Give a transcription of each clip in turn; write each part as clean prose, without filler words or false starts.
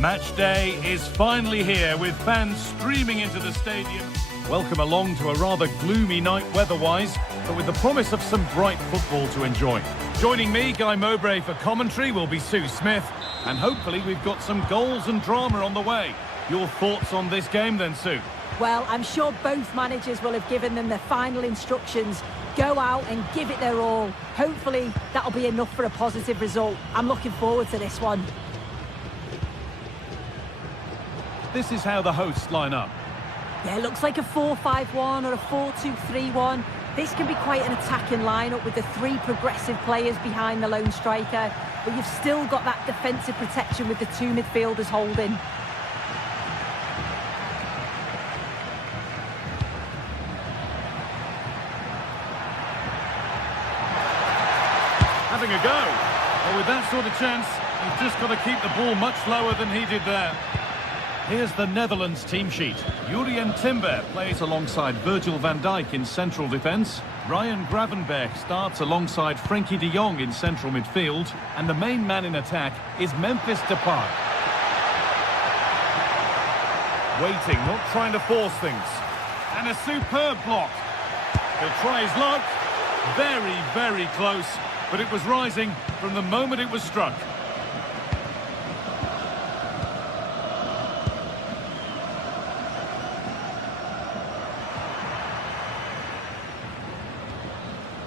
Match day is finally here with fans streaming into the stadium. Welcome along to a rather gloomy night weather-wise, but with the promise of some bright football to enjoy. Joining me, Guy Mowbray, for commentary will be Sue Smith, and hopefully we've got some goals and drama on the way. Your thoughts on this game then, Sue? Well, I'm sure both managers will have given them their final instructions. Go out and give it their all. Hopefully that'll be enough for a positive result. I'm looking forward to this one. This is how the hosts line up. Yeah, it looks like a 4-5-1 or a 4-2-3-1. This can be quite an attacking lineup with the three progressive players behind the lone striker, but you've still got that defensive protection with the two midfielders holding. Having a go. Well, with that sort of chance, you've just got to keep the ball much lower than he did there. Here's the Netherlands team sheet. Jurien Timber plays alongside Virgil van Dijk in central defence. Ryan Gravenberch starts alongside Frenkie de Jong in central midfield. And the main man in attack is Memphis Depay. Waiting, not trying to force things. And a superb block. He'll try his luck. Very, very close. But it was rising from the moment it was struck.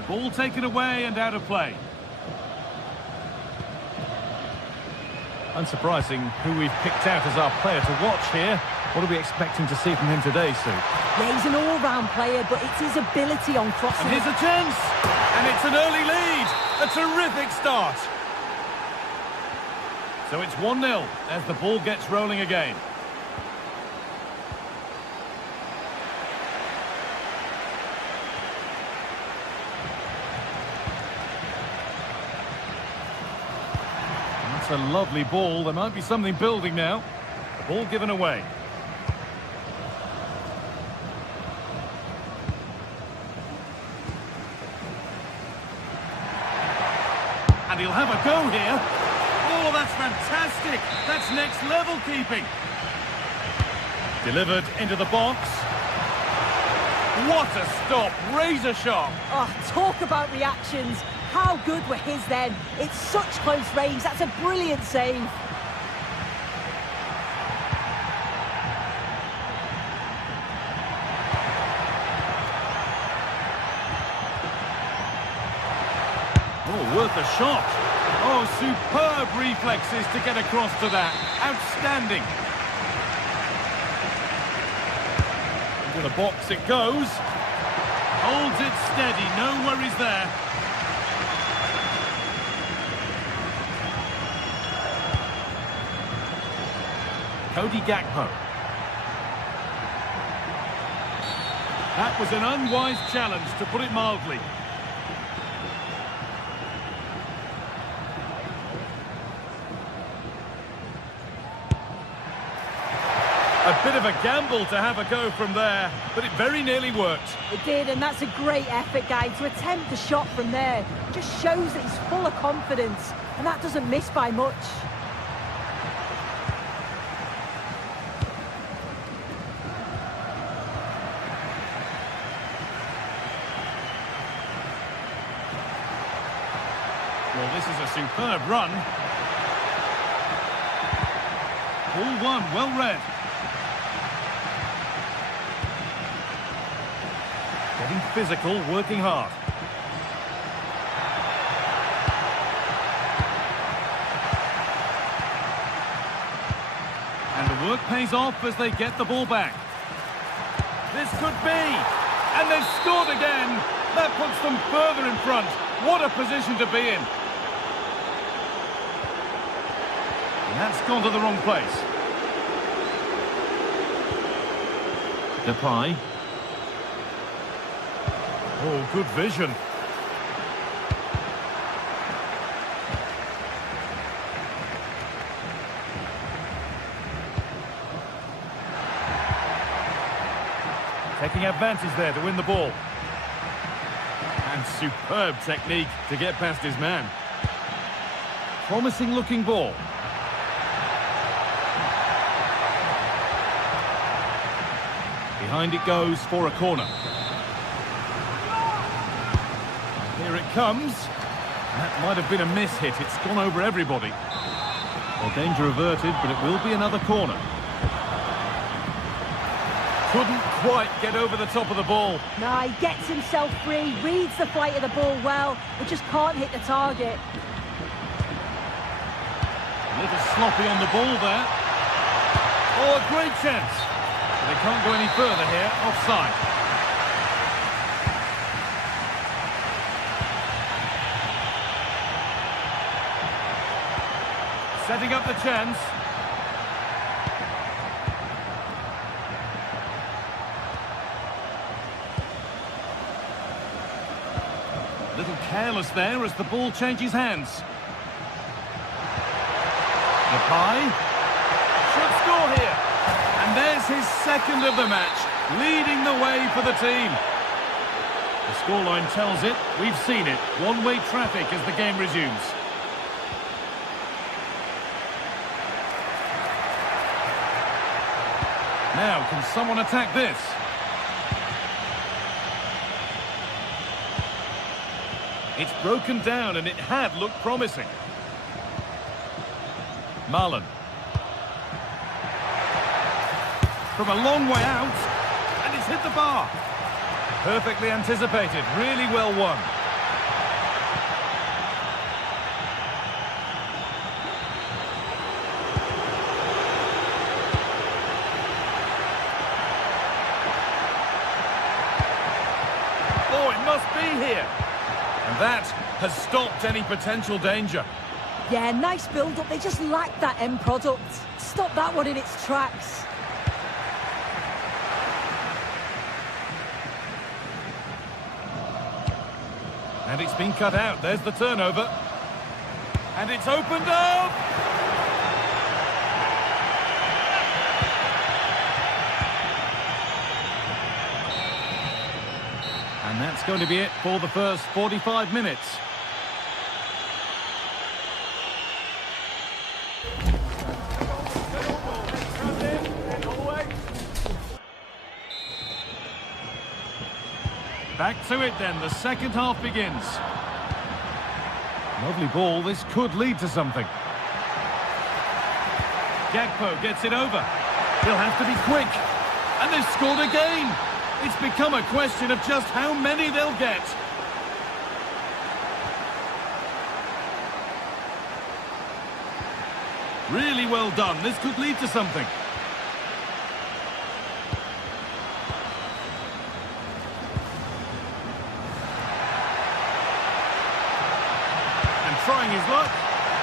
Ball taken away and out of play. Unsurprising who we've picked out as our player to watch here. What are we expecting to see from him today, Sue? Yeah, he's an all-round player, but it's his ability on crossing. And here's a chance! And it's an early lead! A terrific start! So it's 1-0 as the ball gets rolling again. That's a lovely ball. There might be something building now. The ball given away. And he'll have a go here. Oh, that's fantastic. That's next level keeping. Delivered into the box. What a stop. Razor sharp. Oh, talk about reactions. How good were his then? It's such close range. That's a brilliant save. Oh, worth a shot. Oh, superb reflexes to get across to that. Outstanding. Into the box it goes. Holds it steady, no worries there. Cody Gakpo. That was an unwise challenge, to put it mildly. A bit of a gamble to have a go from there, but it very nearly worked. It did, and that's a great effort, Guy. To attempt the shot from there just shows that he's full of confidence, and that doesn't miss by much. Well, this is a superb run. Ball one, well read. Getting physical, working hard. And the work pays off as they get the ball back. This could be. And they've scored again. That puts them further in front. What a position to be in. And that's gone to the wrong place. Depay. Oh, good vision. Taking advantage there to win the ball. And superb technique to get past his man. Promising looking ball. Behind it goes for a corner. Here it comes. That might have been a miss hit. It's gone over everybody. Well, danger averted, but it will be another corner. Couldn't quite get over the top of the ball. No, he gets himself free, reads the flight of the ball well, but just can't hit the target. A little sloppy on the ball there. Oh, a great chance. They can't go any further here. Offside. Setting up the chance. A little careless there as the ball changes hands. Depay should score here. And there's his second of the match, leading the way for the team. The scoreline tells it. We've seen it. One-way traffic as the game resumes. Now, can someone attack this? It's broken down and it had looked promising. Marlon. From a long way out, and it's hit the bar. Perfectly anticipated, really well won. Oh, it must be here. And that has stopped any potential danger. Yeah, nice build-up. They just lacked that end product. Stop that one in its tracks. And it's been cut out. There's the turnover. And it's opened up! And that's going to be it for the first 45 minutes. Back to it then, the second half begins. Lovely ball, this could lead to something. Gakpo gets it over. He'll have to be quick. And they've scored again. It's become a question of just how many they'll get. Really well done, this could lead to something. Trying his luck.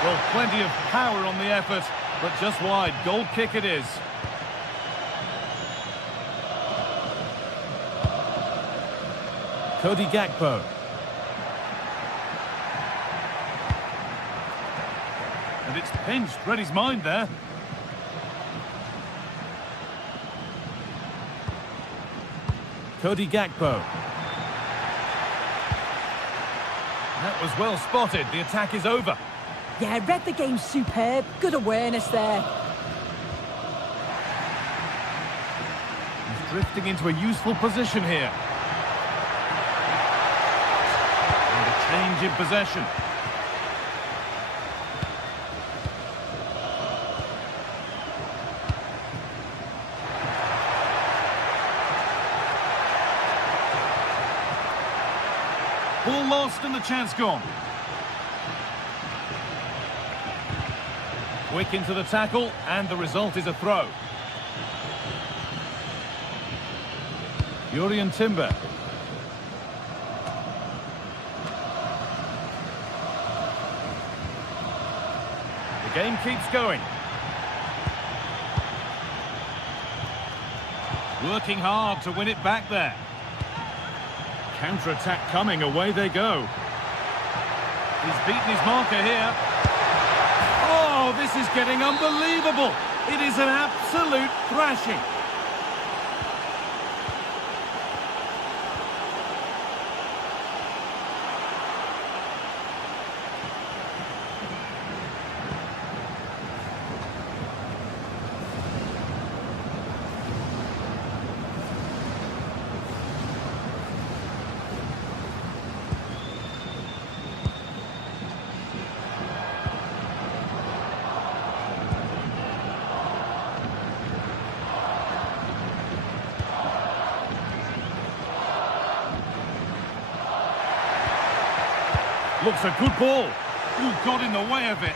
Well, plenty of power on the effort, but just wide. Goal kick it is. Cody Gakpo. And it's pinched. Read his mind there. Cody Gakpo. That was well spotted. The attack is over. Yeah, read the game superb. Good awareness there. He's drifting into a useful position here. And a change in possession. Ball lost and the chance gone. Quick into the tackle and the result is a throw. Jurrien Timber. The game keeps going. Working hard to win it back there. Counter-attack coming, away they go. He's beaten his marker here. Oh, this is getting unbelievable. It is an absolute thrashing. Looks a good ball. Ooh, got in the way of it.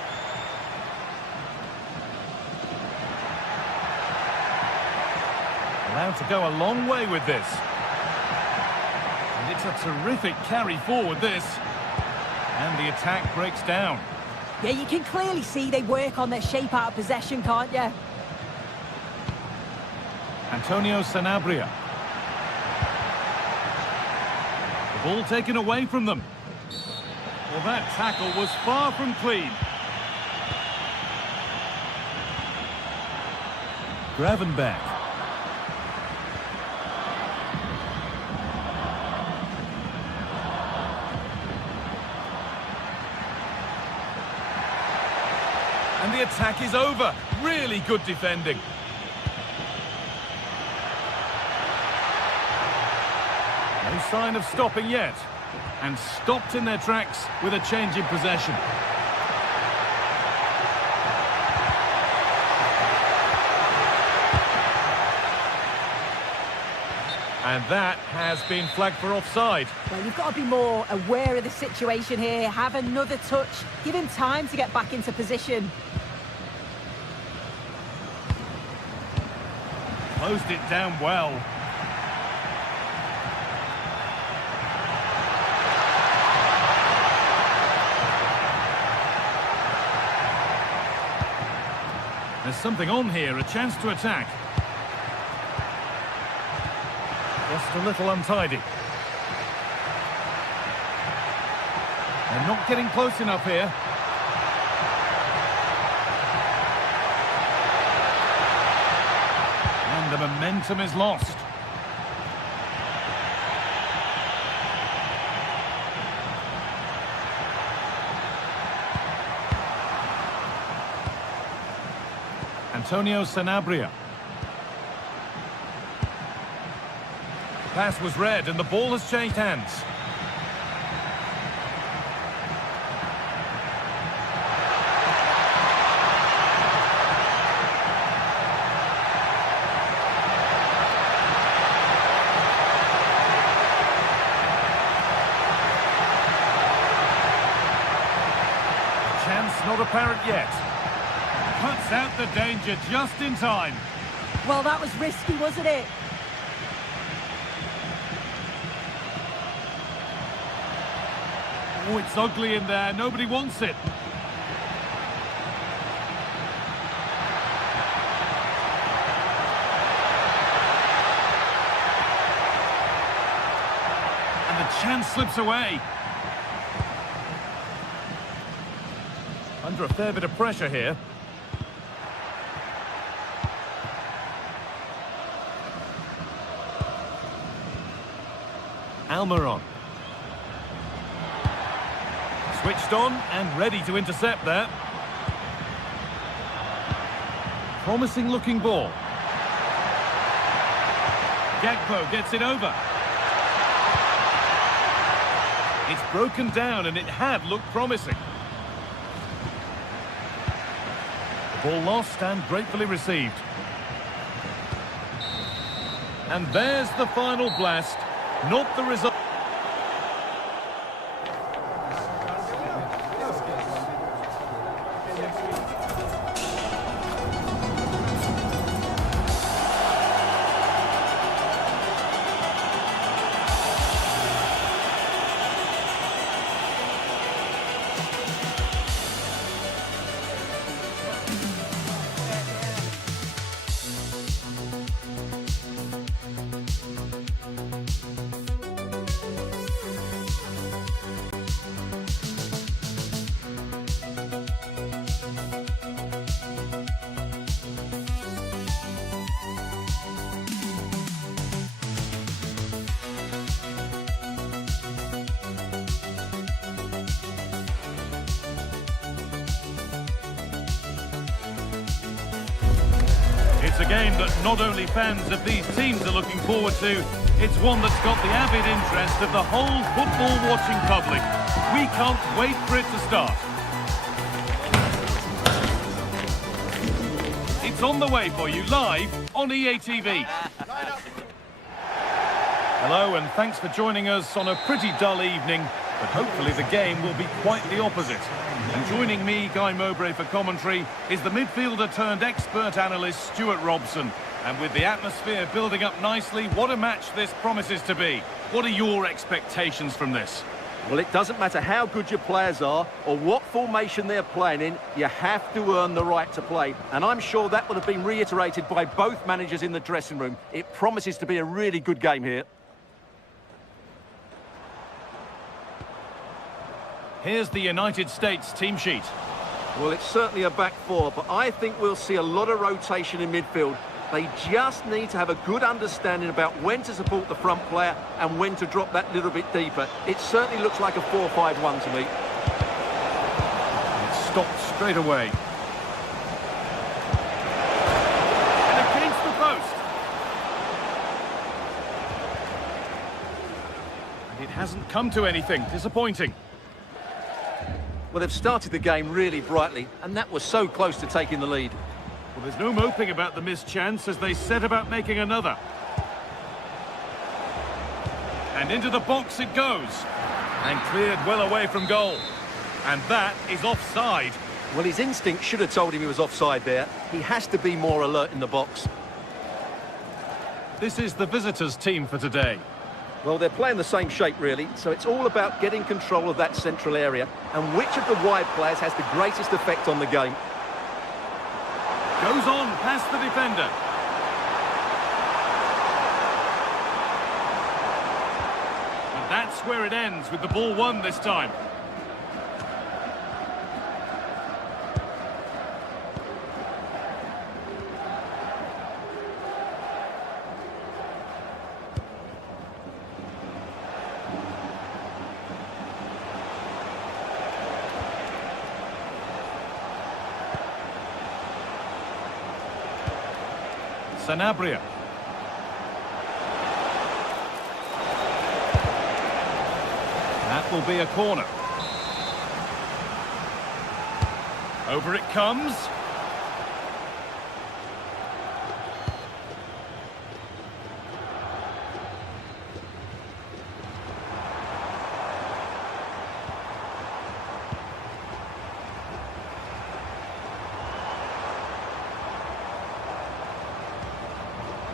Allowed to go a long way with this. And it's a terrific carry forward, this. And the attack breaks down. Yeah, you can clearly see they work on their shape out of possession, can't you? Antonio Sanabria. The ball taken away from them. Well, that tackle was far from clean. Gravenberg. And the attack is over. Really good defending. No sign of stopping yet. And stopped in their tracks with a change in possession. And that has been flagged for offside. Well, you've got to be more aware of the situation here. Have another touch. Give him time to get back into position. Closed it down well. There's something on here, a chance to attack. Just a little untidy. They're not getting close enough here. And the momentum is lost. Antonio Sanabria. The pass was read and the ball has changed hands. Chance not apparent yet. Cuts out the danger just in time. Well, that was risky, wasn't it? Oh, it's ugly in there. Nobody wants it. And the chance slips away. Under a fair bit of pressure here. Almiron. Switched on and ready to intercept there. Promising looking ball. Gakpo gets it over. It's broken down and it had looked promising. The ball lost and gratefully received. And there's the final blast. Not the result. It's a game that not only fans of these teams are looking forward to, it's one that's got the avid interest of the whole football-watching public. We can't wait for it to start. It's on the way for you live on EA TV. Hello and thanks for joining us on a pretty dull evening. but hopefully the game will be quite the opposite. And joining me, Guy Mowbray, for commentary is the midfielder turned expert analyst Stuart Robson. And with the atmosphere building up nicely, what a match this promises to be. What are your expectations from this? Well, it doesn't matter how good your players are or what formation they're playing in, you have to earn the right to play. And I'm sure that would have been reiterated by both managers in the dressing room. It promises to be a really good game here. Here's the United States team sheet. Well, it's certainly a back four, but I think we'll see a lot of rotation in midfield. They just need to have a good understanding about when to support the front player and when to drop that little bit deeper. It certainly looks like a 4-5-1 to me. It's stopped straight away. And against the post. And it hasn't come to anything. Disappointing. Well, they've started the game really brightly, and that was so close to taking the lead. Well, there's no moping about the missed chance as they set about making another. And into the box it goes. And cleared well away from goal. And that is offside. Well, his instinct should have told him he was offside there. He has to be more alert in the box. This is the visitors' team for today. Well, they're playing the same shape, really, so it's all about getting control of that central area and which of the wide players has the greatest effect on the game. Goes on past the defender. And that's where it ends, with the ball won this time. Sanabria. That will be a corner. Over it comes.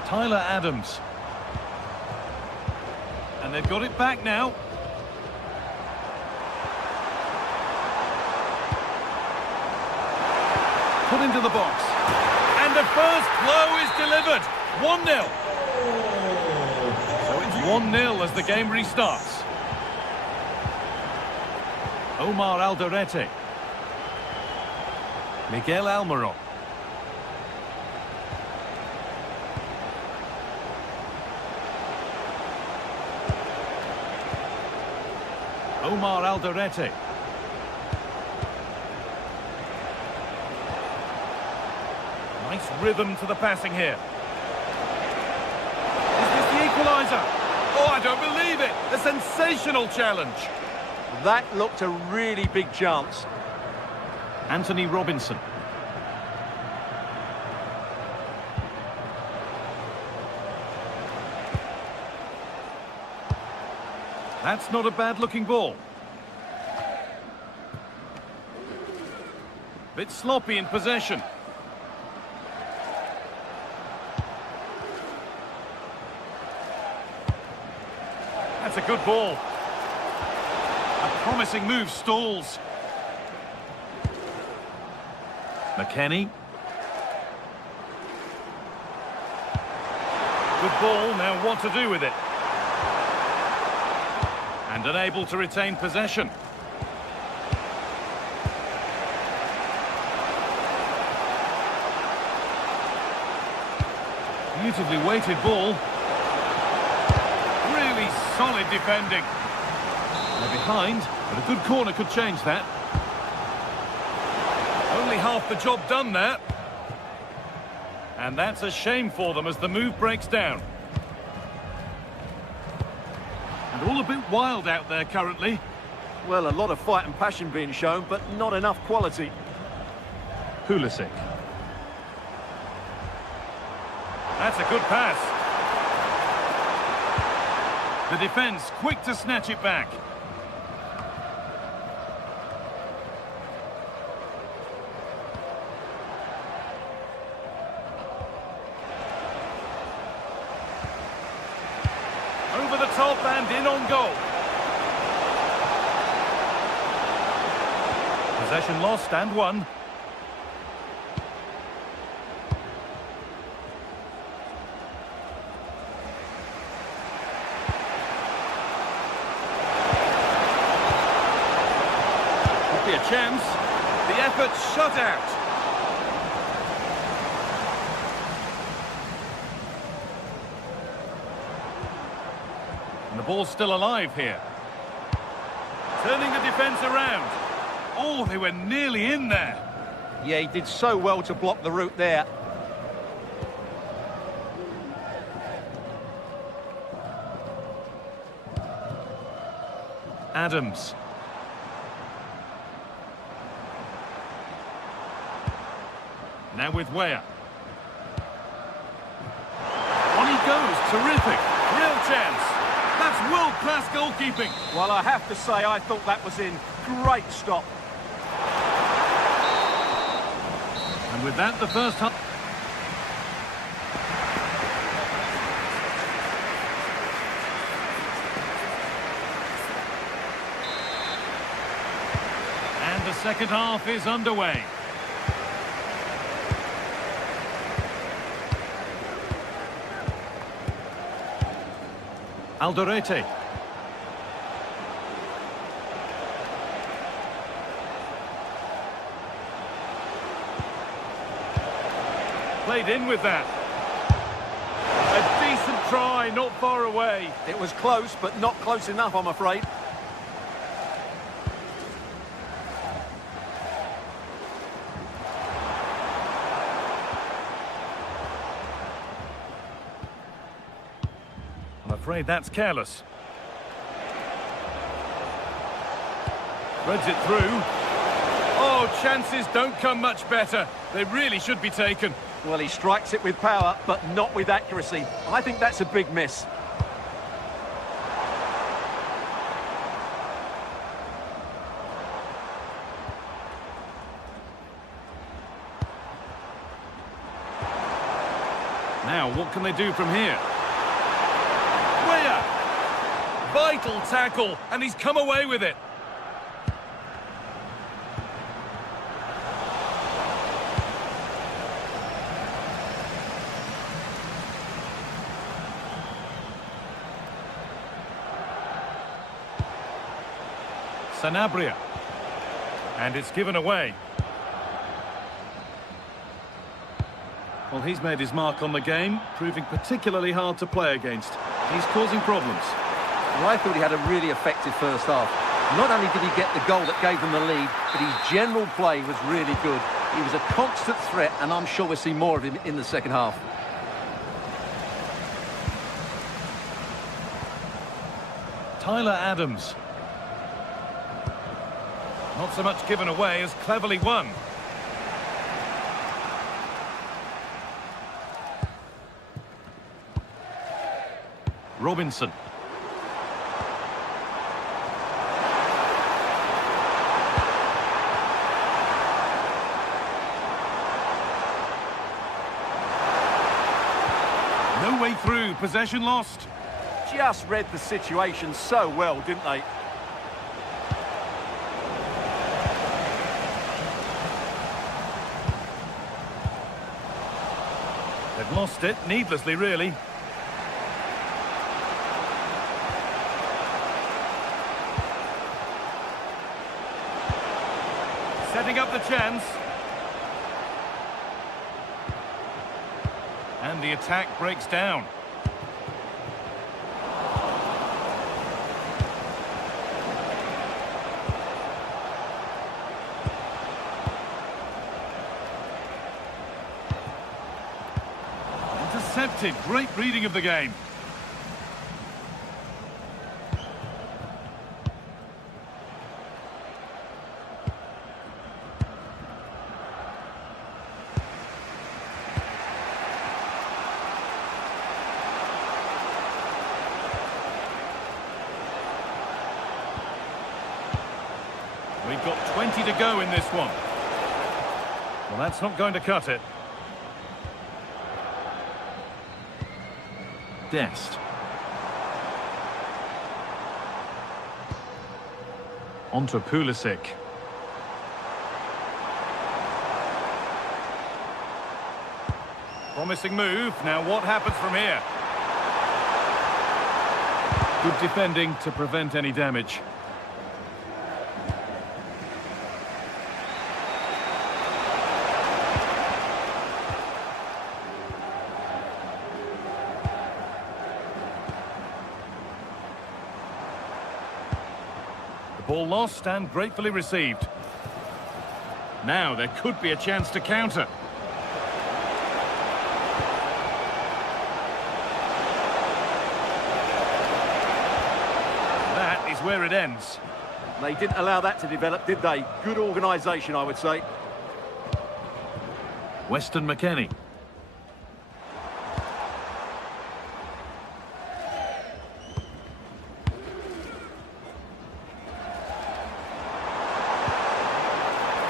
Tyler Adams. And they've got it back now. Put into the box. And the first blow is delivered. 1-0. So it's 1-0 as the game restarts. Omar Alderete. Miguel Almiron. Omar Alderete. Nice rhythm to the passing here. Is this the equaliser? Oh, I don't believe it! A sensational challenge. That looked a really big chance. Anthony Robinson. That's not a bad-looking ball. Bit sloppy in possession. That's a good ball. A promising move stalls. McKennie. Good ball, now what to do with it? And unable to retain possession. Beautifully weighted ball. Really solid defending. They're behind, but a good corner could change that. Only half the job done there. And that's a shame for them as the move breaks down. And all a bit wild out there currently. Well, a lot of fight and passion being shown, but not enough quality. Pulisic. That's a good pass. The defence quick to snatch it back. in on goal. Possession lost and won. Could be a chance. The effort shut out. And the ball's still alive here. Turning the defence around. Oh, they were nearly in there. Yeah, he did so well to block the route there. Adams. Now with Weah. On he goes, terrific. Real chance. That's world-class goalkeeping. Well, I have to say, I thought that was in. Great stop. And with that, the first half. And the second half is underway. Alderete. Played in with that. A decent try, not far away. It was close, but not close enough, I'm afraid. I'm afraid that's careless. Threads it through. Oh, chances don't come much better. They really should be taken. Well, he strikes it with power, but not with accuracy. I think that's a big miss. Now, what can they do from here? Weah! Vital tackle, and he's come away with it. Sanabria. And it's given away. Well, he's made his mark on the game, proving particularly hard to play against. He's causing problems. Well, I thought he had a really effective first half. Not only did he get the goal that gave them the lead, but his general play was really good. He was a constant threat, and I'm sure we'll see more of him in the second half. Tyler Adams. Not so much given away as cleverly won. Robinson. No way through, possession lost. Just read the situation so well, didn't they? They've lost it, needlessly really. Setting up the chance. And the attack breaks down. Intercepted. Great reading of the game. We've got 20 to go in this one. Well, that's not going to cut it. Dest. Onto Pulisic. Promising move. Now what happens from here? Good defending to prevent any damage. The ball lost and gratefully received. Now there could be a chance to counter. Where it ends. They didn't allow that to develop, did they? Good organisation, I would say. Weston McKennie.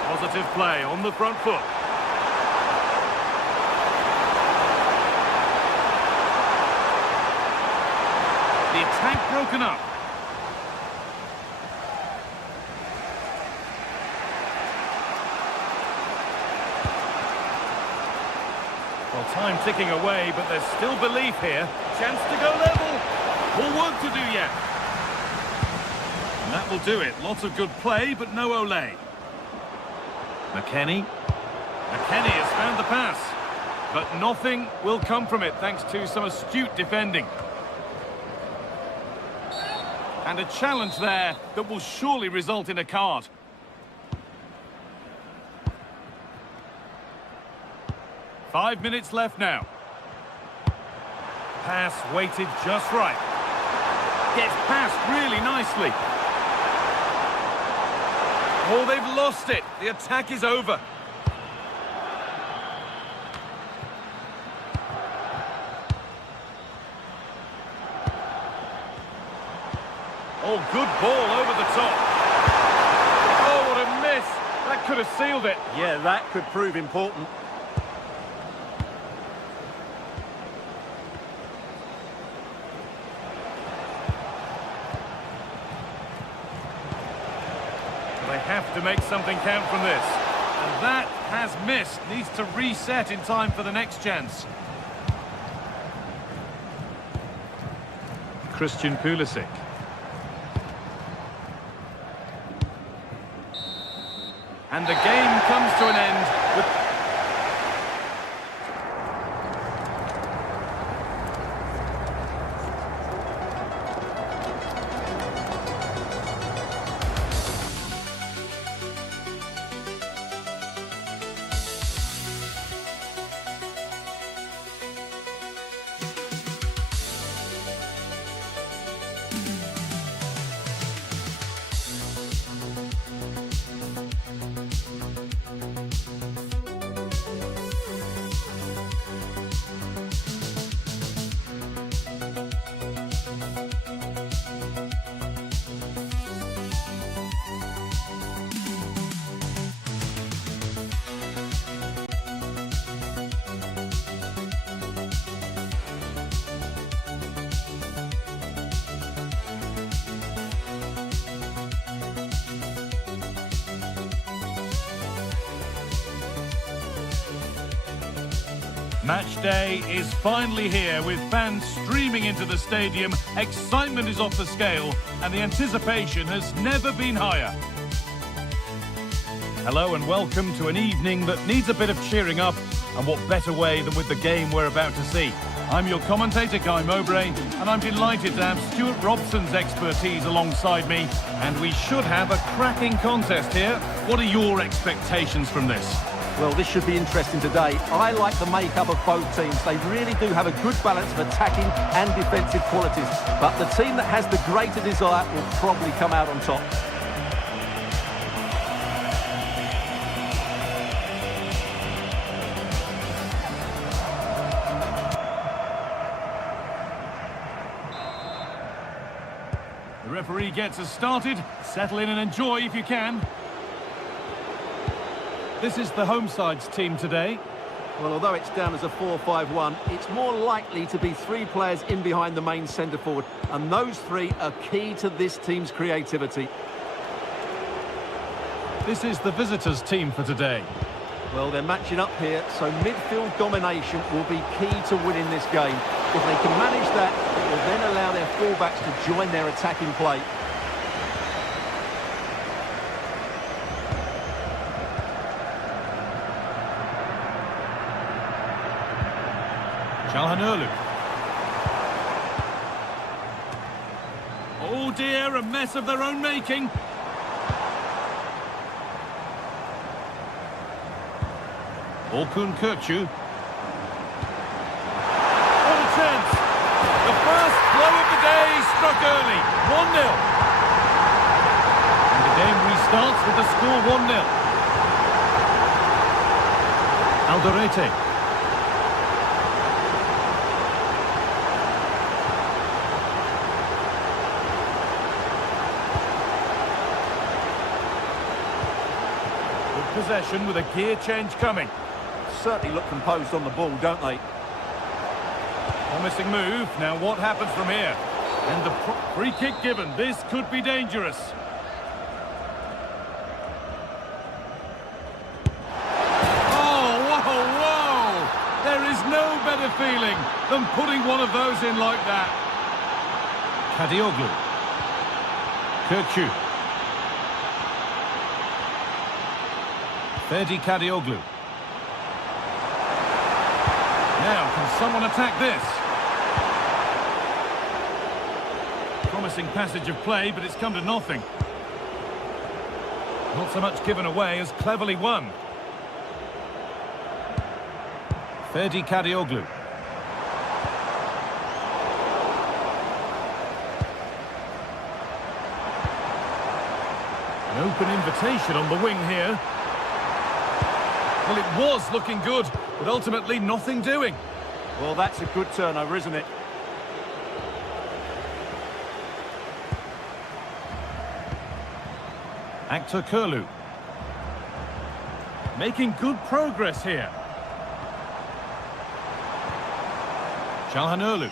Positive play on the front foot. The attack broken up. Well, time ticking away, but there's still belief here. Chance to go level. More work to do yet. And that will do it. Lots of good play, but no Olé. McKennie. McKennie has found the pass. But nothing will come from it, thanks to some astute defending. And a challenge there that will surely result in a card. 5 minutes left now. Pass weighted just right. Gets past really nicely. Oh, they've lost it. The attack is over. Oh, good ball over the top. Oh, what a miss. That could have sealed it. Yeah, that could prove important. They have to make something count from this. And that has missed. Needs to reset in time for the next chance. Christian Pulisic. And the game comes to an end with... Match day is finally here with fans streaming into the stadium. Excitement is off the scale and the anticipation has never been higher. Hello and welcome to an evening that needs a bit of cheering up, and what better way than with the game we're about to see. I'm your commentator, Guy Mowbray, and I'm delighted to have Stuart Robson's expertise alongside me, and we should have a cracking contest here. What are your expectations from this? Well, this should be interesting today. I like the makeup of both teams. They really do have a good balance of attacking and defensive qualities. But the team that has the greater desire will probably come out on top. The referee gets us started. Settle in and enjoy if you can. This is the home side's team today. Well, although it's down as a 4-5-1, it's more likely to be three players in behind the main centre-forward, and those three are key to this team's creativity. This is the visitors' team for today. Well, they're matching up here, so midfield domination will be key to winning this game. If they can manage that, it will then allow their fullbacks to join their attacking play. Çalhanoğlu. Oh dear, a mess of their own making. Orkun Kökçü. What a chance! The first blow of the day struck early. 1-0. And the game restarts with the score 1-0. Alderete. Good possession with a gear change coming. Certainly look composed on the ball, don't they? Promising move. Now what happens from here? And the free kick given. This could be dangerous. Oh, whoa, whoa! There is no better feeling than putting one of those in like that. Kadioglu. Kökçü. Ferdi Kadioglu. Now, can someone attack this? Promising passage of play, but it's come to nothing. Not so much given away as cleverly won. Ferdi Kadioglu. An open invitation on the wing here. Well, it was looking good, but ultimately nothing doing. Well, that's a good turnover, isn't it? Aktürkoğlu. Making good progress here. Çalhanoğlu.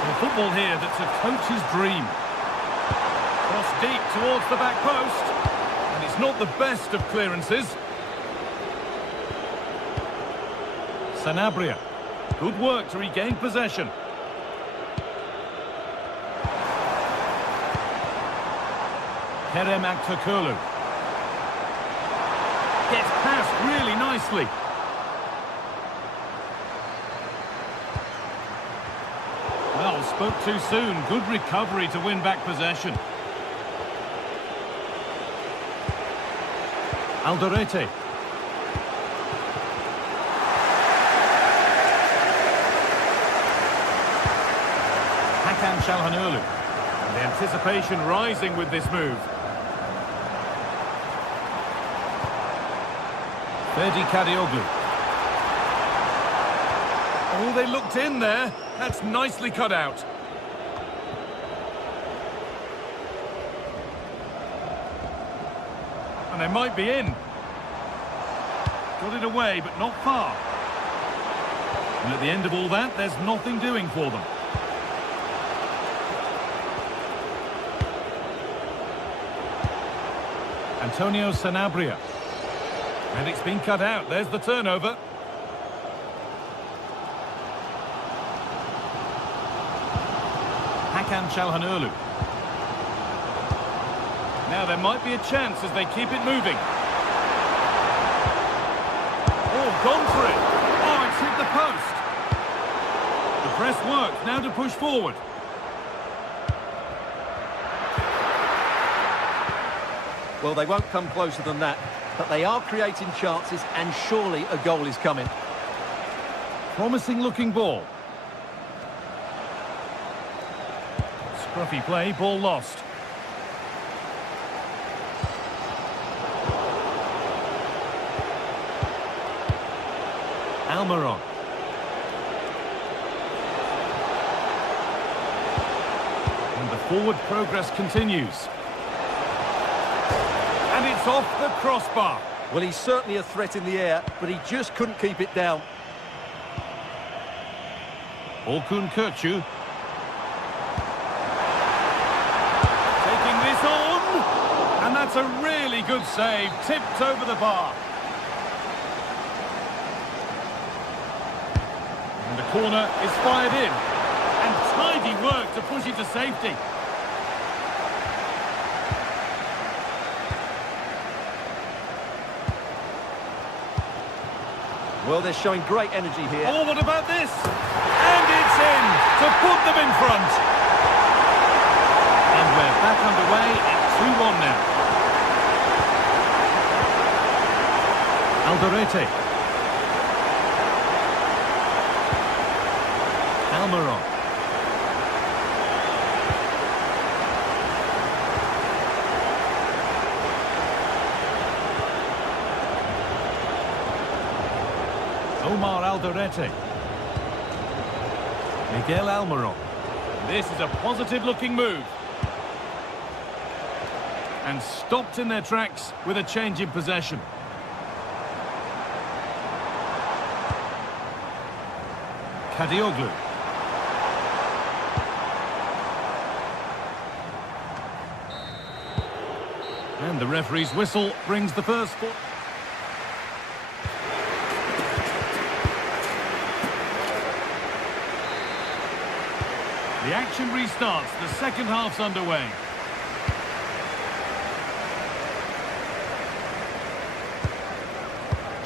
A football here that's a coach's dream. Cross deep towards the back post. And it's not the best of clearances. Sanabria. Good work to regain possession. Kerem Aktürkoğlu. Gets past really nicely. Well, spoke too soon. Good recovery to win back possession. Alderete. Çalhanoğlu. The anticipation rising with this move. Ferdi Kadioglu. Oh, they looked in there. That's nicely cut out. And they might be in. Got it away, but not far. And at the end of all that, there's nothing doing for them. Antonio Sanabria. And it's been cut out. There's the turnover. Hakan Çalhanoğlu. Now there might be a chance as they keep it moving. Oh, gone for it. Oh, it's hit the post. The press works. Now to push forward. Well, they won't come closer than that, but they are creating chances, and surely a goal is coming. Promising looking ball. Scruffy play, ball lost. Almiron. And the forward progress continues. And it's off the crossbar. Well, he's certainly a threat in the air, but he just couldn't keep it down. Orkun Kökçü. Taking this on. And That's a really good save, tipped over the bar. And the corner is fired in. And tidy work to push it to safety. Well, they're showing great energy here. Oh, what about this? And it's in to put them in front. And we're back underway at 2-1 now. Alderete. Almiron. Omar Alderete. Miguel Almiron. This is a positive-looking move. And stopped in their tracks with a change in possession. Kadioglu. And the referee's whistle brings the first foot. The action restarts. The second half's underway.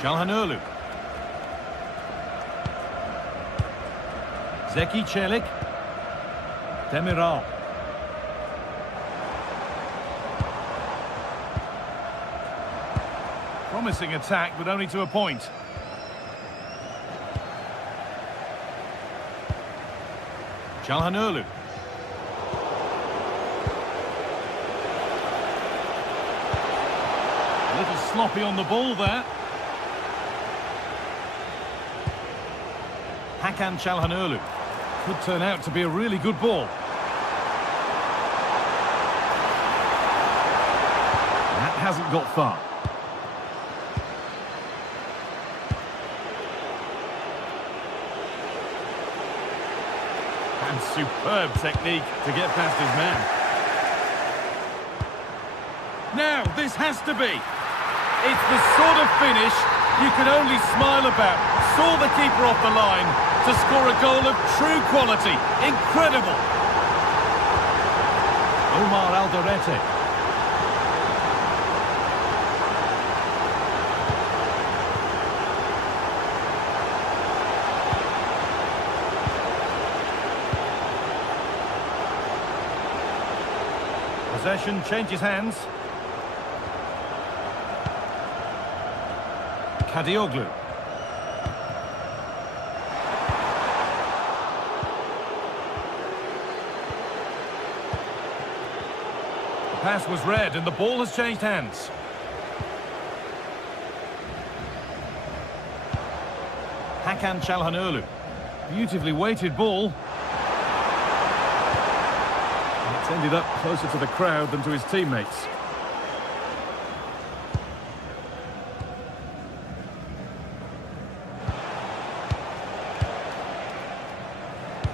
Çalhanoğlu. Zeki Çelik. Demiral. Promising attack, but only to a point. Çalhanoğlu. A little sloppy on the ball there. Hakan Çalhanoğlu. Could turn out to be a really good ball. That hasn't got far. And superb technique to get past his man. Now, this has to be. It's the sort of finish you can only smile about. Saw the keeper off the line to score a goal of true quality. Incredible. Omar Alderete. Possession changes hands. Kadioglu. The pass was read and the ball has changed hands. Hakan Çalhanoğlu. Beautifully weighted ball. It's ended up closer to the crowd than to his teammates.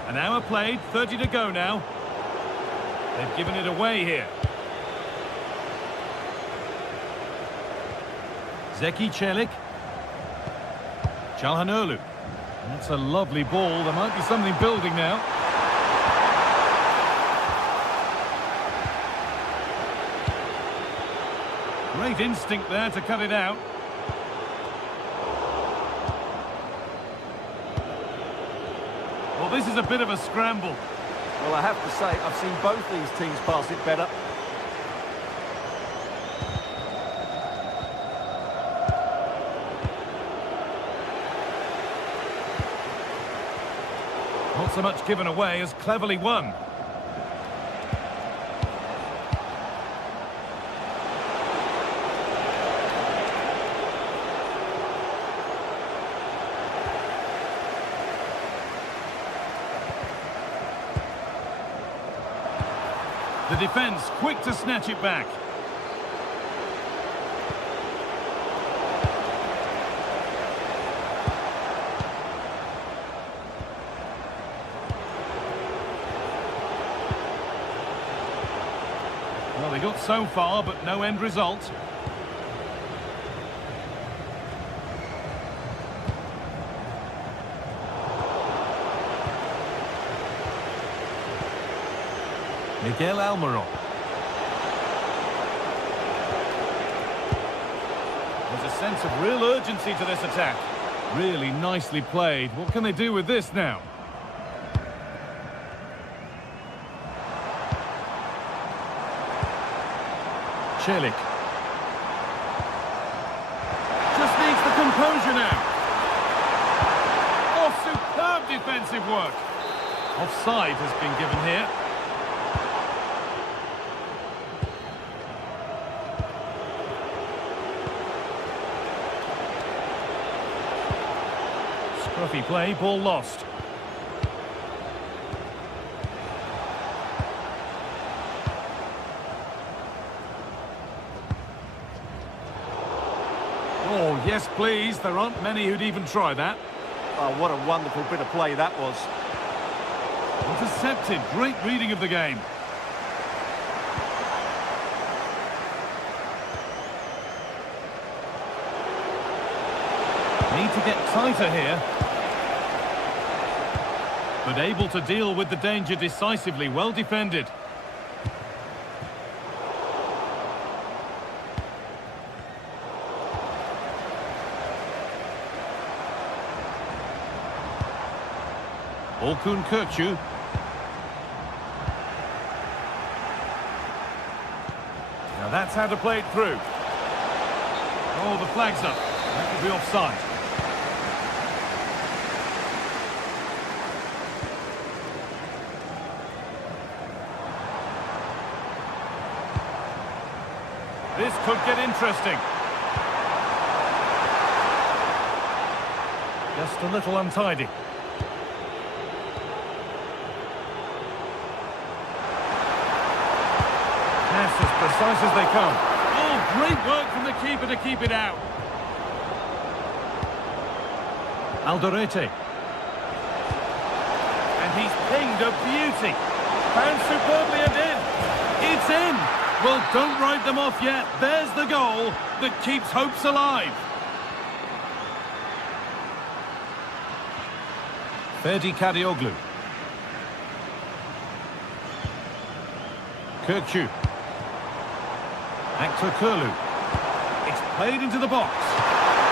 An hour played, 30 to go now. They've given it away here. Zeki Çelik. Çalhanoğlu. That's a lovely ball. There might be something building now. Great instinct there to cut it out. Well, this is a bit of a scramble. Well, I have to say, I've seen both these teams pass it better. Not so much given away as cleverly won. The defence quick to snatch it back. Well, they got so far, but no end result. Miguel Almiron. There's a sense of real urgency to this attack. Really nicely played. What can they do with this now? Celik. Just needs the composure now. Oh, superb defensive work. Offside has been given here. Scruffy play, ball lost. Oh, yes, please. There aren't many who'd even try that. Oh, what a wonderful bit of play that was. Intercepted. Great reading of the game. Need to get tighter here. But able to deal with the danger decisively. Well defended. Orkun Kökçü. Now that's how to play it through. Oh, the flag's up. That could be offside. This could get interesting. Just a little untidy. Pass as precise as they come. Oh, great work from the keeper to keep it out. Alderete. And he's pinged a beauty. Found superbly and in. It's in. Well, don't write them off yet. There's the goal that keeps hopes alive. Ferdi Kadioglu. Kökçü. Actor Kurlu. It's played into the box.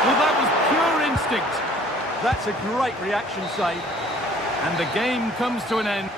Well, that was pure instinct. That's a great reaction save. And the game comes to an end.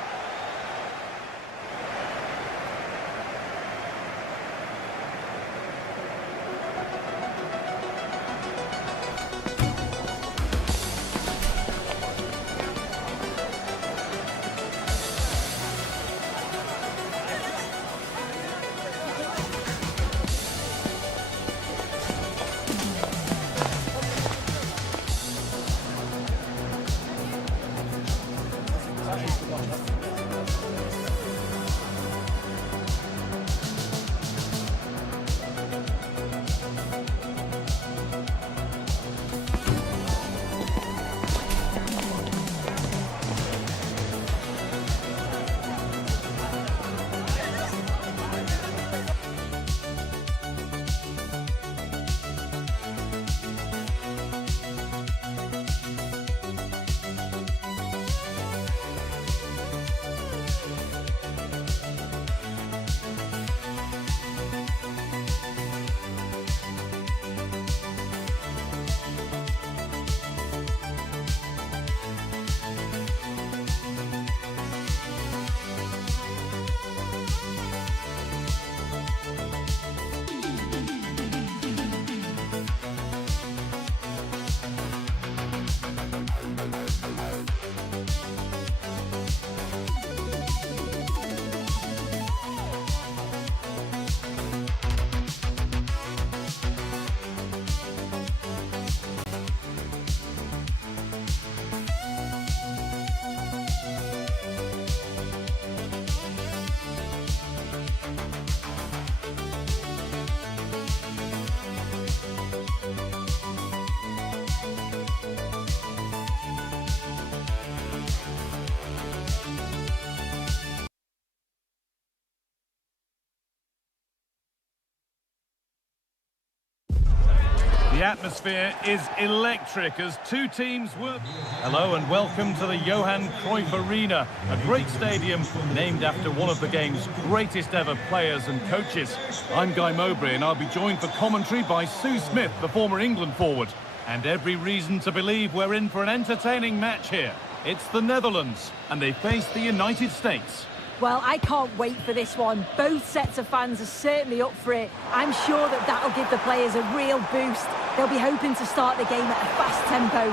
atmosphere is electric as two teams work. Hello and welcome to the Johan Cruyff Arena, a great stadium named after one of the game's greatest ever players and coaches. I'm Guy Mowbray and I'll be joined for commentary by Sue Smith, the former England forward. And every reason to believe we're in for an entertaining match here. It's the Netherlands and they face the United States. Well, I can't wait for this one. Both sets of fans are certainly up for it. I'm sure that that'll give the players a real boost. They'll be hoping to start the game at a fast tempo.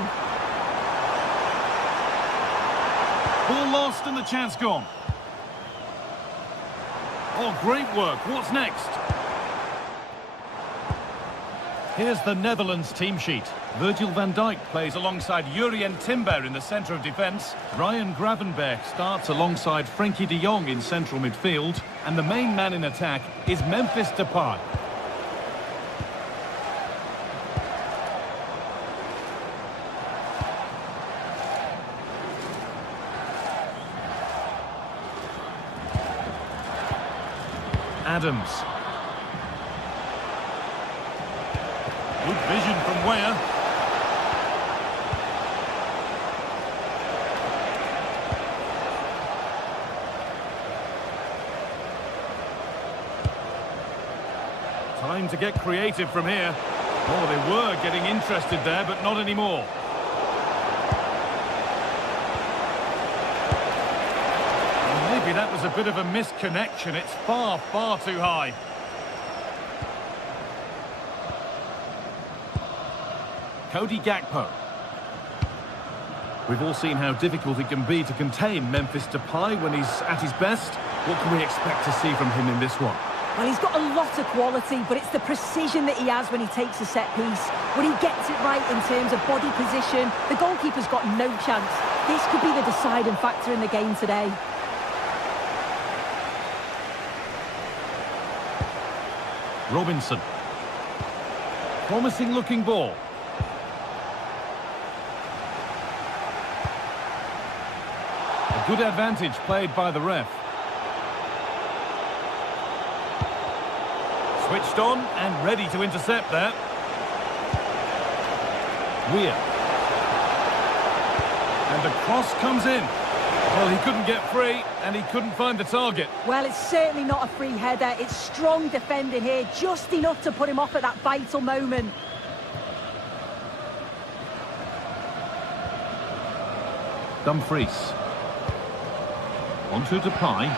Ball lost and the chance gone. Oh, great work. What's next? Here's the Netherlands team sheet. Virgil van Dijk plays alongside Jurrien Timber in the centre of defence. Ryan Gravenberch starts alongside Frenkie de Jong in central midfield. And the main man in attack is Memphis Depay. Adams. Good vision from Weah. Time to get creative from here. Oh, they were getting interested there, but not anymore. Well, maybe that was a bit of a misconnection. It's far, far too high. Cody Gakpo. We've all seen how difficult it can be to contain Memphis Depay when he's at his best. What can we expect to see from him in this one? Well, he's got a lot of quality, but it's the precision that he has when he takes a set piece. When he gets it right in terms of body position, the goalkeeper's got no chance. This could be the deciding factor in the game today. Robinson. Promising looking ball. A good advantage played by the ref. Switched on and ready to intercept there. Weah. And the cross comes in. Well, he couldn't get free and he couldn't find the target. Well, it's certainly not a free header. It's strong defending here, just enough to put him off at that vital moment. Dumfries. Onto Depay.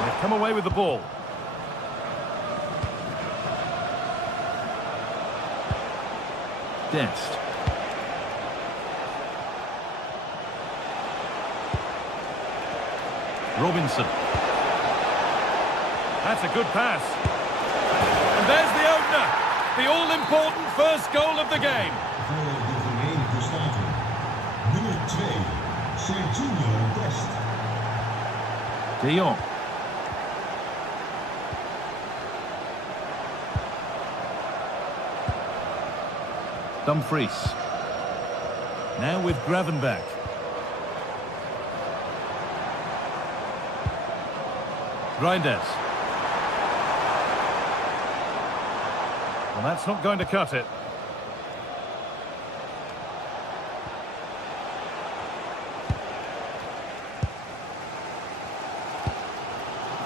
They've come away with the ball. Dest. Robinson. That's a good pass. And there's the opener. The all-important first goal of the game. De Jong. Dumfries. Now with Gravenberch. Reinders. Well, that's not going to cut it.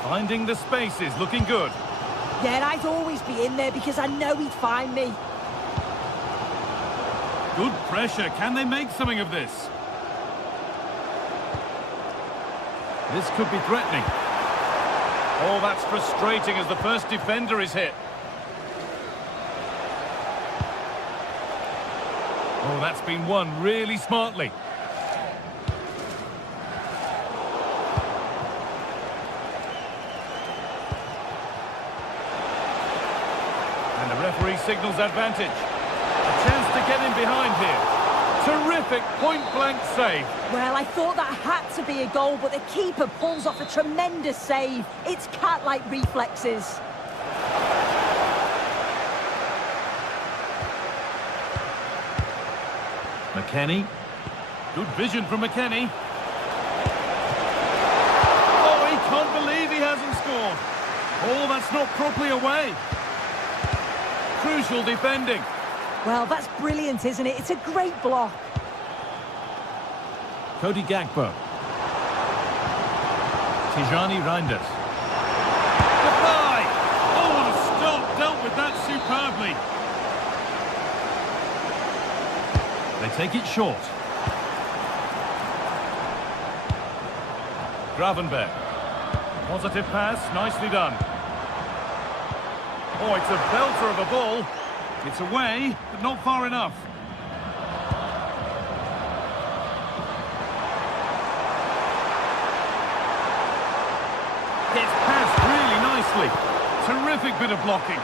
Finding the spaces, looking good. Yeah, I'd always be in there because I know he'd find me. Good pressure. Can they make something of this? This could be threatening. Oh, that's frustrating as the first defender is hit. Oh, that's been won really smartly. And the referee signals advantage. A chance to get in behind here. Terrific point-blank save. Well, I thought that had to be a goal, but the keeper pulls off a tremendous save. It's cat-like reflexes. McKennie. Good vision from McKennie. Oh, he can't believe he hasn't scored. Oh, that's not properly away. crucial defending. Well, that's brilliant, isn't it? It's a great block. Cody Gakpo. Tijani Reinders. Goodbye! Oh, what a stop! Dealt with that superbly. They take it short. Gravenberg. Positive pass, nicely done. Oh, it's a belter of a ball. It's away, but not far enough. Gets passed really nicely. Terrific bit of blocking.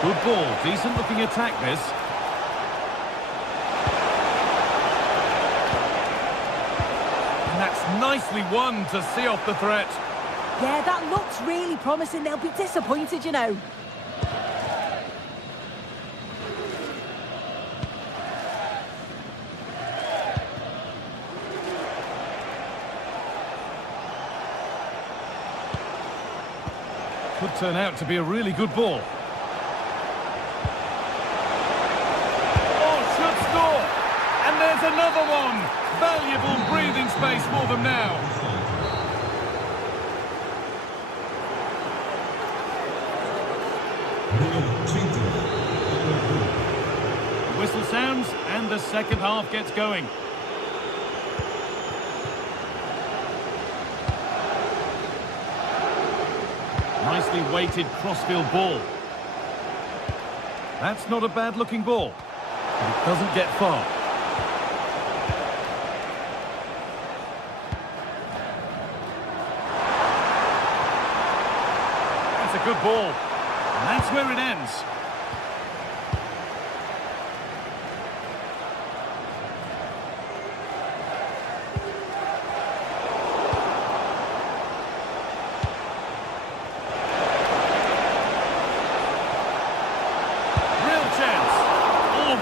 Good ball, decent looking attack this. And that's nicely won to see off the threat. Yeah, that looks really promising. They'll be disappointed, you know. Could turn out to be a really good ball. Oh, should score! And there's another one! Valuable breathing space for them now. The whistle sounds and the second half gets going. Nicely weighted crossfield ball. That's not a bad-looking ball, but it doesn't get far. That's a good ball, and that's where it ends.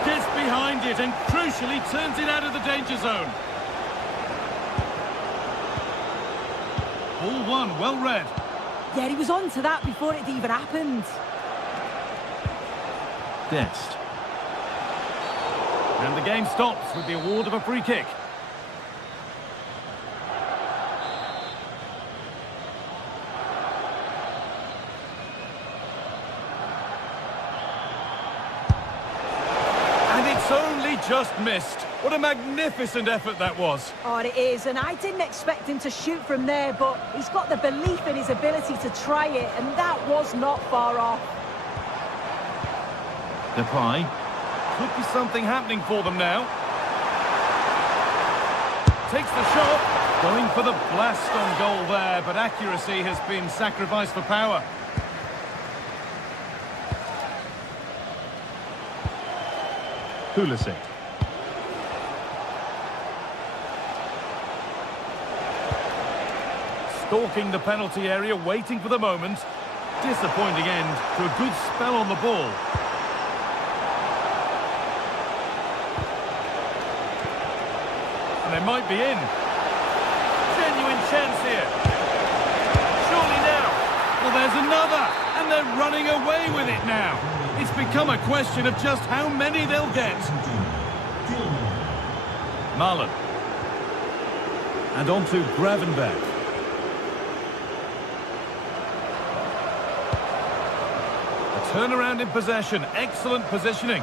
Gets behind it and crucially turns it out of the danger zone. Ball one, well read. Yeah, he was on to that before it even happened. Dest. And the game stops with the award of a free kick. Only just missed. What a magnificent effort that was. Oh, it is, and I didn't expect him to shoot from there, but he's got the belief in his ability to try it, and that was not far off. Depay. Could be something happening for them now. Takes the shot. Going for the blast on goal there, but accuracy has been sacrificed for power. Pulisic. Stalking the penalty area, waiting for the moment. Disappointing end to a good spell on the ball. And they might be in. Genuine chance here. Surely now. Well, there's another. And they're running away with it now. It's become a question of just how many they'll get. Marlon. And on to Gravenberg. A turnaround in possession. Excellent positioning.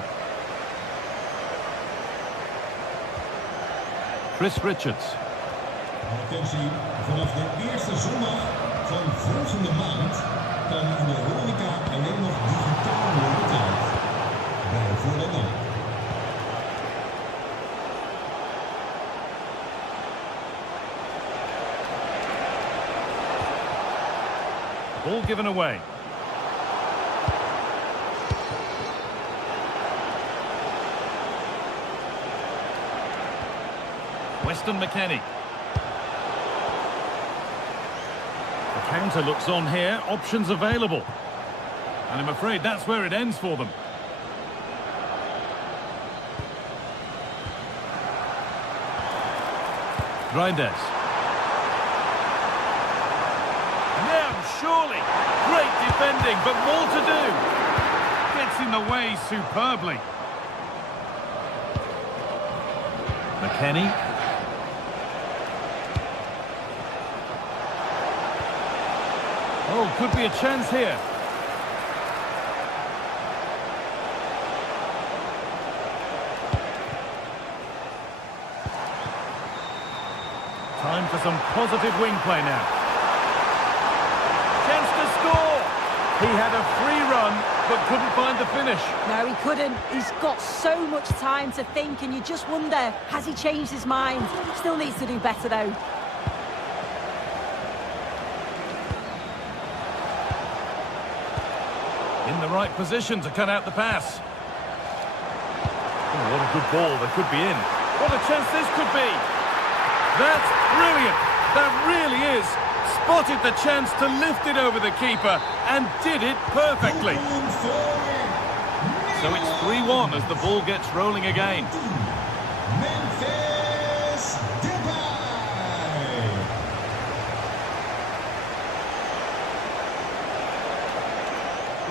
Chris Richards. Attentie, vanaf de eerste zondag van volgende maand kan in de horeca alleen nog digitaal worden betaald. Bij voordat Ball given away. Weston McKennie. The counter looks on here. Options available. And I'm afraid that's where it ends for them. Reinders. surely. Great defending, but more to do. Gets in the way superbly. McKennie. Oh, could be a chance here. Time for some positive wing play now. Chance to score! He had a free run, but couldn't find the finish. No, he couldn't. He's got so much time to think, and you just wonder, has he changed his mind? Still needs to do better, though. In the right position to cut out the pass. Oh, what a good ball. That could be in. What a chance this could be. That's brilliant. That really is. Spotted the chance to lift it over the keeper and did it perfectly. So it's 3-1 as the ball gets rolling again.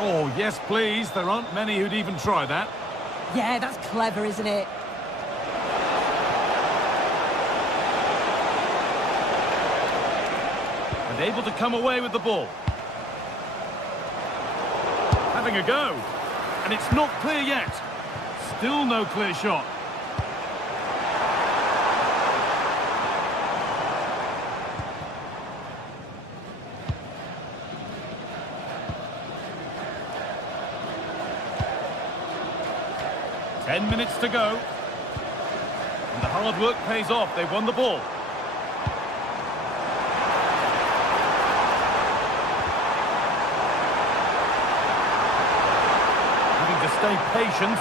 Oh, yes, please. There aren't many who'd even try that. Yeah, that's clever, isn't it? And able to come away with the ball. Having a go. And it's not clear yet. Still no clear shot. Ten minutes to go. And the hard work pays off. They've won the ball. Having to stay patient.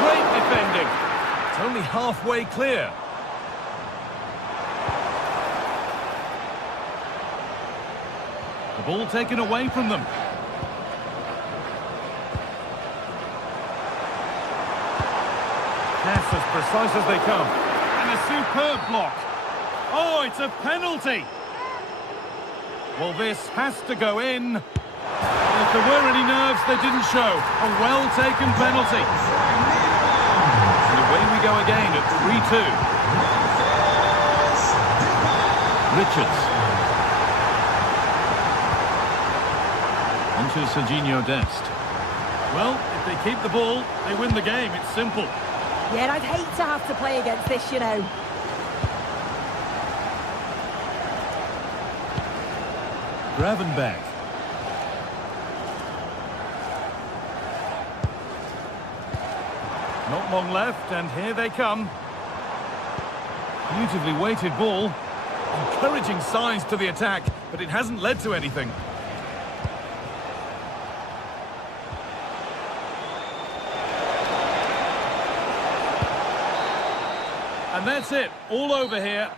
Great defending. It's only halfway clear. The ball taken away from them. Pass as precise as they come. And a superb block. Oh, it's a penalty. Well, this has to go in. If there were any nerves, they didn't show. A well-taken penalty. And away we go again at 3-2. Richards. Onto Serginho Dest. Well, if they keep the ball, they win the game. It's simple. Yeah, and I'd hate to have to play against this, you know. Gravenberg. Not long left, and here they come. Beautifully weighted ball. Encouraging signs to the attack, but it hasn't led to anything. And that's it, all over here.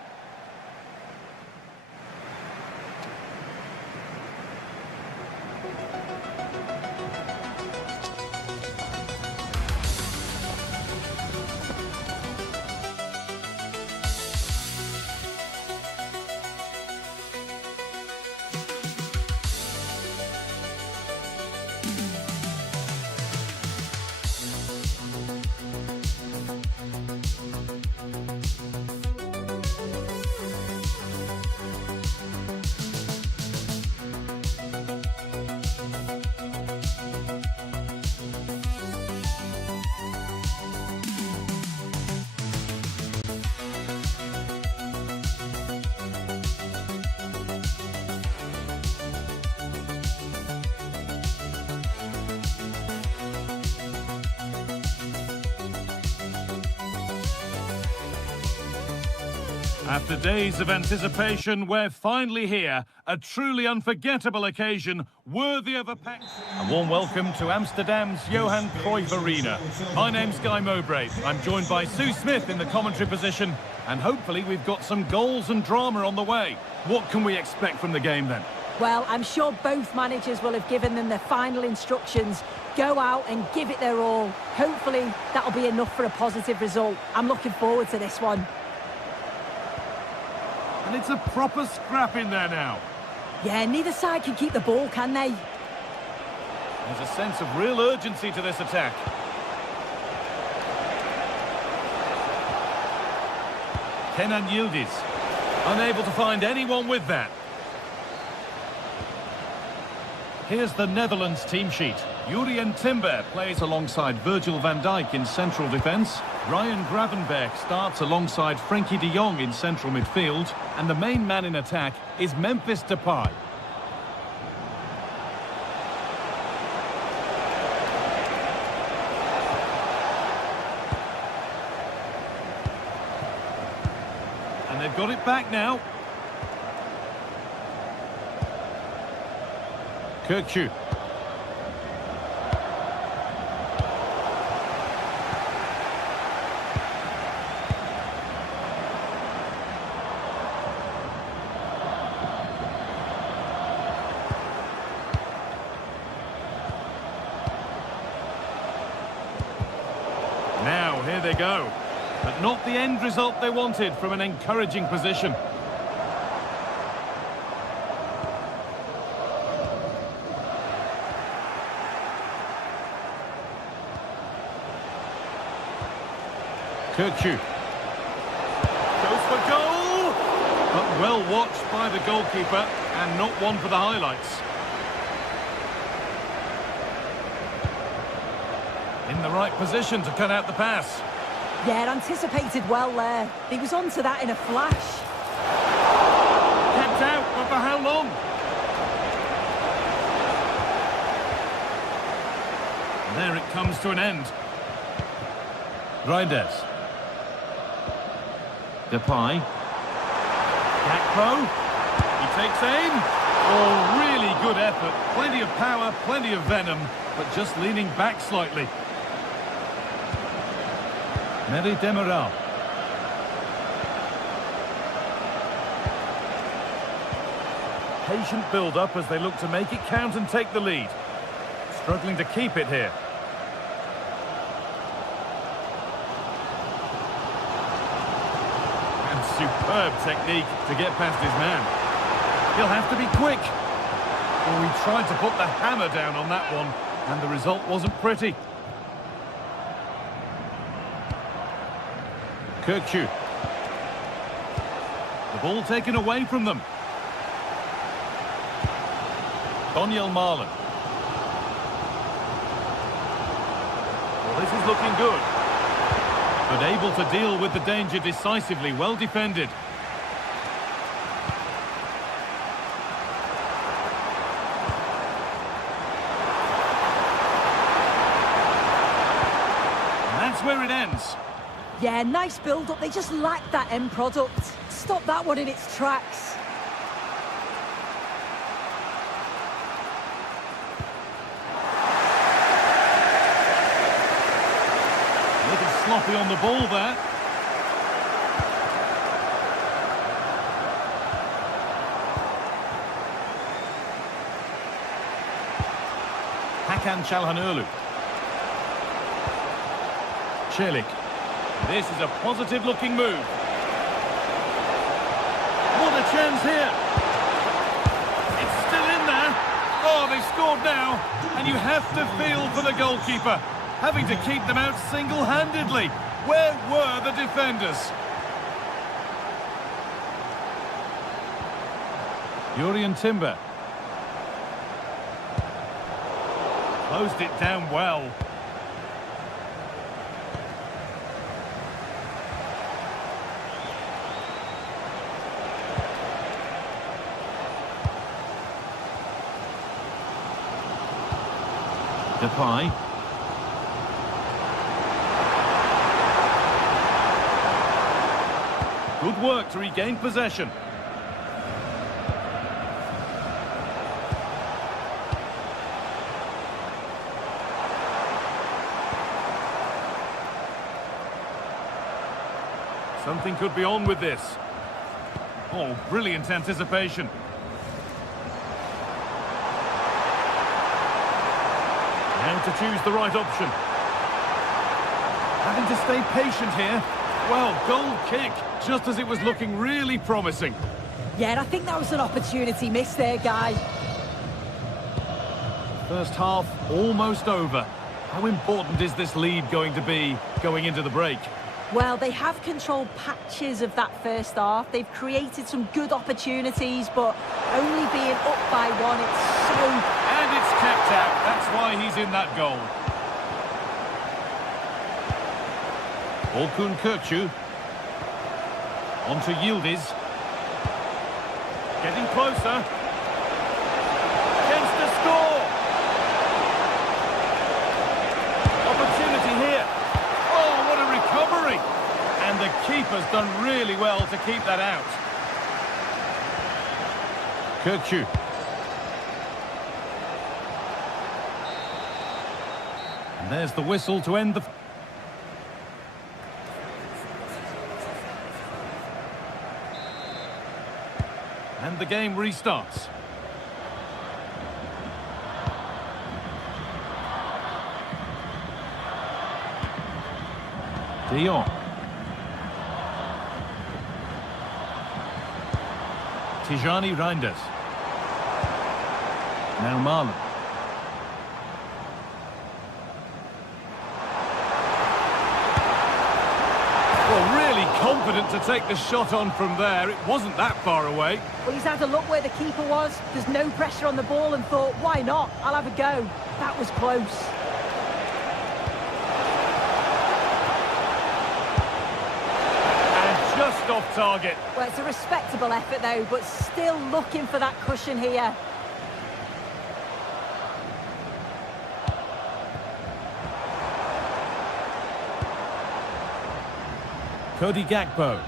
After days of anticipation, we're finally here. A truly unforgettable occasion, worthy of a pack. A warm welcome to Amsterdam's Johan Cruyff Arena. My name's Guy Mowbray. I'm joined by Sue Smith in the commentary position, and hopefully we've got some goals and drama on the way. What can we expect from the game then? Well, I'm sure both managers will have given them their final instructions. Go out and give it their all. Hopefully that'll be enough for a positive result. I'm looking forward to this one. And it's a proper scrap in there now. Yeah, neither side can keep the ball, can they? There's a sense of real urgency to this attack. Kenan Yildiz, unable to find anyone with that. Here's the Netherlands team sheet. Jurien Timber plays alongside Virgil van Dijk in central defence. Ryan Gravenberch starts alongside Frenkie de Jong in central midfield. And the main man in attack is Memphis Depay. And they've got it back now. Kirkju. Now, here they go. But not the end result they wanted from an encouraging position. Kirkju. Goes for goal! But well watched by the goalkeeper and not one for the highlights. In the right position to cut out the pass. Yeah, anticipated well there. He was onto that in a flash. Kept out, but for how long? And there it comes to an end. Reinders. Depay. Gakpo. He takes aim. Oh, really good effort. Plenty of power, plenty of venom, but just leaning back slightly. Meri Demiral. Patient build-up as they look to make it count and take the lead. Struggling to keep it here. And superb technique to get past his man. He'll have to be quick. Oh, he tried to put the hammer down on that one, and the result wasn't pretty. Kirkju. The ball taken away from them. Daniel Marlon. Well, this is looking good. But able to deal with the danger decisively, well defended. And that's where it ends. Yeah, nice build-up. They just lacked that end product. Stop that one in its tracks. A little sloppy on the ball there. Hakan Çalhanoğlu. Çelik. This is a positive-looking move. What a chance here. It's still in there. Oh, they've scored now. And you have to feel for the goalkeeper, having to keep them out single-handedly. Where were the defenders? Jurien Timber. Closed it down well. Depay. Good work to regain possession. Something could be on with this. Oh, brilliant anticipation. Now to choose the right option. Having to stay patient here. Well, goal kick, just as it was looking really promising. Yeah, and I think that was an opportunity missed there, guy. First half almost over. How important is this lead going to be going into the break? Well, they have controlled patches of that first half. They've created some good opportunities, but only being up by one, it's so... And it's kept out. That's why he's in that goal. Orkun Kökçü. On to Yildiz. Getting closer. Chance to score. Opportunity here. Oh, what a recovery. And the keeper's done really well to keep that out. Kökçü. And there's the whistle to end the... And the game restarts. De Jong. Tijani Reinders. Now Marlon. Well, really confident to take the shot on from there. It wasn't that far away. Well, he's had a look where the keeper was. There's no pressure on the ball and thought, why not? I'll have a go. That was close. And just off target. Well, it's a respectable effort, though, but still looking for that cushion here. Cody Gakpo.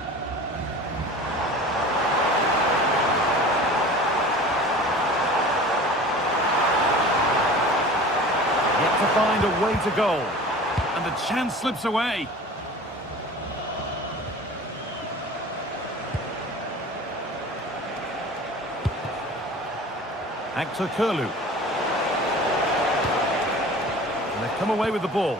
Yet to find a way to goal. And the chance slips away. Actor Kurlu. And they've come away with the ball.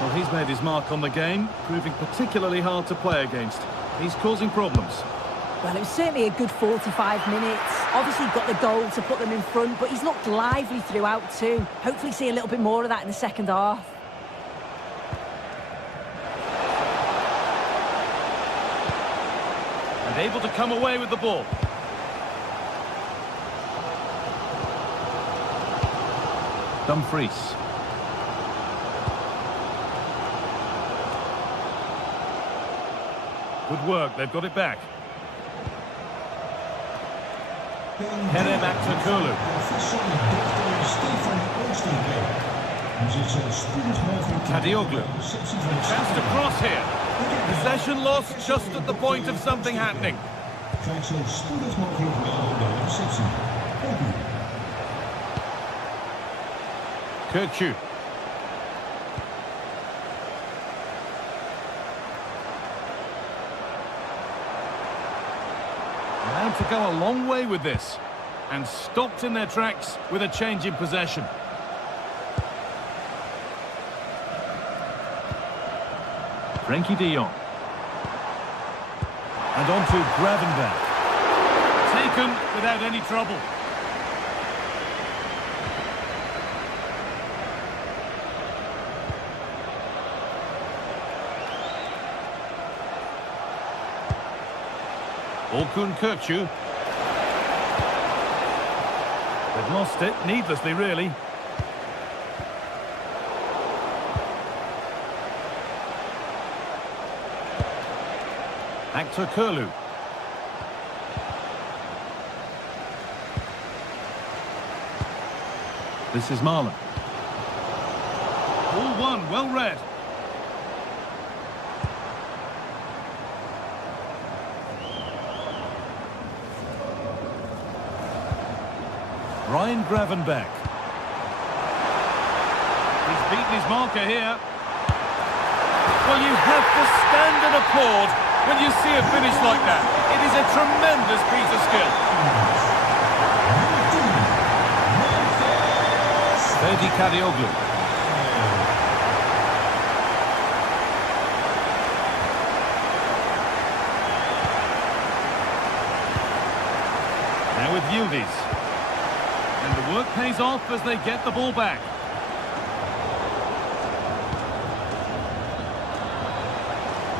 Well, he's made his mark on the game, proving particularly hard to play against. He's causing problems. Well, it was certainly a good 45 minutes. Obviously got the goal to put them in front, but he's looked lively throughout too. Hopefully see a little bit more of that in the second half. And able to come away with the ball. Dumfries. Good work, they've got it back. Kerem Aktürkoğlu. Kadioglu. Chance to cross here. Possession lost just at the point of something happening. Kökçü. To go a long way with this, and stopped in their tracks with a change in possession. Frenkie de Jong. And on to Gravenberch. Taken without any trouble. Orkun Kökçü. They've lost it, needlessly really. Aktürkoğlu. This is Marlon. All one, well read. Ryan Gravenberch. He's beaten his marker here. Well, you have to stand and applaud when you see a finish like that. It is a tremendous piece of skill. Ferdi Kadioglu. Yildiz. And the work pays off as they get the ball back.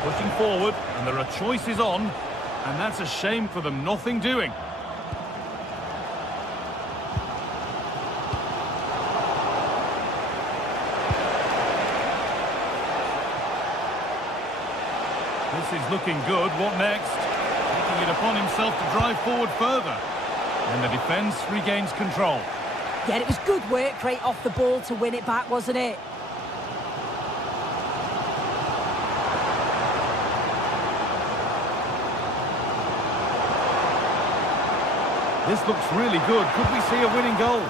Pushing forward, and there are choices on, and that's a shame for them, nothing doing. This is looking good. What next? Taking it upon himself to drive forward further. And the defence regains control. Yeah, it was good work right off the ball to win it back, wasn't it? This looks really good. Could we see a winning goal?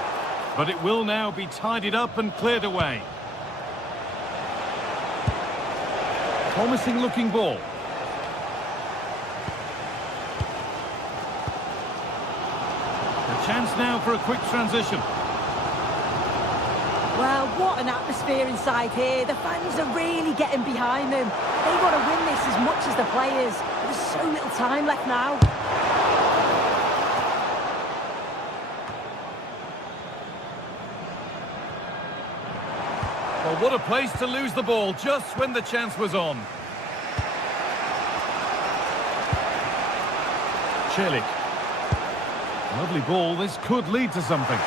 But it will now be tidied up and cleared away. Promising looking ball. A chance now for a quick transition. Well, what an atmosphere inside here. The fans are really getting behind them. They want to win this as much as the players. There's so little time left now. Well, what a place to lose the ball just when the chance was on. Celik. Lovely ball. This could lead to something.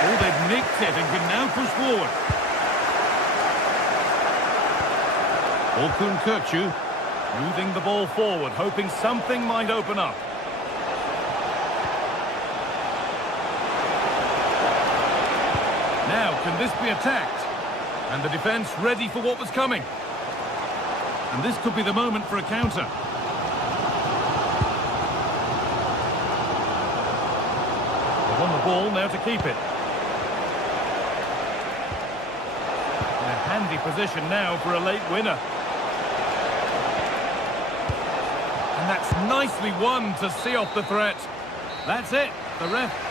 Oh, they've nicked it and can now push forward. Orkun Kökçü moving the ball forward, hoping something might open up. Now, can this be attacked? And the defence ready for what was coming. And this could be the moment for a counter. They've won the ball, now to keep it. In a handy position now for a late winner. And that's nicely won to see off the threat. That's it, the ref.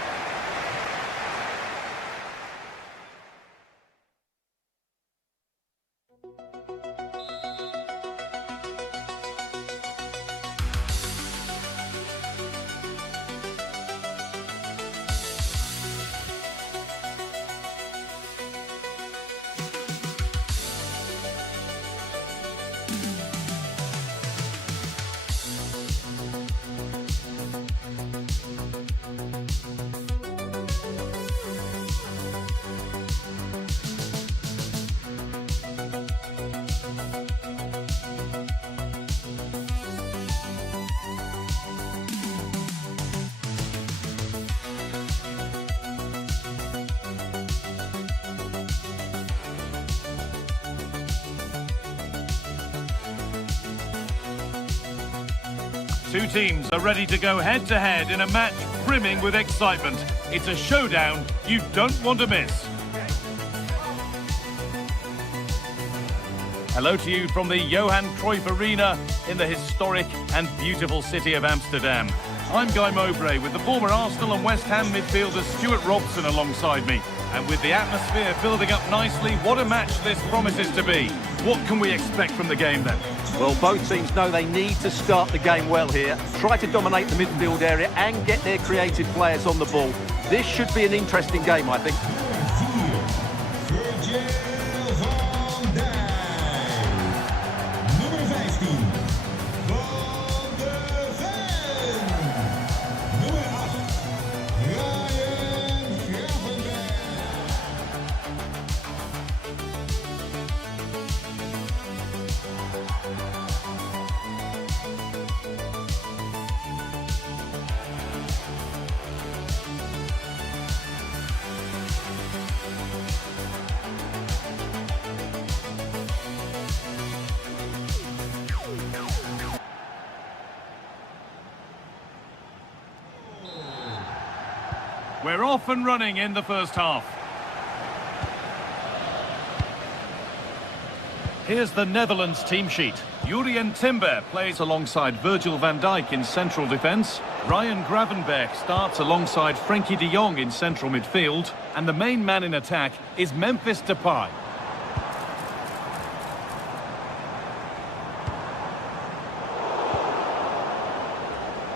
Two teams are ready to go head-to-head in a match brimming with excitement. It's a showdown you don't want to miss. Hello to you from the Johan Cruyff Arena in the historic and beautiful city of Amsterdam. I'm Guy Mowbray with the former Arsenal and West Ham midfielder Stuart Robson alongside me. And with the atmosphere building up nicely, what a match this promises to be. What can we expect from the game then? Well, both teams know they need to start the game well here. Try to dominate the midfield area and get their creative players on the ball. This should be an interesting game, I think. We're off and running in the first half. Here's the Netherlands team sheet. Jurien Timber plays alongside Virgil van Dijk in central defence. Ryan Gravenberch starts alongside Frenkie de Jong in central midfield. And the main man in attack is Memphis Depay.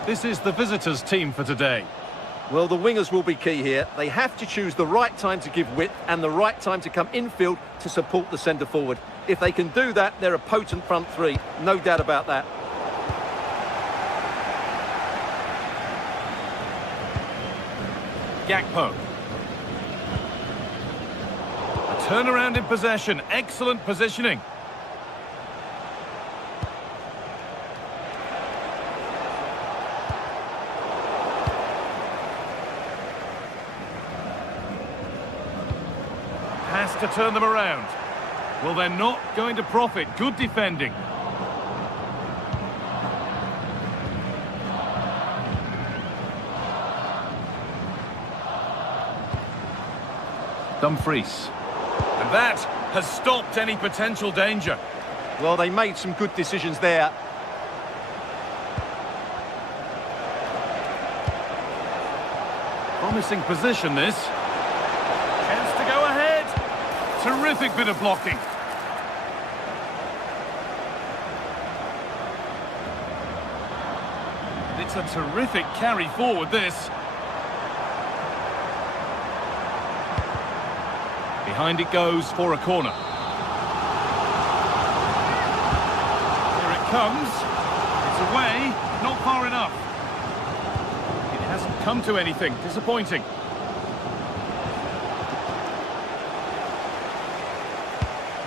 This is the visitors' team for today. Well, the wingers will be key here. They have to choose the right time to give width and the right time to come infield to support the centre forward. If they can do that, they're a potent front three. No doubt about that. Gakpo. A turnaround in possession. Excellent positioning. Has to turn them around. Well, they're not going to profit. Good defending. Dumfries. And that has stopped any potential danger. Well, they made some good decisions there. Promising position, this. Chance to go ahead. Terrific bit of blocking. It's a terrific carry forward, this. Behind it goes for a corner. Here it comes. It's away, not far enough. It hasn't come to anything. Disappointing.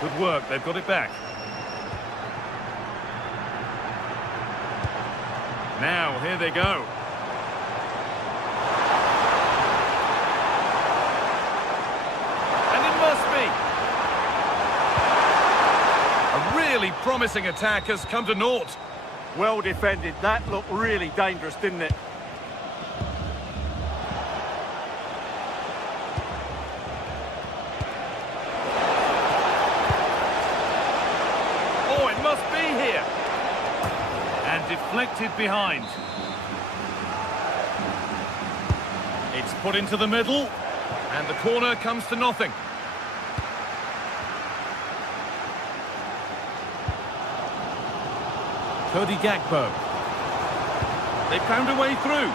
Good work, they've got it back. Now, here they go. And it must be. A really promising attack has come to naught. Well defended. That looked really dangerous, didn't it? Oh, it must be here. And deflected behind. It's put into the middle. And the corner comes to nothing. Cody Gakpo. They found a way through.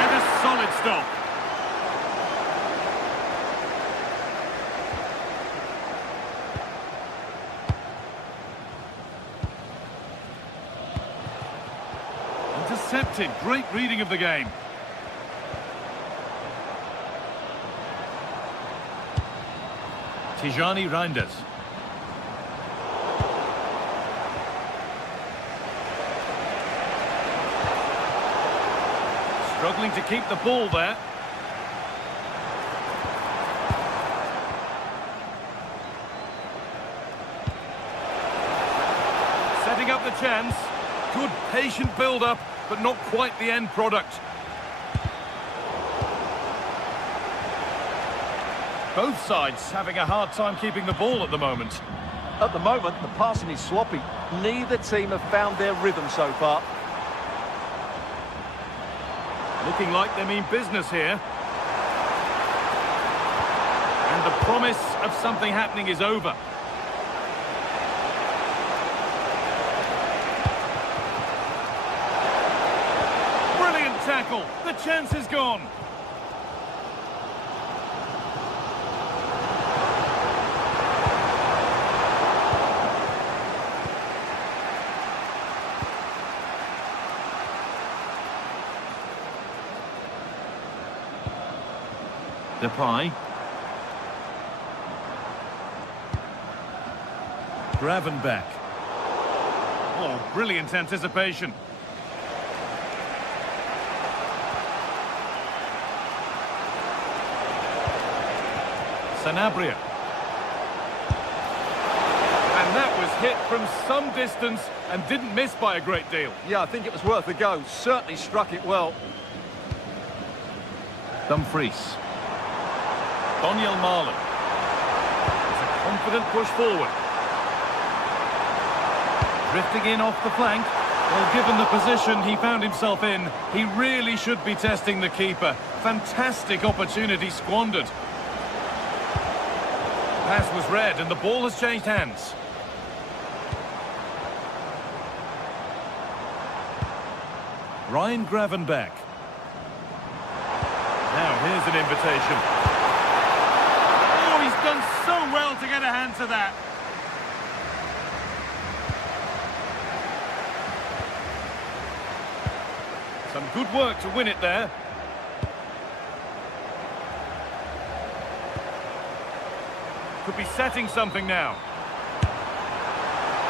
And a solid stop. Intercepted. Great reading of the game. Tijani Reinders. Struggling to keep the ball there. Setting up the chance. Good patient build-up, but not quite the end product. Both sides having a hard time keeping the ball at the moment. At the moment, the passing is sloppy. Neither team have found their rhythm so far. Looking like they mean business here. And the promise of something happening is over. Brilliant tackle. The chance is gone. Depay. Gravenbeck. Oh, brilliant anticipation. Sanabria. And that was hit from some distance and didn't miss by a great deal. Yeah, I think it was worth a go. Certainly struck it well. Dumfries. Daniel Marlon. It's a confident push forward. Drifting in off the flank. Well, given the position he found himself in, he really should be testing the keeper. Fantastic opportunity squandered. Pass was read and the ball has changed hands. Ryan Gravenbeck. Now here's an invitation. Oh, he's done so well to get a hand to that. Some good work to win it there. Could be setting something now.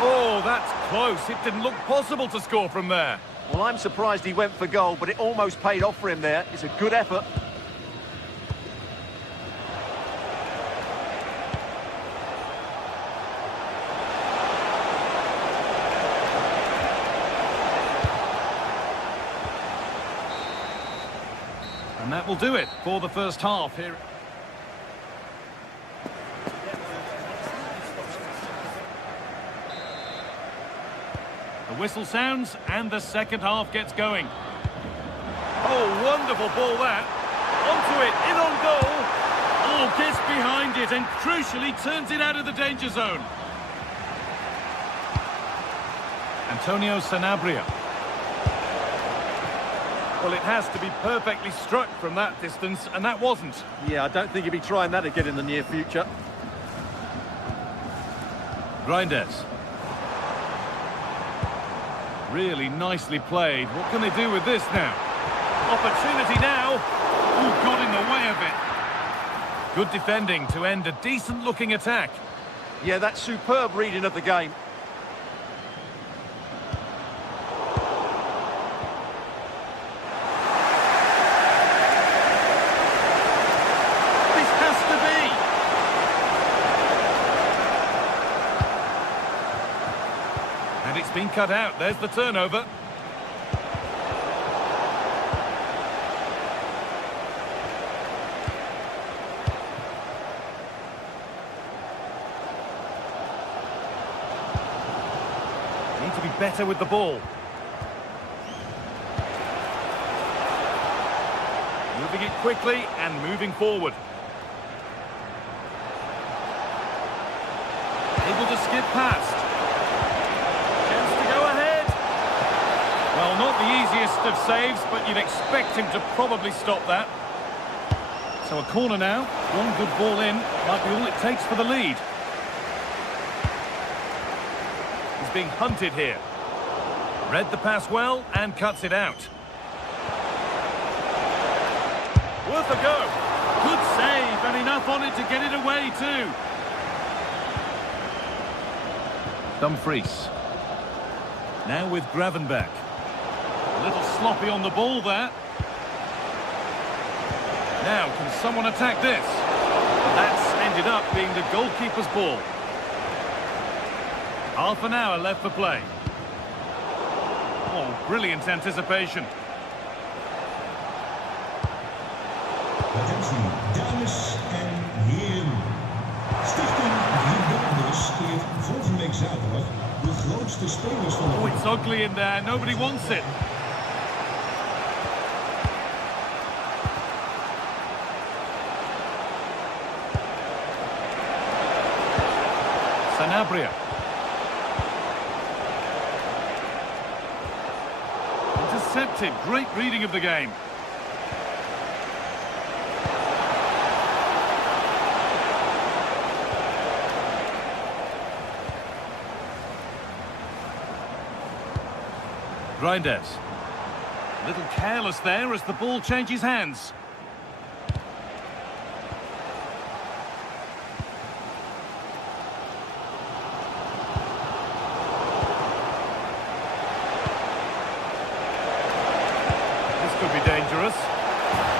Oh, that's close. It didn't look possible to score from there. Well, I'm surprised he went for goal, but it almost paid off for him there. It's a good effort. And that will do it for the first half here. The whistle sounds and the second half gets going. Oh, wonderful ball that. Onto it, in on goal. Oh, gets behind it and crucially turns it out of the danger zone. Antonio Sanabria. Well, it has to be perfectly struck from that distance, and that wasn't. Yeah, I don't think he'll be trying that again in the near future. Reinders. Really nicely played. What can they do with this now? Opportunity now. Ooh, got in the way of it. Good defending to end a decent-looking attack. Yeah, that's superb reading of the game. And it's been cut out. There's the turnover. Need to be better with the ball. Moving it quickly and moving forward. Able to skip past. Well, not the easiest of saves, but you'd expect him to probably stop that. So a corner now. One good ball in. Might be all it takes for the lead. He's being hunted here. Read the pass well and cuts it out. Worth a go. Good save and enough on it to get it away too. Dumfries. Now with Gravenbeck. A little sloppy on the ball there. Now, can someone attack this? That's ended up being the goalkeeper's ball. Half an hour left for play. Oh, brilliant anticipation. Attentie, dames en heren. Stichting Rebounders keert volgende week zaterdag de grootste spelers van de... Oh, it's ugly in there. Nobody wants it. Sanabria. Intercepted. Great reading of the game. Reinders. A little careless there as the ball changes hands. This could be dangerous.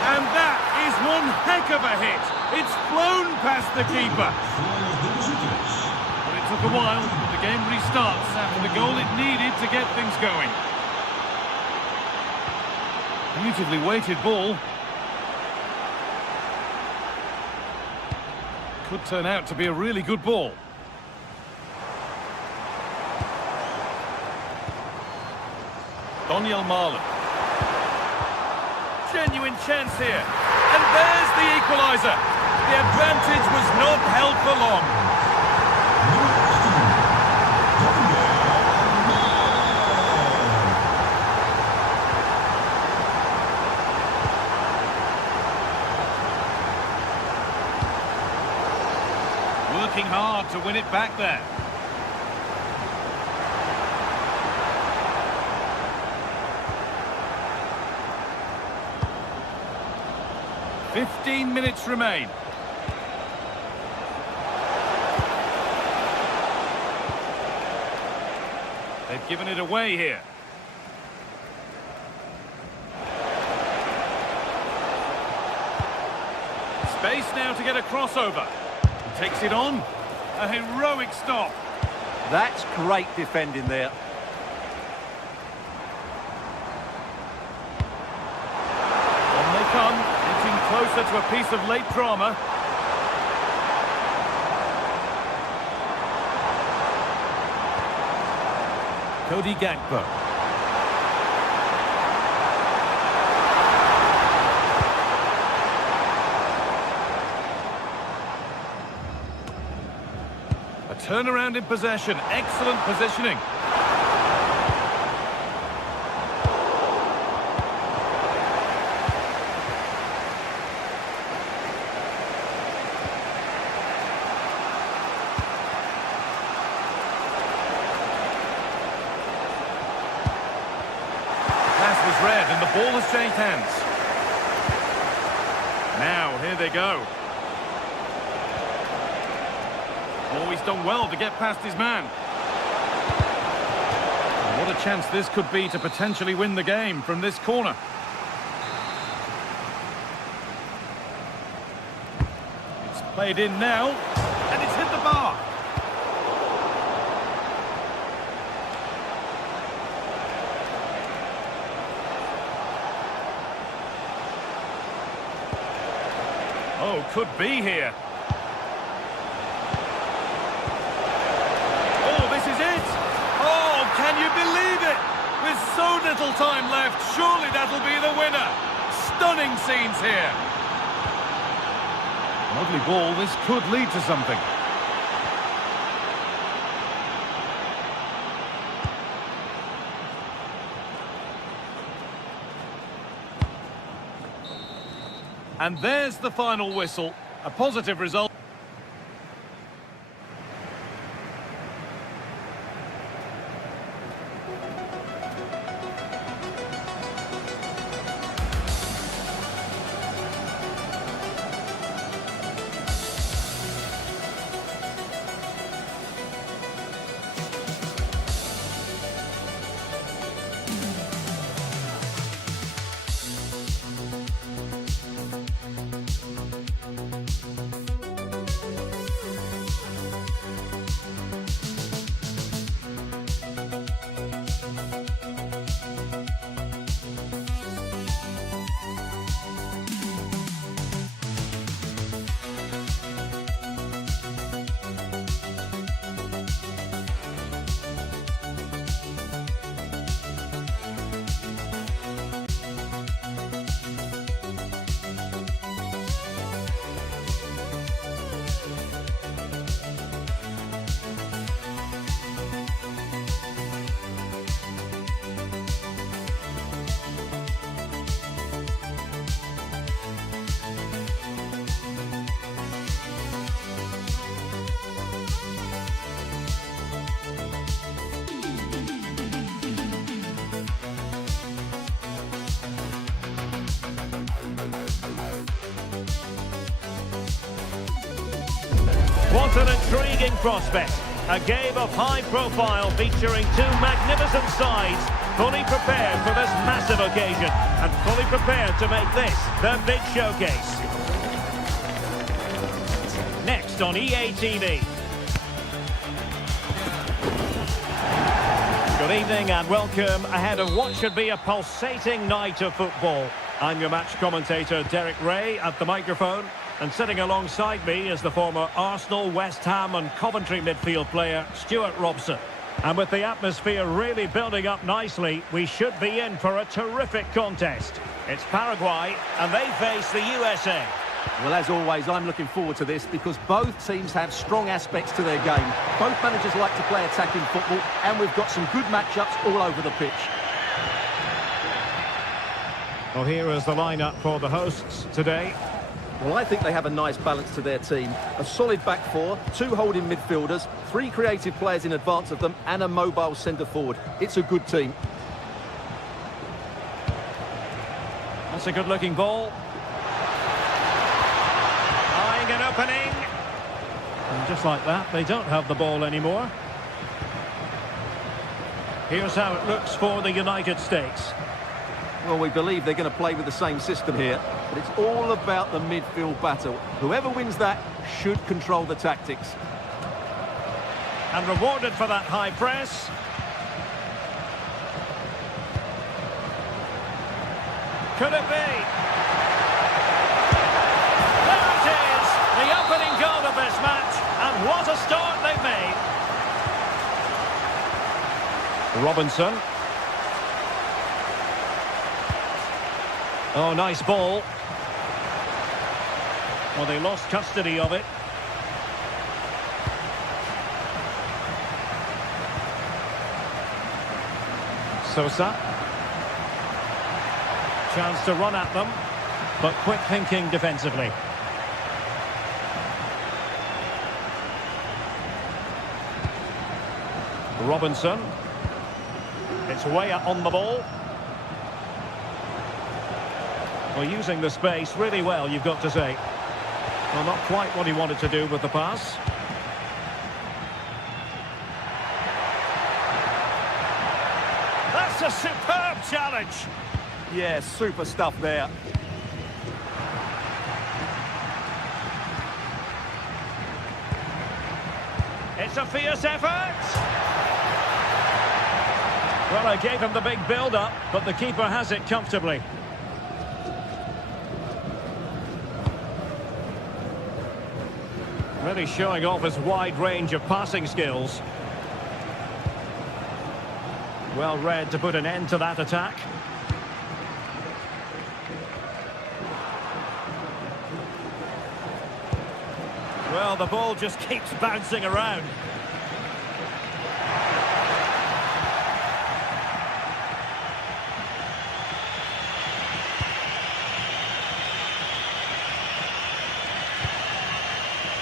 And that is one heck of a hit. It's flown past the keeper. But it took a while. The game restarts after the goal it needed to get things going. Beautifully weighted ball. Could turn out to be a really good ball. Daniel Marlon. Genuine chance here. And there's the equaliser. The advantage was not held for long. working hard to win it back there. "15 minutes remain. They've given it away here. Space now to get a crossover. He takes it on. A heroic stop. That's great defending there. On they come, inching closer to a piece of late drama. Cody Gakpo. A turnaround in possession. Excellent positioning. Red, and the ball has changed hands. Now, here they go. Oh, he's done well to get past his man. What a chance this could be to potentially win the game from this corner. It's played in now, and it's hit the bar. Oh, could be here. Oh, this is it! Oh, can you believe it? With so little time left, surely that'll be the winner. Stunning scenes here. Lovely ball, this could lead to something. And there's the final whistle. A positive result. What an intriguing prospect. A game of high profile featuring two magnificent sides, fully prepared for this massive occasion and fully prepared to make this their big showcase. Next on EA TV. Good evening and welcome ahead of what should be a pulsating night of football. I'm your match commentator Derek Ray at the microphone, and sitting alongside me is the former Arsenal, West Ham and Coventry midfield player Stuart Robson. And with the atmosphere really building up nicely, we should be in for a terrific contest. It's Paraguay and they face the USA. Well, as always, I'm looking forward to this because both teams have strong aspects to their game. Both managers like to play attacking football, and we've got some good matchups all over the pitch. Well, here is the lineup for the hosts today. Well, I think they have a nice balance to their team. A solid back four, 2 holding midfielders, 3 creative players in advance of them, and a mobile centre forward. It's a good team. That's a good-looking ball. Eyeing an opening. And just like that, they don't have the ball anymore. Here's how it looks for the United States. Well, we believe they're going to play with the same system here, but it's all about the midfield battle. Whoever wins that should control the tactics. And rewarded for that high press. Could it be? There it is! The opening goal of this match, and what a start they've made. Robinson. Oh, nice ball. Well, they lost custody of it. Sosa. Chance to run at them, but quick thinking defensively. Robinson. It's way up on the ball. Well, using the space really well, you've got to say. Well, not quite what he wanted to do with the pass. That's a superb challenge. Yeah, super stuff there. It's a fierce effort. Well, I gave him the big build-up, but the keeper has it comfortably. Really showing off his wide range of passing skills. Well read to put an end to that attack. Well, the ball just keeps bouncing around.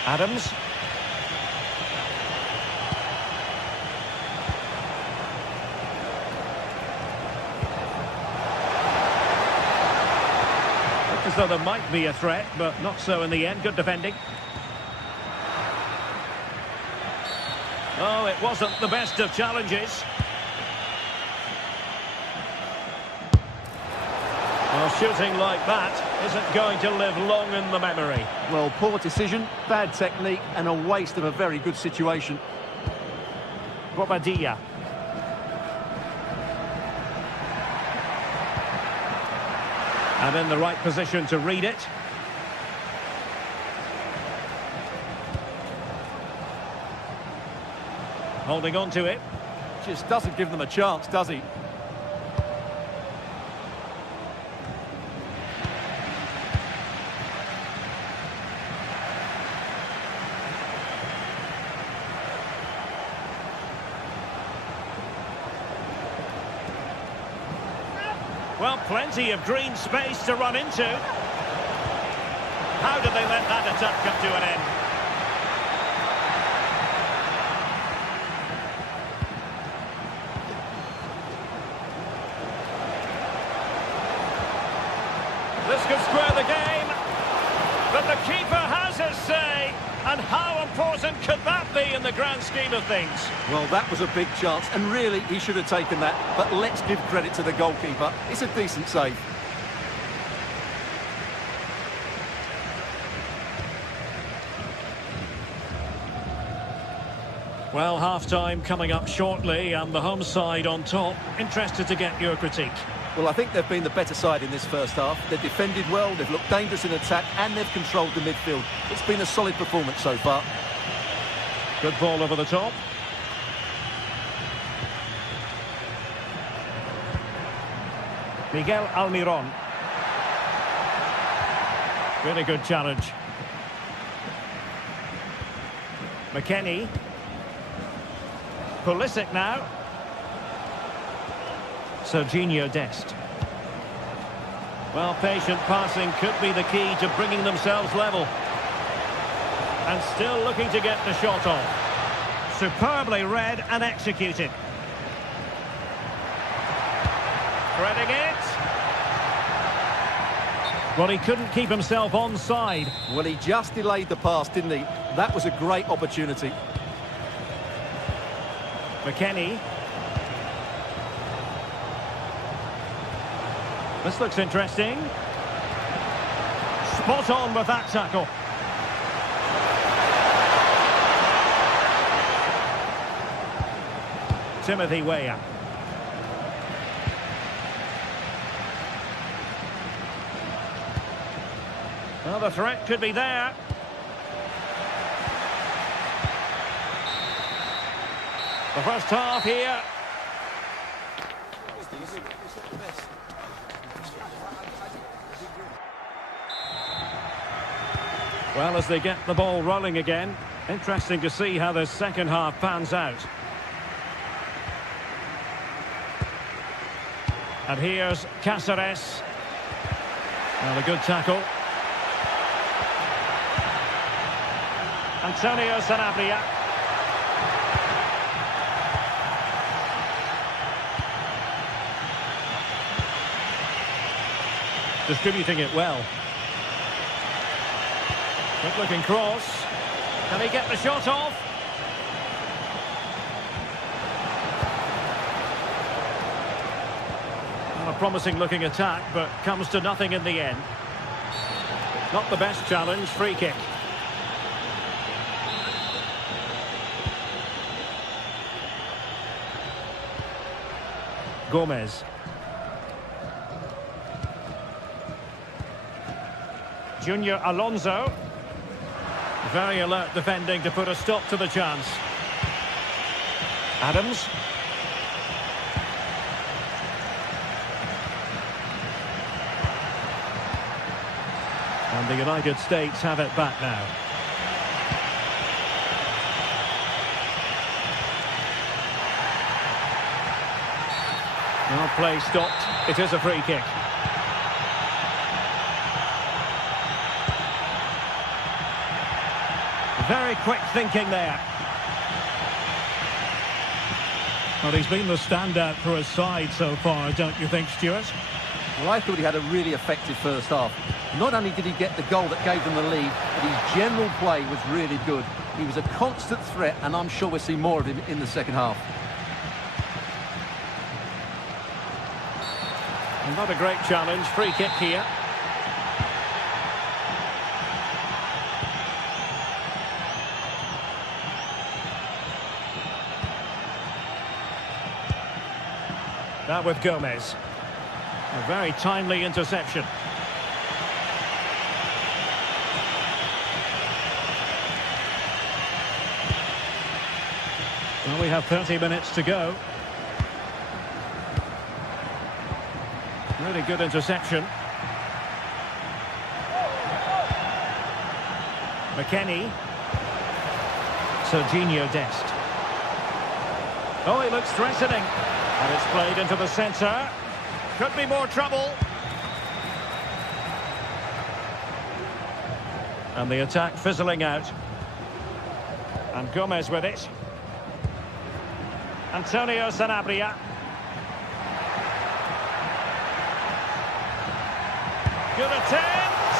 Adams. Looked as though there might be a threat, but not so in the end. Good defending. Oh, it wasn't the best of challenges. Well, shooting like that isn't going to live long in the memory. Well, poor decision, bad technique, and a waste of a very good situation. Bobadilla. And in the right position to read it. Holding on to it. Just doesn't give them a chance, does he? Well, plenty of green space to run into. How did they let that attack come to an end? This could square the game, but the keeper has his say, and how important could that be in the grand scheme of things? Well, that was a big chance, and really, he should have taken that, but let's give credit to the goalkeeper. It's a decent save. Well, half-time coming up shortly, and the home side on top. Interested to get your critique. Well, I think they've been the better side in this first half. They've defended well, they've looked dangerous in attack, and they've controlled the midfield. It's been a solid performance so far. Good ball over the top. Miguel Almiron. Really good challenge. McKennie. Pulisic now. Serginho Dest. Well, patient passing could be the key to bringing themselves level. And still looking to get the shot off. Superbly read and executed. Threading it. Well, he couldn't keep himself onside. Well, he just delayed the pass, didn't he? That was a great opportunity. McKennie. This looks interesting. Spot on with that tackle. Timothy Weah. Well, the threat could be there. The first half here. Well, as they get the ball rolling again, interesting to see how the second half pans out. And here's Cáceres. Well, a good tackle. Antonio Sanabria. Distributing it well. Good looking cross. Can he get the shot off? Well, a promising looking attack, but comes to nothing in the end. Not the best challenge, free kick. Gomez. Junior Alonso. Very alert defending to put a stop to the chance. Adams. And the United States have it back now. Well, play stopped. It is a free kick. Very quick thinking there. Well, he's been the standout for his side so far, don't you think, Stuart? Well, I thought he had a really effective first half. Not only did he get the goal that gave them the lead, but his general play was really good. He was a constant threat, and I'm sure we'll see more of him in the second half. And not a great challenge. Free kick here. That with Gomez. A very timely interception. Well, we have 30 minutes to go. Really good interception. McKennie. Serginho Dest. Oh, he looks threatening. And it's played into the centre. Could be more trouble. And the attack fizzling out. And Gomez with it. Antonio Sanabria. Good attempt.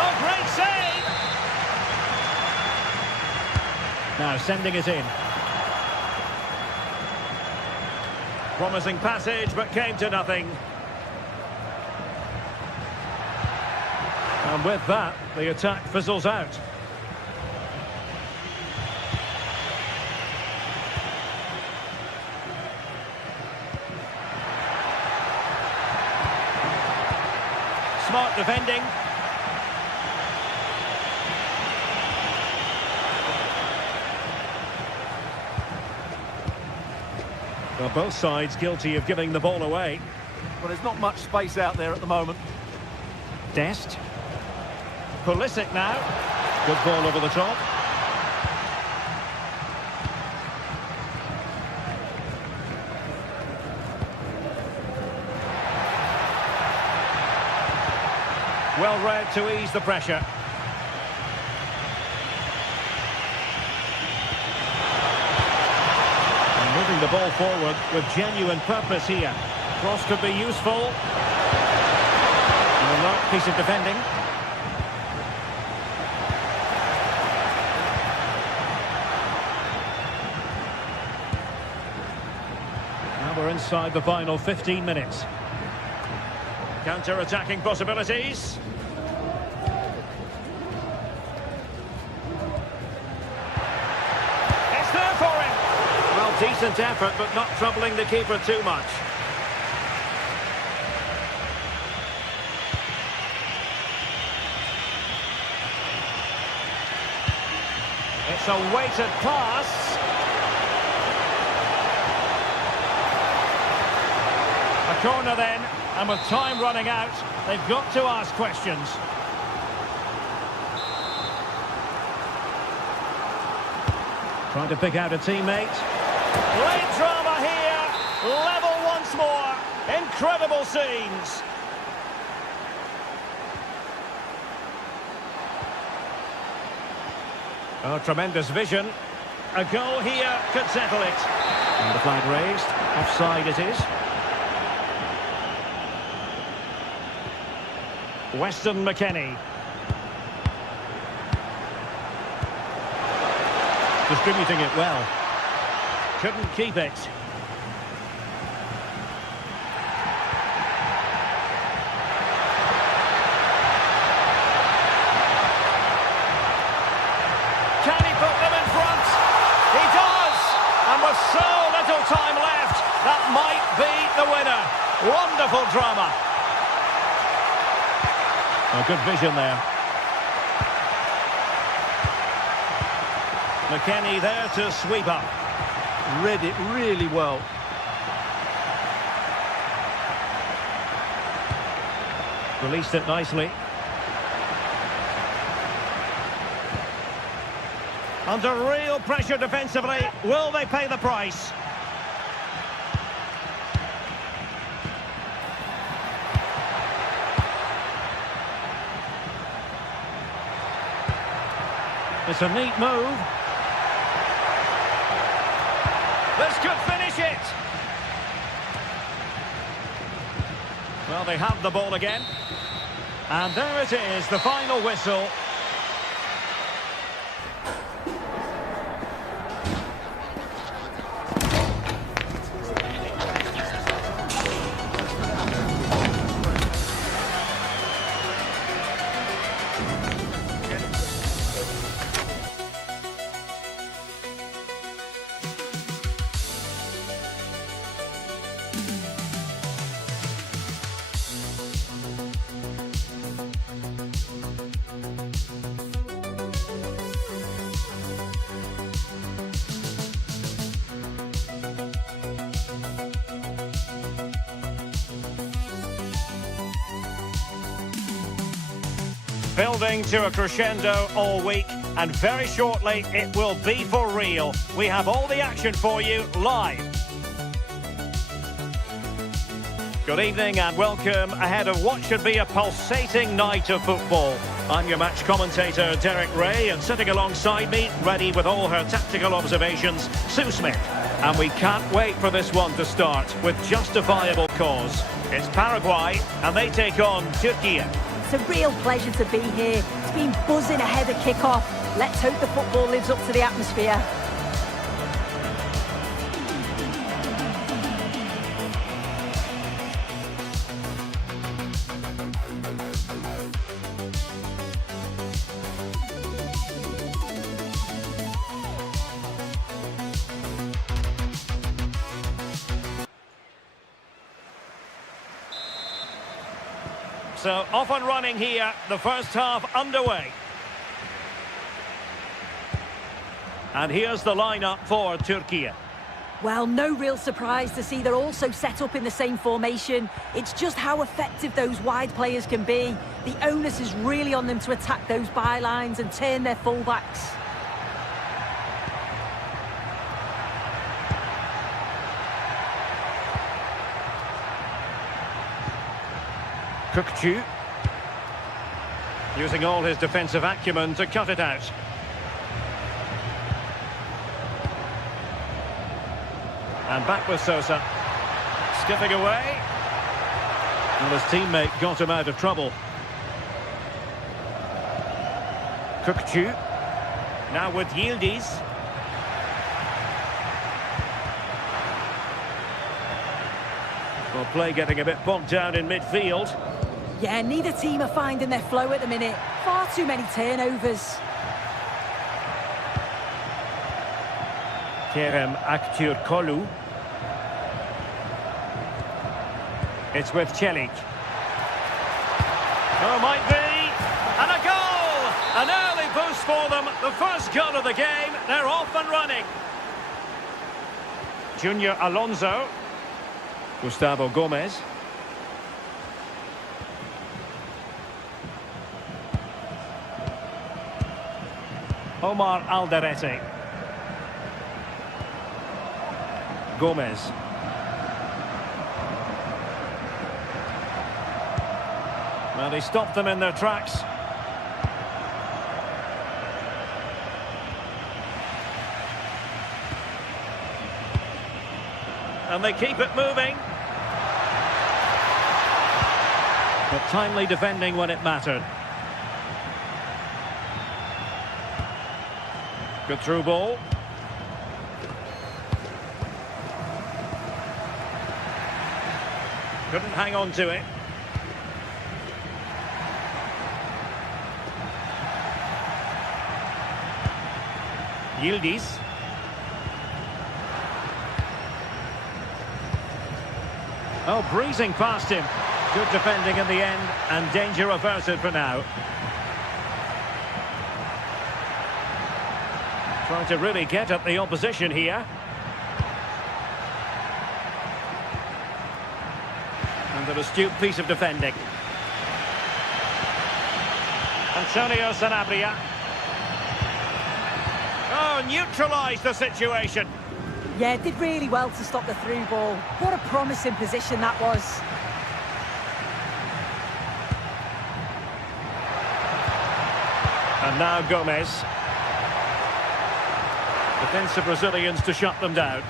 Oh, great save. Now sending it in. Promising passage, but came to nothing. And with that, the attack fizzles out. Smart defending. Well, both sides guilty of giving the ball away. Well, there's not much space out there at the moment. Dest. Pulisic now. Good ball over the top. Well read to ease the pressure. And moving the ball forward with genuine purpose here. Cross could be useful. An alert piece of defending. Now we're inside the final 15 minutes. Counter-attacking possibilities. It's there for him. Well, decent effort, but not troubling the keeper too much. It's a weighted pass. A corner then, and with time running out, they've got to ask questions. Trying to pick out a teammate. Great drama here. Level once more. Incredible scenes. Oh, tremendous vision. A goal here could settle it. And the flag raised. Offside it is. Weston McKennie. Distributing it well. Couldn't keep it. Can he put them in front? He does! And with so little time left, that might be the winner. Wonderful drama. A good vision there. McKennie there to sweep up. Read it really well. Released it nicely. Under real pressure defensively. Will they pay the price? It's a neat move. This could finish it. Well, they have the ball again. And there it is, the final whistle. Building to a crescendo all week, and very shortly it will be for real. We have all the action for you live. Good evening and welcome ahead of what should be a pulsating night of football. I'm your match commentator Derek Ray, and sitting alongside me, ready with all her tactical observations, Sue Smith. And we can't wait for this one to start with justifiable cause. It's Paraguay and they take on Turkey. It's a real pleasure to be here. It's been buzzing ahead of kick-off. Let's hope the football lives up to the atmosphere. So off and running here, the first half underway. And here's the lineup for Turkey. Well, no real surprise to see they're also set up in the same formation. It's just how effective those wide players can be. The onus is really on them to attack those bylines and turn their fullbacks. Kukçu. Using all his defensive acumen to cut it out. And back with Sosa. Skipping away. And his teammate got him out of trouble. Kukçu. Now with Yildiz. Well, play getting a bit bogged down in midfield. Yeah, neither team are finding their flow at the minute. Far too many turnovers. Kerem Aktürkoğlu. It's with Çelik. Oh, might be. And a goal! An early boost for them. The first goal of the game. They're off and running. Junior Alonso. Gustavo Gomez. Omar Alderete. Gomez. Well, he stopped them in their tracks. And they keep it moving. But timely defending when it mattered. Good through ball. Couldn't hang on to it. Yildiz. Oh, breezing past him. Good defending in the end, and danger averted for now. Trying to really get at the opposition here. And an astute piece of defending. Antonio Sanabria. Oh, neutralised the situation. Yeah, did really well to stop the through ball. What a promising position that was. And now Gomez. Defensive Brazilians to shut them down.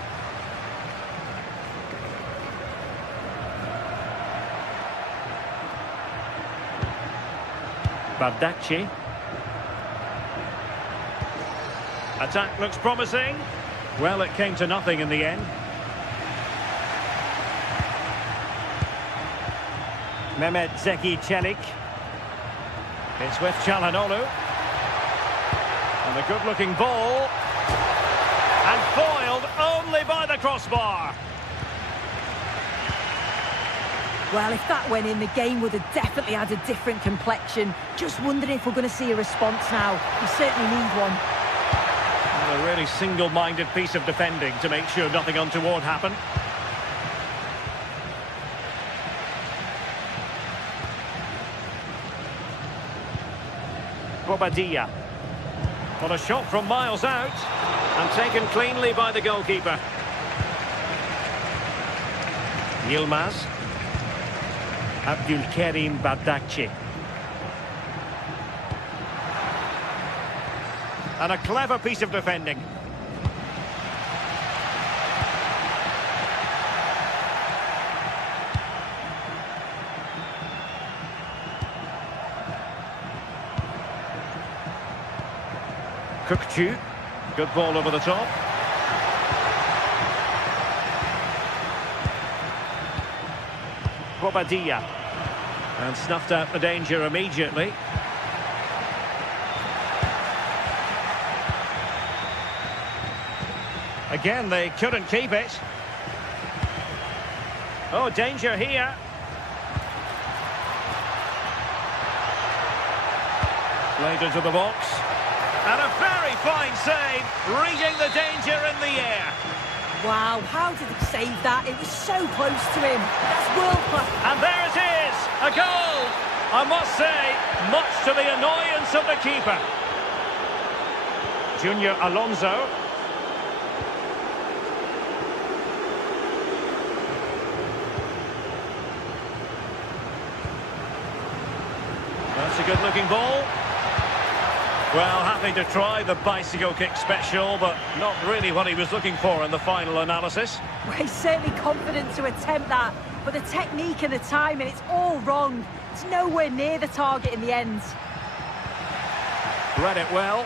Bardacci. Attack looks promising. Well, it came to nothing in the end. Mehmet Zeki Çelik. It's with Çalhanoğlu. And a good-looking ball. And foiled only by the crossbar. Well, if that went in, the game would have definitely had a different complexion. Just wondering if we're going to see a response now. We certainly need one. Well, a really single-minded piece of defending to make sure nothing untoward happened. Bobadilla. What a shot from miles out. And taken cleanly by the goalkeeper. Yilmaz. Abdülkerim Bardakçı. And a clever piece of defending. Kukçu. Good ball over the top. Bobadilla. And snuffed out the danger immediately. Again, they couldn't keep it. Oh, danger here. Played into the box. And a very fine save, reading the danger in the air. Wow, how did he save that? It was so close to him. That's world class. And there it is, a goal. I must say, much to the annoyance of the keeper. Junior Alonso. That's a a good-looking ball. Well, happy to try the bicycle kick special, but not really what he was looking for in the final analysis. Well, he's certainly confident to attempt that, but the technique and the timing, it's all wrong. It's nowhere near the target in the end. Read it well.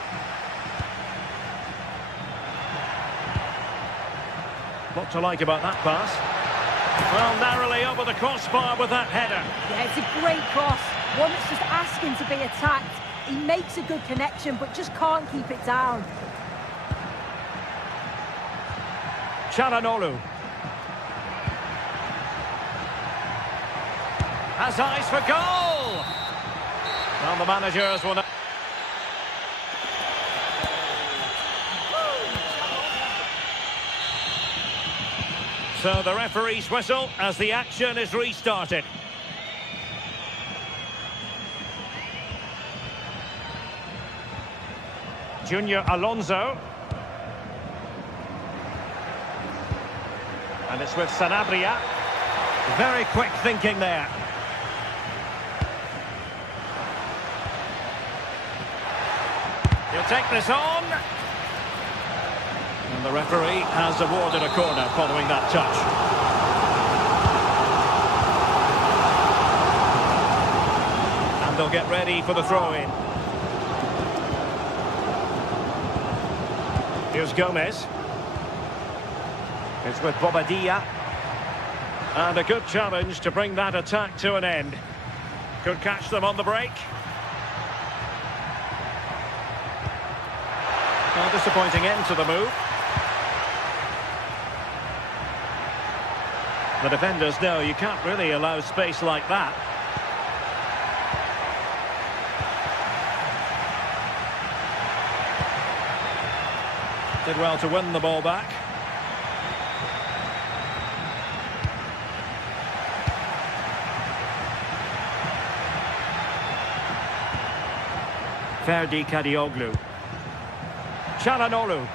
What to like about that pass? Well, narrowly over the crossbar with that header. Yeah, it's a great cross. One that's just asking to be attacked. He makes a good connection, but just can't keep it down. Çalhanoğlu. Has eyes for goal! Well, the managers will... So the referee's whistle as the action is restarted. Junior Alonso. And it's with Sanabria. Very quick thinking there. He'll take this on. And the referee has awarded a corner following that touch. And they'll get ready for the throw-in. Here's Gomez. It's with Bobadilla. And a good challenge to bring that attack to an end. Could catch them on the break. Well, disappointing end to the move. The defenders know you can't really allow space like that. Did well to win the ball back. Ferdi Kadioglu. Çalhanoğlu.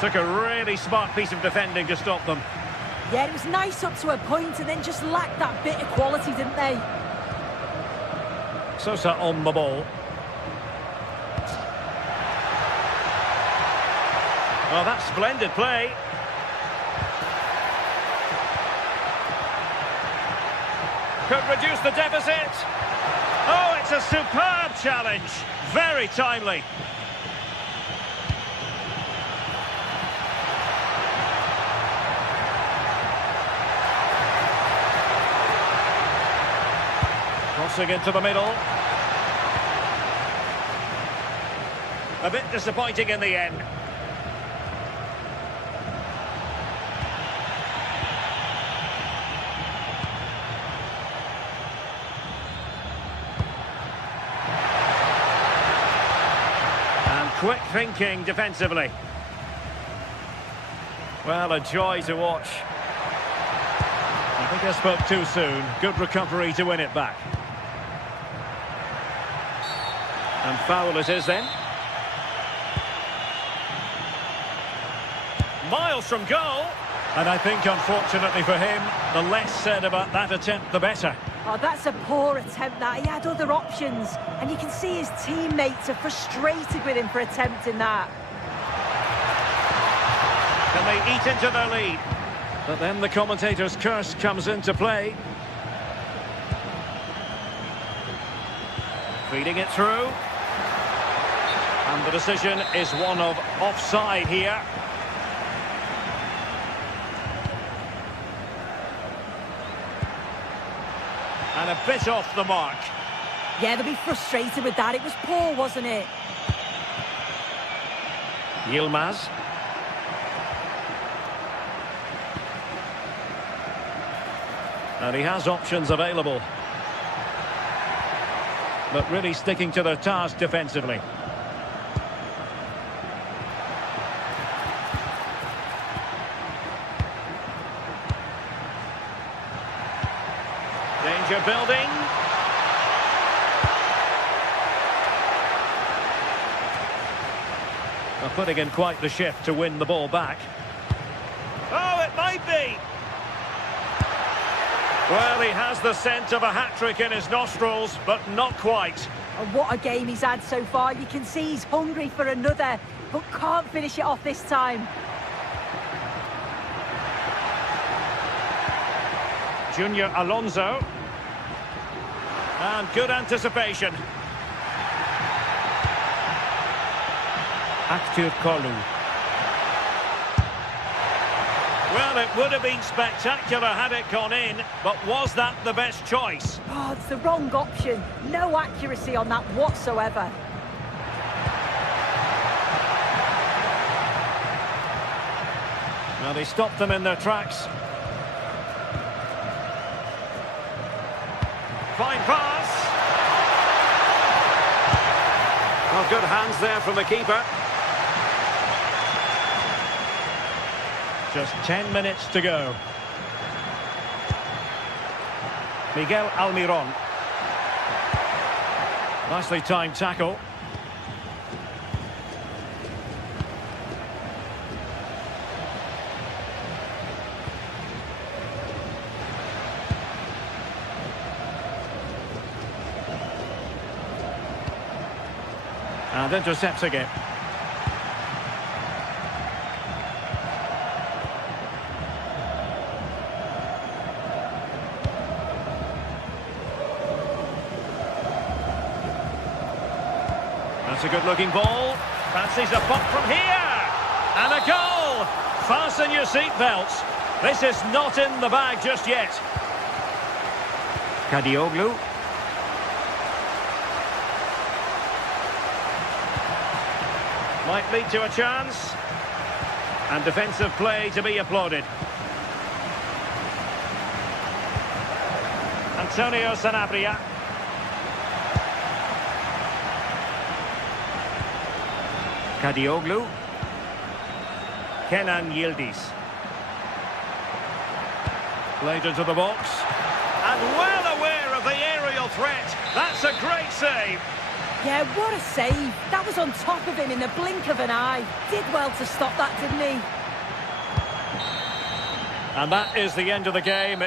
Took a really smart piece of defending to stop them. Yeah, it was nice up to a point and then just lacked that bit of quality, didn't they? Sosa on the ball. Oh, that's splendid play. Could reduce the deficit. Oh, it's a superb challenge. Very timely. Crossing into the middle. A bit disappointing in the end. And quick thinking defensively. Well, a joy to watch. I think I spoke too soon. Good recovery to win it back. And foul it is then. Miles from goal. And I think, unfortunately for him, the less said about that attempt, the better. Oh, that's a poor attempt, that. He had other options. And you can see his teammates are frustrated with him for attempting that. Can they eat into their lead? But then the commentator's curse comes into play. Feeding it through. And the decision is one of offside here. And a bit off the mark. Yeah, they'll be frustrated with that. It was poor, wasn't it? Yilmaz. And he has options available. But really sticking to their task defensively. Danger building. They're putting in quite the shift to win the ball back. Oh, it might be. Well, he has the scent of a hat-trick in his nostrils, but not quite. And what a game he's had so far. You can see he's hungry for another, but can't finish it off this time. Junior Alonso. And good anticipation. Aktür Kolu. Well, it would have been spectacular had it gone in, but was that the best choice? Oh, it's the wrong option. No accuracy on that whatsoever. Well, they stopped them in their tracks. Fine pass. Well, good hands there from the keeper. Just 10 minutes to go. Miguel Almiron. Nicely timed tackle. And intercepts again. That's a good-looking ball. Fancies a pop from here. And a goal! Fasten your seatbelts. This is not in the bag just yet. Kadioglu. Might lead to a chance. And defensive play to be applauded. Antonio Sanabria. Kadioglu. Kenan Yildiz. Played into the box. And well aware of the aerial threat. That's a great save. Yeah, what a save. That was on top of him in the blink of an eye. Did well to stop that, didn't he? And that is the end of the game.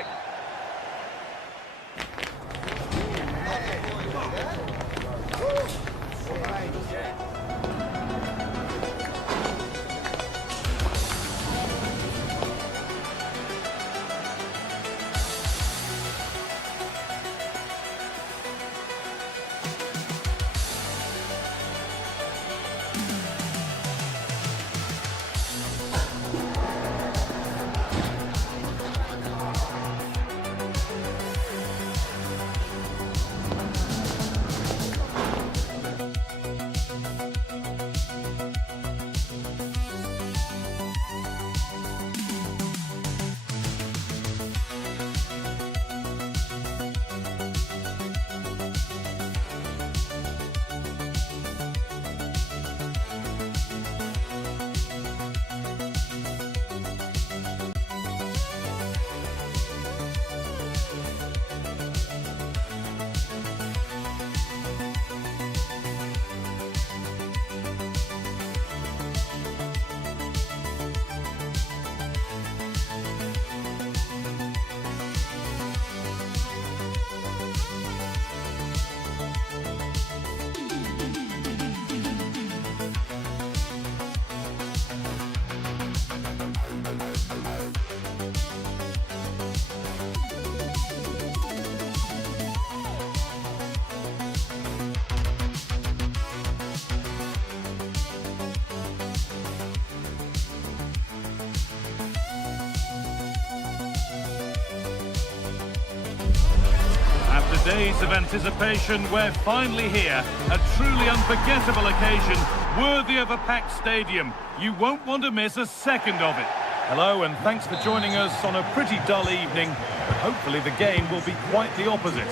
After days of anticipation, we're finally here. A truly unforgettable occasion, worthy of a packed stadium. You won't want to miss a second of it. Hello, and thanks for joining us on a pretty dull evening, but hopefully the game will be quite the opposite.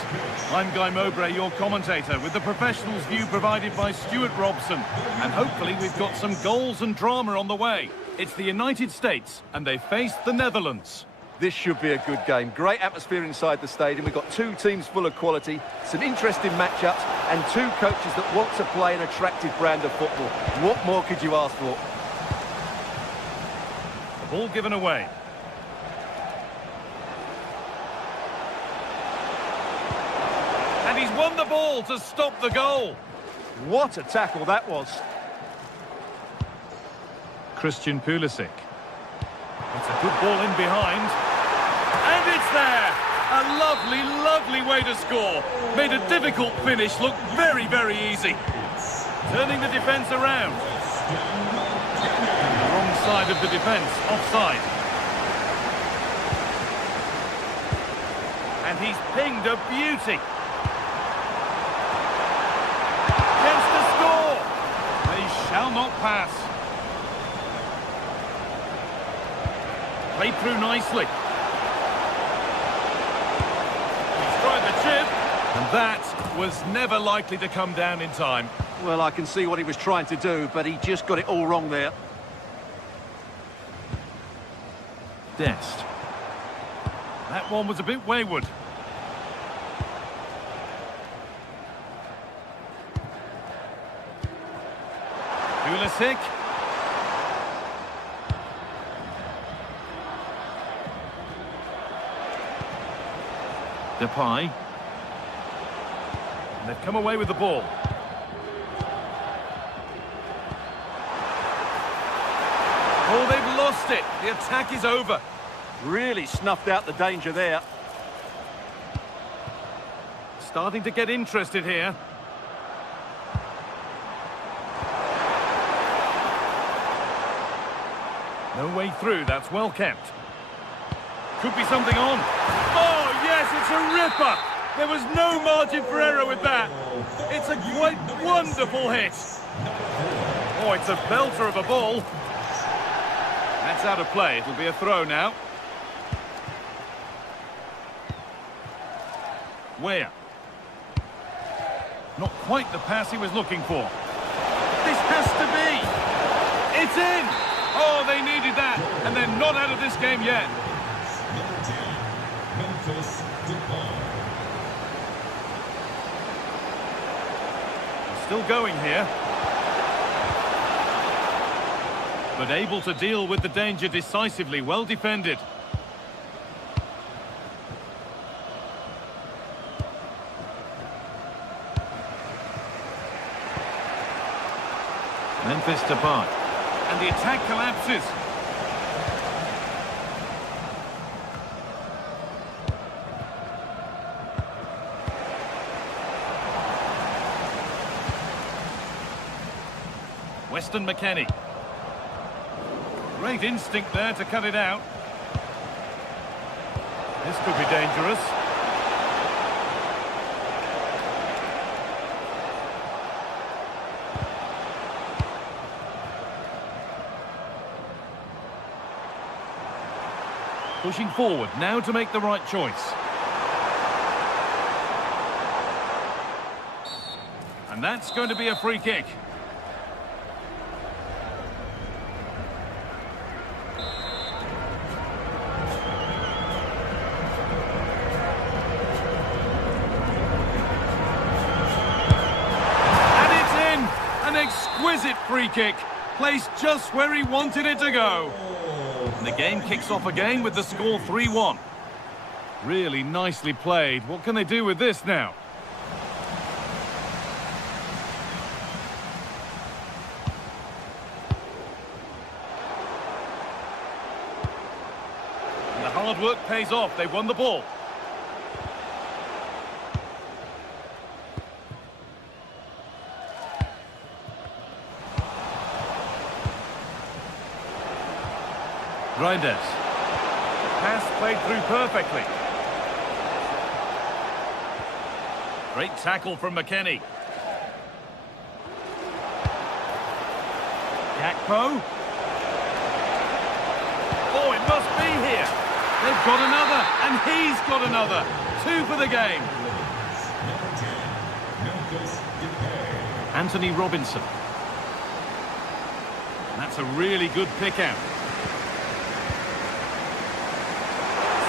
I'm Guy Mowbray, your commentator, with the professionals' view provided by Stuart Robson. And hopefully we've got some goals and drama on the way. It's the United States, and they face the Netherlands. This should be a good game. Great atmosphere inside the stadium. We've got two teams full of quality, some interesting matchups, and two coaches that want to play an attractive brand of football. What more could you ask for? The ball given away. And he's won the ball to stop the goal. What a tackle that was. Christian Pulisic. It's a good ball in behind. And it's there! A lovely, lovely way to score. Made a difficult finish look very, very easy. Turning the defence around. The wrong side of the defence, offside. And he's pinged a beauty. Chance to score. They shall not pass. Played through nicely. He's tried the chip. And that was never likely to come down in time. Well, I can see what he was trying to do, but he just got it all wrong there. Dest. That one was a bit wayward. Pulisic. Depay. And they've come away with the ball. Oh, they've lost it. The attack is over. Really snuffed out the danger there. Starting to get interested here. No way through, that's well kept. Could be something on. Oh, yes, it's a ripper. There was no margin for error with that. It's a quite wonderful hit. Oh, it's a belter of a ball. That's out of play. It'll be a throw now. Where? Not quite the pass he was looking for. This has to be. It's in. Oh, they needed that. And they're not out of this game yet. Still going here. But able to deal with the danger decisively. Well defended. Memphis Depay. And the attack collapses. Weston McKennie. Great instinct there to cut it out. This could be dangerous. Pushing forward now to make the right choice. And that's going to be a free kick. Exquisite free kick, placed just where he wanted it to go. And the game kicks off again with the score 3-1. Really nicely played. What can they do with this now? And the hard work pays off. They won the ball. Reinders. Pass played through perfectly. Great tackle from McKennie. Gakpo. Oh, it must be here. They've got another, and he's got another. 2 for the game. Anthony Robinson. That's a really good pick out.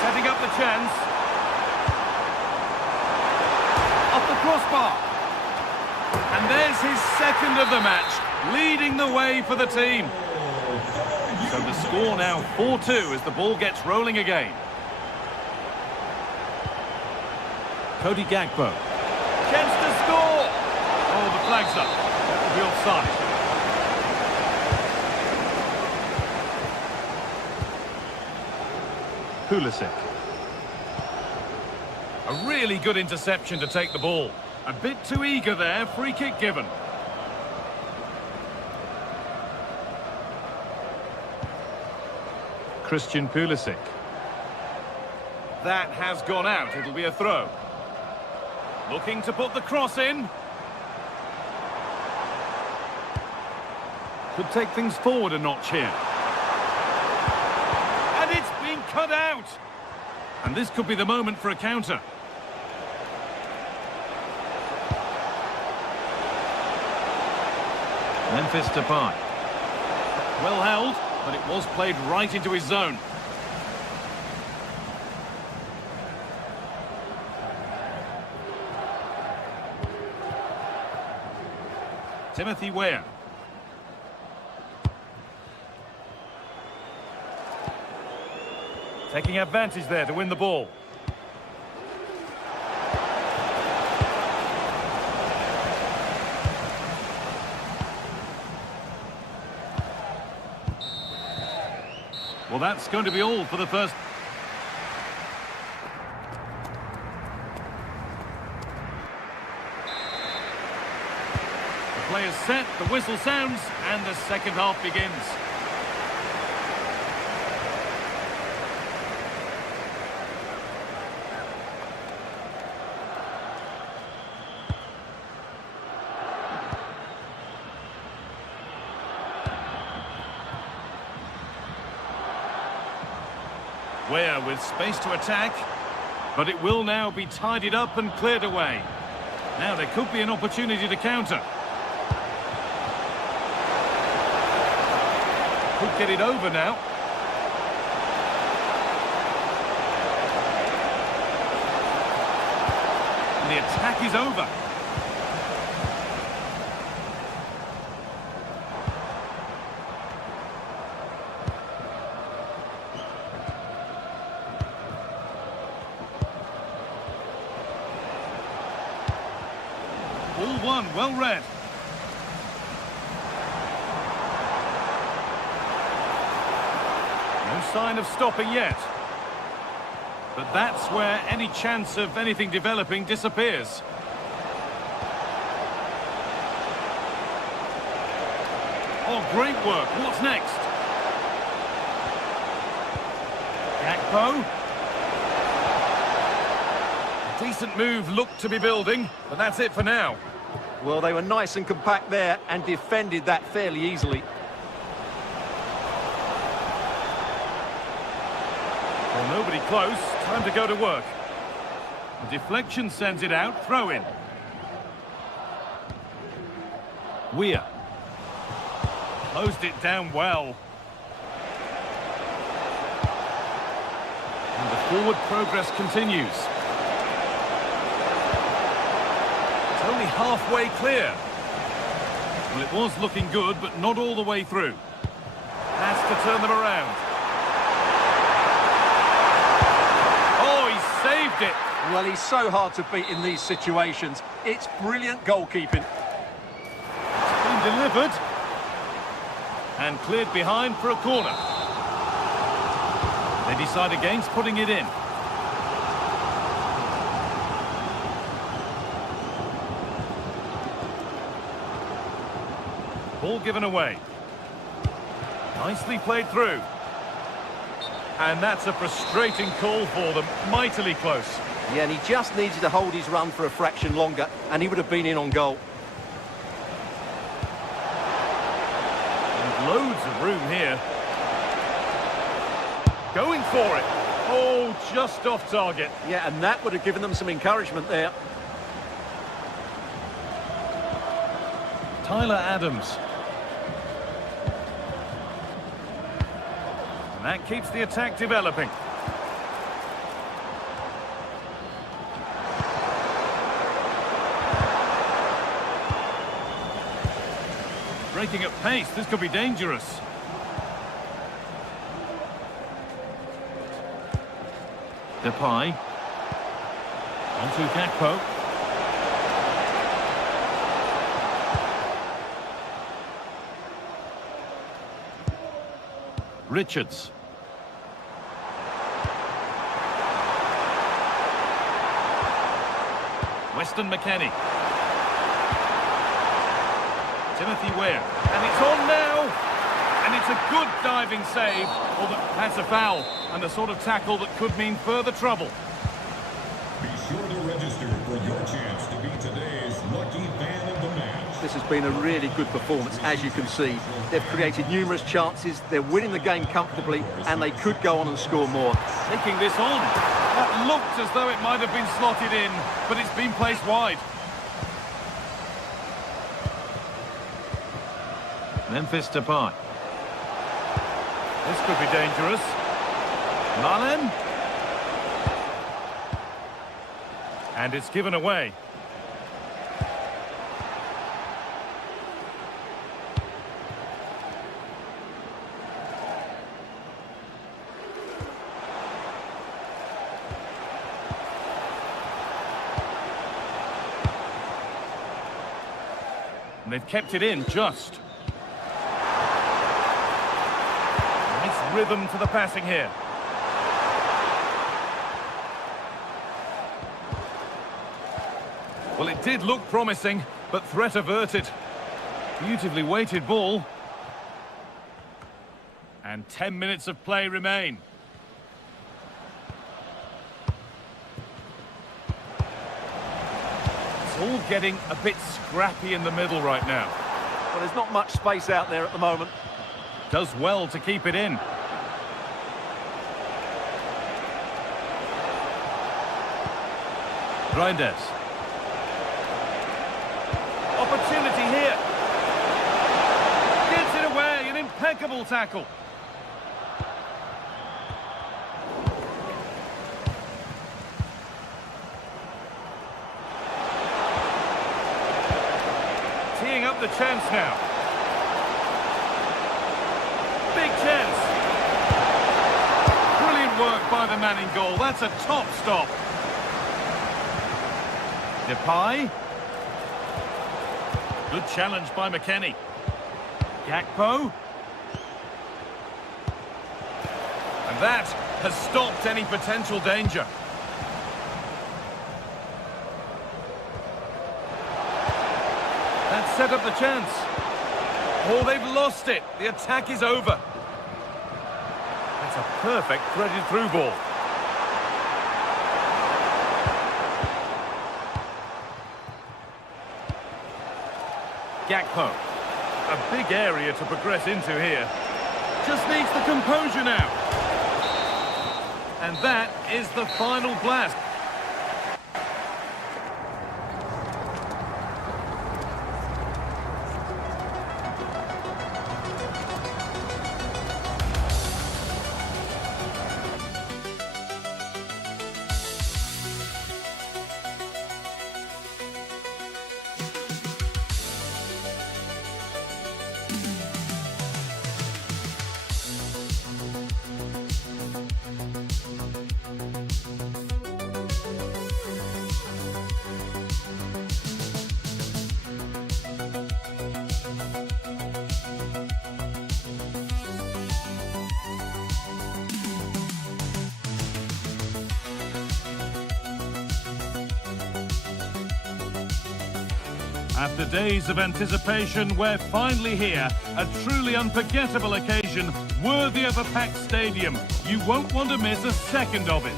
Setting up the chance. Off the crossbar. And there's his second of the match, leading the way for the team. So the score now 4-2 as the ball gets rolling again. Cody Gakpo. Chance to score! Oh, the flag's up. That will be offside. Pulisic. A really good interception to take the ball. A bit too eager there, free kick given. Christian Pulisic. That has gone out, it'll be a throw. Looking to put the cross in. Could take things forward a notch here. And it's been cut out! And this could be the moment for a counter. Memphis Depay. Well held, but it was played right into his zone. Timothy Weah. Taking advantage there to win the ball. Well, that's going to be all for the first. The play is set, the whistle sounds, and the second half begins. Weah with space to attack, but it will now be tidied up and cleared away. Now there could be an opportunity to counter. Could get it over now. And the attack is over. All one, well read. No sign of stopping yet. But that's where any chance of anything developing disappears. Oh, great work. What's next? Gakpo. Decent move looked to be building, but that's it for now. Well, they were nice and compact there and defended that fairly easily. Well, nobody close. Time to go to work. The deflection sends it out. Throw in. Weah. Closed it down well. And the forward progress continues. Only halfway clear. Well, it was looking good, but not all the way through. Has to turn them around. Oh, he saved it. Well, he's so hard to beat in these situations. It's brilliant goalkeeping. It's been delivered. And cleared behind for a corner. They decide against putting it in. Ball given away. Nicely played through. And that's a frustrating call for them. Mightily close. Yeah, and he just needed to hold his run for a fraction longer, and he would have been in on goal. And loads of room here. Going for it. Oh, just off target. Yeah, and that would have given them some encouragement there. Tyler Adams. And that keeps the attack developing. Breaking at pace, this could be dangerous. Depay. Onto Gakpo. Richards. Weston McKennie. Timothy Weah. And it's on now. And it's a good diving save. Well, that's a foul. And a sort of tackle that could mean further trouble. Be sure to register for your chance to be today's lucky fan of the match. This has been a really good performance, as you can see. They've created numerous chances, they're winning the game comfortably, and they could go on and score more. Taking this on. That looked as though it might have been slotted in, but it's been placed wide. Memphis Depay. This could be dangerous. Malen. And it's given away. And they've kept it in just. Nice rhythm to the passing here. Well, it did look promising, but threat averted. Beautifully weighted ball. And 10 minutes of play remain. It's all getting a bit scrappy in the middle right now. Well, there's not much space out there at the moment. Does well to keep it in. Reinders. Opportunity here. Gets it away, an impeccable tackle. Teeing up the chance now. Big chance. Brilliant work by the man in goal. That's a top stop. Depay. Good challenge by McKennie. Gakpo. And that has stopped any potential danger. That set up the chance. Oh, they've lost it. The attack is over. That's a perfect threaded through ball. Gakpo. A big area to progress into here. Just needs the composure now. And that is the final blast. After days of anticipation, we're finally here. A truly unforgettable occasion, worthy of a packed stadium. You won't want to miss a second of it.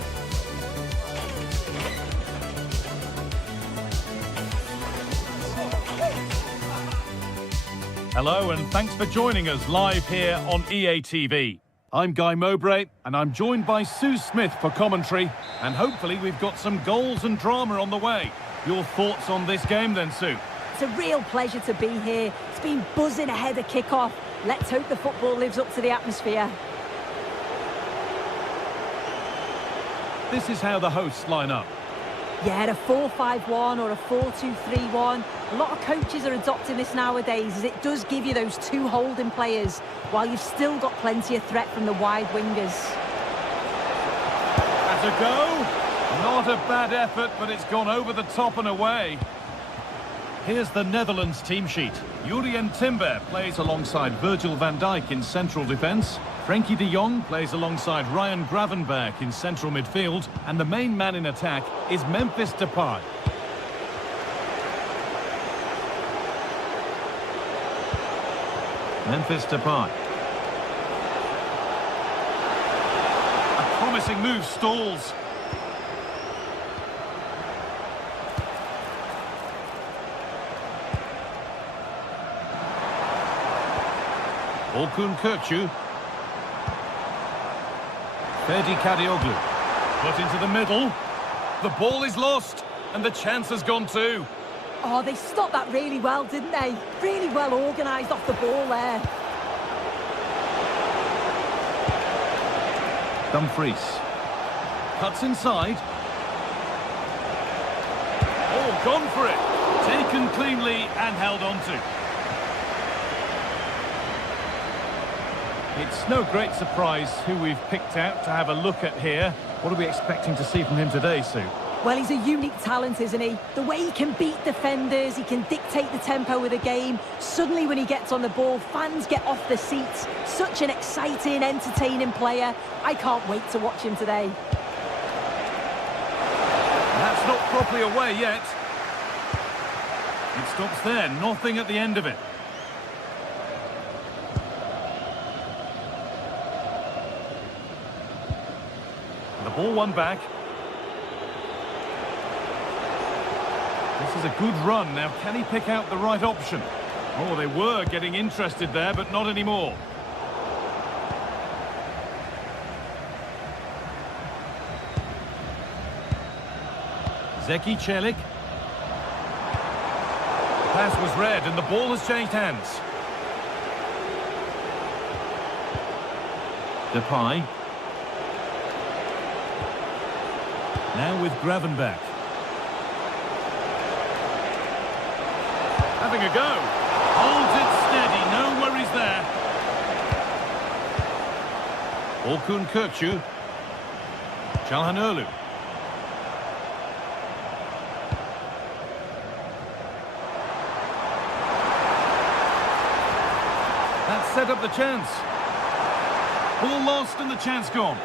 Hello and thanks for joining us live here on EA TV. I'm Guy Mowbray and I'm joined by Sue Smith for commentary, and hopefully we've got some goals and drama on the way. Your thoughts on this game then, Sue? It's a real pleasure to be here. It's been buzzing ahead of kick-off. Let's hope the football lives up to the atmosphere. This is how the hosts line up. Yeah, a 4-5-1 or a 4-2-3-1. A lot of coaches are adopting this nowadays, as it does give you those two holding players, while you've still got plenty of threat from the wide wingers. As a go, not a bad effort, but it's gone over the top and away. Here's the Netherlands team sheet. Jurien Timber plays alongside Virgil van Dijk in central defence. Frenkie de Jong plays alongside Ryan Gravenberch in central midfield, and the main man in attack is Memphis Depay. Memphis Depay. A promising move stalls. Orkun Kökçü. Ferdi Kadioglu. Put into the middle. The ball is lost, and the chance has gone too. Oh, they stopped that really well, didn't they? Really well organised off the ball there. Dumfries. Cuts inside. Oh, gone for it. Taken cleanly and held on to. It's no great surprise who we've picked out to have a look at here. What are we expecting to see from him today, Sue? Well, he's a unique talent, isn't he? The way he can beat defenders, he can dictate the tempo of the game. Suddenly, when he gets on the ball, fans get off the seats. Such an exciting, entertaining player. I can't wait to watch him today. That's not properly away yet. It stops there, nothing at the end of it. The ball won back. This is a good run. Now, can he pick out the right option? Oh, they were getting interested there, but not anymore. Zeki Çelik. The pass was read, and the ball has changed hands. Depay. Now with Gravenberch. Having a go. Holds it steady, no worries there. Orkun Kökçü. Çalhanoğlu. That set up the chance. Ball lost and the chance gone.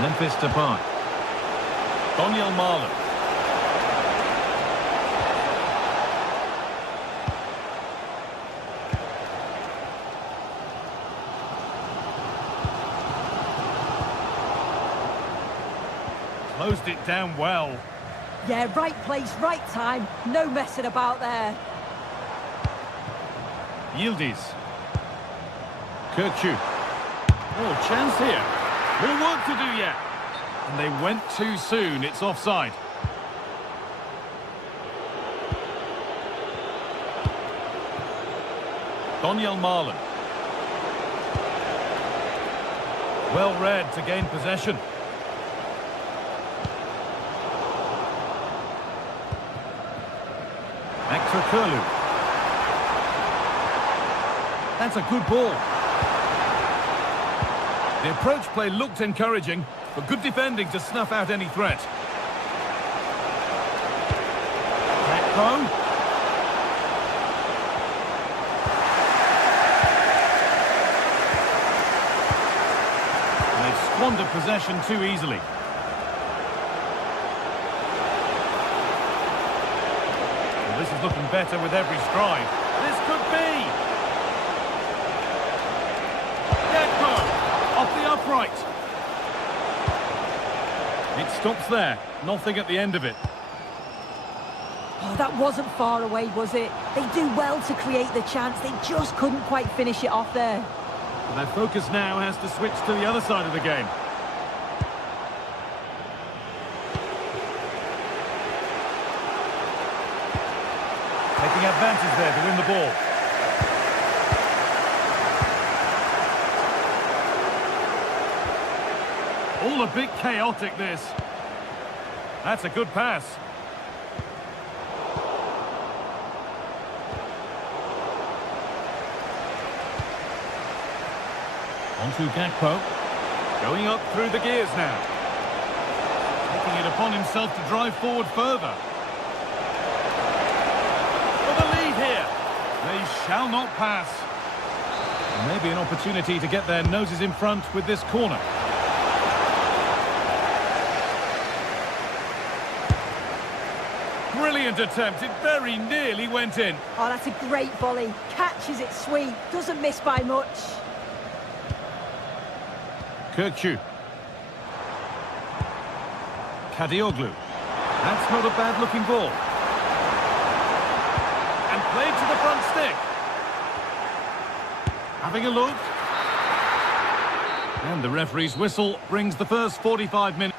Memphis Depay. Daniel Marlon. Closed it down well. Yeah, right place, right time. No messing about there. Yildiz. Kökçü. Oh, chance here. More work to do yet. And they went too soon. It's offside. Daniel Marlon. Well read to gain possession. Actor Kurlu. That's a good ball. The approach play looked encouraging, but good defending to snuff out any threat. Gakpo. And they've squandered possession too easily. Well, this is looking better with every stride. This could be! Gakpo! Off the upright. It stops there. Nothing at the end of it. Oh, that wasn't far away, was it? They do well to create the chance. They just couldn't quite finish it off there. And their focus now has to switch to the other side of the game. Taking advantage there to win the ball. All a bit chaotic, this. That's a good pass. On to Gakpo. Going up through the gears now. Taking it upon himself to drive forward further. For the lead here. They He shall not pass. Maybe an opportunity to get their noses in front with this corner. Brilliant attempt. It very nearly went in. Oh, that's a great volley. Catches it sweet. Doesn't miss by much. Kirkçü. Kadioglu. That's not a bad-looking ball. And played to the front stick. Having a look. And the referee's whistle brings the first 45 minutes.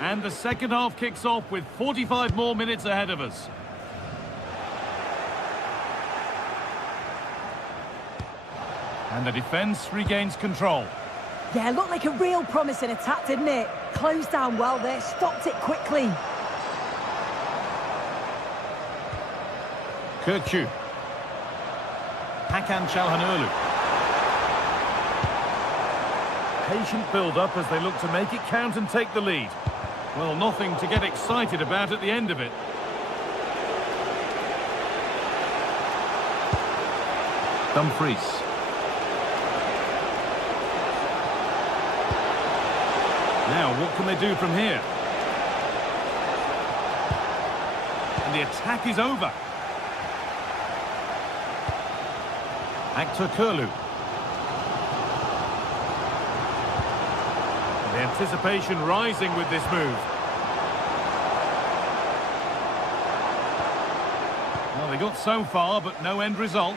And the second half kicks off with 45 more minutes ahead of us. And the defence regains control. Yeah, looked like a real promising attack, didn't it? Closed down well there, stopped it quickly. Kirkçü. Hakan Çalhanoğlu. Patient build-up as they look to make it count and take the lead. Well, nothing to get excited about at the end of it. Dumfries. Now, what can they do from here? And the attack is over. Aktürkoğlu. The anticipation rising with this move. Well, they got so far, but no end result.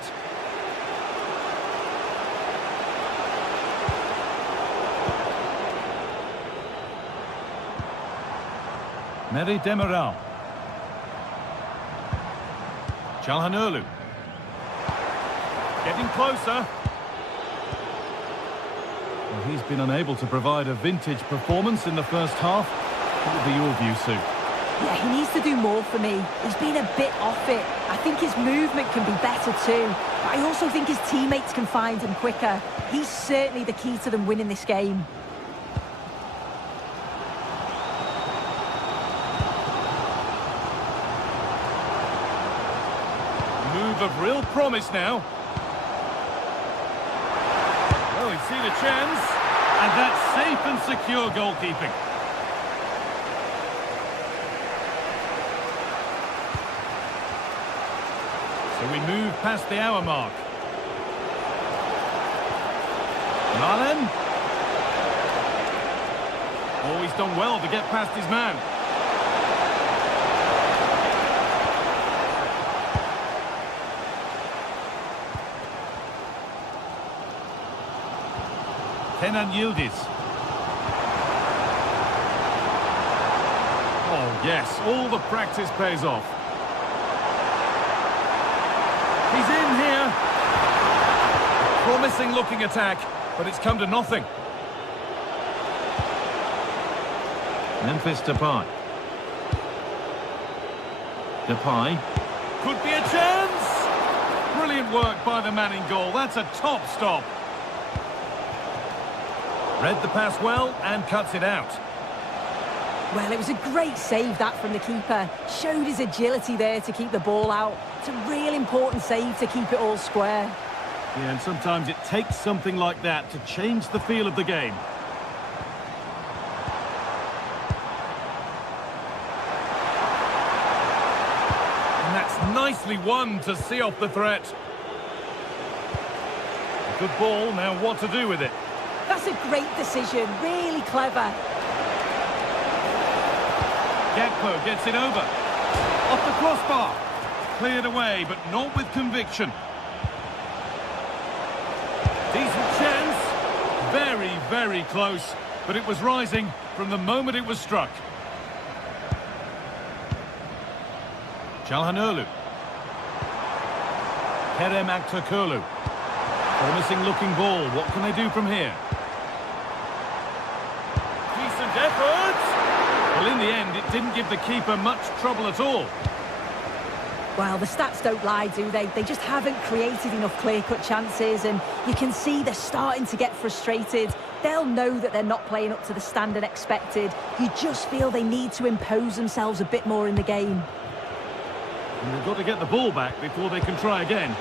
Meri Demiral. Çalhanoğlu. Getting closer. Well, he's been unable to provide a vintage performance in the first half. What would be your view, Sue? Yeah, he needs to do more for me. He's been a bit off it. I think his movement can be better too. But I also think his teammates can find him quicker. He's certainly the key to them winning this game. Move of real promise now. Well, he's seen a chance. And that's safe and secure goalkeeping. So we move past the hour mark. Malen. Oh, he's done well to get past his man. Kenan Yildiz. Oh, yes, all the practice pays off. He's in here. Promising looking attack, but it's come to nothing. Memphis Depay. Depay. Could be a chance. Brilliant work by the man in goal. That's a top stop. Read the pass well and cuts it out. Well, it was a great save, that, from the keeper. Showed his agility there to keep the ball out. It's a real important save to keep it all square. Yeah, and sometimes it takes something like that to change the feel of the game. And that's nicely won to see off the threat. A good ball, now what to do with it? That's a great decision, really clever. Gakpo gets it over. Off the crossbar. Cleared away, but not with conviction. Decent chance. Very, very close. But it was rising from the moment it was struck. Çalhanoğlu. Kerem Aktürkoğlu. Promising looking ball. What can they do from here? Decent effort. Well, in the end, it didn't give the keeper much trouble at all. Well, the stats don't lie, do they? They just haven't created enough clear-cut chances, and you can see they're starting to get frustrated. They'll know that they're not playing up to the standard expected. You just feel they need to impose themselves a bit more in the game. And they've got to get the ball back before they can try again.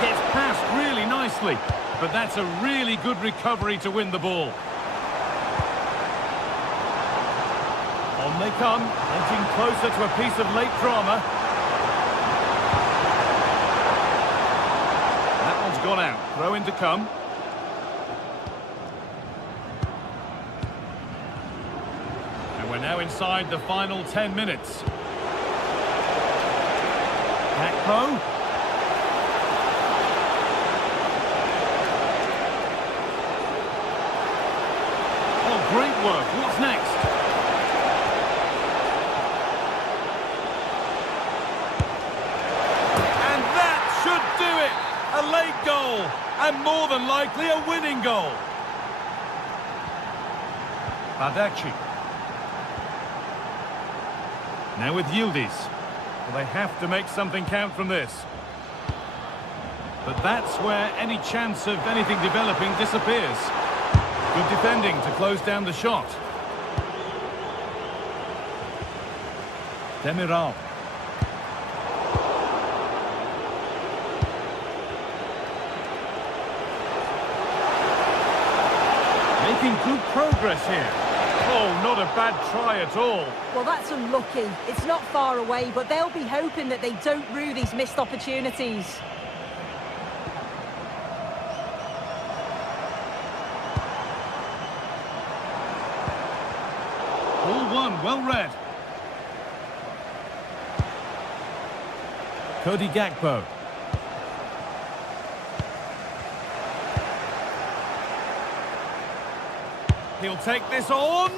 Gets passed really nicely, but that's a really good recovery to win the ball. On they come, edging closer to a piece of late drama. That one's gone out. Throw in to come. And we're now inside the final 10 minutes. Gakpo. Oh, great work. What's next? A late goal, and more than likely a winning goal. Badaci. Now with Yildiz. Well, they have to make something count from this. But that's where any chance of anything developing disappears. Good defending to close down the shot. Demiral. Making good progress here. Oh, not a bad try at all. Well, that's unlucky. It's not far away, but they'll be hoping that they don't rue these missed opportunities. Ball one, well read. Cody Gakpo. He'll take this on.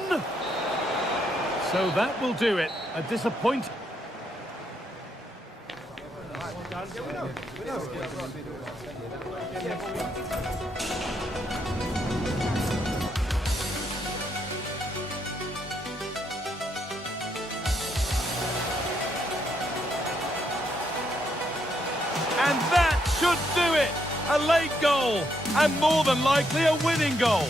So that will do it. A disappointing. And that should do it. A late goal, and more than likely a winning goal.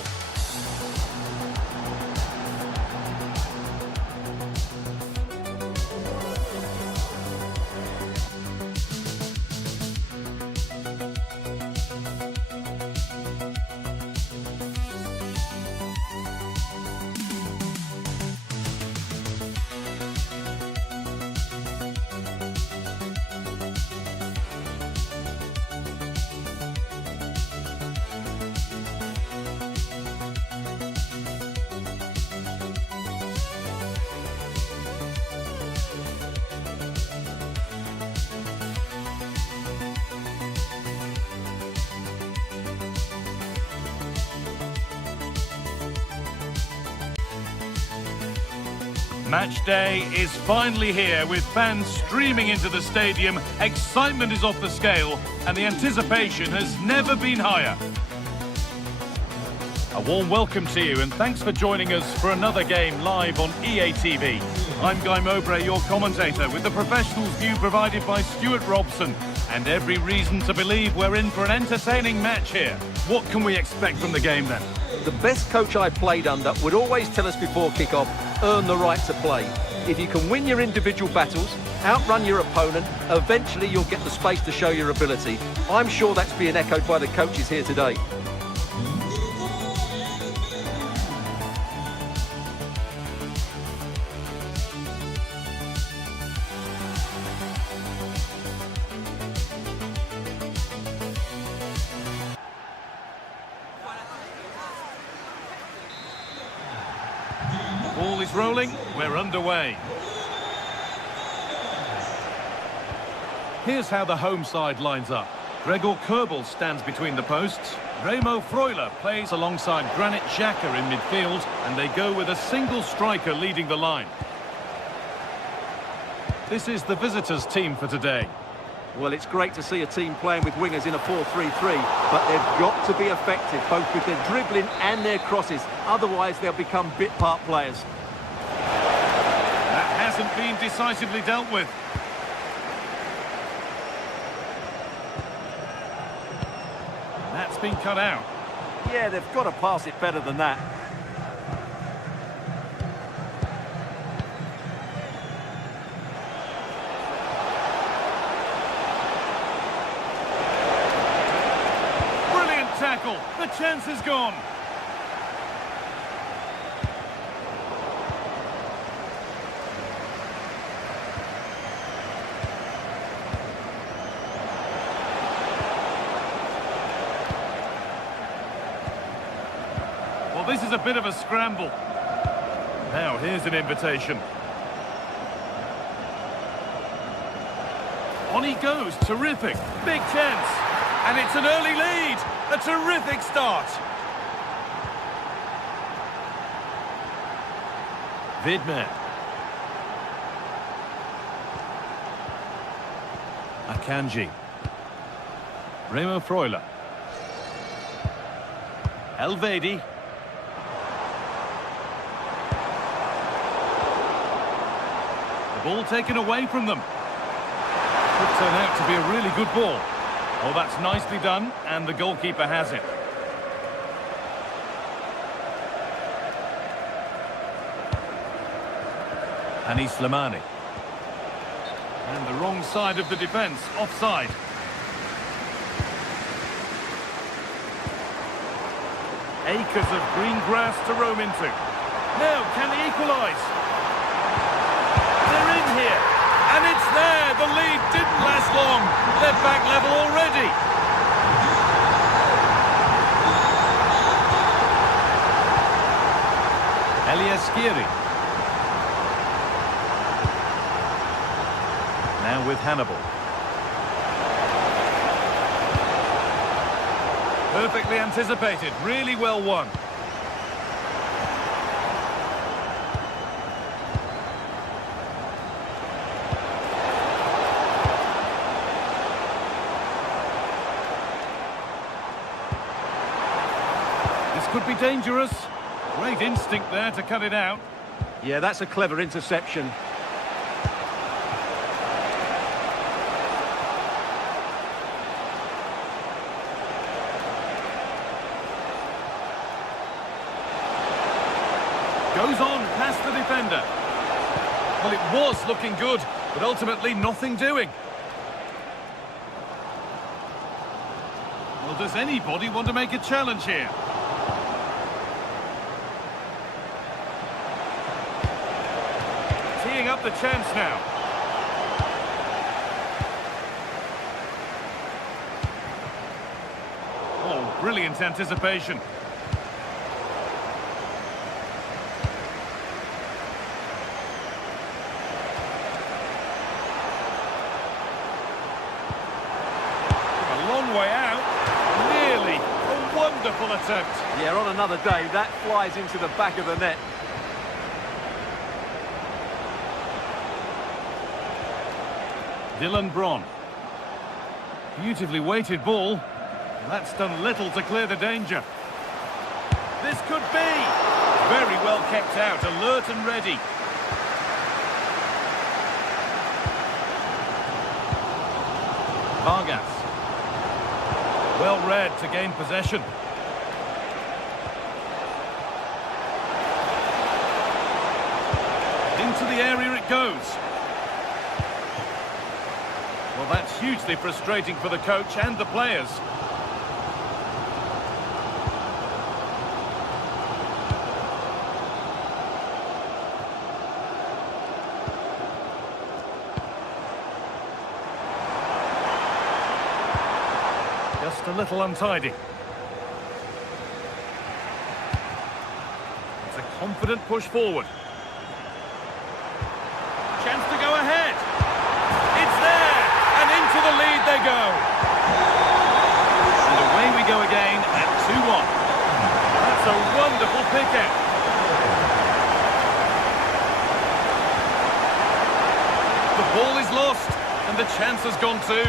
Match day is finally here, with fans streaming into the stadium. Excitement is off the scale, and the anticipation has never been higher. A warm welcome to you, and thanks for joining us for another game live on EA TV. I'm Guy Mowbray, your commentator, with the professionals' view provided by Stuart Robson, and every reason to believe we're in for an entertaining match here. What can we expect from the game then? The best coach I played under would always tell us before kick-off, earn the right to play. If you can win your individual battles, outrun your opponent, eventually you'll get the space to show your ability. I'm sure that's being echoed by the coaches here today. Ball is rolling, we're underway. Here's how the home side lines up. Gregor Kerbel stands between the posts. Remo Freuler plays alongside Granit Xhaka in midfield, and they go with a single striker leading the line. This is the visitors' team for today. Well, it's great to see a team playing with wingers in a 4-3-3, but they've got to be effective, both with their dribbling and their crosses. Otherwise, they'll become bit-part players. That hasn't been decisively dealt with. That's been cut out. Yeah, they've got to pass it better than that. Tackle. The chance is gone. Well, this is a bit of a scramble. Now, here's an invitation. On he goes. Terrific. Big chance. And it's an early lead. A terrific start. Vidman. Akanji. Remo Freuler. Elvedi. The ball taken away from them. Could turn out to be a really good ball. Oh, that's nicely done, and the goalkeeper has it. Anis Slimani. And the wrong side of the defence, offside. Acres of green grass to roam into. Now, can they equalise? They're in here. And it's there. The lead didn't last long. They're back level already. Eliaskiri. Now with Hannibal. Perfectly anticipated. Really well won. Could be dangerous. Great instinct there to cut it out. Yeah, that's a clever interception. Goes on past the defender. Well, it was looking good, but ultimately nothing doing. Well, does anybody want to make a challenge here? Teeing up the chance now. Oh, brilliant anticipation. A long way out. Nearly. A wonderful attempt. Yeah, on another day, that flies into the back of the net. Dylan Bron. Beautifully weighted ball. That's done little to clear the danger. This could be. Very well kept out, alert and ready. Vargas. Well read to gain possession. Into the area it goes. Well, that's hugely frustrating for the coach and the players. Just a little untidy. It's a confident push forward. Chance to go ahead. It's there, and into the lead they go. And away we go again at 2-1. That's a wonderful pick-out. The ball is lost. And the chance has gone too.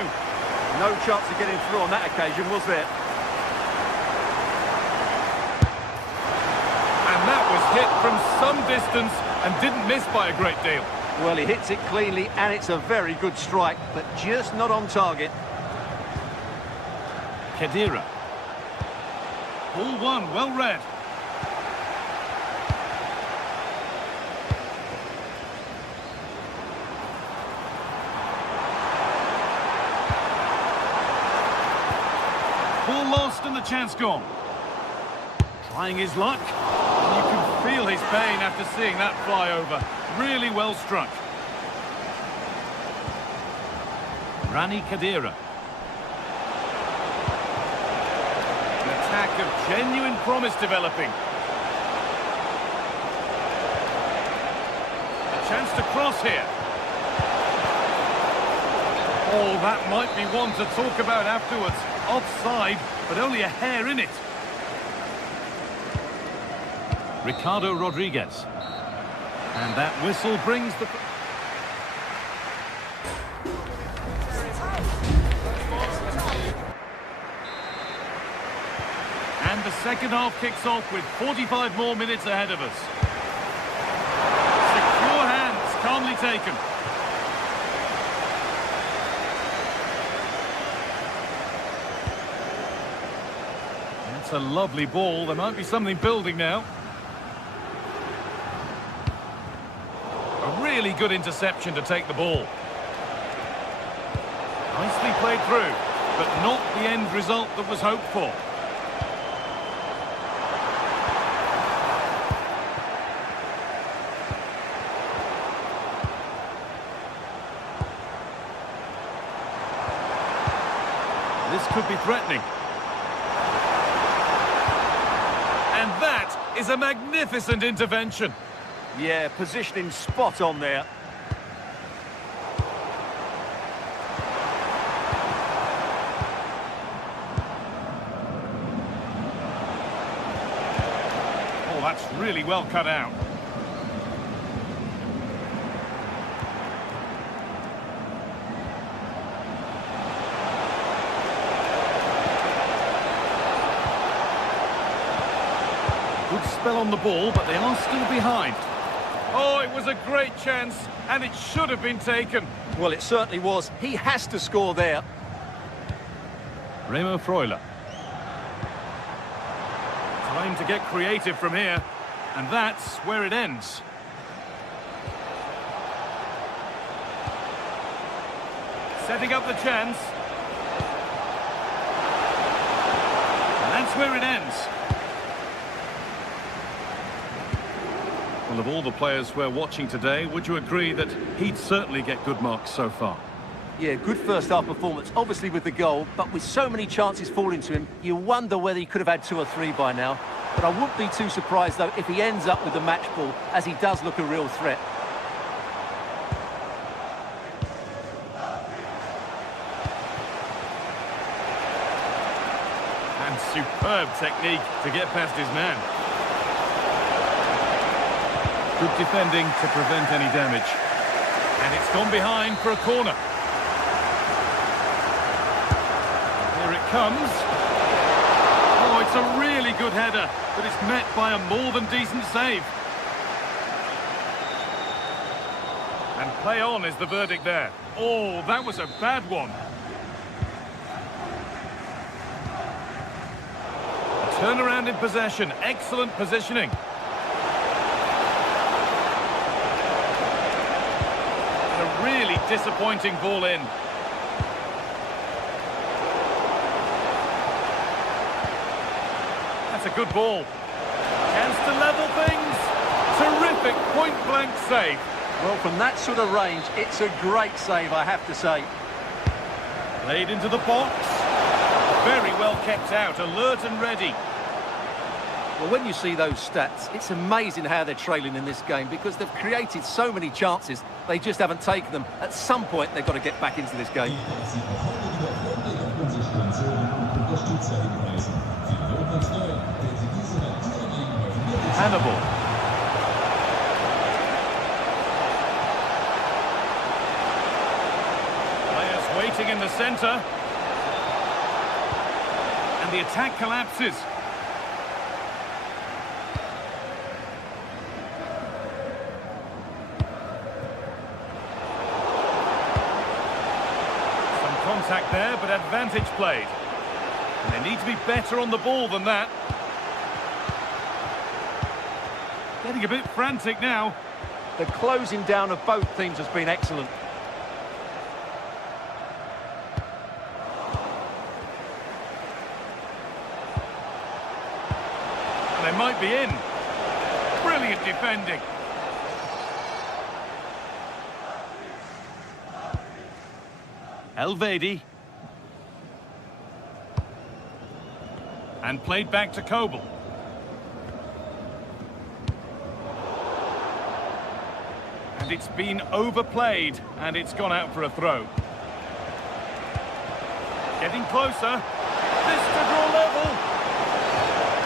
No chance of getting through on that occasion, was there? And that was hit from some distance and didn't miss by a great deal. Well, he hits it cleanly, and it's a very good strike, but just not on target. Khedira. Ball one, well read. Ball lost and the chance gone. Trying his luck. And you can feel his pain after seeing that fly over. Really well struck. Rani Khedira. An attack of genuine promise developing. A chance to cross here. Oh, that might be one to talk about afterwards. Offside, but only a hair in it. Ricardo Rodriguez. And that whistle brings the... And the second half kicks off with 45 more minutes ahead of us. Secure hands, calmly taken. That's a lovely ball. There might be something building now. A really good interception to take the ball. Nicely played through, but not the end result that was hoped for. This could be threatening. And that is a magnificent intervention. Yeah, positioning spot on there. Oh, that's really well cut out. Good spell on the ball, but they are still behind. Oh, it was a great chance, and it should have been taken. Well, it certainly was. He has to score there. Remo Freuler. Time to get creative from here, and that's where it ends. Setting up the chance. And that's where it ends. Well, of all the players we're watching today, would you agree that he'd certainly get good marks so far? Yeah, good first half performance, obviously with the goal, but with so many chances falling to him, you wonder whether he could have had 2 or 3 by now. But I wouldn't be too surprised, though, if he ends up with the match ball, as he does look a real threat. And superb technique to get past his man. Good defending to prevent any damage. And it's gone behind for a corner. Here it comes. Oh, it's a really good header, but it's met by a more than decent save. And play on is the verdict there. Oh, that was a bad one. A turnaround in possession, excellent positioning. A really disappointing ball in. That's a good ball. Chance to level things. Terrific point-blank save. Well, from that sort of range, it's a great save, I have to say. Played into the box. Very well kept out, alert and ready. Well, when you see those stats, it's amazing how they're trailing in this game because they've created so many chances, they just haven't taken them. At some point, they've got to get back into this game. Hannibal. waiting in the centre. And the attack collapses. Some contact there, but advantage played. And they need to be better on the ball than that. Getting a bit frantic now. The closing down of both teams has been excellent. They might be in. Brilliant defending. Elvedi. And played back to Kobel. And it's been overplayed, and it's gone out for a throw. Getting closer. This to draw level.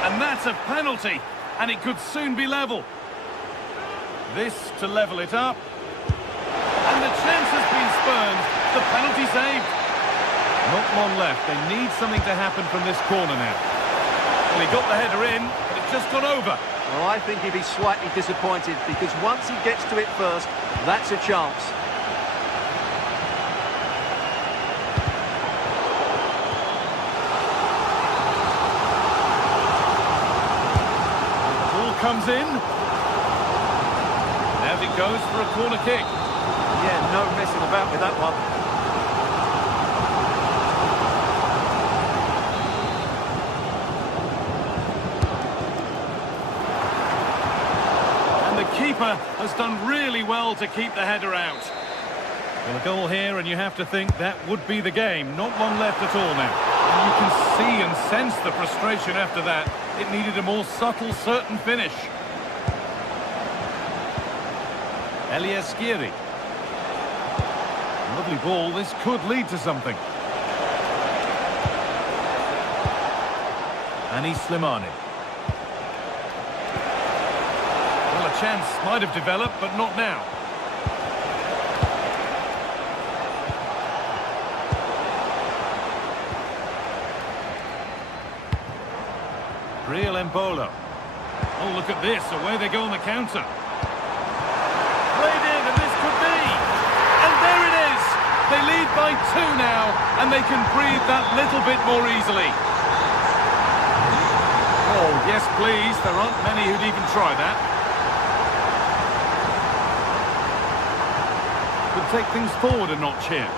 And that's a penalty, and it could soon be level. This to level it up. And the chance has been spurned. The penalty saved. Not long left. They need something to happen from this corner now. Well, he got the header in, but it's just gone over. Well, I think he'd be slightly disappointed, because once he gets to it first, that's a chance. Comes in. Now it goes for a corner kick. Yeah, no messing about with that one. And the keeper has done really well to keep the header out. Well, a goal here, and you have to think that would be the game. Not long left at all now. And you can see and sense the frustration after that. It needed a more subtle, certain finish. Eliaskiri. Lovely ball. This could lead to something. Anis Slimani. Well, a chance might have developed, but not now. Real Embolo. Oh, look at this. Away they go on the counter. Played in, and this could be. And there it is. They lead by 2 now, and they can breathe that little bit more easily. Oh, yes, please. There aren't many who'd even try that. Could take things forward a notch here.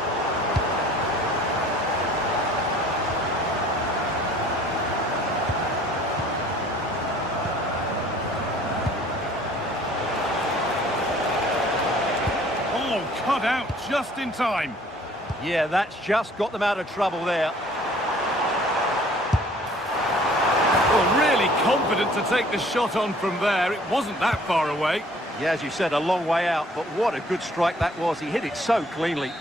Cut out just in time. Yeah, that's just got them out of trouble there. Well, really confident to take the shot on from there. It wasn't that far away. Yeah, as you said, a long way out, but what a good strike that was. He hit it so cleanly.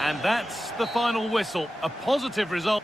And that's the final whistle. A positive result.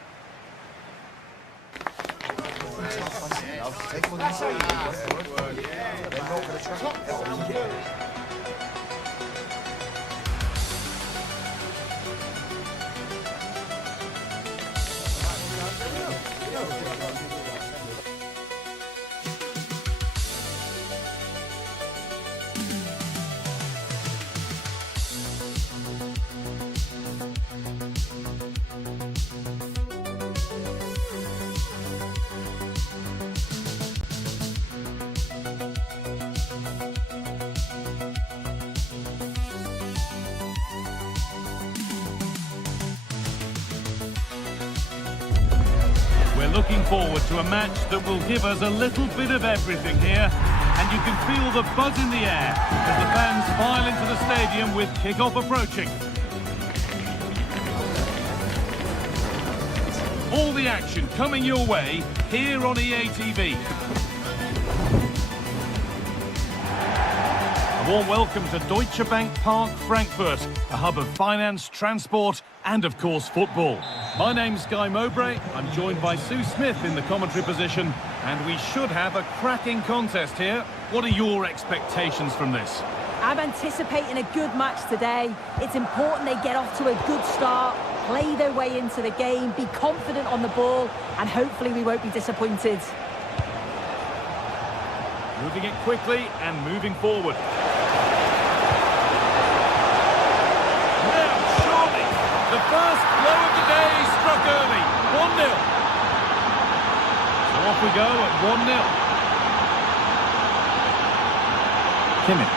Looking forward to a match that will give us a little bit of everything here, and you can feel the buzz in the air as the fans file into the stadium with kick-off approaching. All the action coming your way here on EA TV. A warm welcome to Deutsche Bank Park, Frankfurt, a hub of finance, transport and, of course, football. My name's Guy Mowbray. I'm joined by Sue Smith in the commentary position, and we should have a cracking contest here. What are your expectations from this? I'm anticipating a good match today. It's important they get off to a good start, play their way into the game, be confident on the ball, and hopefully we won't be disappointed. Moving it quickly and moving forward. Now, surely, the first blow of the day struck early. 1-0. So off we go at 1-0. Kimmich.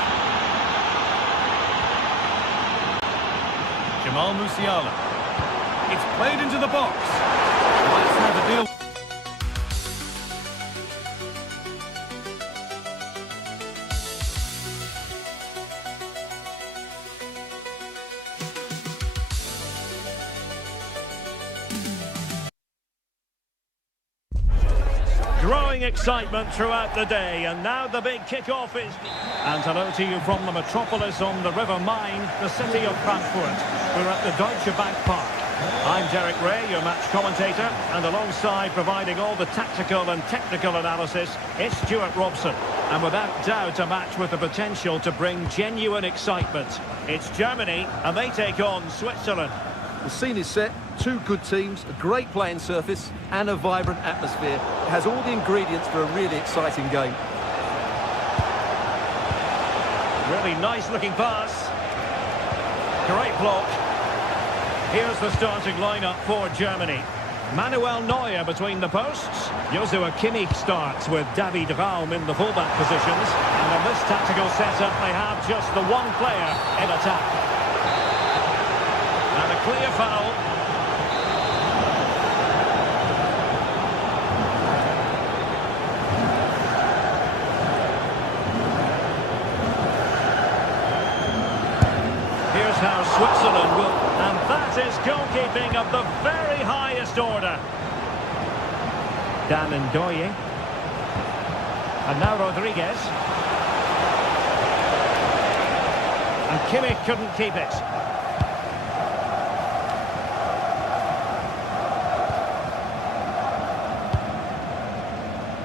Jamal Musiala. It's played into the box. Let's have a deal. Growing excitement throughout the day, and now the big kick-off is... And hello to you from the metropolis on the River Main, the city of Frankfurt. We're at the Deutsche Bank Park. I'm Derek Ray, your match commentator, and alongside providing all the tactical and technical analysis, it's Stuart Robson. And without doubt, a match with the potential to bring genuine excitement. It's Germany, and they take on Switzerland. The scene is set, two good teams, a great playing surface and a vibrant atmosphere. It has all the ingredients for a really exciting game. Really nice looking pass. Great block. Here's the starting lineup for Germany. Manuel Neuer between the posts. Joshua Kimmich starts with David Raum in the fullback positions. And in this tactical setup, they have just the one player in attack. And a clear foul. Here's how Switzerland will... And that is goalkeeping of the very highest order. Dan Ndoye. And now Rodriguez. And Kimmich couldn't keep it.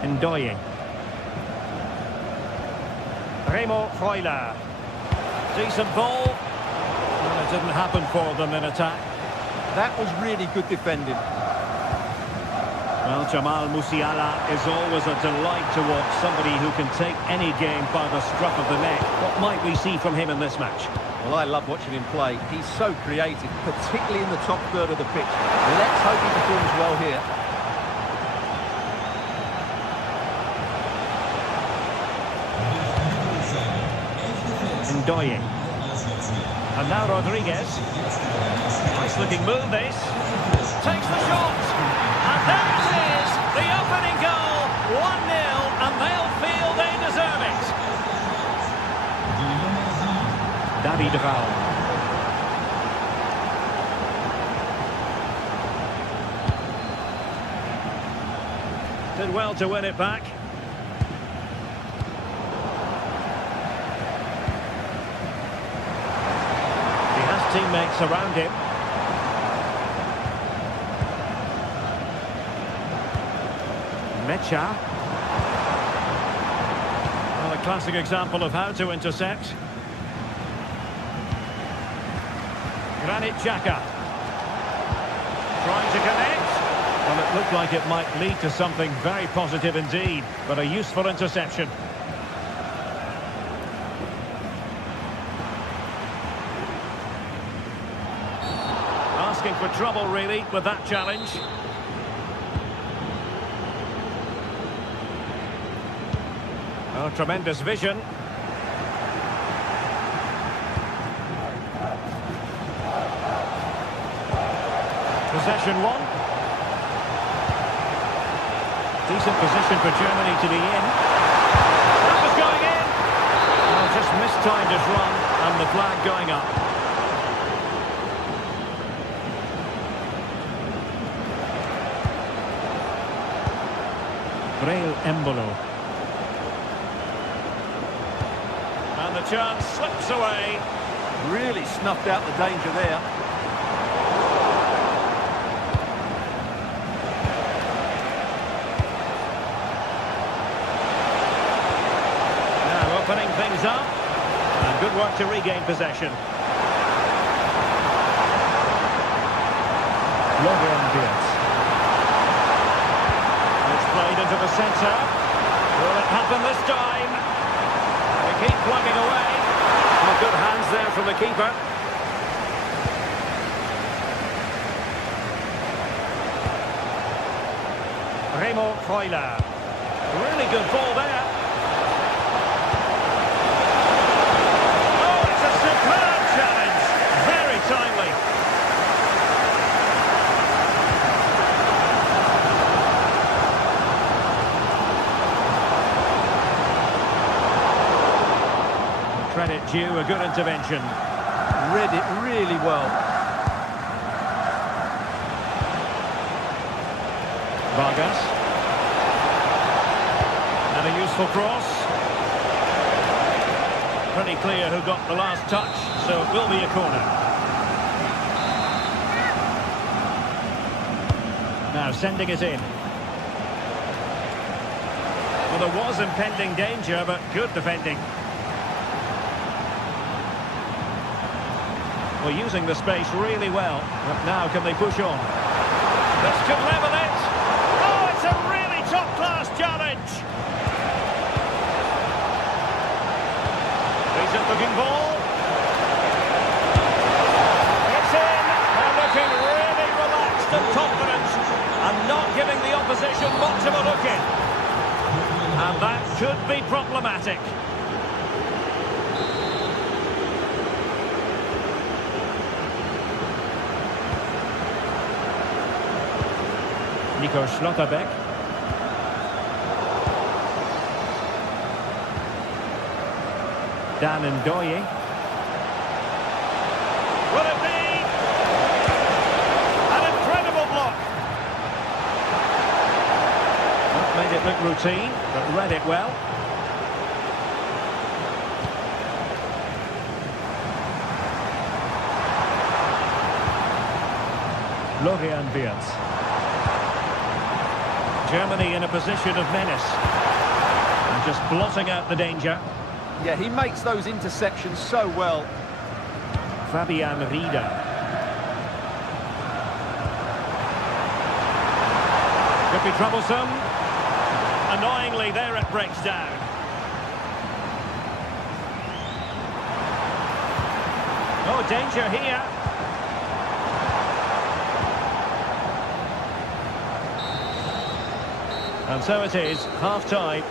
Ndoye. Remo Freuler. Decent ball. And it didn't happen for them in attack. That was really good defending. Well, Jamal Musiala is always a delight to watch. Somebody who can take any game by the scruff of the neck. What might we see from him in this match? Well, I love watching him play. He's so creative, particularly in the top third of the pitch. Let's hope he performs well here. Ndoye. And now Rodriguez. Nice looking move this. Takes the shot. And there it is. The opening goal. 1-0. And they'll feel they deserve it. David Raum. Did well to win it back. Teammates around him. Mecha. Well, a classic example of how to intercept. Granit Xhaka. Trying to connect. Well, it looked like it might lead to something very positive indeed, but a useful interception. Asking for trouble, really, with that challenge. Oh, tremendous vision. Possession one. Decent position for Germany to be in. That was going in. Oh, just mistimed his run, and the flag going up. Embolo. And the chance slips away. Really snuffed out the danger there. Now opening things up. And good to regain possession. It's played into the centre. Will it happen this time? They keep plugging away. Oh, good hands there from the keeper. Remo Freuler. Really good ball there. Oh, it's a superb challenge. Very timely. Credit due, a good intervention. Read it really well. Vargas. And a useful cross. Pretty clear who got the last touch, so it will be a corner. Now sending it in. Well, there was impending danger, but good defending. Well, using the space really well. But now can they push on? This could level it. Oh, it's a really top-class challenge. Decent looking ball. It's in. They're looking really relaxed and confident and not giving the opposition much of a look in. And that could be problematic. Nico Schlotterbeck. Dan Ndoye. Will it be? An incredible block. Not made it look routine, but read it well. Florian Wirtz. Germany in a position of menace. And just blotting out the danger. Yeah, he makes those interceptions so well. Fabian Rieder. Could be troublesome. Annoyingly, there it breaks down. Oh, danger here. And so it is, half-time.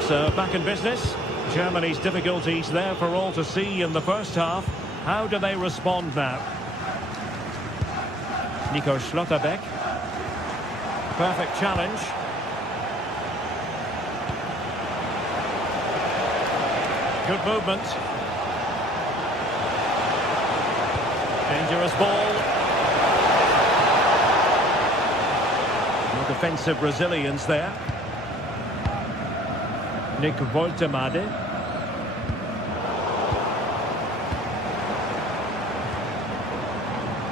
So, back in business. Germany's difficulties there for all to see in the first half. How do they respond now? Nico Schlotterbeck. Perfect challenge. Good movement. Dangerous ball. No defensive resilience there. Nick Woltemade.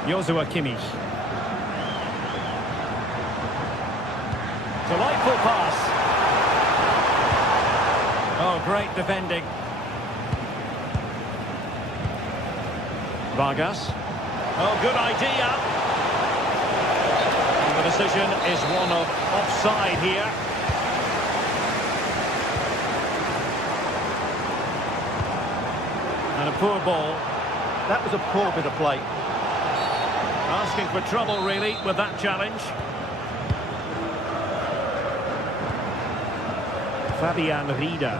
Joshua Kimmich. Delightful pass. Oh, great defending. Vargas. Oh, good idea. And the decision is one of offside here. And a poor ball. That was a poor bit of play. Asking for trouble, really, with that challenge. Fabian Rieder.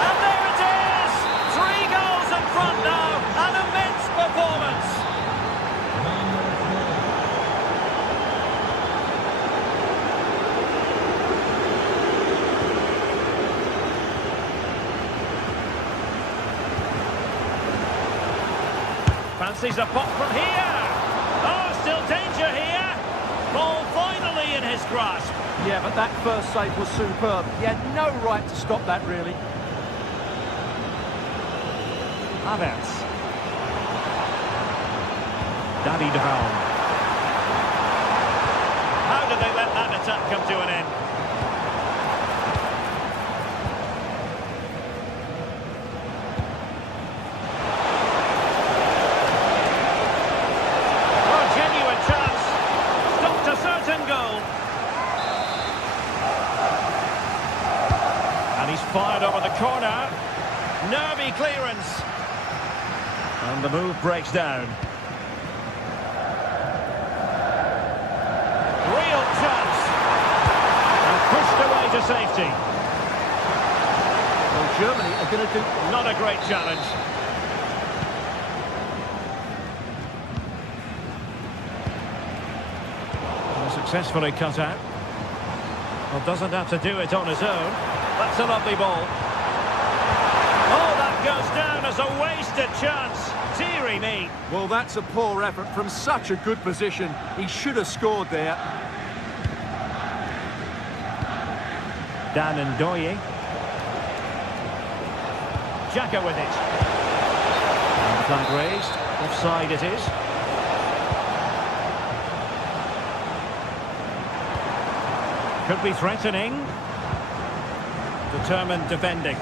And there it is! 3 goals in front now. An immense performance. Fancies a pop from here. Oh, still danger here. Ball finally in his grasp. Yeah, but that first save was superb. He had no right to stop that, really. Havertz. Danny de Haan. How did they let that attack come to an end? Oh, genuine chance. Stopped a certain goal. And he's fired over the corner. Nervy clearance. And the move breaks down. Real chance. And pushed away to safety. Well, Germany are going to do... Not a great challenge. And successfully cut out. Well, doesn't have to do it on his own. That's a lovely ball. Oh, that goes down as a wasted chance. Deary me. Well, that's a poor effort from such a good position. He should have scored there. Dan Ndoye. Xhaka with it. And the flag raised. Offside it is. Could be threatening. Determined defending.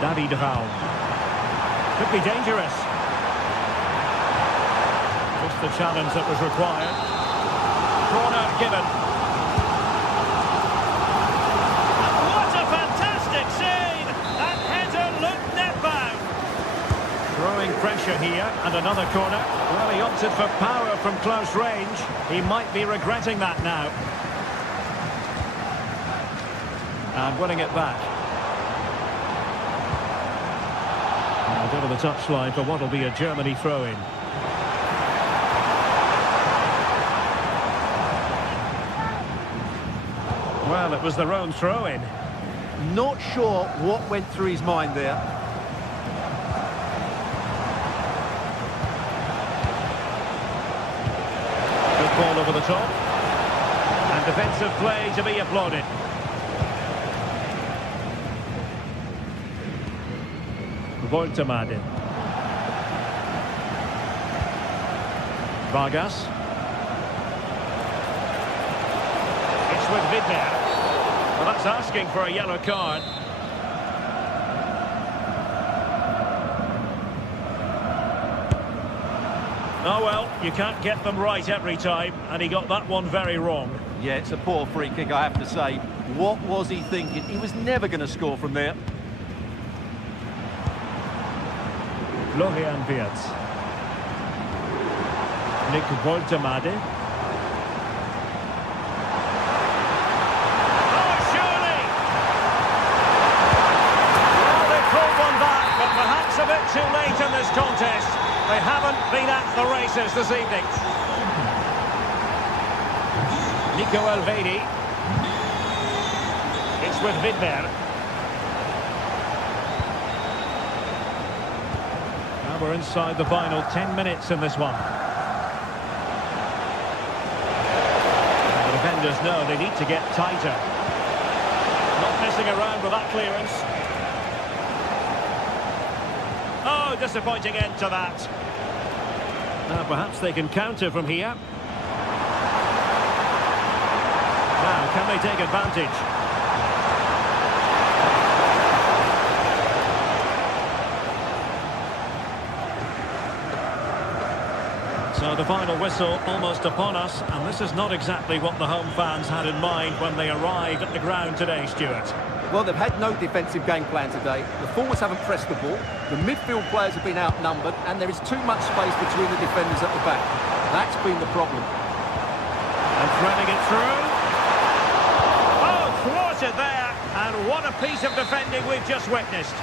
Danny de Haan. Could be dangerous. Just the challenge that was required. Corner given. What a fantastic save! That header looked net-bound. Growing pressure here, and another corner. Well, he opted for power from close range. He might be regretting that now. And winning it back. Out of the touchline for what will be a Germany throw-in. Well, it was their own throw-in. Not sure what went through his mind there. Good ball over the top. And defensive play to be applauded. Voltemade. Vargas. It's with Vidmer. Well, that's asking for a yellow card. Oh well, you can't get them right every time, and he got that one very wrong. Yeah, it's a poor free kick, I have to say. What was he thinking? He was never going to score from there. Florian Wirtz. Nick Voltemade. Oh, surely! Well, they pulled one back, but perhaps a bit too late in this contest. They haven't been at the races this evening. Nico Elvedi. It's with Vidmer. Now we're inside the final 10 minutes in this one. The defenders know they need to get tighter. Not messing around with that clearance. Oh, disappointing end to that. Now perhaps they can counter from here. Now, can they take advantage? So the final whistle almost upon us, and this is not exactly what the home fans had in mind when they arrived at the ground today, Stuart. Well, they've had no defensive game plan today. The forwards haven't pressed the ball. The midfield players have been outnumbered, and there is too much space between the defenders at the back. That's been the problem. And threading it through. Oh, thwarted there. And what a piece of defending we've just witnessed.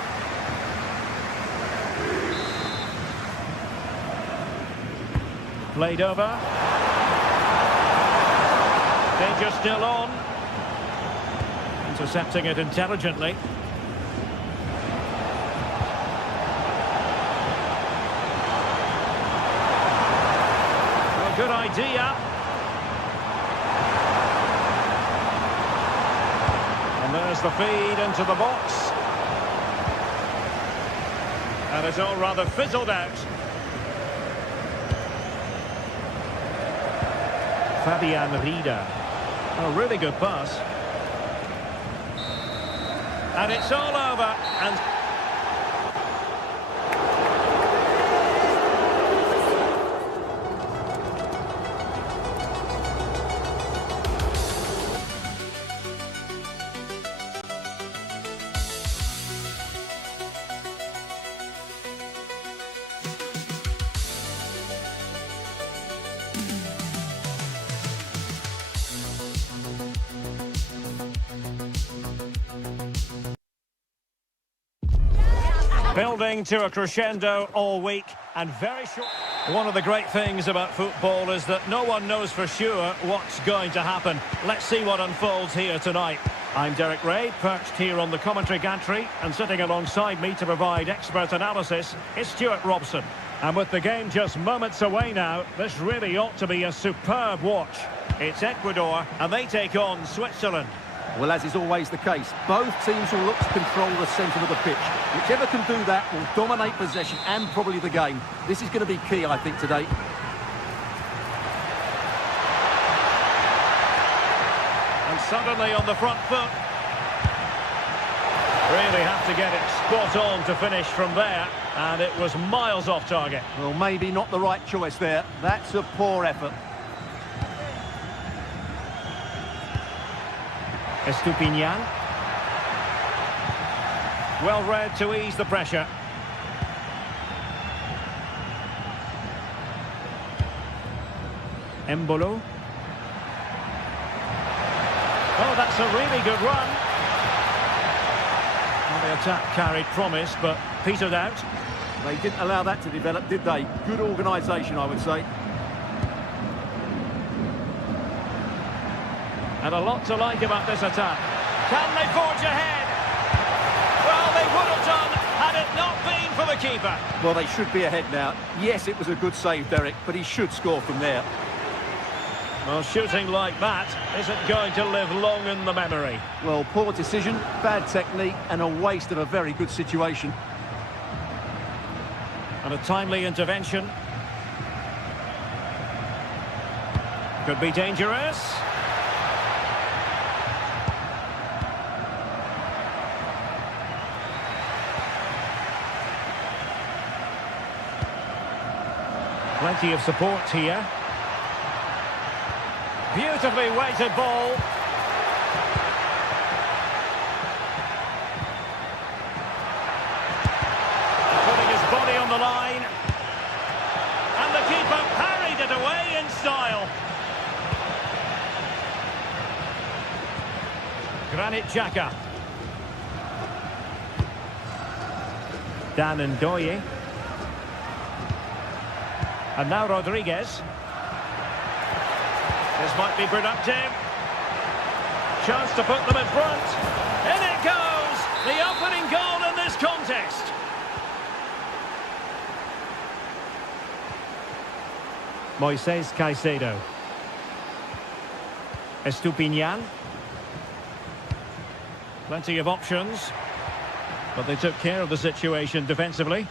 Played over. Danger still on. Intercepting it intelligently. Well, good idea. And there's There's the feed into the box. And it's all rather fizzled out. Fabian Rieder. A really good pass. And it's all over. And building to a crescendo all week, and very short. One of the great things about football is that no one knows for sure what's going to happen. Let's see what unfolds here tonight. I'm Derek Ray, perched here on the commentary gantry, and sitting alongside me to provide expert analysis is Stuart Robson. And with the game just moments away now, this really ought to be a superb watch. It's Ecuador, and they take on Switzerland. Well, as is always the case, both teams will look to control the centre of the pitch. Whichever can do that will dominate possession and probably the game. This is going to be key, I think, today. And suddenly on the front foot. Really have to get it spot on to finish from there. And it was miles off target. Well, maybe not the right choice there. That's a poor effort. Estupinian. Well read to ease the pressure. Embolo. Oh, that's a really good run. Well, the attack carried promise, but petered out. They didn't allow that to develop, did they? Good organisation, I would say. And a lot to like about this attack. Can they forge ahead? Well, they would have done had it not been for the keeper. Well, they should be ahead now. Yes, it was a good save, Derek, but he should score from there. Well, shooting like that isn't going to live long in the memory. Well, poor decision, bad technique, and a waste of a very good situation. And a timely intervention. Could be dangerous. Plenty of support here. Beautifully weighted ball. Putting his body on the line. And the keeper parried it away in style. Granit Xhaka. Dan Ndoye. And now Rodriguez. This might be productive. Chance to put them in front. In it goes! The opening goal in this contest. Moises Caicedo. Estupinian. Plenty of options. But they took care of the situation defensively.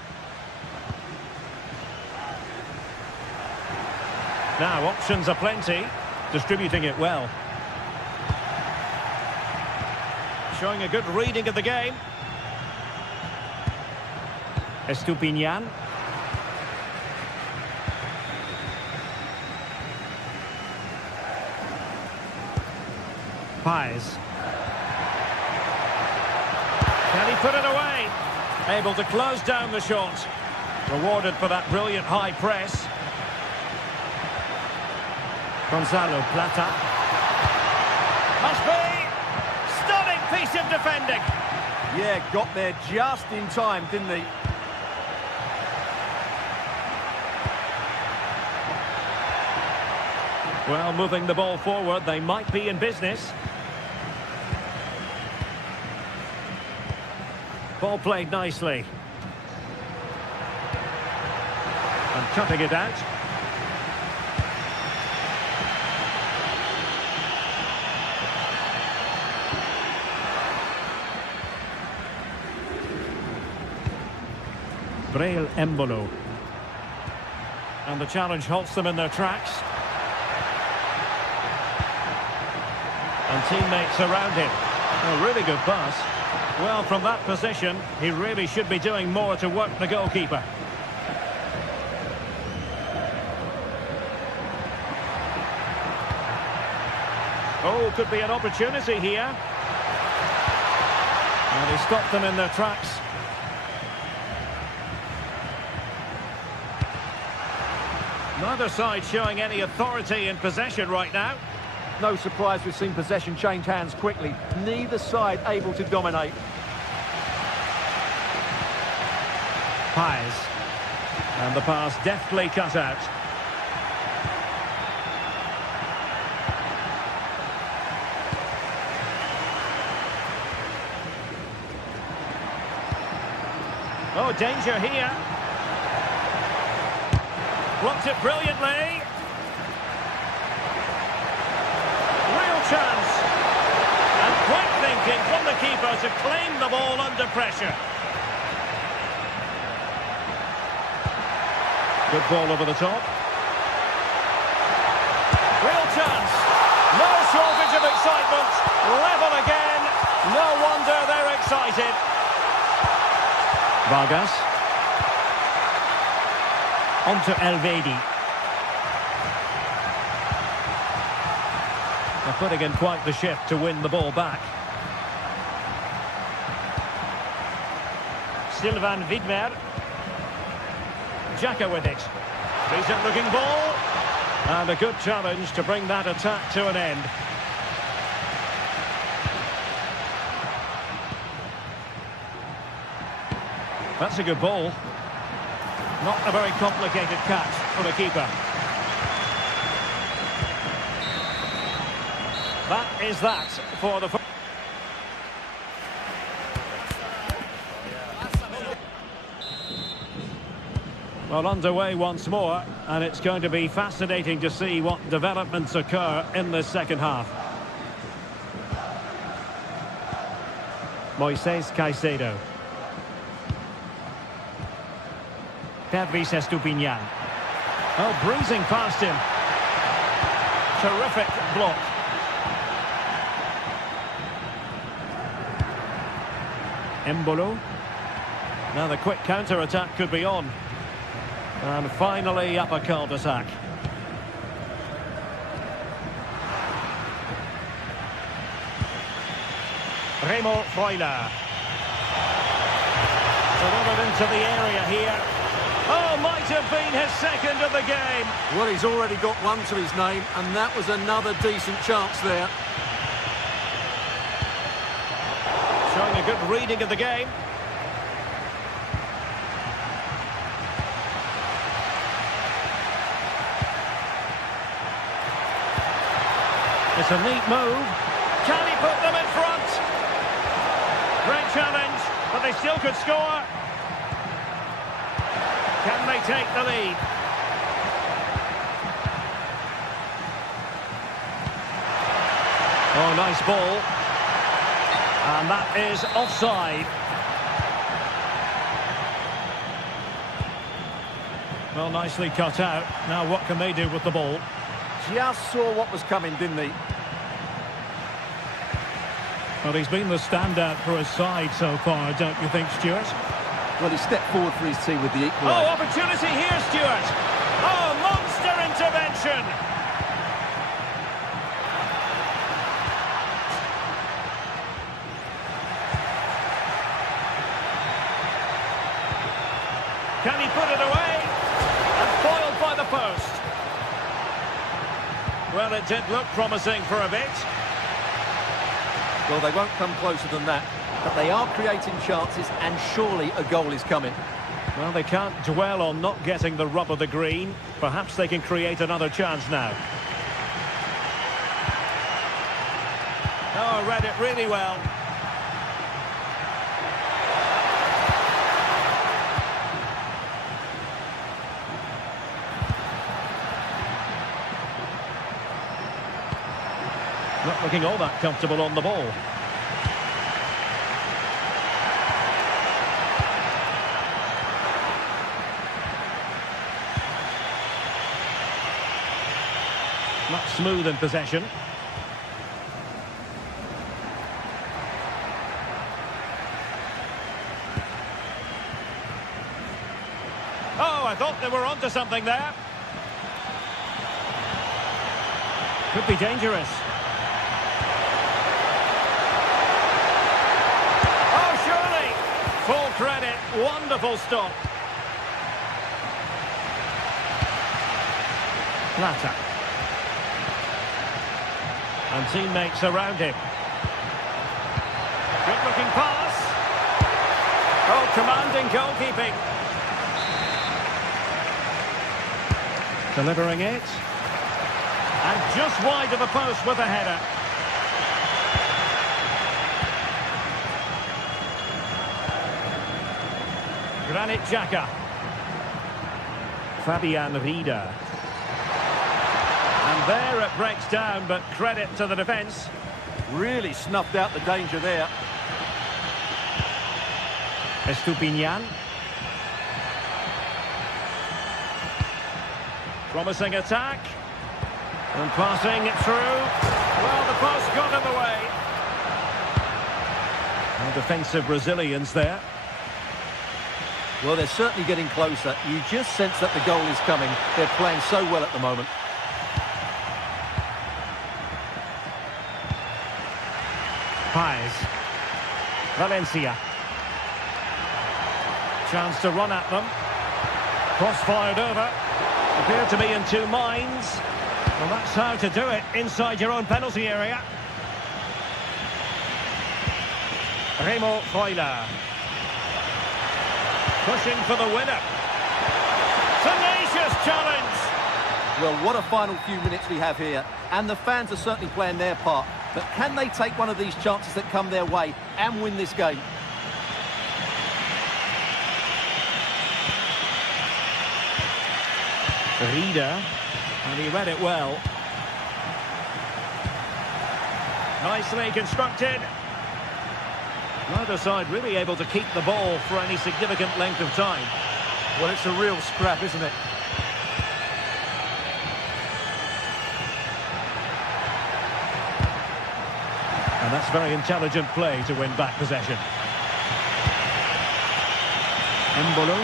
Now, options are plenty, distributing it well. Showing a good reading of the game. Estupinian. Paez. Can he put it away? Able to close down the shot. Rewarded for that brilliant high press. Gonzalo Plata. Must be! Stunning piece of defending. Yeah, got there just in time, didn't he? Well, moving the ball forward, they might be in business. Ball played nicely. And cutting it out. Braille Embolo. And the challenge halts them in their tracks. And teammates around him. A really good pass. Well, from that position, he really should be doing more to work the goalkeeper. Oh, could be an opportunity here. And he stopped them in their tracks. Neither side showing any authority in possession right now. No surprise we've seen possession change hands quickly. Neither side able to dominate. Pies. And the pass deftly cut out. Oh, danger here. Blocked it brilliantly. Real chance. And quick thinking from the keeper to claim the ball under pressure. Good ball over the top. Real chance. No shortage of excitement. Level again. No wonder they're excited. Vargas. On to Elvedi. They're putting in quite the shift to win the ball back. Sylvain Widmer. Xhaka with it. Decent looking ball. And a good challenge to bring that attack to an end. That's a good ball. Not a very complicated catch for the keeper. That is that for the... Well, underway once more, and it's going to be fascinating to see what developments occur in the second half. Moises Caicedo. Pervis Estupiñán. Oh, breezing past him. Terrific block. Embolo. Now the quick counter-attack could be on. And finally up a cul-de-sac. Remo Freuler. Delivered into the area here. Oh, might have been his second of the game. Well, he's already got one to his name, and that was another decent chance there. Showing a good reading of the game. It's a neat move. Can he put them in front? Great challenge, but they still could score. Can they take the lead? Oh, nice ball. And that is offside. Well, nicely cut out. Now what can they do with the ball? Just saw what was coming, didn't he? Well, he's been the standout for his side so far, don't you think, Stuart? Well, he stepped forward for his team with the equaliser. Oh, opportunity here, Stuart. Oh, monster intervention. Can he put it away? And foiled by the post. Well, it did look promising for a bit. Well, they won't come closer than that. But they are creating chances, and surely a goal is coming. Well, they can't dwell on not getting the rub of the green. Perhaps they can create another chance now. Oh, read it really well. Not looking all that comfortable on the ball. Smooth in possession. Oh, I thought they were onto something there. Could be dangerous. Oh, surely! Full credit. Wonderful stop. Plata. And teammates around him. Good looking pass. Oh, commanding goalkeeping. Delivering it. And just wide of a post with a header. Granit Xhaka. Fabian Rieder. And there it breaks down, but credit to the defence. Really snuffed out the danger there. Estupinian. Promising attack. And passing it through. Well, the pass got in the way. Well, defensive Brazilians there. Well, they're certainly getting closer. You just sense that the goal is coming. They're playing so well at the moment. Paes. Valencia. Chance to run at them. Cross fired over. Appear to be in two minds. Well, that's how to do it inside your own penalty area. Remo Freuler. Pushing for the winner. Tenacious challenge. Well, what a final few minutes we have here. And the fans are certainly playing their part. But can they take one of these chances that come their way and win this game? Rieder. And he read it well. Nicely constructed. Neither side really able to keep the ball for any significant length of time. Well, it's a real scrap, isn't it? And that's very intelligent play to win back possession. Embolo.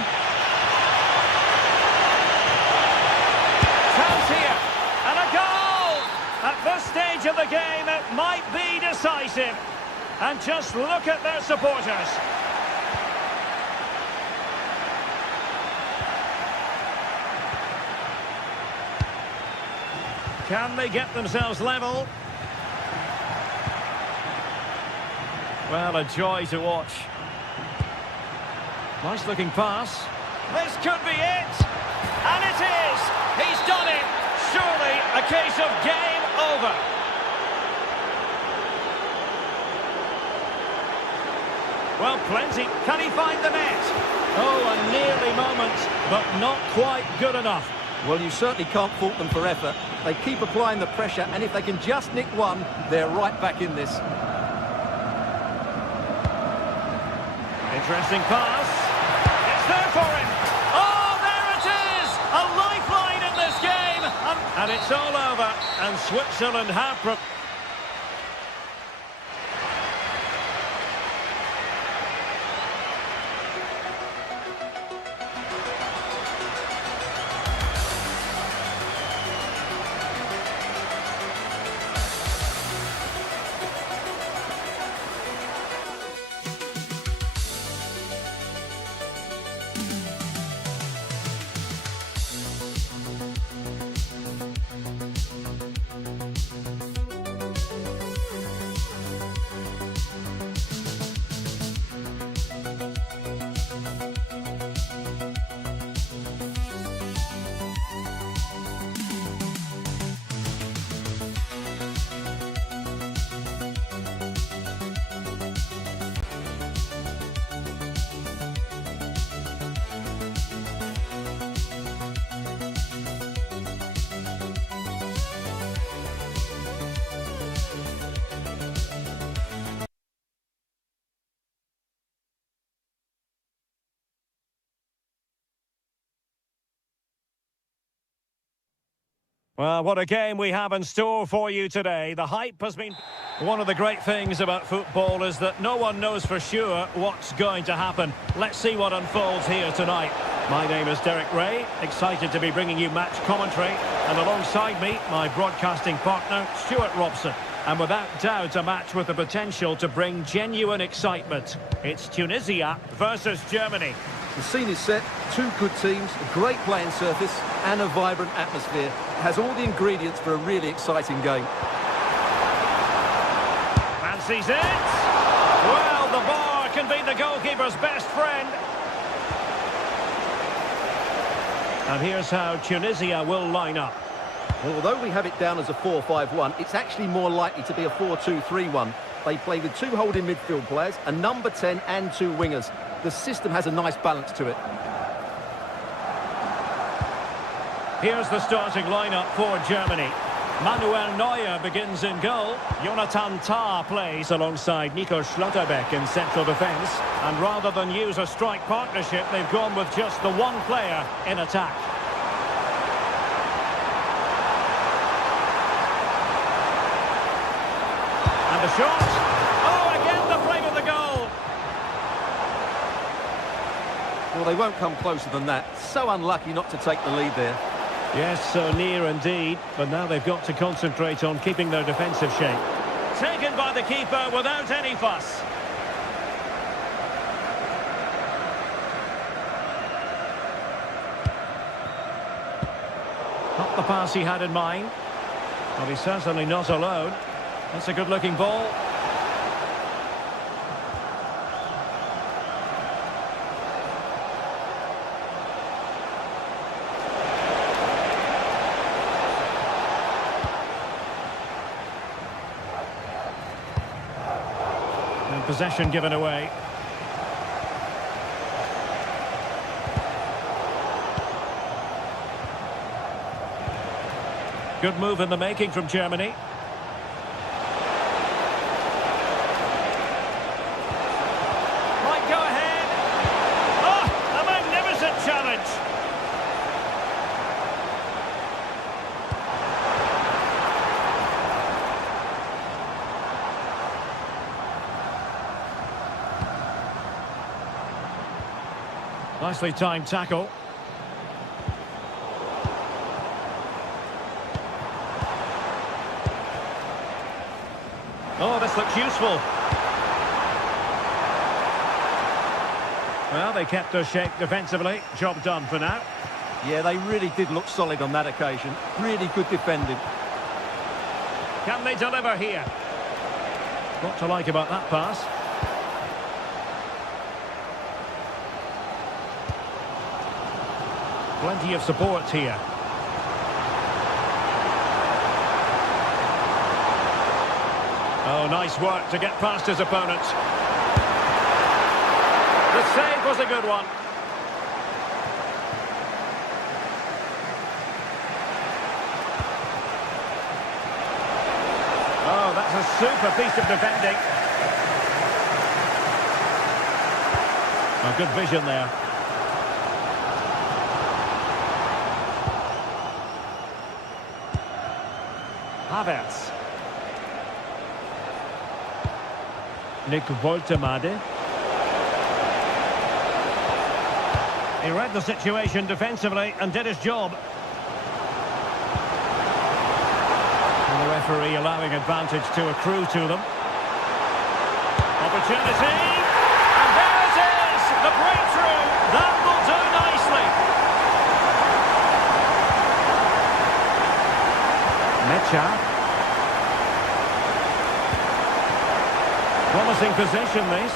Chance here. And a goal! At this stage of the game, it might be decisive. And just look at their supporters. Can they get themselves level? Well, a joy to watch. Nice looking pass. This could be it. And it is. He's done it. Surely a case of game over. Well, plenty. Can he find the net? Oh, a nearly moment, but not quite good enough. Well, you certainly can't fault them for effort. They keep applying the pressure, and if they can just nick one, they're right back in this. Interesting pass. It's there for him. Oh, there it is! A lifeline in this game. And it's all over. And Switzerland have... Well, what a game we have in store for you today. The hype has been... One of the great things about football is that no one knows for sure what's going to happen. Let's see what unfolds here tonight. My name is Derek Ray, excited to be bringing you match commentary. And alongside me, my broadcasting partner, Stuart Robson. And without doubt, a match with the potential to bring genuine excitement. It's Tunisia versus Germany. The scene is set, two good teams, a great playing surface and a vibrant atmosphere. It has all the ingredients for a really exciting game. Fancies it? Well, the bar can be the goalkeeper's best friend. And here's how Tunisia will line up. Well, although we have it down as a 4-5-1, it's actually more likely to be a 4-2-3-1. They play with two holding midfield players, a number 10 and two wingers. The system has a nice balance to it. Here's the starting lineup for Germany. Manuel Neuer begins in goal. Jonathan Tah plays alongside Nico Schlotterbeck in central defence. And rather than use a strike partnership, they've gone with just the one player in attack. And the shot. Oh, again the fling of the goal. Well, they won't come closer than that. So unlucky not to take the lead there. Yes, so near indeed, but now they've got to concentrate on keeping their defensive shape. Taken by the keeper without any fuss. Not the pass he had in mind. Well, he's certainly not alone. That's a good-looking ball. Possession given away. Good move in the making from Germany. Might go ahead. Oh, a magnificent challenge. Nicely timed tackle. Oh, this looks useful. Well, they kept their shape defensively. Job done for now. Yeah, they really did look solid on that occasion. Really good defending. Can they deliver here? What to like about that pass? Plenty of support here. Oh, nice work to get past his opponent. The save was a good one. Oh, that's a super piece of defending. Oh, good vision there. Havertz. Nick Woltemade. He read the situation defensively and did his job. And the referee allowing advantage to accrue to them. Opportunity. And there it is! The breakthrough! That will do nicely! Mecha. Promising possession, this.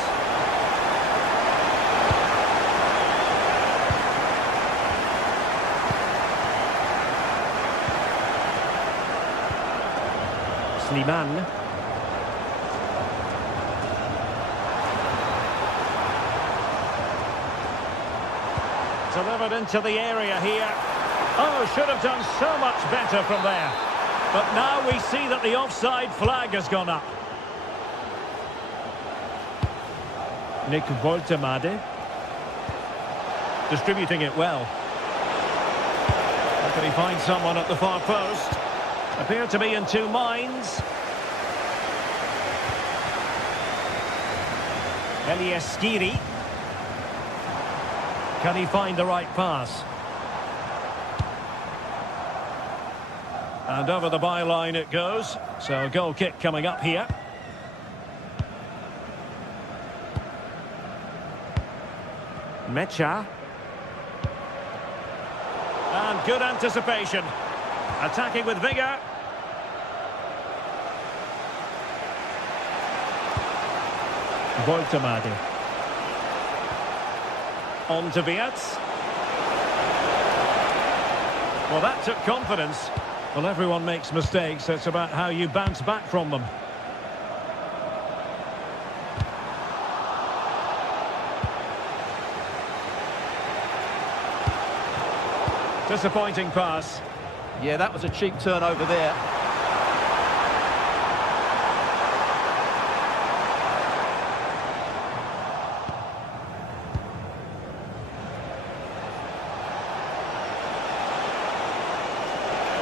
Slimane. Delivered into the area here. Oh, should have done so much better from there. But now we see that the offside flag has gone up. Nick Woltemade. Distributing it well. Can he find someone at the far post? Appear to be in two minds. Elieskiri. Can he find the right pass? And over the byline it goes. So a goal kick coming up here. Mecha. And good anticipation. Attacking with vigour. Voltemade. On to Viats. Well, that took confidence. Well, everyone makes mistakes. It's about how you bounce back from them. Disappointing pass. Yeah, that was a cheap turnover there.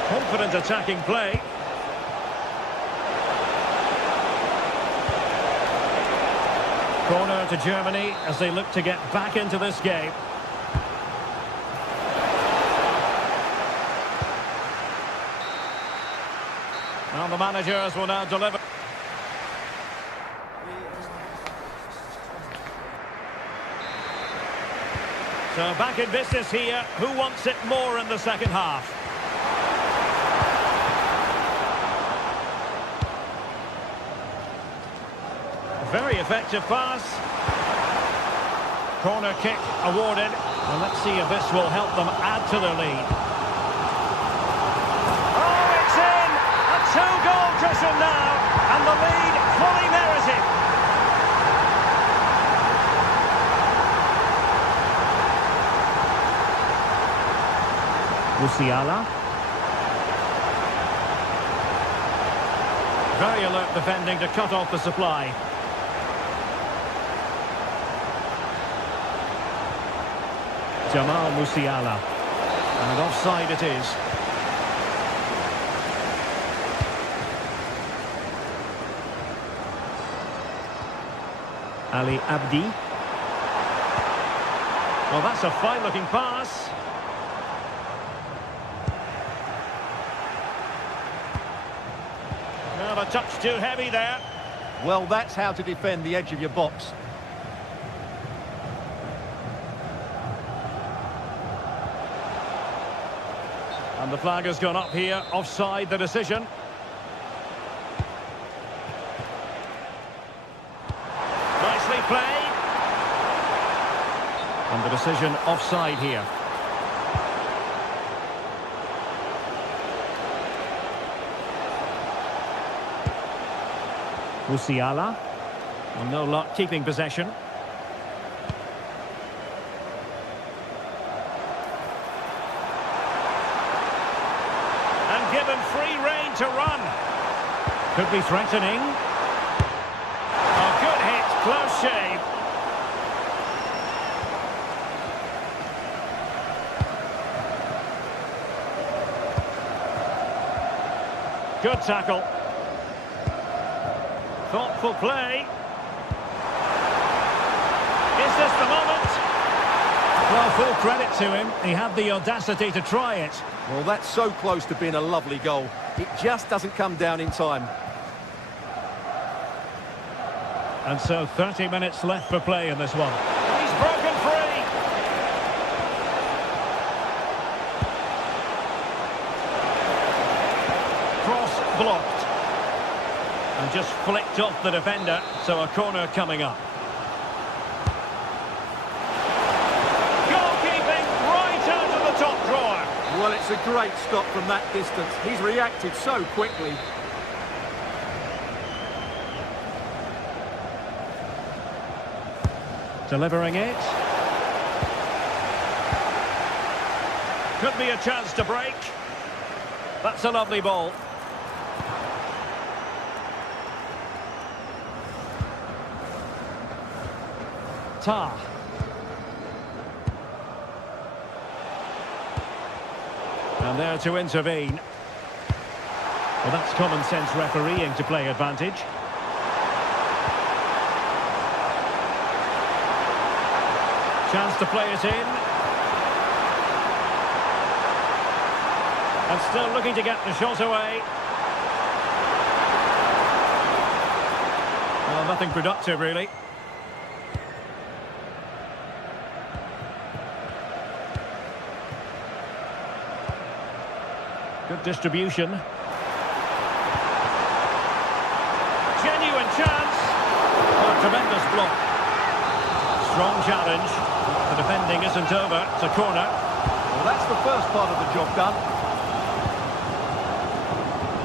Confident attacking play. Corner to Germany as they look to get back into this game. And the managers will now deliver. So back in business here. Who wants it more in the second half? Very effective pass. Corner kick awarded. And let's see if this will help them add to their lead. Oh, it's in! A two-goal cushion now. And the lead fully merited. Musiala. Very alert defending to cut off the supply. Jamal Musiala. And offside it is. Ali Abdi. Well, that's a fine-looking pass. Well, a touch too heavy there. Well, that's how to defend the edge of your box. And the flag has gone up here, offside the decision. Nicely played. And the decision offside here. Musiala. Well, no luck keeping possession. Given free rein to run. Could be threatening. A good hit, close shave. Good tackle. Thoughtful play. Is this the moment? Well, full credit to him. He had the audacity to try it. Well, that's so close to being a lovely goal. It just doesn't come down in time. And so 30 minutes left for play in this one. He's broken free. Cross blocked. And just flicked off the defender. So a corner coming up. Top drawer. Well, it's a great stop from that distance. He's reacted so quickly. Delivering it. Could be a chance to break. That's a lovely ball. Tar. And there to intervene. Well, that's common sense refereeing to play advantage. Chance to play it in. And still looking to get the shot away. Well, nothing productive, really. Good distribution. Genuine chance. Oh, tremendous block. Strong challenge. The defending isn't over. It's a corner. Well, that's the first part of the job done.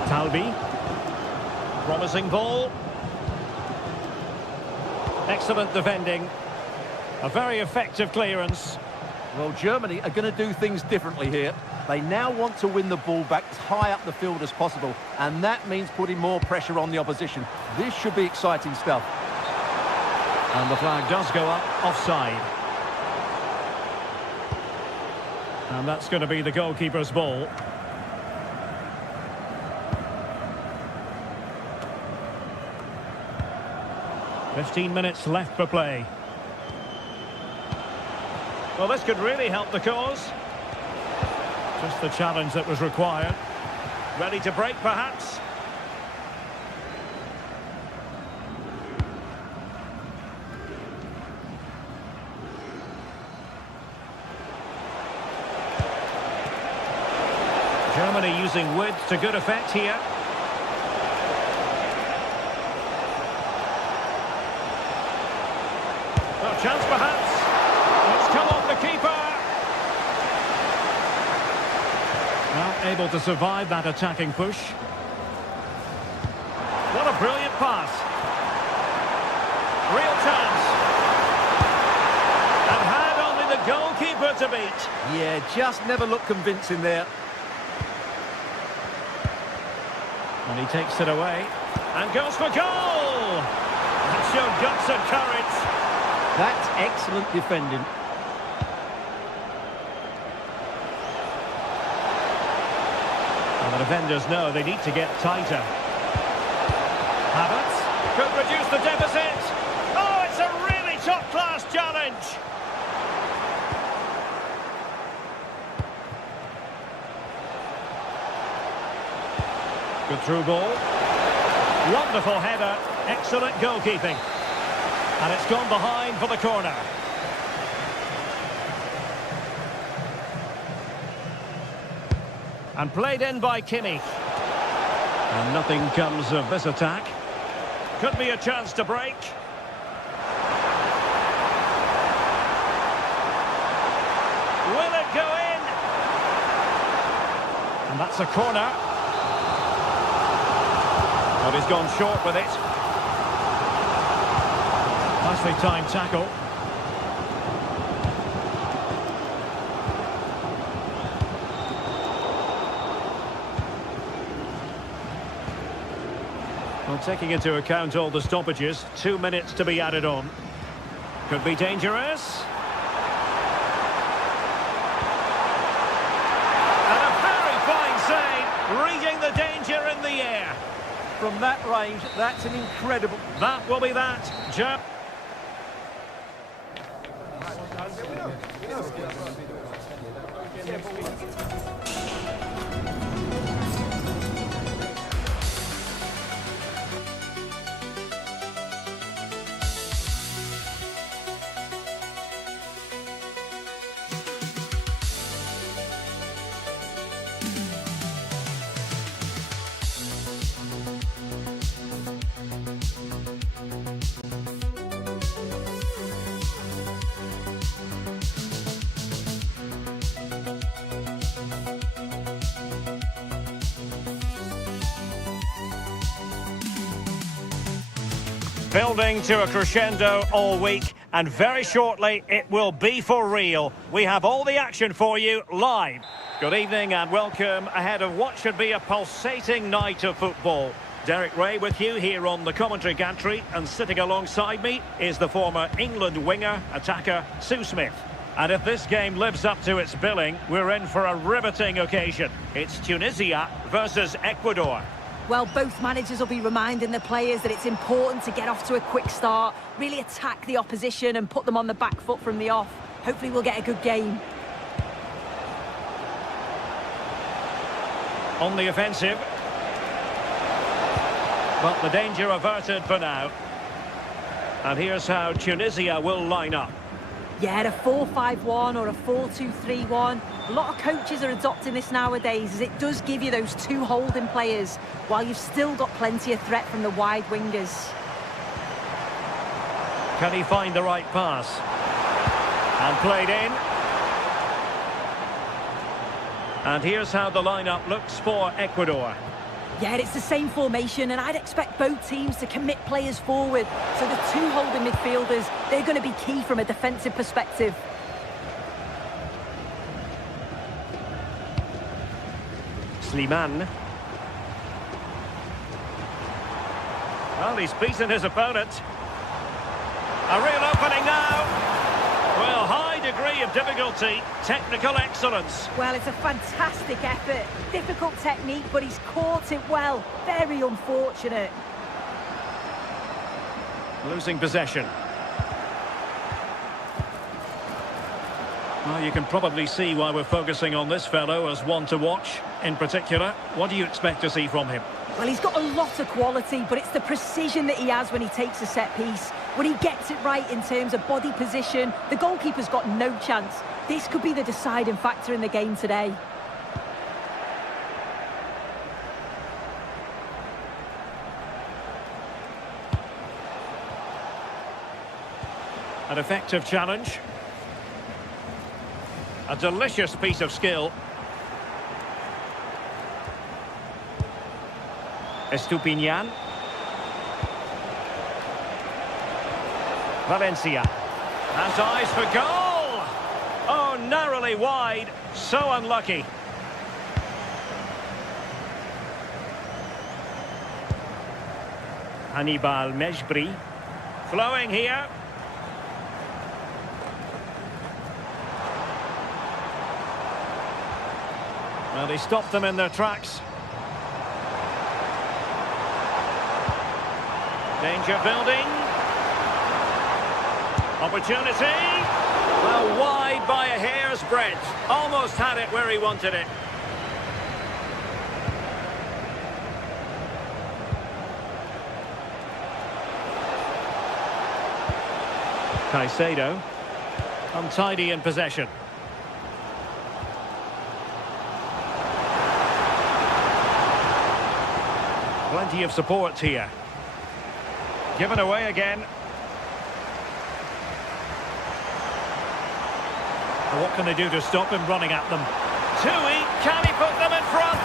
Talbi. Promising ball. Excellent defending. A very effective clearance. Well, Germany are going to do things differently here. They now want to win the ball back as high up the field as possible, and that means putting more pressure on the opposition. This should be exciting stuff. And the flag does go up, offside. And that's going to be the goalkeeper's ball. "15 minutes left for play." Well, this could really help the cause. Just the challenge that was required. Ready to break, perhaps? Germany using width to good effect here. Oh, chance perhaps. It's come off the keeper. Well, able to survive that attacking push. What a brilliant pass. Real chance. And had only the goalkeeper to beat. Yeah, just never looked convincing there. And he takes it away. And goes for goal! That showed guts and courage. That's excellent defending. And the defenders know they need to get tighter. Havertz could reduce the deficit. Oh, it's a really top-class challenge. Good through ball. Wonderful header. Excellent goalkeeping. And it's gone behind for the corner. And played in by Kimmich. And nothing comes of this attack. Could be a chance to break. Will it go in? And that's a corner. But he's gone short with it. Nicely timed tackle. Well, taking into account all the stoppages, 2 minutes to be added on. Could be dangerous. And a very fine save, reading the danger in the air. From that range, that's an incredible... That will be that. Building to a crescendo all week, and very shortly it will be for real. We have all the action for you live. Good evening and welcome ahead of what should be a pulsating night of football. Derek Ray with you here on the commentary gantry, and sitting alongside me is the former England winger, attacker, Sue Smith. And if this game lives up to its billing, we're in for a riveting occasion. It's Tunisia versus Ecuador. Well, both managers will be reminding the players that it's important to get off to a quick start, really attack the opposition and put them on the back foot from the off. Hopefully we'll get a good game. On the offensive. But the danger averted for now. And here's how Tunisia will line up. Yeah, a 4-5-1 or a 4-2-3-1. A lot of coaches are adopting this nowadays, as it does give you those two holding players, while you've still got plenty of threat from the wide wingers. Can he find the right pass? And played in. And here's how the lineup looks for Ecuador. Yeah, it's the same formation, and I'd expect both teams to commit players forward. So the two holding midfielders, they're going to be key from a defensive perspective. Slimane. Well, he's beaten his opponent. A real opening now. Well, high degree of difficulty, technical excellence. Well, it's a fantastic effort. Difficult technique, but he's caught it well. Very unfortunate. Losing possession. Well, you can probably see why we're focusing on this fellow as one to watch. In particular, what do you expect to see from him? Well, he's got a lot of quality, but it's the precision that he has when he takes a set piece. When he gets it right in terms of body position, the goalkeeper's got no chance. This could be the deciding factor in the game today. An effective challenge. A delicious piece of skill. Estupinian. Valencia. Has eyes for goal! Oh, narrowly wide. So unlucky. Hannibal Mejbri. Flowing here. Well, he stopped them in their tracks. Danger building. Opportunity. Well, wide by a hair's breadth. Almost had it where he wanted it. Caicedo. Untidy in possession. Plenty of support here. Given away again. And what can they do to stop him running at them? Tui, can he put them in front?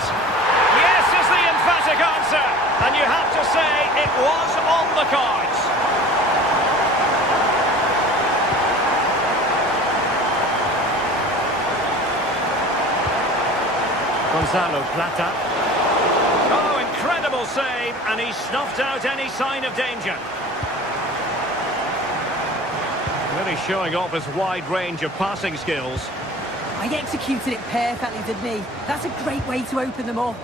Yes is the emphatic answer. And you have to say it was on the cards. Gonzalo Plata. Oh, incredible save, and he snuffed out any sign of danger. Really showing off his wide range of passing skills. He executed it perfectly, didn't he? That's a great way to open them up.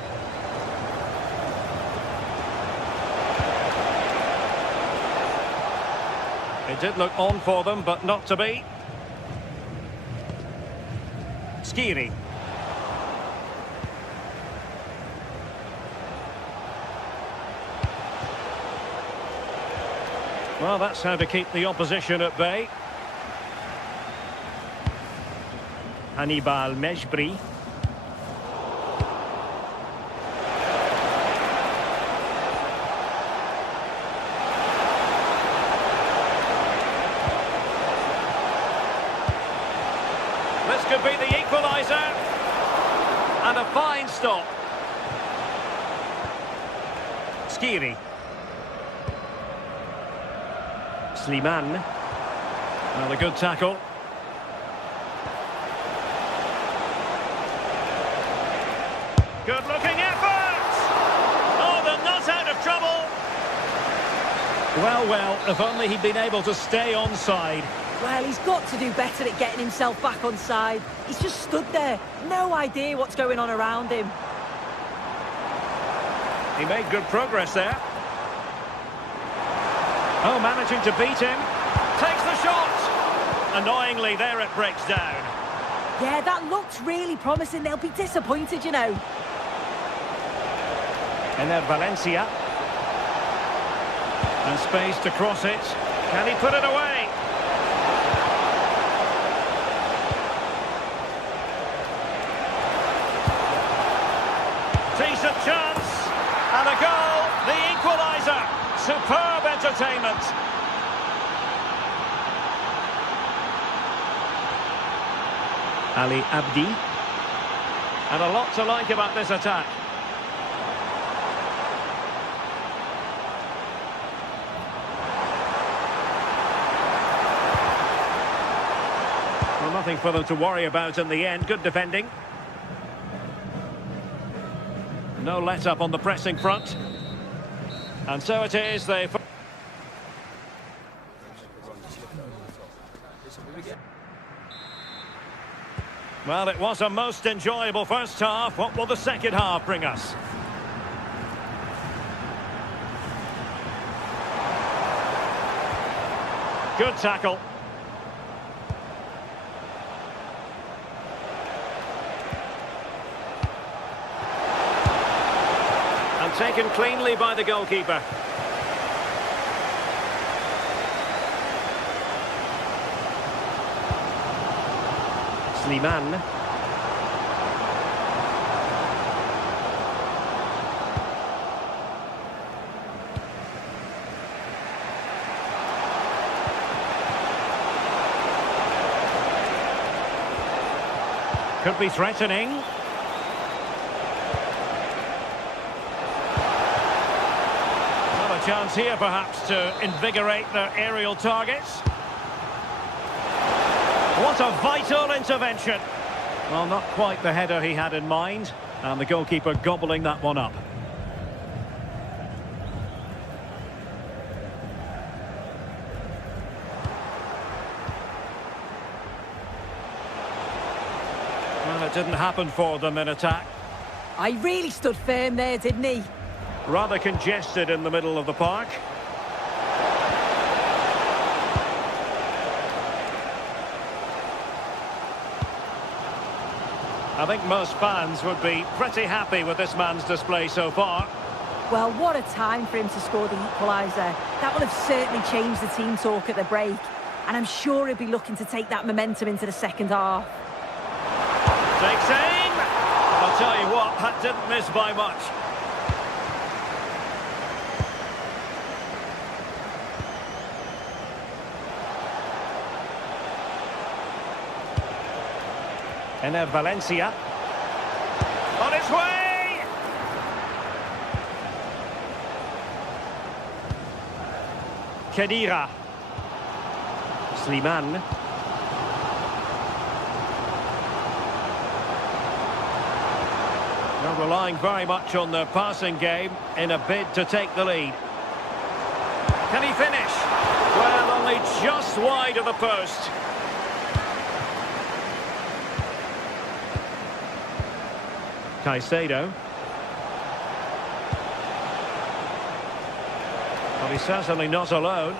It did look on for them, but not to be. Skiri. Well, that's how to keep the opposition at bay. Hannibal Mejbri. This could be the equaliser. And a fine stop. Skiri. Slimane. Well, a good tackle. Good-looking effort! Oh, they're not out of trouble! Well, if only he'd been able to stay onside. Well, he's got to do better at getting himself back on side. He's just stood there. No idea what's going on around him. He made good progress there. Oh, managing to beat him. Takes the shot. Annoyingly, there it breaks down. Yeah, that looked really promising. They'll be disappointed, you know. Ener Valencia. And space to cross it. Can he put it away? Decent chance. And a goal. The equaliser. Superb entertainment. Ali Abdi. And a lot to like about this attack. Well, nothing for them to worry about in the end. Good defending. No let-up on the pressing front. And so it is. They... Well, it was a most enjoyable first half. What will the second half bring us? Good tackle. And taken cleanly by the goalkeeper. Slimane. Could be threatening. Not a chance here perhaps to invigorate their aerial targets. What a vital intervention. Well, not quite the header he had in mind, and the goalkeeper gobbling that one up. Well, it didn't happen for them in attack. I really stood firm there, didn't he? Rather congested in the middle of the park. I think most fans would be pretty happy with this man's display so far. Well, what a time for him to score the equaliser. That will have certainly changed the team talk at the break. And I'm sure he'll be looking to take that momentum into the second half. Takes aim! I'll tell you what, that didn't miss by much. Ener Valencia. On its way! Khedira. Slimane. They're relying very much on their passing game in a bid to take the lead. Can he finish? Well, only just wide of the post. Caicedo. Well, he's certainly not alone,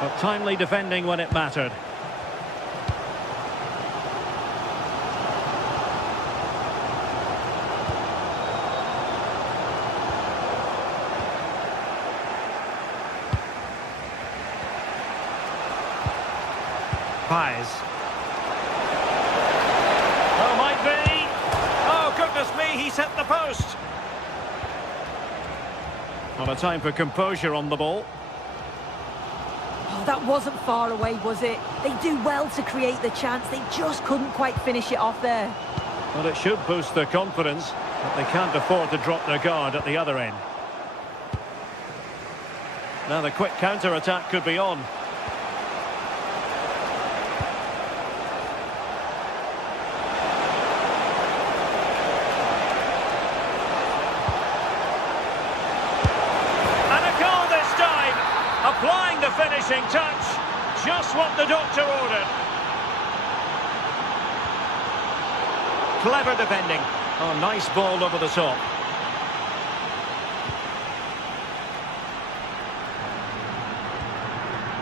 but timely defending when it mattered. Pais. Oh, might be. Oh, goodness me, he's hit the post. Not a time for composure on the ball. Oh, that wasn't far away, was it? They do well to create the chance. They just couldn't quite finish it off there. Well, it should boost their confidence, but they can't afford to drop their guard at the other end. Now the quick counter-attack could be on. Applying the finishing touch. Just what the doctor ordered. Clever defending. Oh, nice ball over the top.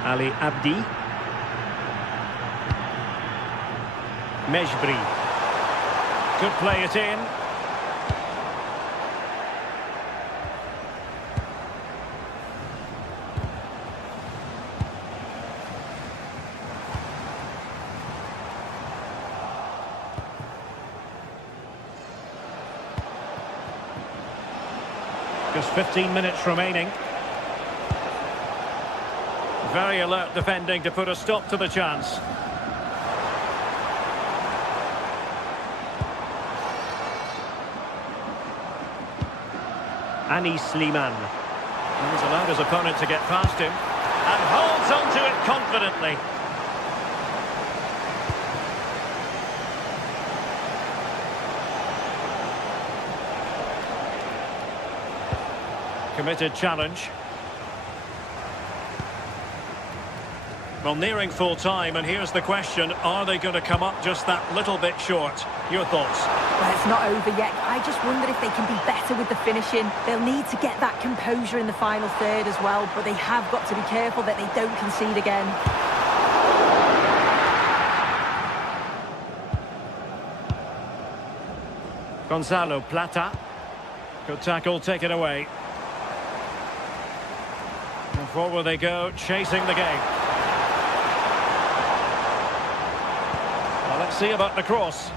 Ali Abdi. Mejbri. Could play it in. Just 15 minutes remaining. Very alert defending to put a stop to the chance. Anis Slimane. He's allowed his opponent to get past him and holds onto it confidently. Committed challenge. Well, nearing full time, and here's the question: are they going to come up just that little bit short? Your thoughts? Well, it's not over yet. I just wonder if they can be better with the finishing. They'll need to get that composure in the final third as well, but they have got to be careful that they don't concede again. Gonzalo Plata. Good tackle, take it away. And forward they go, chasing the game. Well, let's see about the cross.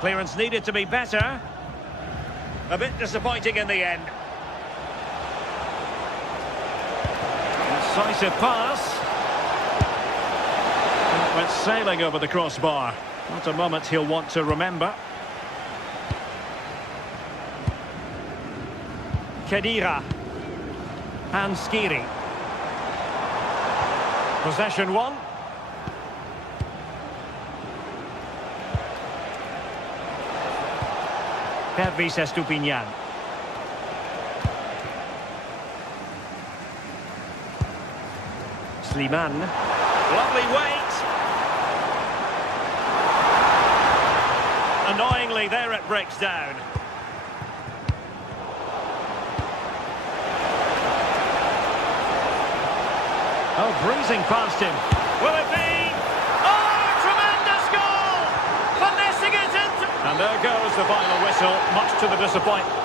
Clearance needed to be better. A bit disappointing in the end. Incisive pass. It went sailing over the crossbar. Not a moment he'll want to remember. Khedira. And Skiri. Possession one. Pervis Estupiñán. Slimane. Lovely weight. Annoyingly, there it breaks down. Oh, breezing past him. Will it be? Oh, tremendous goal! Finessing it into... And there goes the final whistle, much to the disappointment.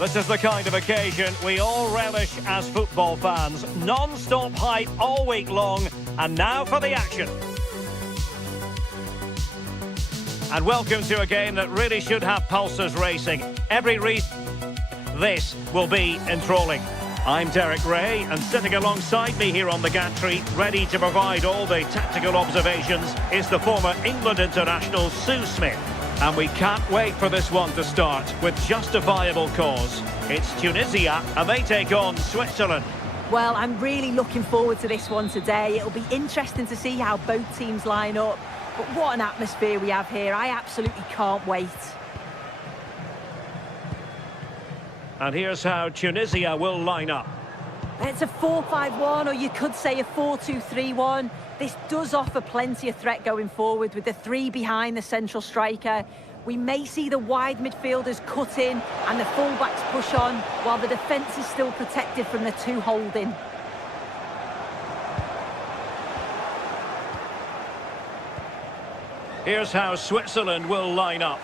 This is the kind of occasion we all relish as football fans. Non-stop hype all week long, and now for the action. And welcome to a game that really should have pulses racing. Every reason this will be enthralling. I'm Derek Ray, and sitting alongside me here on the gantry, ready to provide all the tactical observations, is the former England international Sue Smith. And we can't wait for this one to start with justifiable cause. It's Tunisia, and they take on Switzerland. Well, I'm really looking forward to this one today. It'll be interesting to see how both teams line up. But what an atmosphere we have here. I absolutely can't wait. And here's how Tunisia will line up. It's a 4-5-1, or you could say a 4-2-3-1. This does offer plenty of threat going forward with the three behind the central striker. We may see the wide midfielders cut in and the fullbacks push on, while the defence is still protected from the two holding. Here's how Switzerland will line up.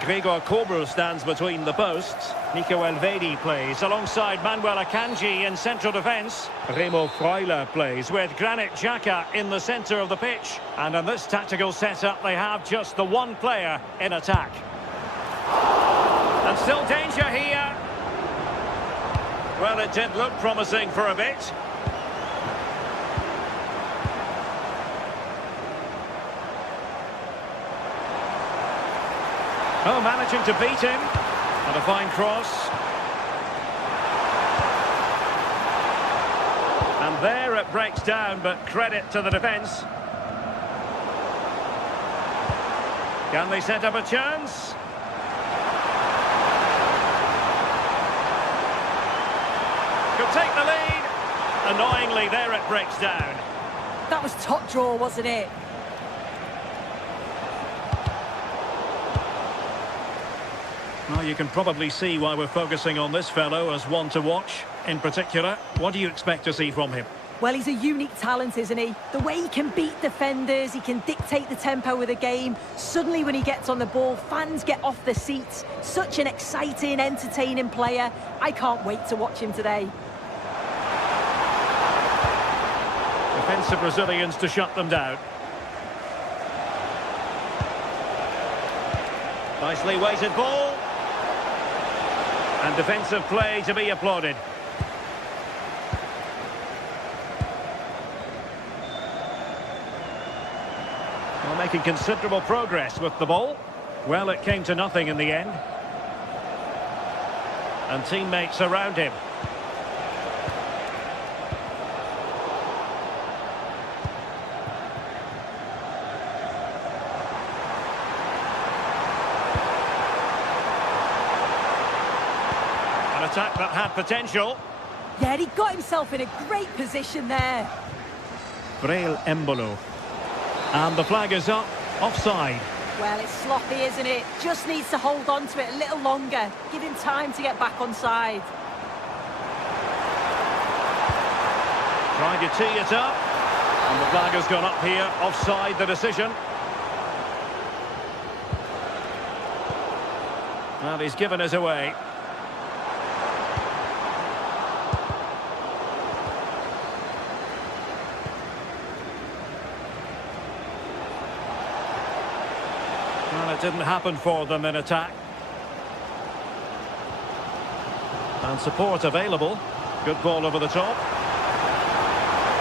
Gregor Kobel stands between the posts. Nico Elvedi plays alongside Manuel Akanji in central defence. Remo Freuler plays with Granit Xhaka in the centre of the pitch. And in this tactical setup, they have just the one player in attack. And still danger here. Well, it did look promising for a bit. Oh, managing to beat him. And a fine cross. And there it breaks down, but credit to the defence. Can they set up a chance? Could take the lead. Annoyingly, there it breaks down. That was top draw, wasn't it? Well, you can probably see why we're focusing on this fellow as one to watch. In particular, what do you expect to see from him? Well, he's a unique talent, isn't he? The way he can beat defenders, he can dictate the tempo of the game. Suddenly, when he gets on the ball, fans get off their seats. Such an exciting, entertaining player. I can't wait to watch him today. Defensive Brazilians to shut them down. Nicely weighted ball. And defensive play to be applauded. Well, making considerable progress with the ball. Well, it came to nothing in the end. And teammates around him. Attack that had potential. Yeah, he got himself in a great position there. Breel Embolo. And the flag is up. Offside. Well, it's sloppy, isn't it? Just needs to hold on to it a little longer. Give him time to get back on side. Trying to tee it up. And the flag has gone up here. Offside the decision. Well, he's given us away. Well, it didn't happen for them in attack. And support available. Good ball over the top.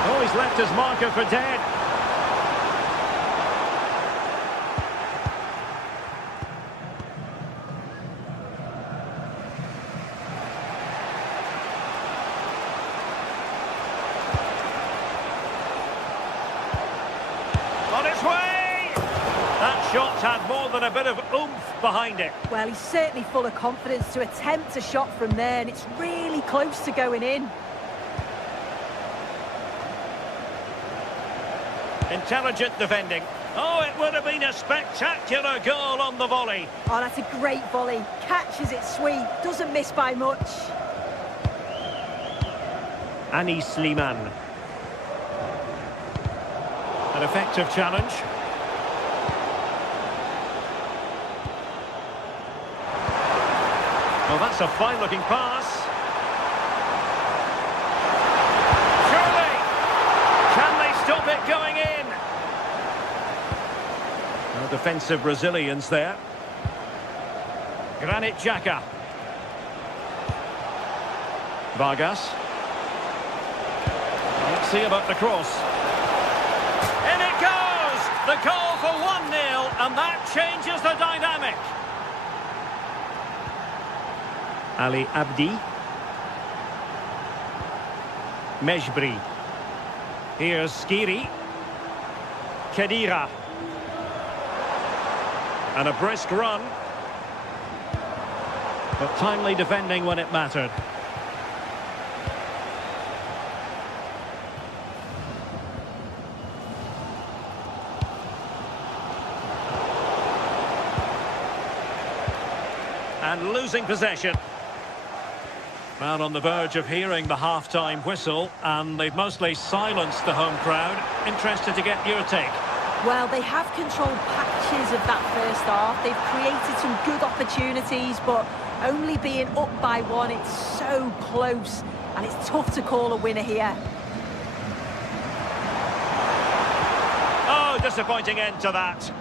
Oh, he's left his marker for dead. On its way! That shot had more than a bit of oomph behind it. Well, he's certainly full of confidence to attempt a shot from there, and it's really close to going in. Intelligent defending. Oh, it would have been a spectacular goal on the volley. Oh, that's a great volley. Catches it sweet, doesn't miss by much. Anis Slimane. An effective challenge. Well, that's a fine-looking pass. Surely! Can they stop it going in? No defensive resilience there. Granit Xhaka. Vargas. Let's see about the cross. In it goes! The goal for 1-0, and that changes the dynamic. Ali Abdi. Mejbri. Here's Skiri. Khedira. And a brisk run. But timely defending when it mattered. And losing possession. Man on the verge of hearing the half-time whistle, and they've mostly silenced the home crowd. Interested to get your take. Well, they have controlled patches of that first half. They've created some good opportunities, but only being up by one, it's so close, and it's tough to call a winner here. Oh, disappointing end to that.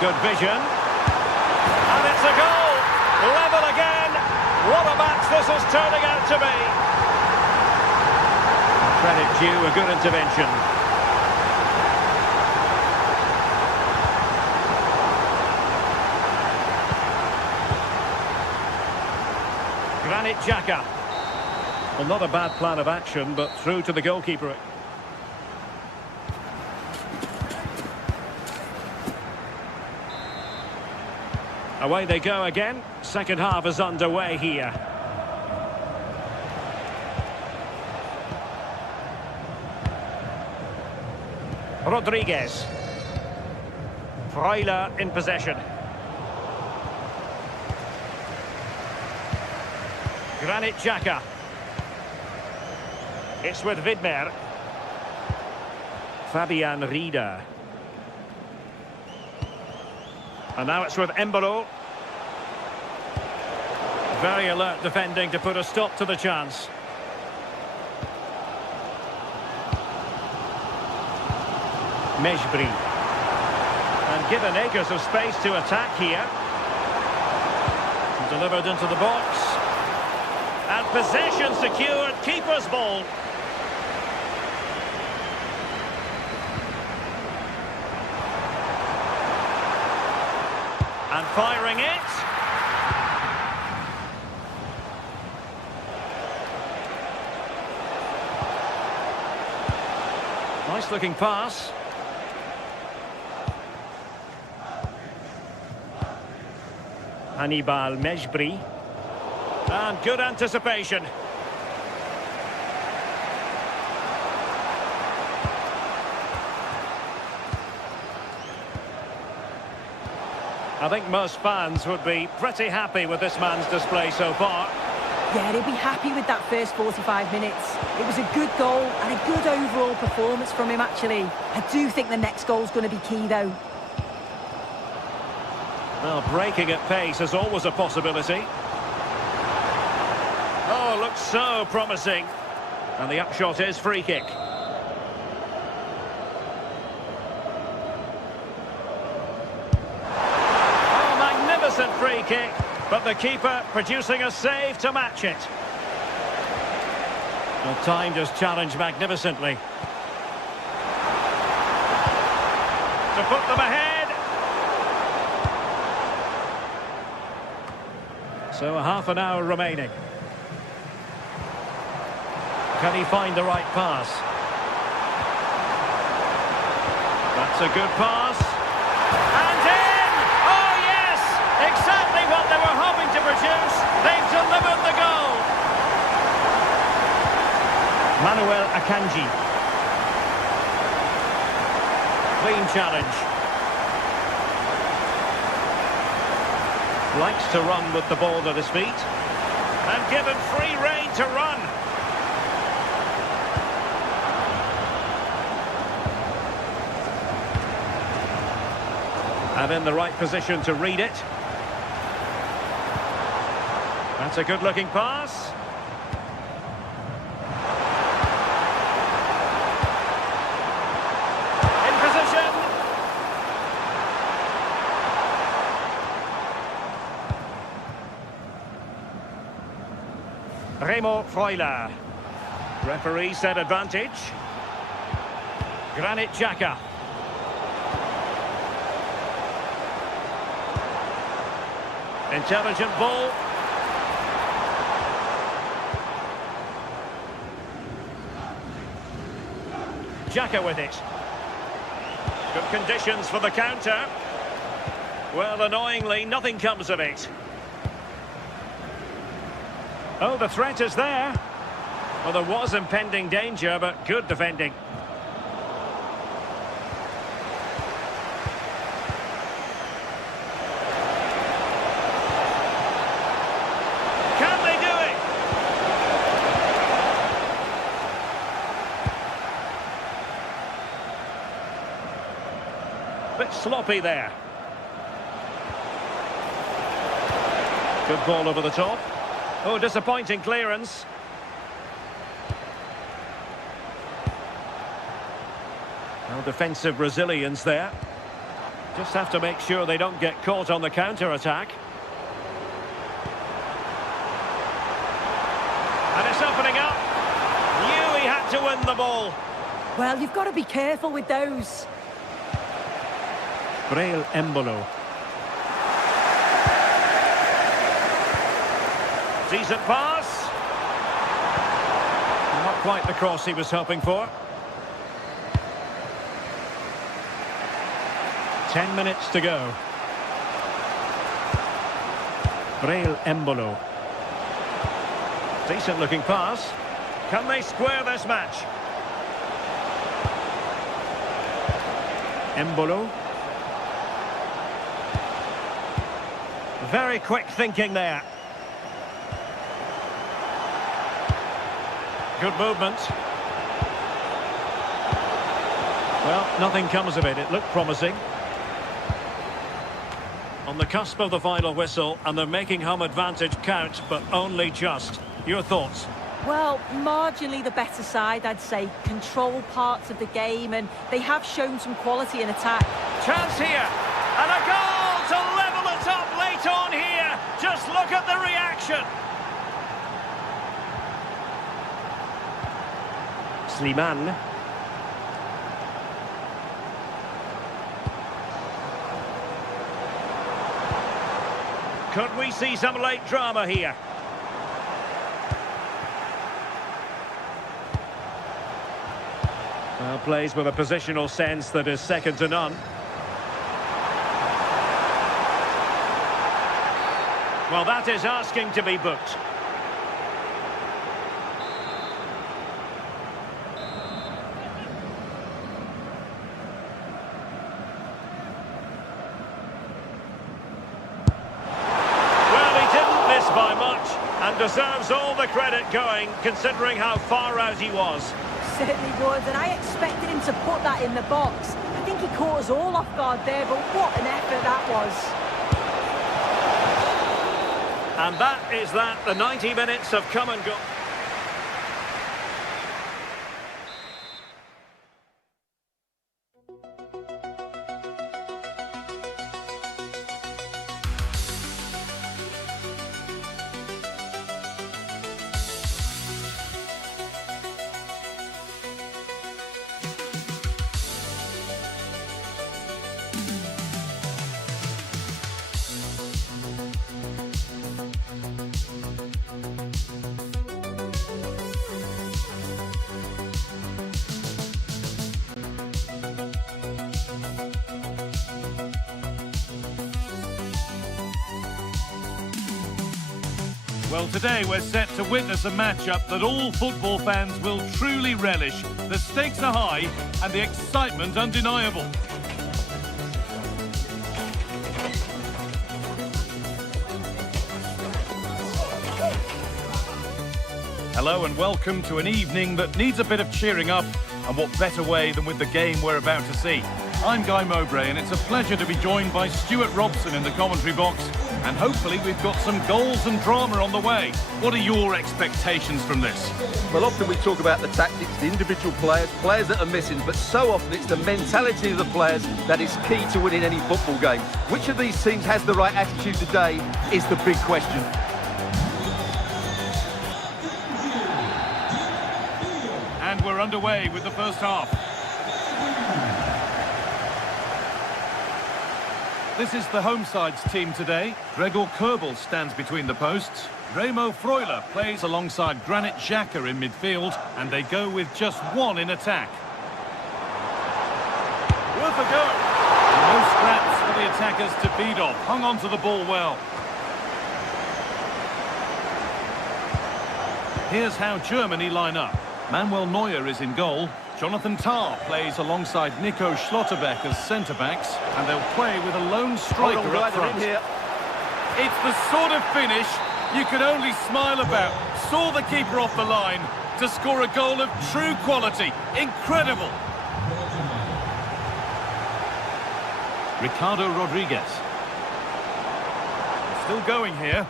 Good vision. And it's a goal. Level again. What a match this is turning out to be. Credit due, a good intervention. Granit Xhaka. Well, not a bad plan of action, but through to the goalkeeper. Away they go again. Second half is underway here. Rodriguez. Freuler in possession. Granit Xhaka. It's with Widmer. Fabian Rieder. And now it's with Embolo. Very alert defending to put a stop to the chance. Mejbri. And given acres of space to attack here. Delivered into the box. And possession secured. Keeper's ball. And firing it. Nice looking pass. Hannibal Mejbri. And good anticipation. I think most fans would be pretty happy with this man's display so far. Yeah, they'll be happy with that first 45 minutes. It was a good goal and a good overall performance from him, actually. I do think the next goal's going to be key, though. Well, breaking at pace is always a possibility. Oh, looks so promising. And the upshot is free kick. Free kick, but the keeper producing a save to match it. Well, timed his challenge magnificently. To put them ahead. So a half an hour remaining. Can he find the right pass? That's a good pass. And in! Oh, yes! Exactly what they were hoping to produce. They've delivered the goal. Manuel Akanji. Clean challenge. Likes to run with the ball at his feet. And given free rein to run. And in the right position to read it. That's a good-looking pass. In position. Remo Freuler. Referee said advantage. Granit Xhaka. Intelligent ball. Xhaka with it. Good conditions for the counter. Well, annoyingly, nothing comes of it. Oh, the threat is there. Well, there was impending danger, but good defending. Can they do it? Bit sloppy there. Good ball over the top. Oh, disappointing clearance. Well, defensive resilience there. Just have to make sure they don't get caught on the counter-attack. And it's opening up. Knew he had to win the ball. Well, you've got to be careful with those. Breel Embolo. Decent pass. Not quite the cross he was hoping for. 10 minutes to go. Breel Embolo. Decent looking pass. Can they square this match? Embolo. Very quick thinking there. Good movement. Well, nothing comes of it. It looked promising. On the cusp of the final whistle, and they're making home advantage count, but only just. Your thoughts? Well, marginally the better side, I'd say. Control parts of the game, and they have shown some quality in attack. Chance here, and a goal to level it up late on here. Just look at the reaction. Slimane. Could we see some late drama here? Well, plays with a positional sense that is second to none. Well, that is asking to be booked. By much, and deserves all the credit going, considering how far out he was. Certainly would, and I expected him to put that in the box. I think he caught us all off guard there, but what an effort that was. And that is that. The 90 minutes have come and gone. Well, today we're set to witness a matchup that all football fans will truly relish. The stakes are high and the excitement undeniable. Hello and welcome to an evening that needs a bit of cheering up, and what better way than with the game we're about to see. I'm Guy Mowbray, and it's a pleasure to be joined by Stuart Robson in the commentary box, and hopefully we've got some goals and drama on the way. What are your expectations from this? Well, often we talk about the tactics, the individual players that are missing, but so often it's the mentality of the players that is key to winning any football game. Which of these teams has the right attitude today is the big question. And we're underway with the first half. This is the home side's team today. Gregor Kerbel stands between the posts. Remo Freuler plays alongside Granit Xhaka in midfield, and they go with just one in attack. Worth a go. No scraps for the attackers to beat off. Hung on to the ball well. Here's how Germany line up. Manuel Neuer is in goal. Jonathan Tah plays alongside Nico Schlotterbeck as centre-backs, and they'll play with a lone striker up front. It's the sort of finish you could only smile about. Saw the keeper off the line to score a goal of true quality. Incredible. Ricardo Rodriguez. Still going here,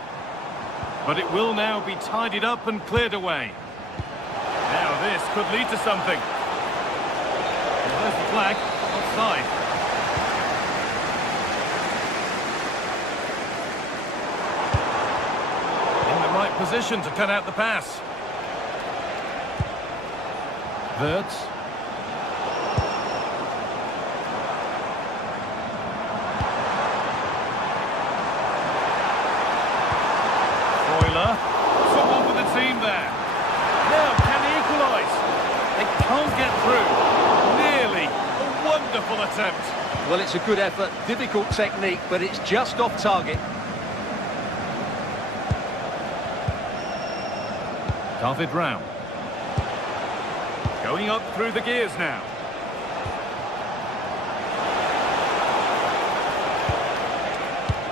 but it will now be tidied up and cleared away. Now this could lead to something. There's the flag, offside. In the right position to cut out the pass. Wirtz. Freuler. Someone for the team there. Now, can he equalise? They can't get through. Nearly. A wonderful attempt. Well, it's a good effort, difficult technique, but it's just off target. David Raum. Going up through the gears now.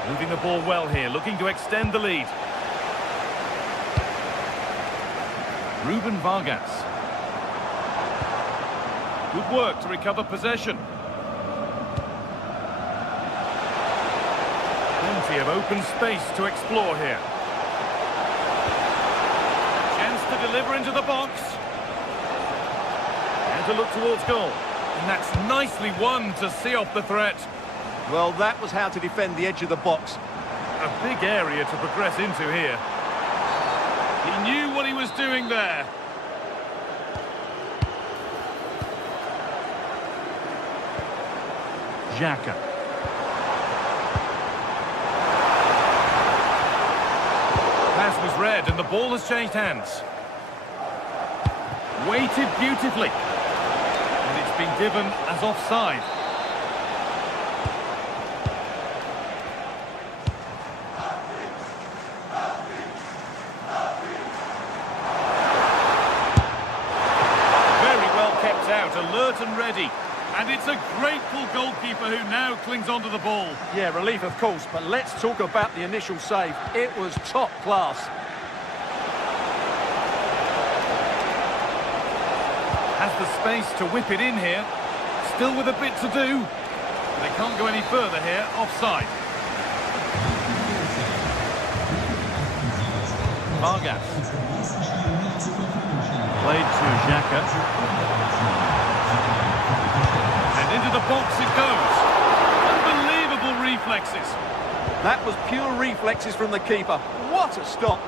Moving the ball well here, looking to extend the lead. Ruben Vargas. Good work to recover possession. Plenty of open space to explore here. Chance to deliver into the box. And to look towards goal. And that's nicely won to see off the threat. Well, that was how to defend the edge of the box. A big area to progress into here. He knew what he was doing there. Xhaka. Pass was read and the ball has changed hands. Weighted beautifully. And it's been given as offside. Very well kept out, alert and ready. And it's a grateful goalkeeper who now clings onto the ball. Yeah, relief of course, but let's talk about the initial save. It was top class. Has the space to whip it in here. Still with a bit to do. They can't go any further here, offside. Vargas. Played to Xhaka. And into the box it goes. Unbelievable reflexes. That was pure reflexes from the keeper. What a stop.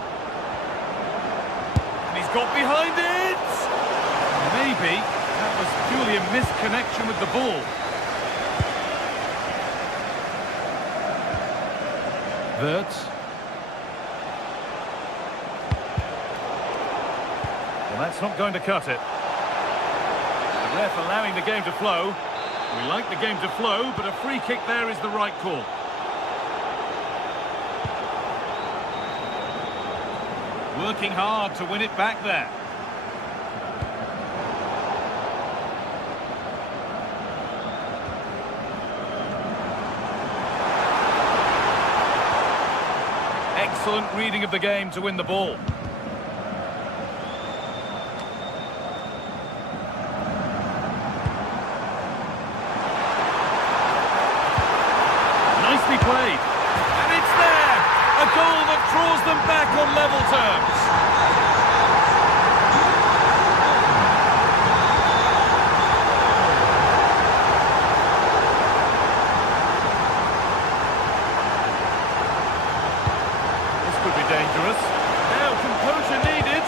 And he's got behind it. Maybe that was purely a misconnection with the ball. Wirtz. Well, that's not going to cut it. The ref allowing the game to flow. We like the game to flow, but a free kick there is the right call. Working hard to win it back there. Excellent reading of the game to win the ball. Nicely played. And it's there! A goal that draws them back on level terms. Could be dangerous. Now composure needed.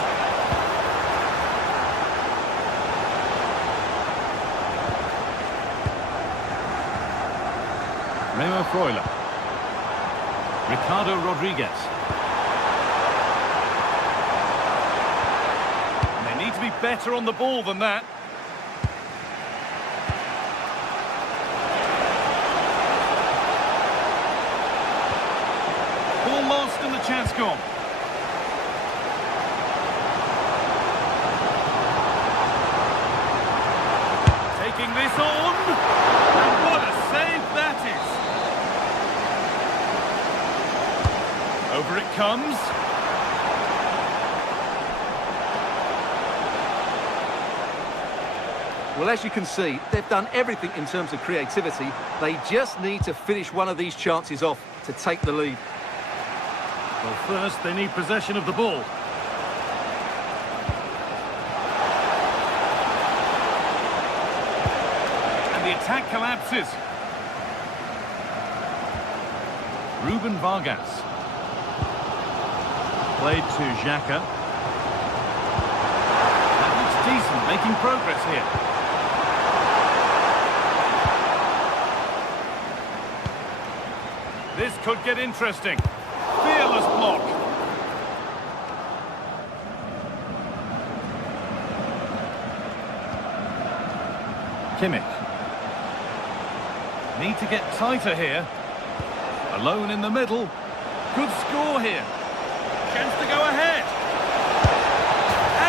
Remo Freuler. Ricardo Rodriguez. And they need to be better on the ball than that. Ball lost and the chance gone. Taking this on. And what a save that is. Over it comes. Well, as you can see, they've done everything in terms of creativity. They just need to finish one of these chances off to take the lead. Well, first they need possession of the ball. And the attack collapses. Ruben Vargas. Played to Xhaka. That looks decent, making progress here. This could get interesting. Fearless block. Kimmich. Need to get tighter here. Alone in the middle. Good score here. Chance to go ahead.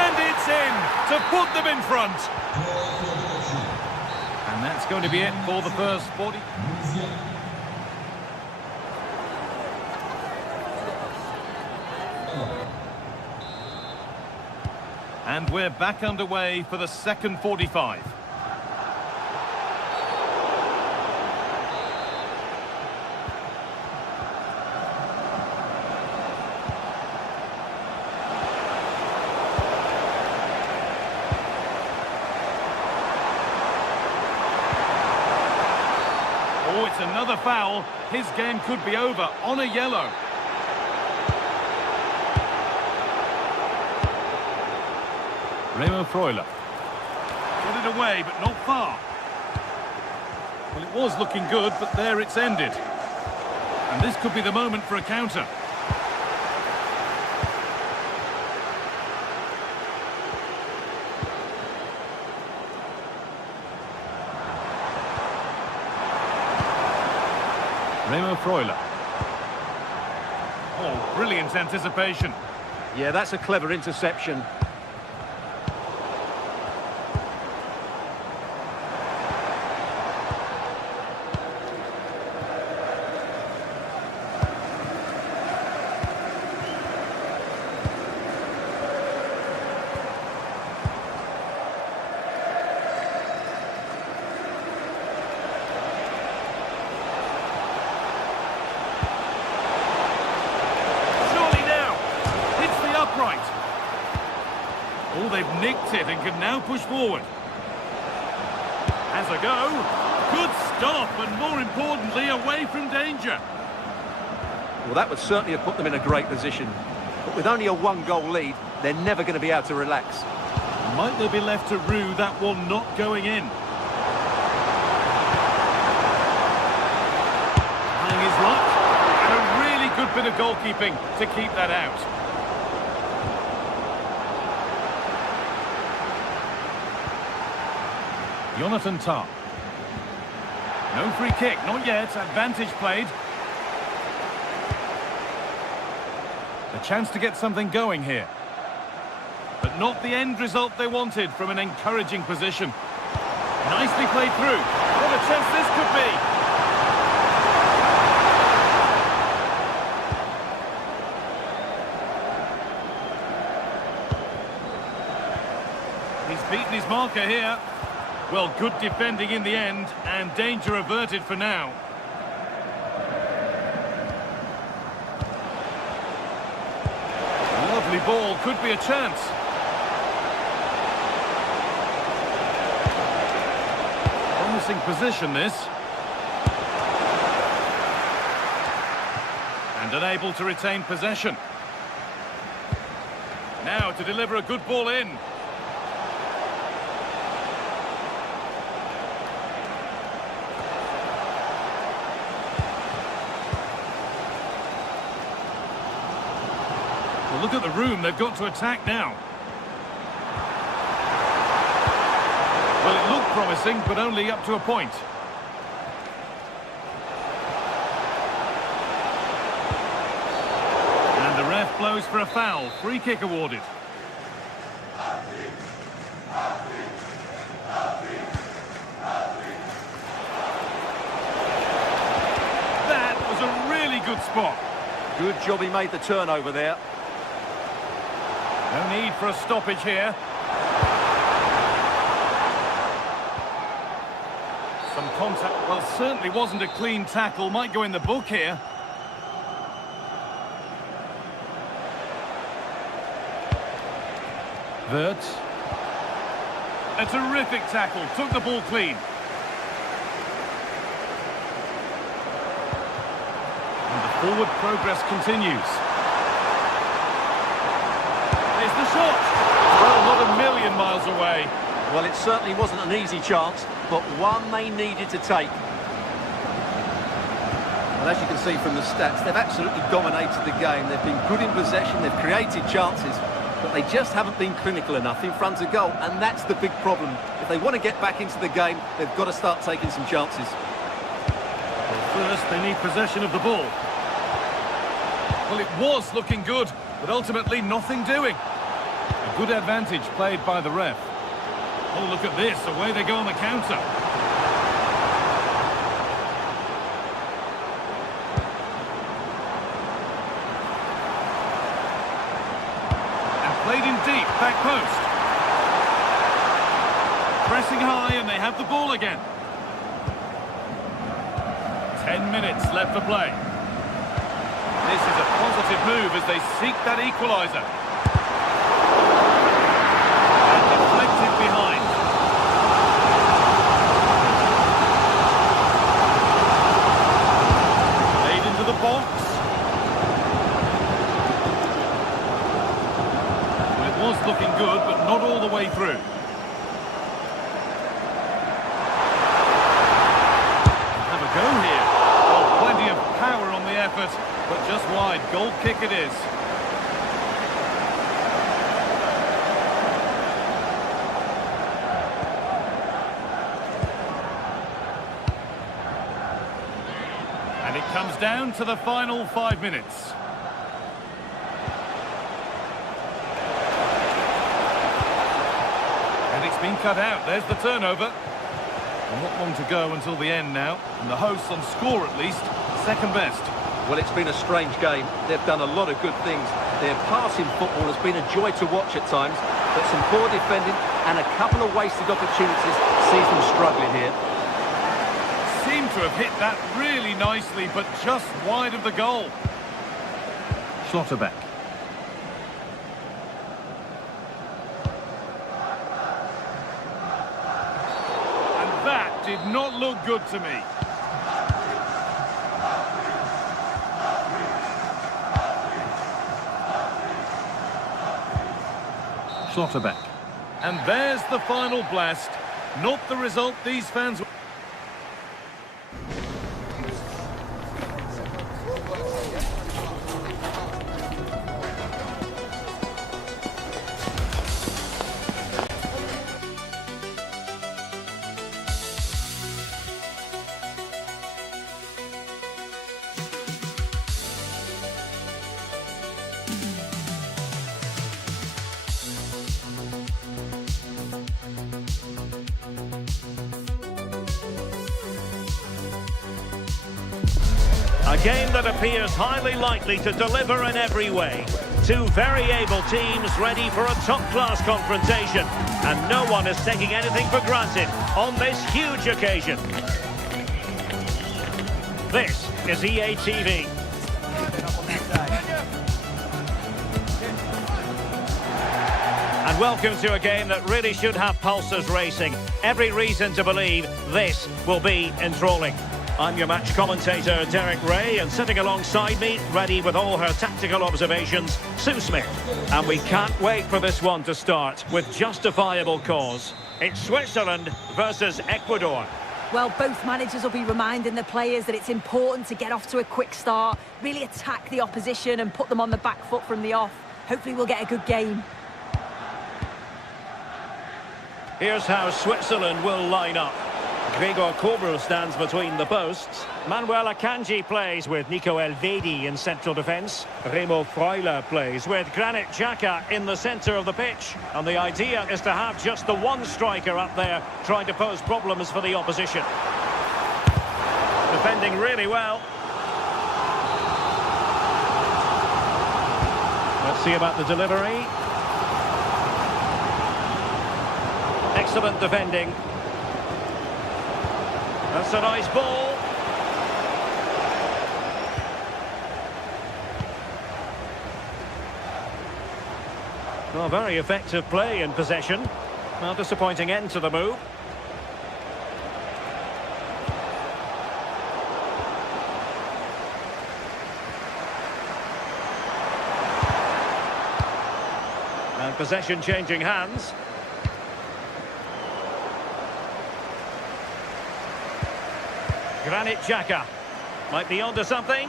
And it's in to put them in front. And that's going to be it for the first 40. And we're back underway for the second 45. Oh, it's another foul. His game could be over on a yellow. Remo Freuler. Got it away, but not far. Well, it was looking good, but there it's ended. And this could be the moment for a counter. Remo Freuler. Oh, brilliant anticipation. Yeah, that's a clever interception. Oh, they've nicked it and can now push forward. Has a go. Good stop, and more importantly, away from danger. Well, that would certainly have put them in a great position. But with only a one-goal lead, they're never going to be able to relax. Might they be left to rue that one not going in? Trying his luck. And a really good bit of goalkeeping to keep that out. Jonathan Tah. No free kick, not yet. Advantage played. A chance to get something going here. But not the end result they wanted from an encouraging position. Nicely played through. What a chance this could be. He's beaten his marker here. Well, good defending in the end, and danger averted for now. ball could be a chance. Promising position, this. And unable to retain possession. Now to deliver a good ball in. Well, look at the room they've got to attack now. Well, it looked promising, but only up to a point. And the ref blows for a foul. Free kick awarded. That was a really good spot. Good job he made the turnover there. No need for a stoppage here. Some contact. Well, certainly wasn't a clean tackle. Might go in the book here. Wirtz. A terrific tackle. Took the ball clean. And the forward progress continues. Here's the shot. Well, not a million miles away. Well, it certainly wasn't an easy chance, but one they needed to take. Well, as you can see from the stats, they've absolutely dominated the game. They've been good in possession, they've created chances, but they just haven't been clinical enough in front of goal, and that's the big problem. If they want to get back into the game, they've got to start taking some chances. Well, first, they need possession of the ball. Well, it was looking good, but ultimately nothing doing. A good advantage played by the ref. Oh, look at this. Away they go on the counter. And played in deep, back post. Pressing high, and they have the ball again. 10 minutes left to play. This is a positive move as they seek that equaliser. And deflected behind. Played into the box. Well, it was looking good, but not all the way through. Have a go here. Well, plenty of power on the effort. But just wide. Goal kick it is. And it comes down to the final 5 minutes. And it's been cut out. There's the turnover. And not long to go until the end now. And the hosts on score at least, second best. Well, it's been a strange game. They've done a lot of good things. Their passing football has been a joy to watch at times, but some poor defending and a couple of wasted opportunities sees them struggling here. Seem to have hit that really nicely, but just wide of the goal. Schlotterbeck. And that did not look good to me. Schlotterbeck. And there's the final blast. Not the result these fans... A game that appears highly likely to deliver in every way. Two very able teams ready for a top-class confrontation. And no one is taking anything for granted on this huge occasion. This is EA TV. And welcome to a game that really should have pulses racing. Every reason to believe this will be enthralling. I'm your match commentator, Derek Ray, and sitting alongside me, ready with all her tactical observations, Sue Smith. And we can't wait for this one to start with justifiable cause. It's Switzerland versus Ecuador. Well, both managers will be reminding the players that it's important to get off to a quick start, really attack the opposition and put them on the back foot from the off. Hopefully we'll get a good game. Here's how Switzerland will line up. Gregor Kobel stands between the posts. Manuel Akanji plays with Nico Elvedi in central defence. Remo Freuler plays with Granit Xhaka in the centre of the pitch. And the idea is to have just the one striker up there trying to pose problems for the opposition. Defending really well. Let's see about the delivery. Excellent defending. That's a nice ball. Well, very effective play in possession. Well, disappointing end to the move. And possession changing hands. Granit Xhaka might be onto something.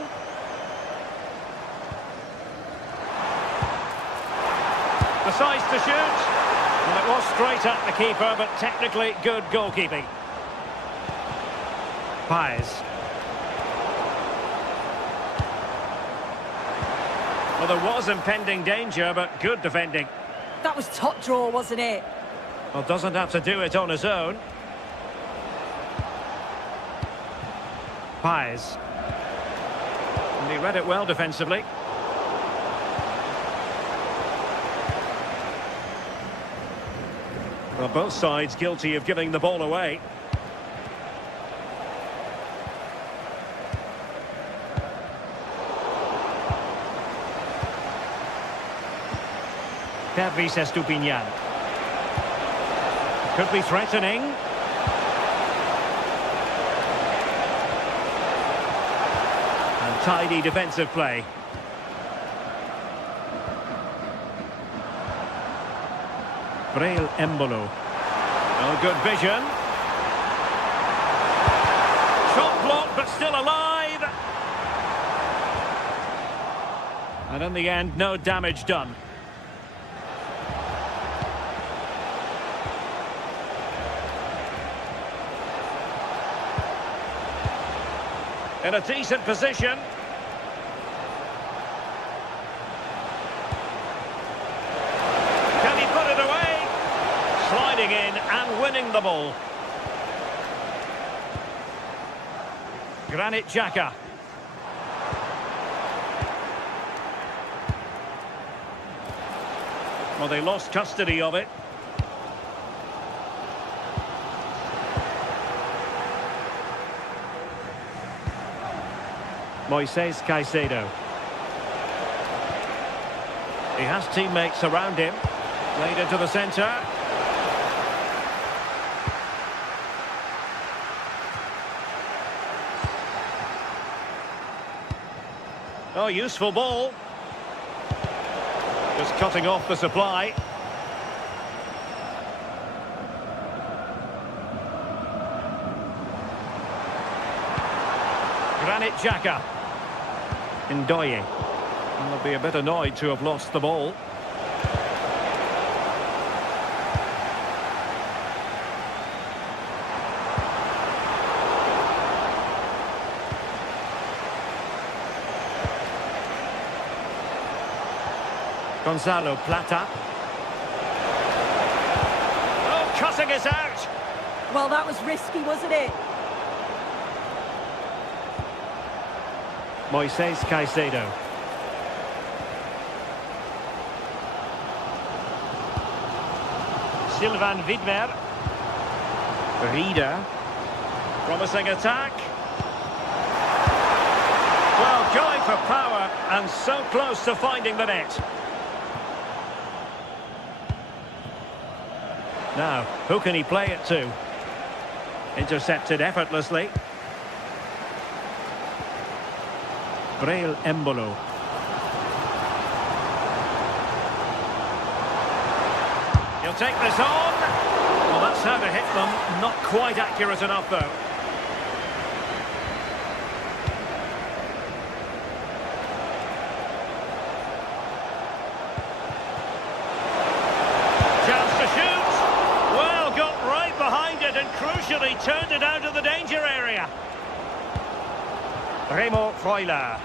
Decides to shoot. And it was straight at the keeper, but technically good goalkeeping. Paes. Well, there was impending danger, but good defending. That was top draw, wasn't it? Well, doesn't have to do it on his own. Paes. And he read it well defensively. Well, both sides guilty of giving the ball away. Pervis Estupiñán. Could be threatening. Tidy defensive play. Breel Embolo. Oh, good vision. Shot blocked, but still alive. And in the end, no damage done. In a decent position. Can he put it away? Sliding in and winning the ball. Granit Xhaka. Well, they lost custody of it. Moises Caicedo. He has teammates around him. Played into the centre. Oh, useful ball. Just cutting off the supply. Granit Xhaka. Ndoye. And they'll be a bit annoyed to have lost the ball. Gonzalo Plata. Oh, cutting it out. Well, that was risky, wasn't it? Moises Caicedo. Sylvain Widmer. Rieder. Promising attack. Well, going for power and so close to finding the net. Now, who can he play it to? Intercepted effortlessly. Braille Embolo. He'll take this on. Well, that's how to hit them. Not quite accurate enough, though. Chance to shoot. Well, got right behind it and crucially turned it out of the danger area. Remo Freuler.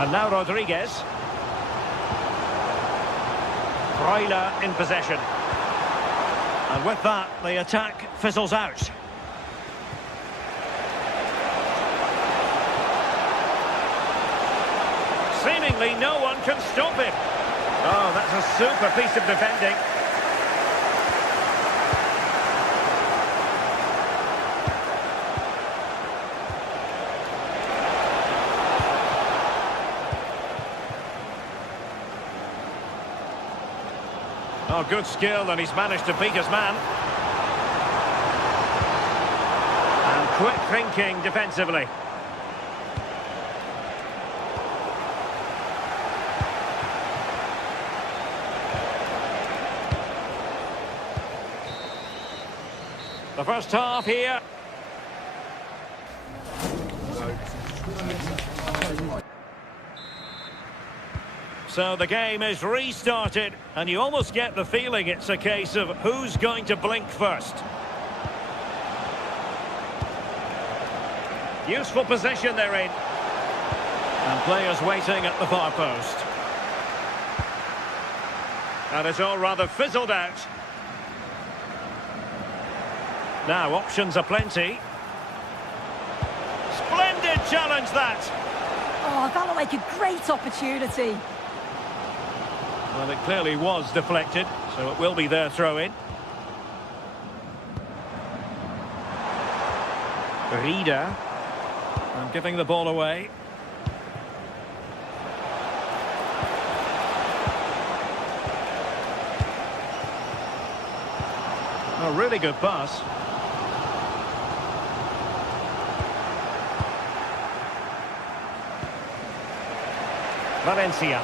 And now Rodriguez. Freuler in possession. And with that, the attack fizzles out. Seemingly no one can stop him. Oh, that's a super piece of defending. Oh, good skill, and he's managed to beat his man. And quick thinking defensively. The first half here. So the game is restarted, and you almost get the feeling it's a case of who's going to blink first. Useful position they're in. And players waiting at the far post. And it's all rather fizzled out. Now options are plenty. Splendid challenge that! Oh, that looked like a great opportunity. Well, it clearly was deflected, so it will be their throw-in. Rieder. And giving the ball away. A really good pass. Valencia.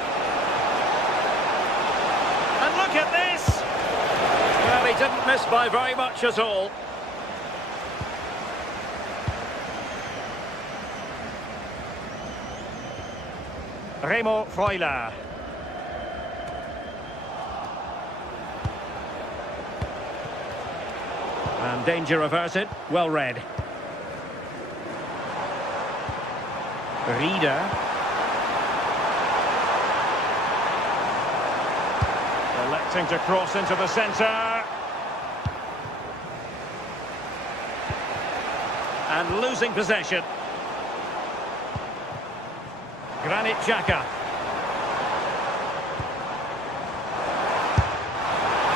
And look at this! Well, he didn't miss by very much at all. Remo Freuler. And danger averted. Well read. Rieder. Electing to cross into the centre. And losing possession. Granit Xhaka.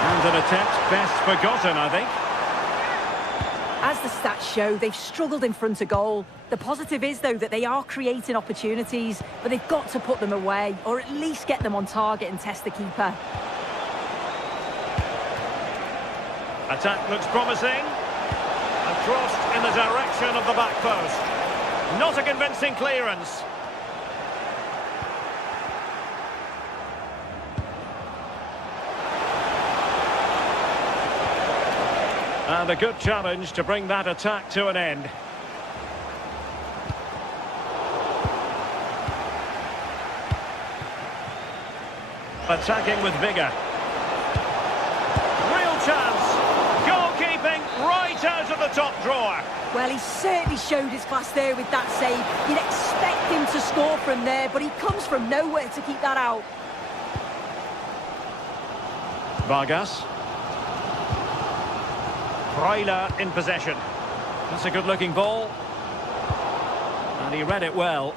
And an attempt best forgotten, I think. As the stats show, they've struggled in front of goal. The positive is, though, that they are creating opportunities, but they've got to put them away, or at least get them on target and test the keeper. Attack looks promising. And crossed in the direction of the back post. Not a convincing clearance. And a good challenge to bring that attack to an end. Attacking with vigour. Real chance. Goalkeeping right out of the top drawer. Well, he certainly showed his class there with that save. You'd expect him to score from there, but he comes from nowhere to keep that out. Vargas. Freuler in possession. That's a good-looking ball. And he read it well.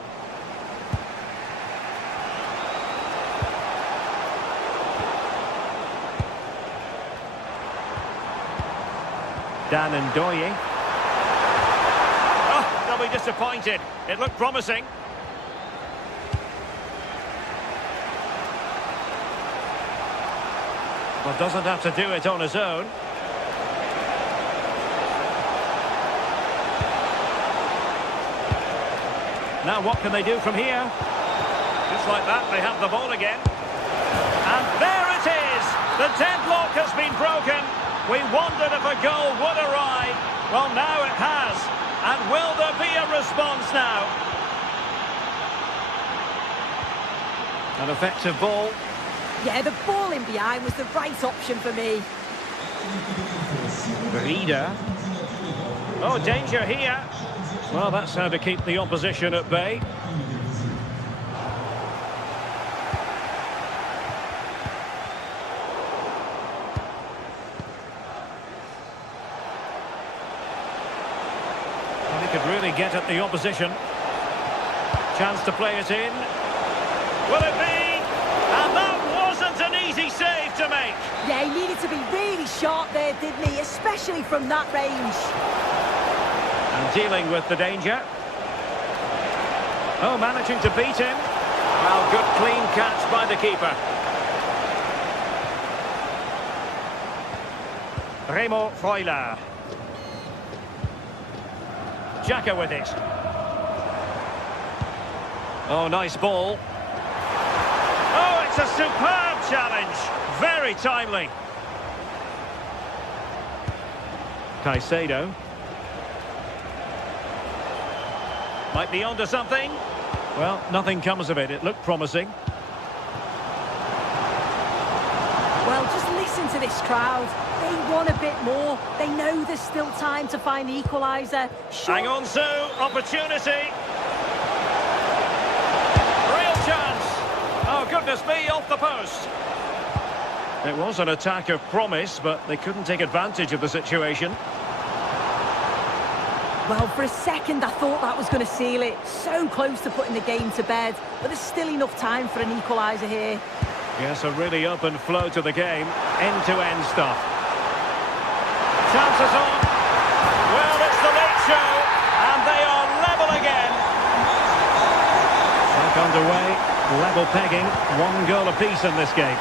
Dan Ndoye. Oh, they'll be disappointed. It looked promising. But doesn't have to do it on his own. Now what can they do from here? Just like that, they have the ball again. And there it is! The deadlock has been broken. We wondered if a goal would arrive. Well, now it has. And will there be a response now? An effective ball. Yeah, the ball in behind was the right option for me. Reader. Oh, danger here. Well, that's how to keep the opposition at bay. Well, he could really get at the opposition. Chance to play it in. Will it be? And that wasn't an easy save to make. Yeah, he needed to be really sharp there, didn't he? Especially from that range. And dealing with the danger. Oh, managing to beat him. Well, good clean catch by the keeper. Remo Freuler. Xhaka with it. Oh, nice ball. Oh, it's a superb challenge. Very timely. Caicedo. Might be onto something. Well, nothing comes of it. It looked promising. Well, just listen to this crowd. They want a bit more. They know there's still time to find the equaliser. Hang on, Sue. Opportunity. Real chance. Oh, goodness me, off the post. It was an attack of promise, but they couldn't take advantage of the situation. Well, for a second, I thought that was going to seal it. So close to putting the game to bed. But there's still enough time for an equaliser here. Yes, a really open flow to the game. End-to-end stuff. Chances on. Well, it's the late show. And they are level again. Back underway. Level pegging. 1 goal apiece in this game.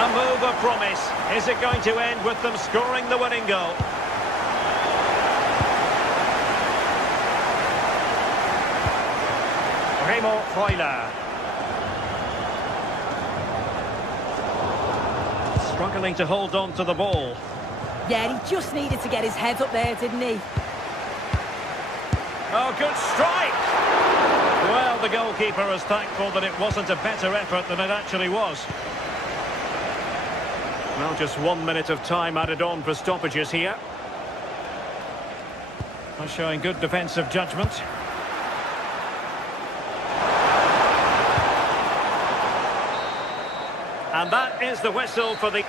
A move of promise. Is it going to end with them scoring the winning goal? Remo Freuler. Struggling to hold on to the ball. Yeah, he just needed to get his head up there, didn't he? Oh, good strike! Well, the goalkeeper is thankful that it wasn't a better effort than it actually was. Well, just 1 minute of time added on for stoppages here. Well, showing good defensive judgment. And that is the whistle for the...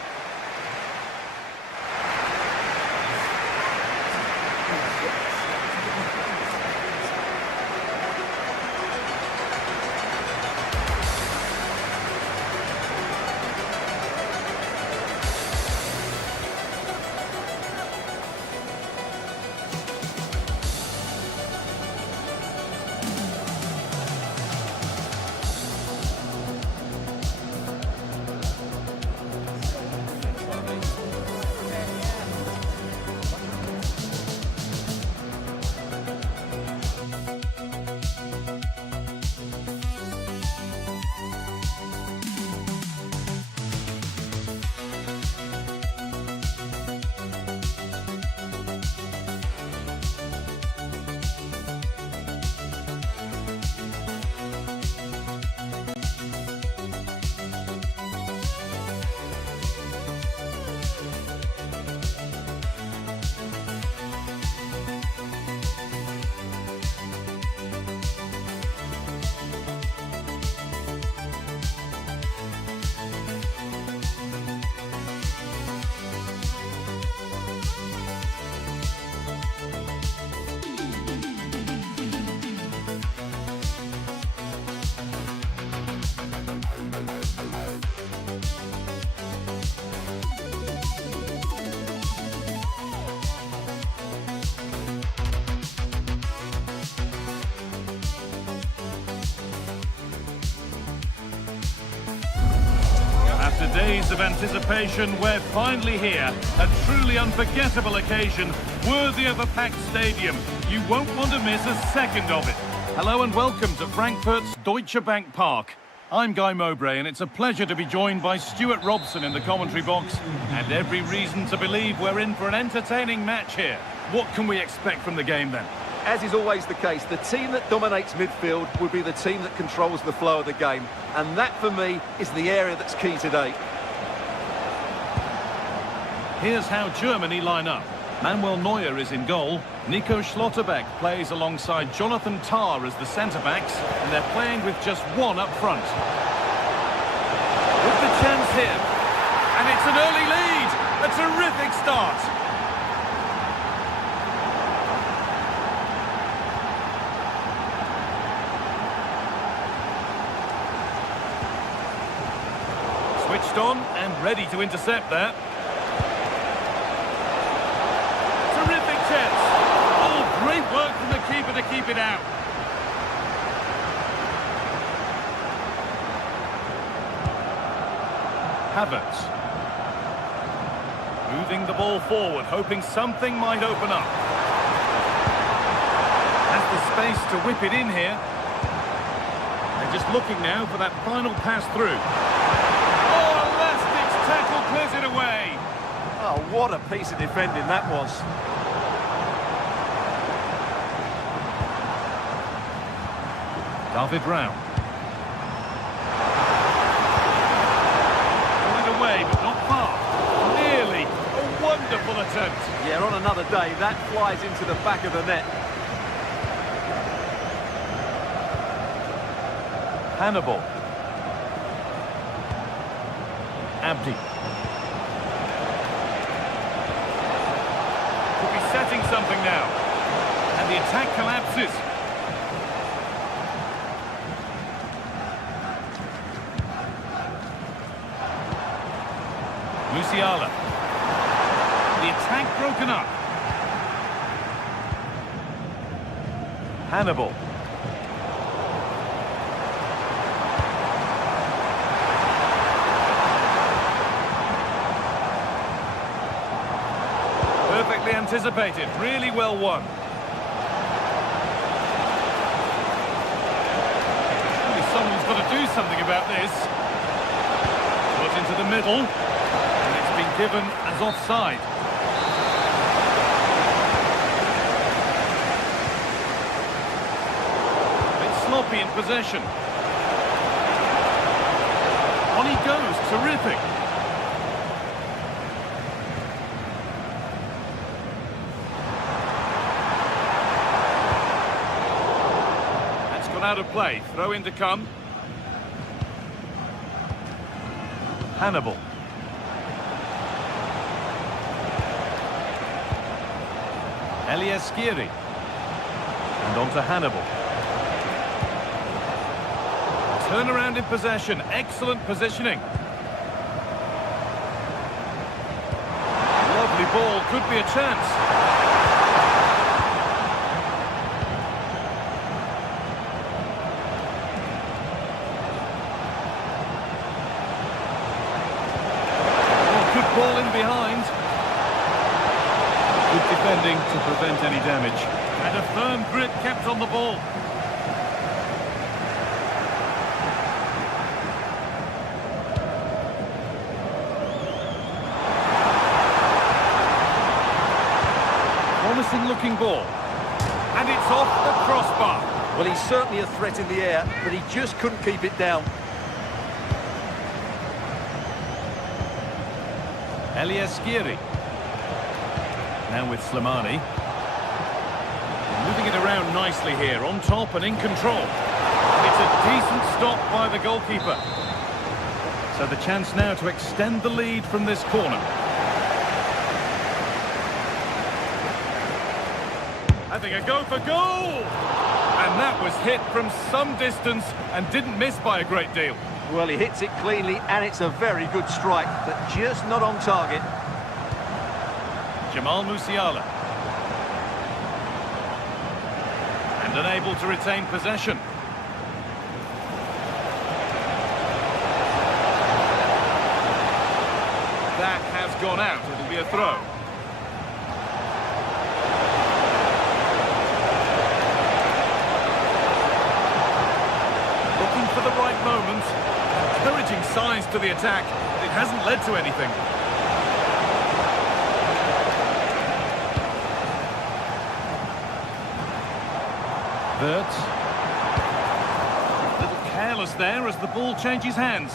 Days of anticipation, we're finally here. A truly unforgettable occasion, worthy of a packed stadium. You won't want to miss a second of it. Hello and welcome to Frankfurt's Deutsche Bank Park. I'm Guy Mowbray, and it's a pleasure to be joined by Stuart Robson in the commentary box. And every reason to believe we're in for an entertaining match here. What can we expect from the game then? As is always the case, the team that dominates midfield will be the team that controls the flow of the game. And that, for me, is the area that's key today. Here's how Germany line up. Manuel Neuer is in goal. Nico Schlotterbeck plays alongside Jonathan Tah as the centre-backs. And they're playing with just one up front. With the chance here. And it's an early lead. A terrific start. Switched on and ready to intercept there. Terrific chance. Oh, great work from the keeper to keep it out. Havertz. Moving the ball forward, hoping something might open up. Has the space to whip it in here. They're just looking now for that final pass through. Tackle clears it away. Oh, what a piece of defending that was. David Rao. Pull it away, but not far. Nearly. A wonderful attempt. Yeah, on another day, that flies into the back of the net. Hannibal. Abdi. Could be setting something now. And the attack collapses. Musiala. The attack broken up. Hannibal. Perfectly anticipated, really well won. Surely someone's got to do something about this. Put into the middle, and it's been given as offside. A bit sloppy in possession. On he goes, terrific. Out of play, throw in to come. Hannibal. Elias Skiri. And on to Hannibal. Turnaround in possession, excellent positioning. Lovely ball, could be a chance. Ball in behind. Good defending to prevent any damage. And a firm grip kept on the ball. Promising looking ball. And it's off the crossbar. Well, he's certainly a threat in the air, but he just couldn't keep it down. Elias Skiri. Now with Slimani. Moving it around nicely here, on top and in control. It's a decent stop by the goalkeeper. So the chance now to extend the lead from this corner. Having a go for goal! And that was hit from some distance and didn't miss by a great deal. Well, he hits it cleanly, and it's a very good strike, but just not on target. Jamal Musiala. And unable to retain possession. gone out. It'll be a throw. Looking for the right moment. Encouraging signs to the attack. It hasn't led to anything. Wirtz. A little careless there as the ball changes hands.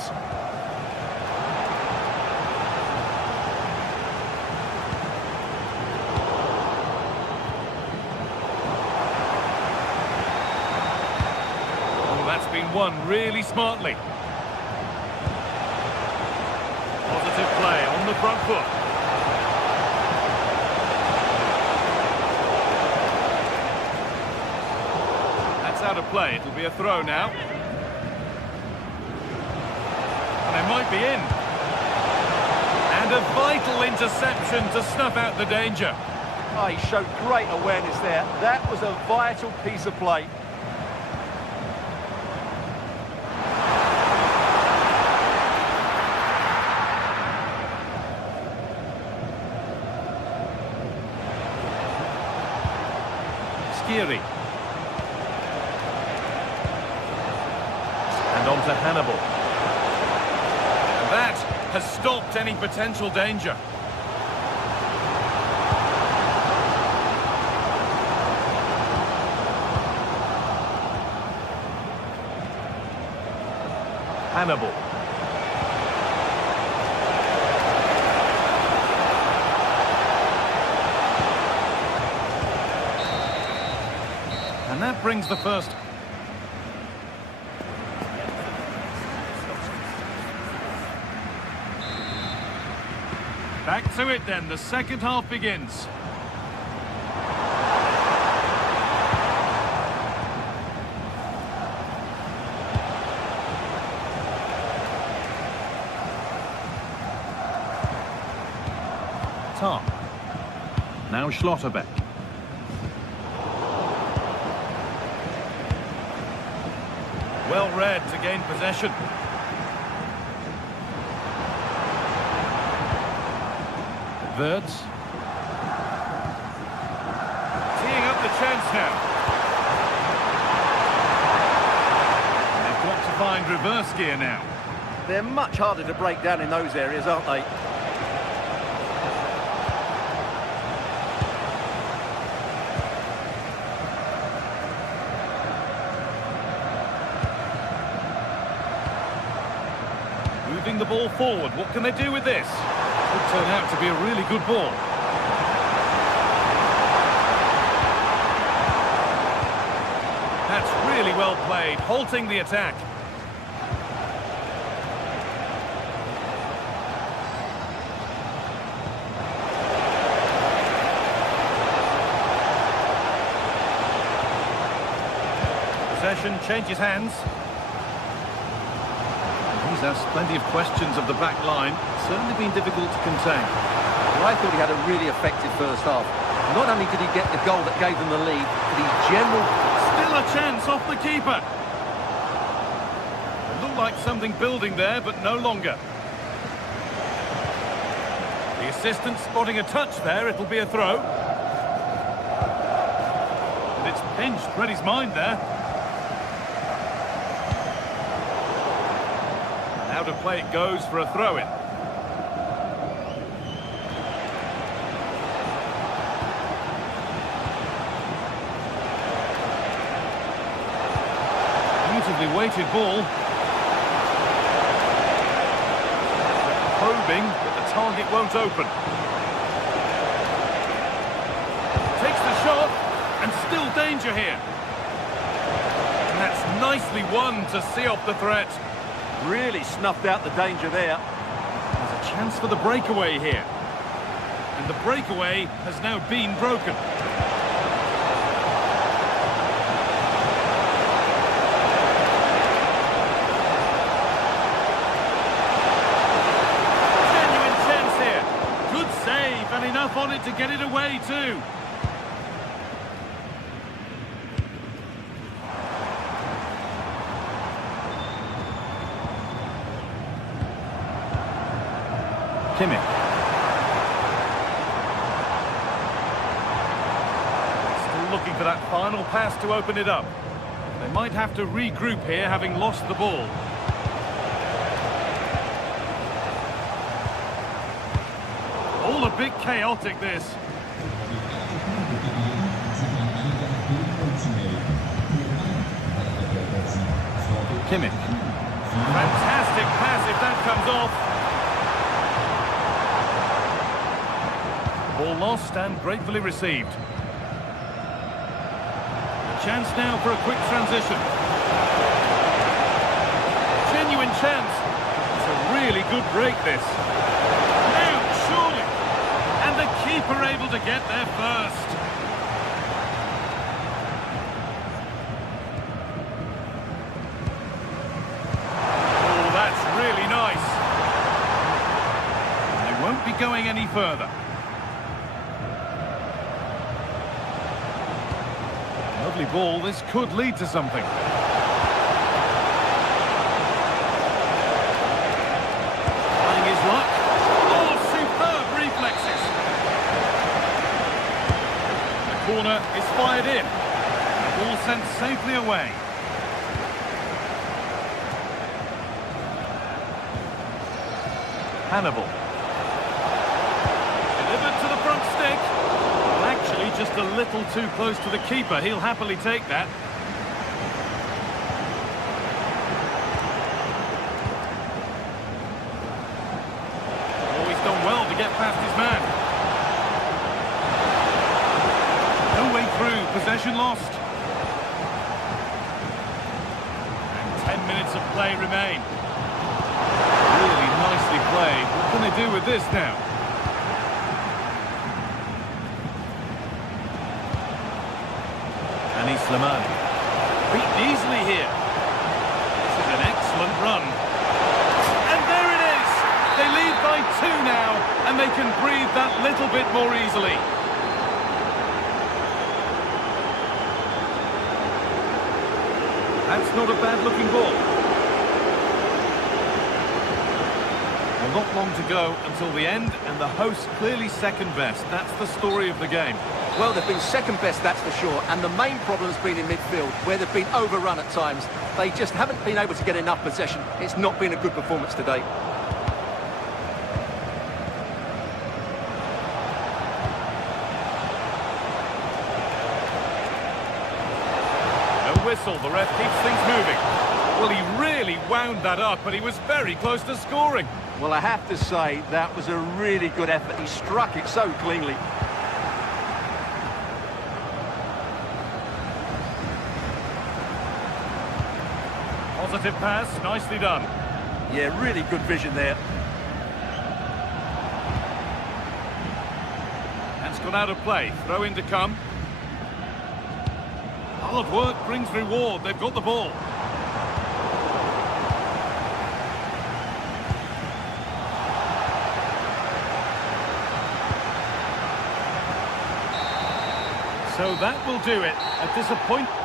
Oh, that's been won really smartly. Positive play on the front foot. Out of play, it'll be a throw now. And they might be in. And a vital interception to snuff out the danger. Oh, he showed great awareness there. That was a vital piece of play. Skiri. On to Hannibal. And that has stopped any potential danger. Hannibal. And that brings the first. Back to it then, the second half begins. Tom. Now Schlotterbeck. Well read to gain possession. Wirtz. Teeing up the chance now. They've got to find reverse gear now. They're much harder to break down in those areas, aren't they? Moving the ball forward. What can they do with this? Could turn out to be a really good ball. That's really well played, halting the attack. Possession changes hands. He's asked plenty of questions of the back line. Certainly been difficult to contain. Well, I thought he had a really effective first half. Not only did he get the goal that gave them the lead, but his general... Still a chance off the keeper. It looked like something building there, but no longer. The assistant spotting a touch there. It'll be a throw. And it's pinched Reddy's mind there. Out of play it goes for a throw-in. Beautifully weighted ball. Probing, but the target won't open. Takes the shot, and still danger here. And that's nicely won to see off the threat. Really snuffed out the danger there. There's a chance for the breakaway here. And the breakaway has now been broken. Genuine chance here. Good save and enough on it to get it away too. Kimmich. looking for that final pass to open it up. They might have to regroup here, having lost the ball. All a bit chaotic, this. Kimmich. Fantastic pass if that comes off. Ball lost and gratefully received. A chance now for a quick transition. Genuine chance. It's a really good break, this. Now, surely. And the keeper able to get there first. Oh, that's really nice. And they won't be going any further. Lovely ball, this could lead to something. Trying his luck. Oh, superb reflexes. The corner is fired in. The ball sent safely away. Hannibal. Delivered to the front stick. Actually, just a little too close to the keeper. He'll happily take that. Oh, he's done well to get past his man. No way through. Possession lost. And 10 minutes of play remain. Really nicely played. What can they do with this now? Slimani. Beaten easily here. This is an excellent run. And there it is! They lead by 2 now, and they can breathe that little bit more easily. That's not a bad-looking ball. Well, not long to go until the end, and the hosts clearly second best. That's the story of the game. Well, they've been second best, that's for sure, and the main problem's been in midfield, where they've been overrun at times. They just haven't been able to get enough possession. It's not been a good performance today. No whistle, the ref keeps things moving. Well, he really wound that up, but he was very close to scoring. Well, I have to say, that was a really good effort. He struck it so cleanly. Positive pass, nicely done. Yeah, really good vision there. That's gone out of play. Throw in to come. Hard work brings reward. They've got the ball. So that will do it. A disappointment.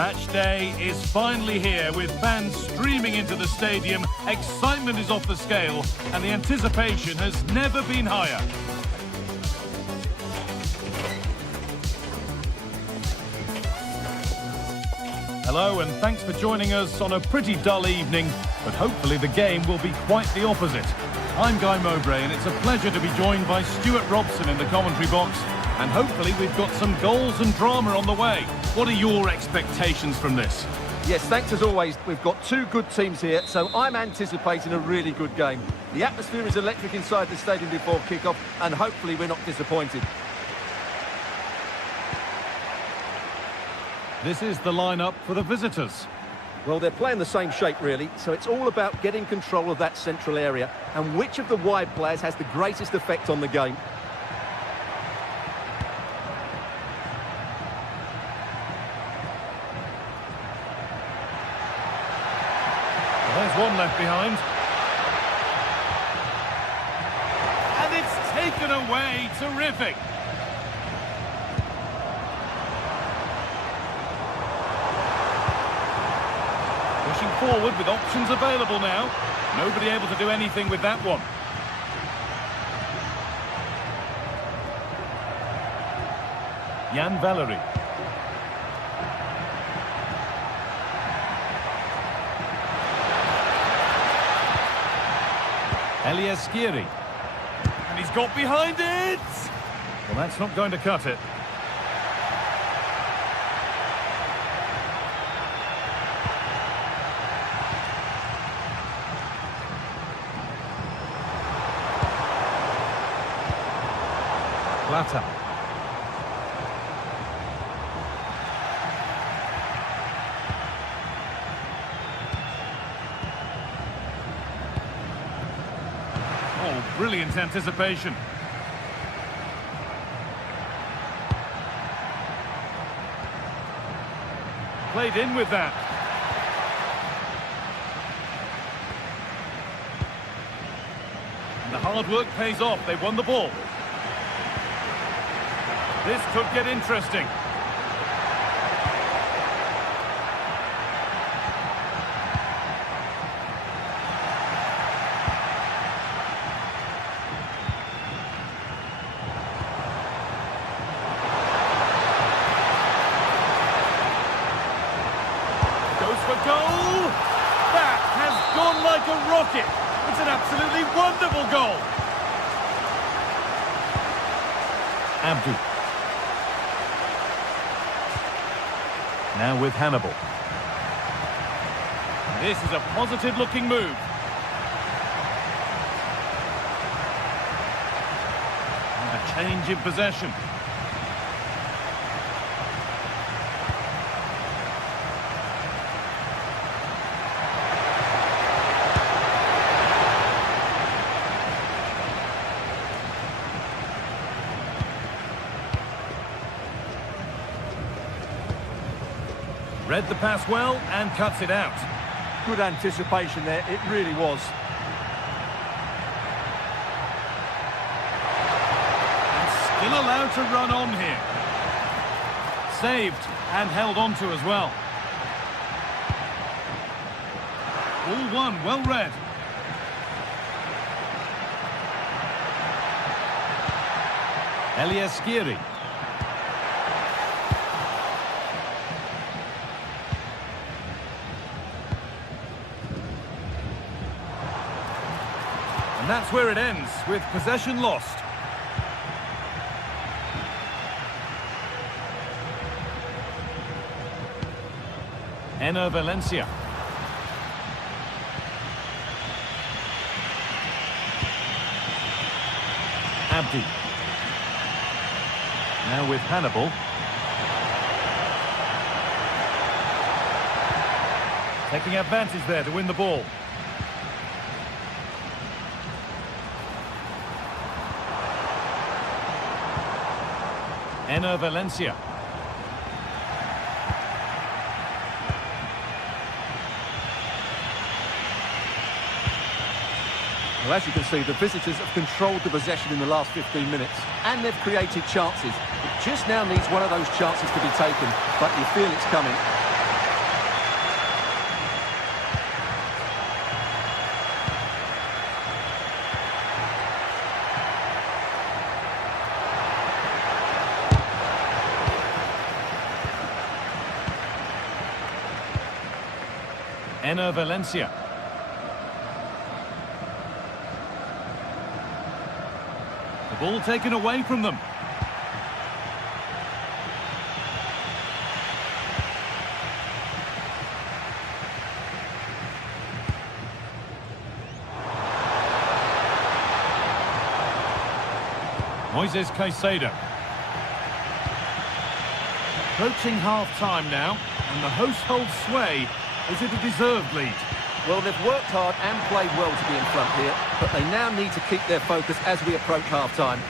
Match day is finally here with fans streaming into the stadium. Excitement is off the scale and the anticipation has never been higher. Hello and thanks for joining us on a pretty dull evening, but hopefully the game will be quite the opposite. I'm Guy Mowbray and it's a pleasure to be joined by Stuart Robson in the commentary box, and hopefully we've got some goals and drama on the way. What are your expectations from this? Yes, thanks as always. We've got two good teams here, so I'm anticipating a really good game. The atmosphere is electric inside the stadium before kick-off, and hopefully we're not disappointed. This is the lineup for the visitors. Well, they're playing the same shape, really, so it's all about getting control of that central area and which of the wide players has the greatest effect on the game. Well, there's one left behind. And it's taken away. Terrific. Pushing forward with options available now. Nobody able to do anything with that one. Jan Valery. Elias Skiri. And he's got behind it! Well, that's not going to cut it. Plata. Oh, brilliant anticipation. Played in with that. And the hard work pays off. They won the ball. This could get interesting. Goes for goal. That has gone like a rocket. It's an absolutely wonderful goal. Abdu. Now with Hannibal. This is a positive-looking move. And a change in possession. Read the pass well and cuts it out. Good anticipation there, it really was. And still allowed to run on here. Saved and held on to as well. All one, well read. Elias Skiri. And that's where it ends, with possession lost. Enner Valencia. Abdi. Now with Hannibal. Taking advantage there to win the ball. Enner Valencia. Well, as you can see, the visitors have controlled the possession in the last 15 minutes, and they've created chances. It just now needs one of those chances to be taken, but you feel it's coming. Valencia. The ball taken away from them. Moises Caicedo. Approaching half-time now, and the hosts hold sway. Is it a deserved lead? Well, they've worked hard and played well to be in front here, but they now need to keep their focus as we approach half-time.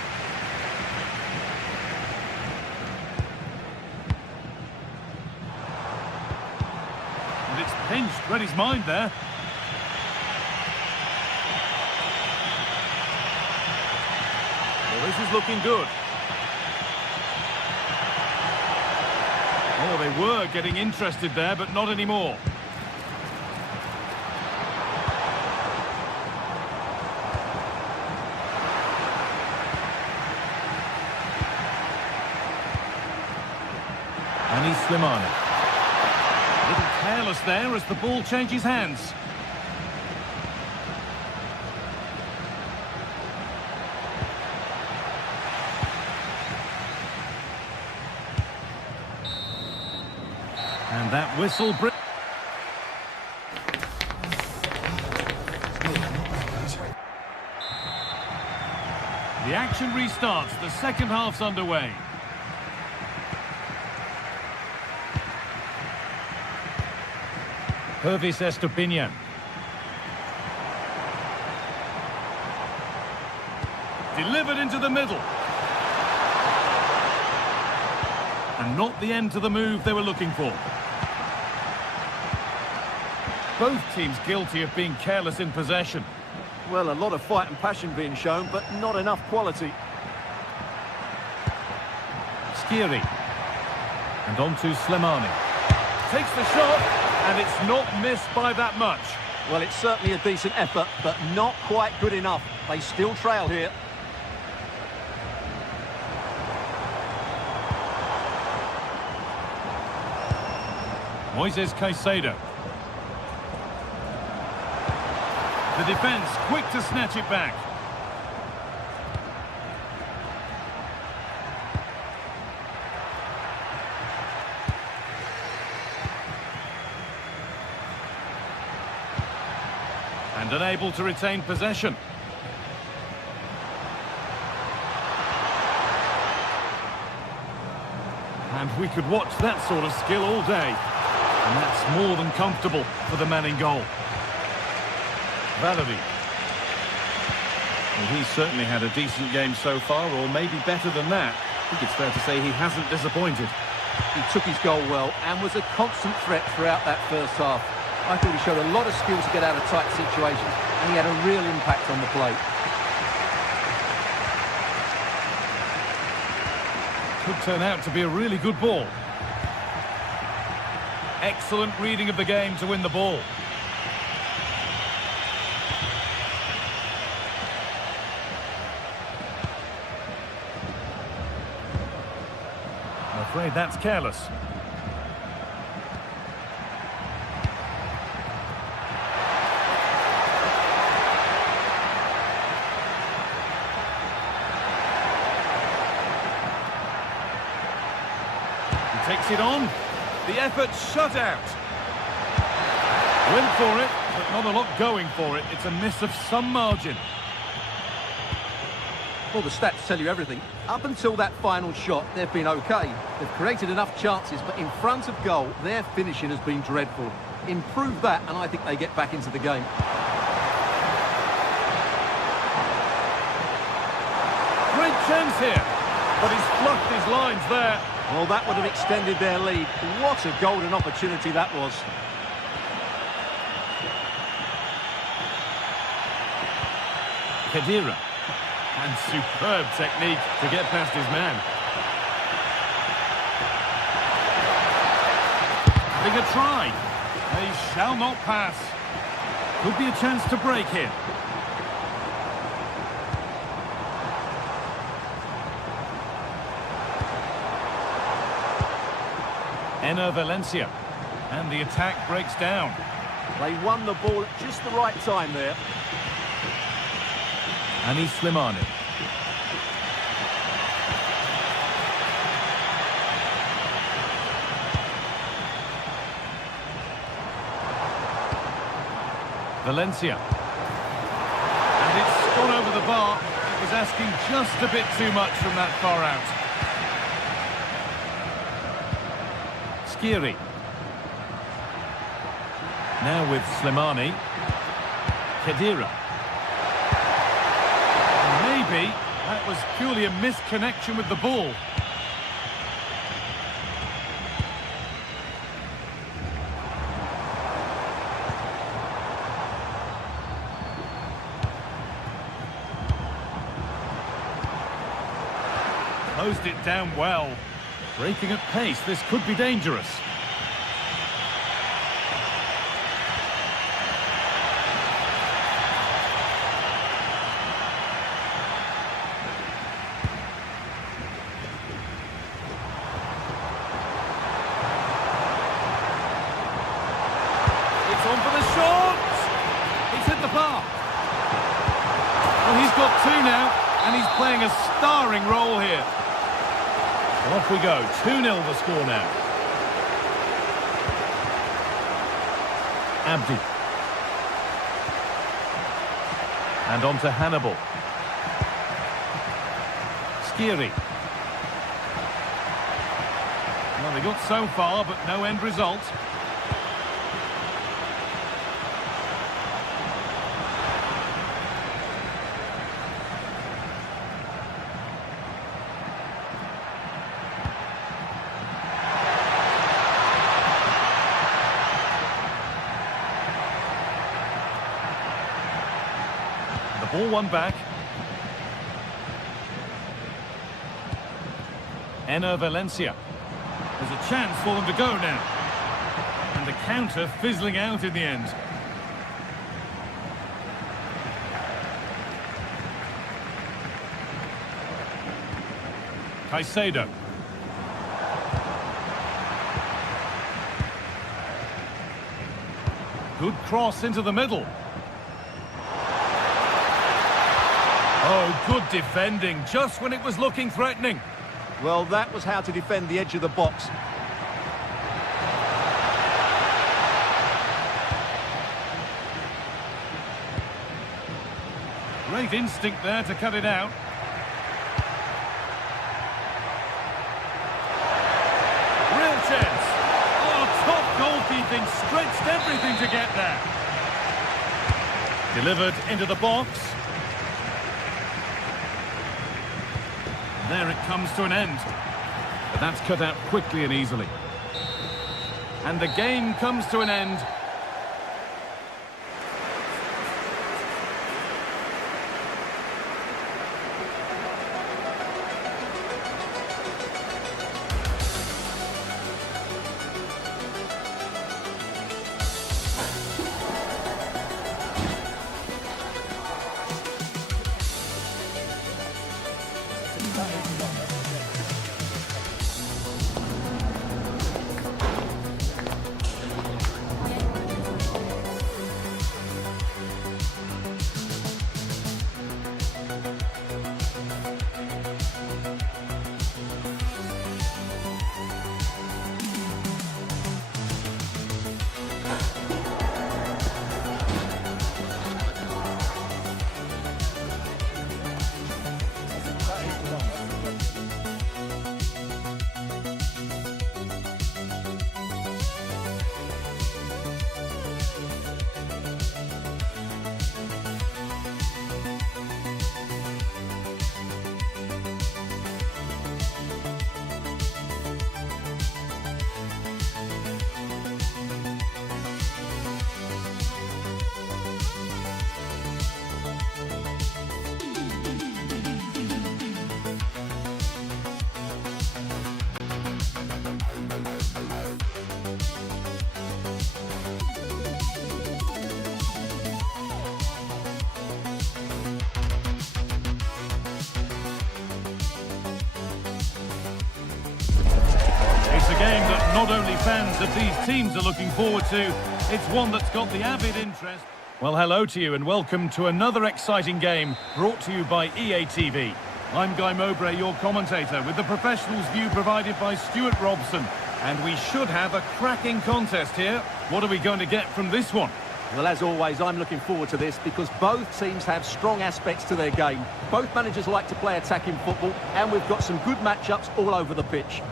And it's pinched, read his mind there. Well, this is looking good. Oh, they were getting interested there, but not anymore. Slimani. A little careless there as the ball changes hands. And that whistle brings... The action restarts. The second half's underway. Pervis Estupinian. Delivered into the middle. And not the end to the move they were looking for. Both teams guilty of being careless in possession. Well, a lot of fight and passion being shown, but not enough quality. Skiri. And on to Slimani. Takes the shot. And it's not missed by that much. Well, it's certainly a decent effort, but not quite good enough. They still trail here. Moises Caicedo. The defence quick to snatch it back. And unable to retain possession. And we could watch that sort of skill all day. And that's more than comfortable for the man in goal. Valerie. Well, he's certainly had a decent game so far, or maybe better than that. I think it's fair to say he hasn't disappointed. He took his goal well and was a constant threat throughout that first half. I thought he showed a lot of skill to get out of tight situations, and he had a real impact on the play. Could turn out to be a really good ball. Excellent reading of the game to win the ball. I'm afraid that's careless. Takes it on. The effort shut out. Went for it, but not a lot going for it. It's a miss of some margin. Well, the stats tell you everything. Up until that final shot, they've been okay. They've created enough chances, but in front of goal, their finishing has been dreadful. Improve that, and I think they get back into the game. Great chance here, but he's fluffed his lines there. Well, that would have extended their lead. What a golden opportunity that was. Khedira. And superb technique to get past his man. Having a try. They shall not pass. Could be a chance to break here. Valencia, and the attack breaks down. They won the ball at just the right time there. Anis Slimani. Valencia. And it's gone over the bar. It was asking just a bit too much from that far out. Skiri. Now with Slimani. Khedira. Maybe that was purely a misconnection with the ball. Closed it down well. Breaking at pace, this could be dangerous. It's on for the shot! He's hit the bar. Well, he's got two now, and he's playing a starring role here. Well, off we go. 2-0 the score now. Abdi. And on to Hannibal. Skiri. Well, they got so far, but no end result. Ball one back. Enner Valencia. There's a chance for them to go now. And the counter fizzling out in the end. Caicedo. Good cross into the middle. Oh, good defending, just when it was looking threatening. Well, that was how to defend the edge of the box. Great instinct there to cut it out. Real chance. Oh, top goalkeeping, stretched everything to get there. Delivered into the box. There it comes to an end. But that's cut out quickly and easily. And the game comes to an end. It's a game that not only fans of these teams are looking forward to, it's one that's got the avid interest. Well, hello to you and welcome to another exciting game brought to you by EA TV. I'm Guy Mowbray, your commentator, with the professionals' view provided by Stuart Robson. And we should have a cracking contest here. What are we going to get from this one? Well, as always, I'm looking forward to this because both teams have strong aspects to their game. Both managers like to play attacking football, and we've got some good matchups all over the pitch.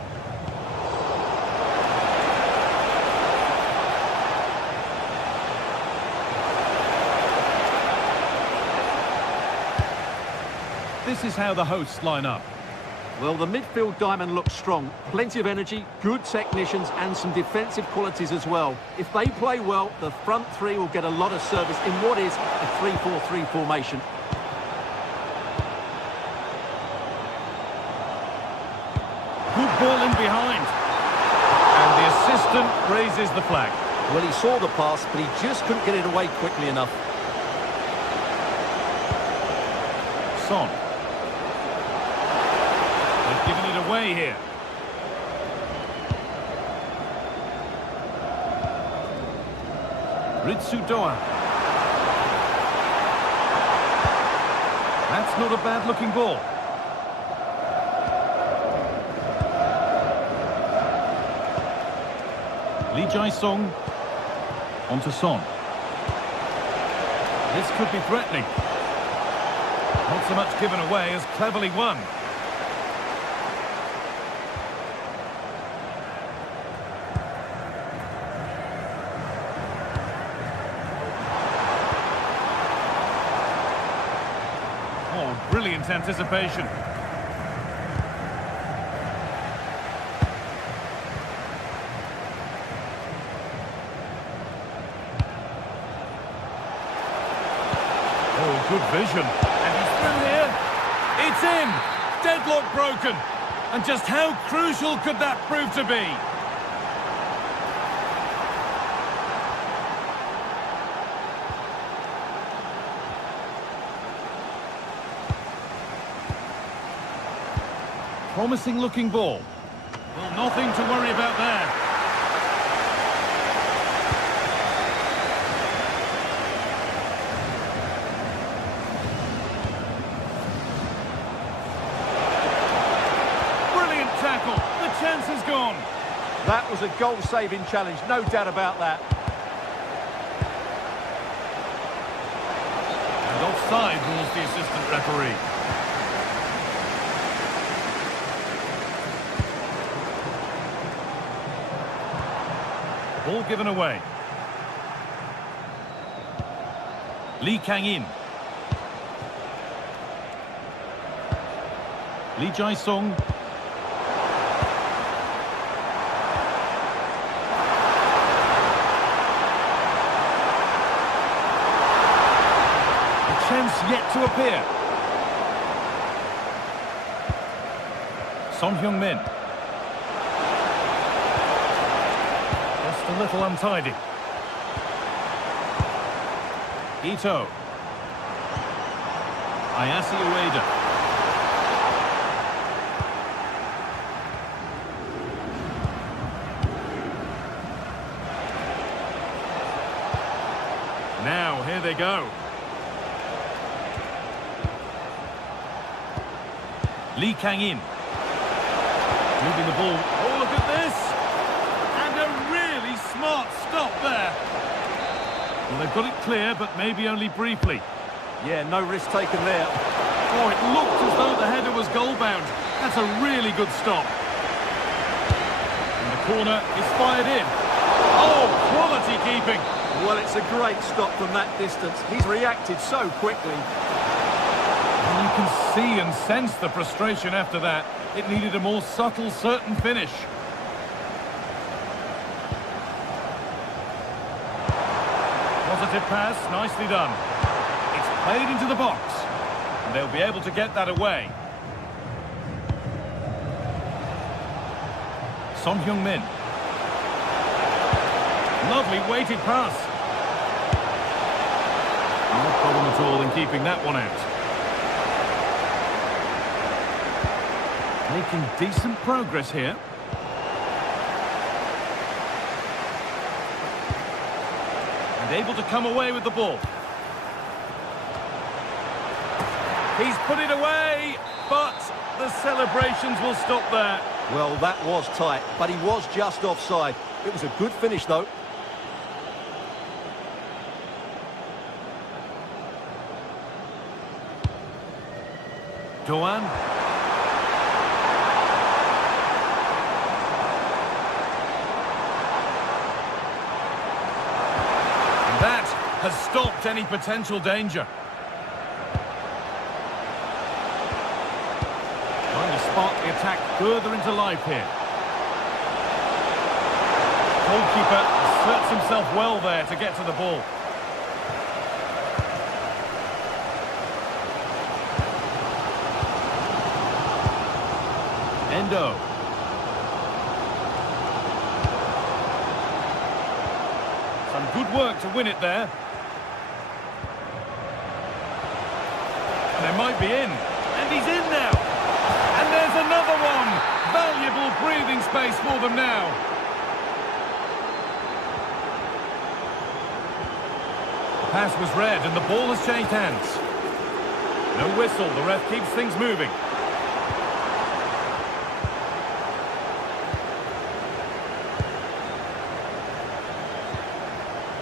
This is how the hosts line up. Well, the midfield diamond looks strong. Plenty of energy, good technicians and some defensive qualities as well. If they play well, the front three will get a lot of service in what is a 3-4-3 formation. Good ball in behind. And the assistant raises the flag. Well, he saw the pass, but he just couldn't get it away quickly enough. Son. Giving it away here. Ritsudoa. That's not a bad-looking ball. Lee Jae-sung. On to Son. This could be threatening. Not so much given away as cleverly won. Brilliant anticipation. Oh, good vision. And he's through here. It's in. Deadlock broken. And just how crucial could that prove to be? Promising looking ball. Well, nothing to worry about there. Brilliant tackle. The chance is gone. That was a goal-saving challenge, no doubt about that. And offside rules the assistant referee. Ball given away. Lee Kang-in. Lee Jae-sung. A chance yet to appear. Son Heung-min. A little untidy. Ito. Ayase Ueda. Now, here they go. Lee Kang-in. Moving the ball. Oh, look at this! Smart stop there. Well, they've got it clear, but maybe only briefly. Yeah, no risk taken there. Oh, it looked as though the header was goal-bound. That's a really good stop. And the corner is fired in. Oh, quality keeping. Well, it's a great stop from that distance. He's reacted so quickly. And you can see and sense the frustration after that. It needed a more subtle, certain finish. Positive pass, nicely done. It's played into the box. And they'll be able to get that away. Son Heung-min. Lovely weighted pass. No problem at all in keeping that one out. Making decent progress here. And able to come away with the ball. He's put it away, but the celebrations will stop there. Well, that was tight, but he was just offside. It was a good finish, though. Doan. That has stopped any potential danger. Trying to spark the attack further into life here. Goalkeeper asserts himself well there to get to the ball. Endo. Some good work to win it there. And they might be in. And he's in now. And there's another one. Valuable breathing space for them now. The pass was read and the ball has changed hands. No whistle. The ref keeps things moving.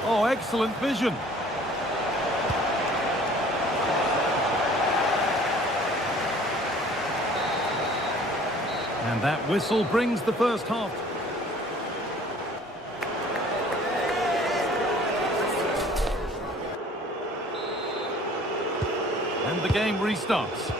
Oh, excellent vision. And that whistle brings the first half. And the game restarts.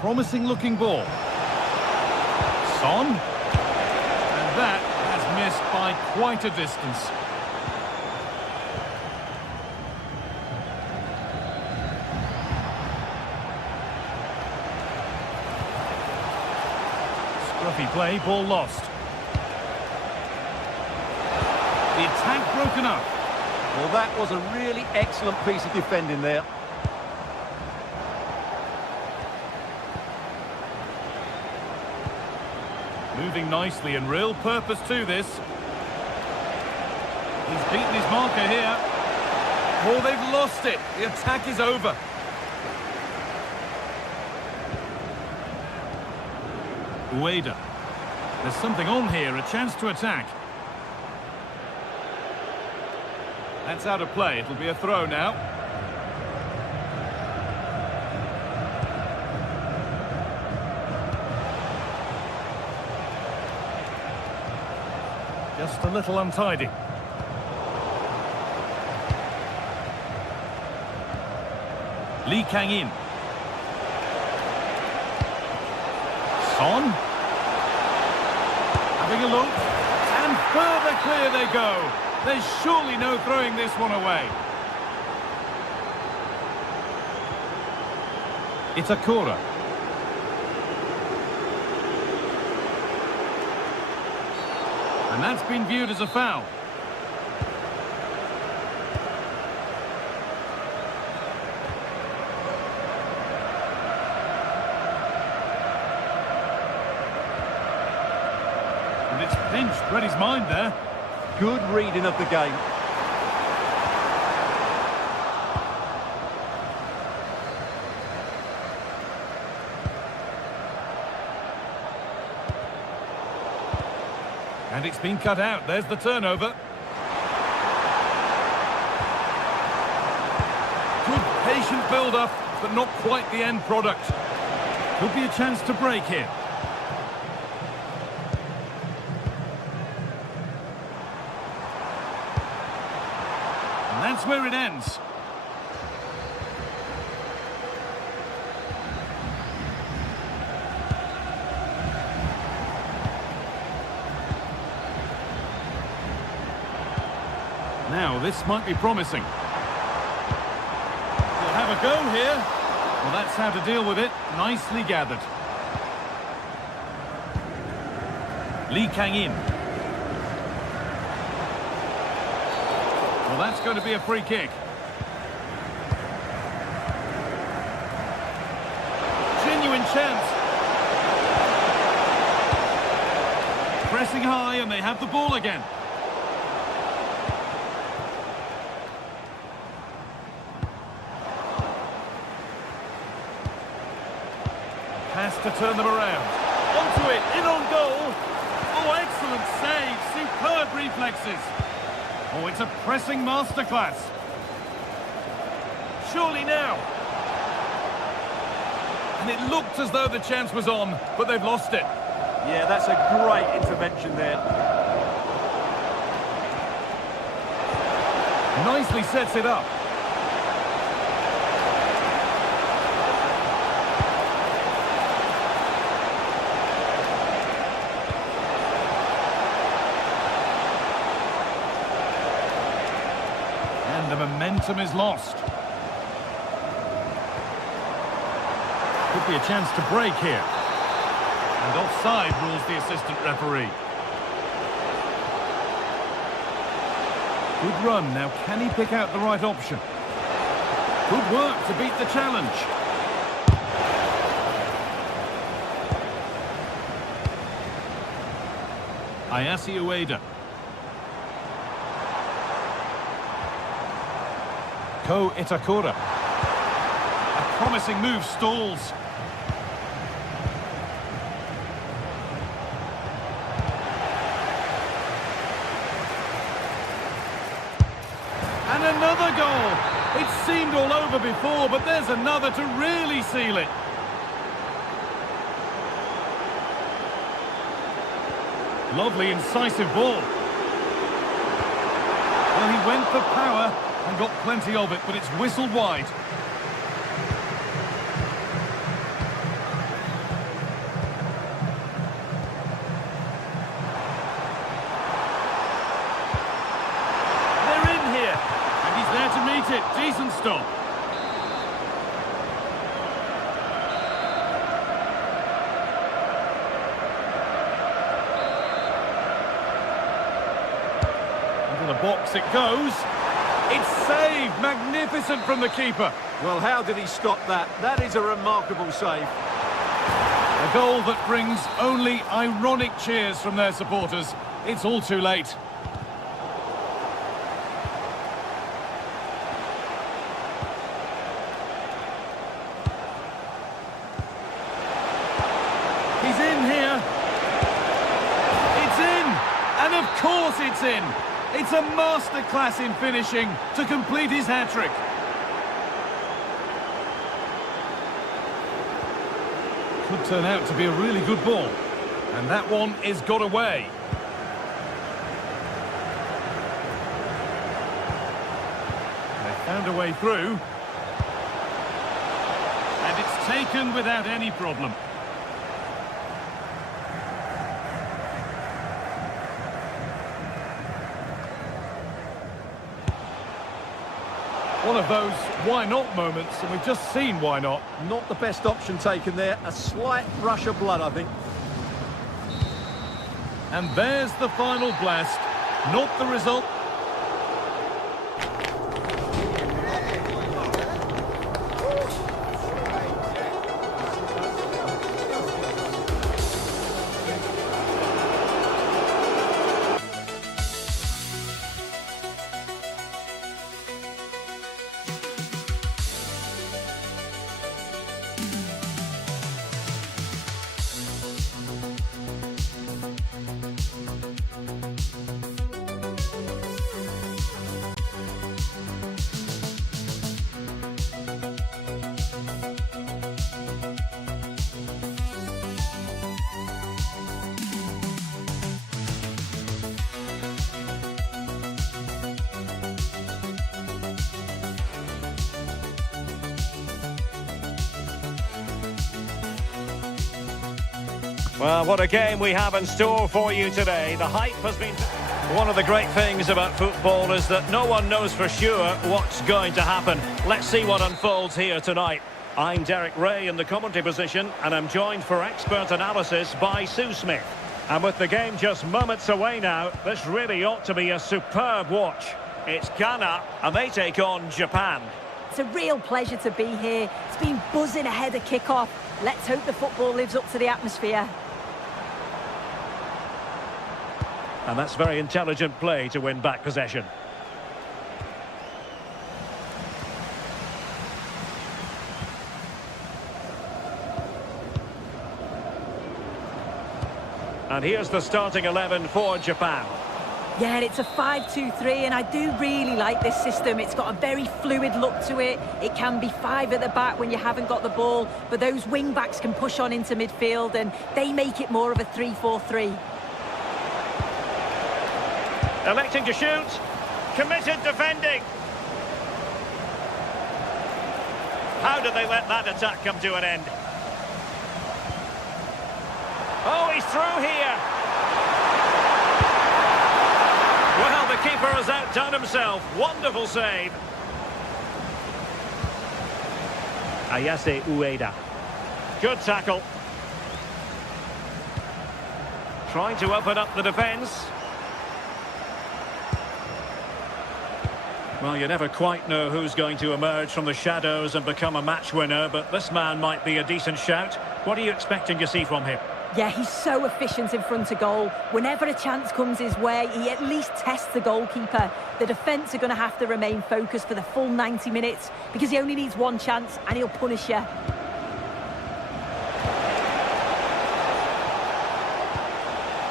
Promising looking ball. Son. And that has missed by quite a distance. Scruffy play, ball lost. The attack broken up. Well, that was a really excellent piece of defending there. Moving nicely and real purpose to this. He's beaten his marker here. Oh, they've lost it. The attack is over. Ueda. There's something on here, a chance to attack. That's out of play. It'll be a throw now. Just a little untidy. Lee Kang-in. Son. Having a look. And further clear they go. There's surely no throwing this one away. Itakura. And that's been viewed as a foul. And it's pinched, read his mind there. Good reading of the game. And it's been cut out. There's the turnover. Good patient build-up, but not quite the end product. Could be a chance to break here. And that's where it ends. Now, this might be promising. We'll have a go here. Well, that's how to deal with it. Nicely gathered. Lee Kang-in. Well, that's going to be a free kick. Genuine chance. Pressing high, and they have the ball again. Has to turn them around. Onto it, in on goal. Oh, excellent save, superb reflexes. Oh, it's a pressing masterclass. Surely now. And it looked as though the chance was on, but they've lost it. Yeah, that's a great intervention there. Nicely sets it up. And the momentum is lost. Could be a chance to break here. And offside rules the assistant referee. Good run. Now, can he pick out the right option? Good work to beat the challenge. Ayase Ueda. Ko Itakura. A promising move stalls. And another goal. It seemed all over before, but there's another to really seal it. Lovely, incisive ball. Well, he went for power and got plenty of it, but it's whistled wide. To meet it, decent stop. Into the box it goes. It's saved, magnificent from the keeper. Well, how did he stop that? That is a remarkable save. A goal that brings only ironic cheers from their supporters. It's all too late. He's in here. It's in. And of course it's in. It's a masterclass in finishing to complete his hat-trick. Could turn out to be a really good ball. And that one is got away. They found a way through. And it's taken without any problem. One of those why-not moments, and we've just seen why not. Not the best option taken there. A slight rush of blood, I think. And there's the final blast. Not the result. Well, what a game we have in store for you today. The hype has been... One of the great things about football is that no one knows for sure what's going to happen. Let's see what unfolds here tonight. I'm Derek Ray in the commentary position, and I'm joined for expert analysis by Sue Smith. And with the game just moments away now, this really ought to be a superb watch. It's Ghana, and they take on Japan. It's a real pleasure to be here. It's been buzzing ahead of kick-off. Let's hope the football lives up to the atmosphere. And that's very intelligent play to win back possession. And here's the starting 11 for Japan. Yeah, it's a 5-2-3, and I do really like this system. It's got a very fluid look to it. It can be 5 at the back when you haven't got the ball, but those wing-backs can push on into midfield, and they make it more of a 3-4-3. Electing to shoot. Committed defending. How did they let that attack come to an end? Oh, he's through here. Well, the keeper has outdone himself. Wonderful save. Ayase Ueda. Good tackle. Trying to open up the defence. Well, you never quite know who's going to emerge from the shadows and become a match winner, but this man might be a decent shout. What are you expecting to see from him? Yeah, he's so efficient in front of goal. Whenever a chance comes his way, he at least tests the goalkeeper. The defence are going to have to remain focused for the full 90 minutes because he only needs one chance and he'll punish you.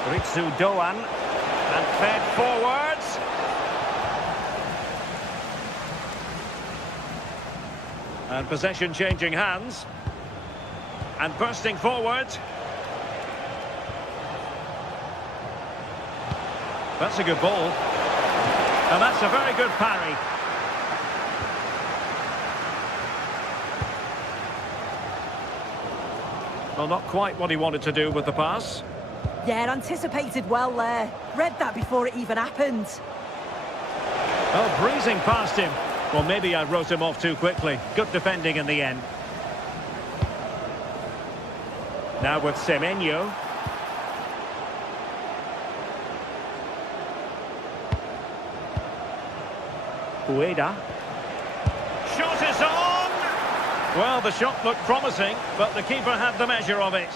Ritsu Doan, and fed forwards. And possession changing hands. And bursting forward. That's a good ball. And that's a very good parry. Well, not quite what he wanted to do with the pass. Yeah, anticipated well there. Read that before it even happened. Oh, breezing past him. Well, maybe I wrote him off too quickly. Good defending in the end. Now with Semenyo. Ueda. Shot is on! Well, the shot looked promising, but the keeper had the measure of it.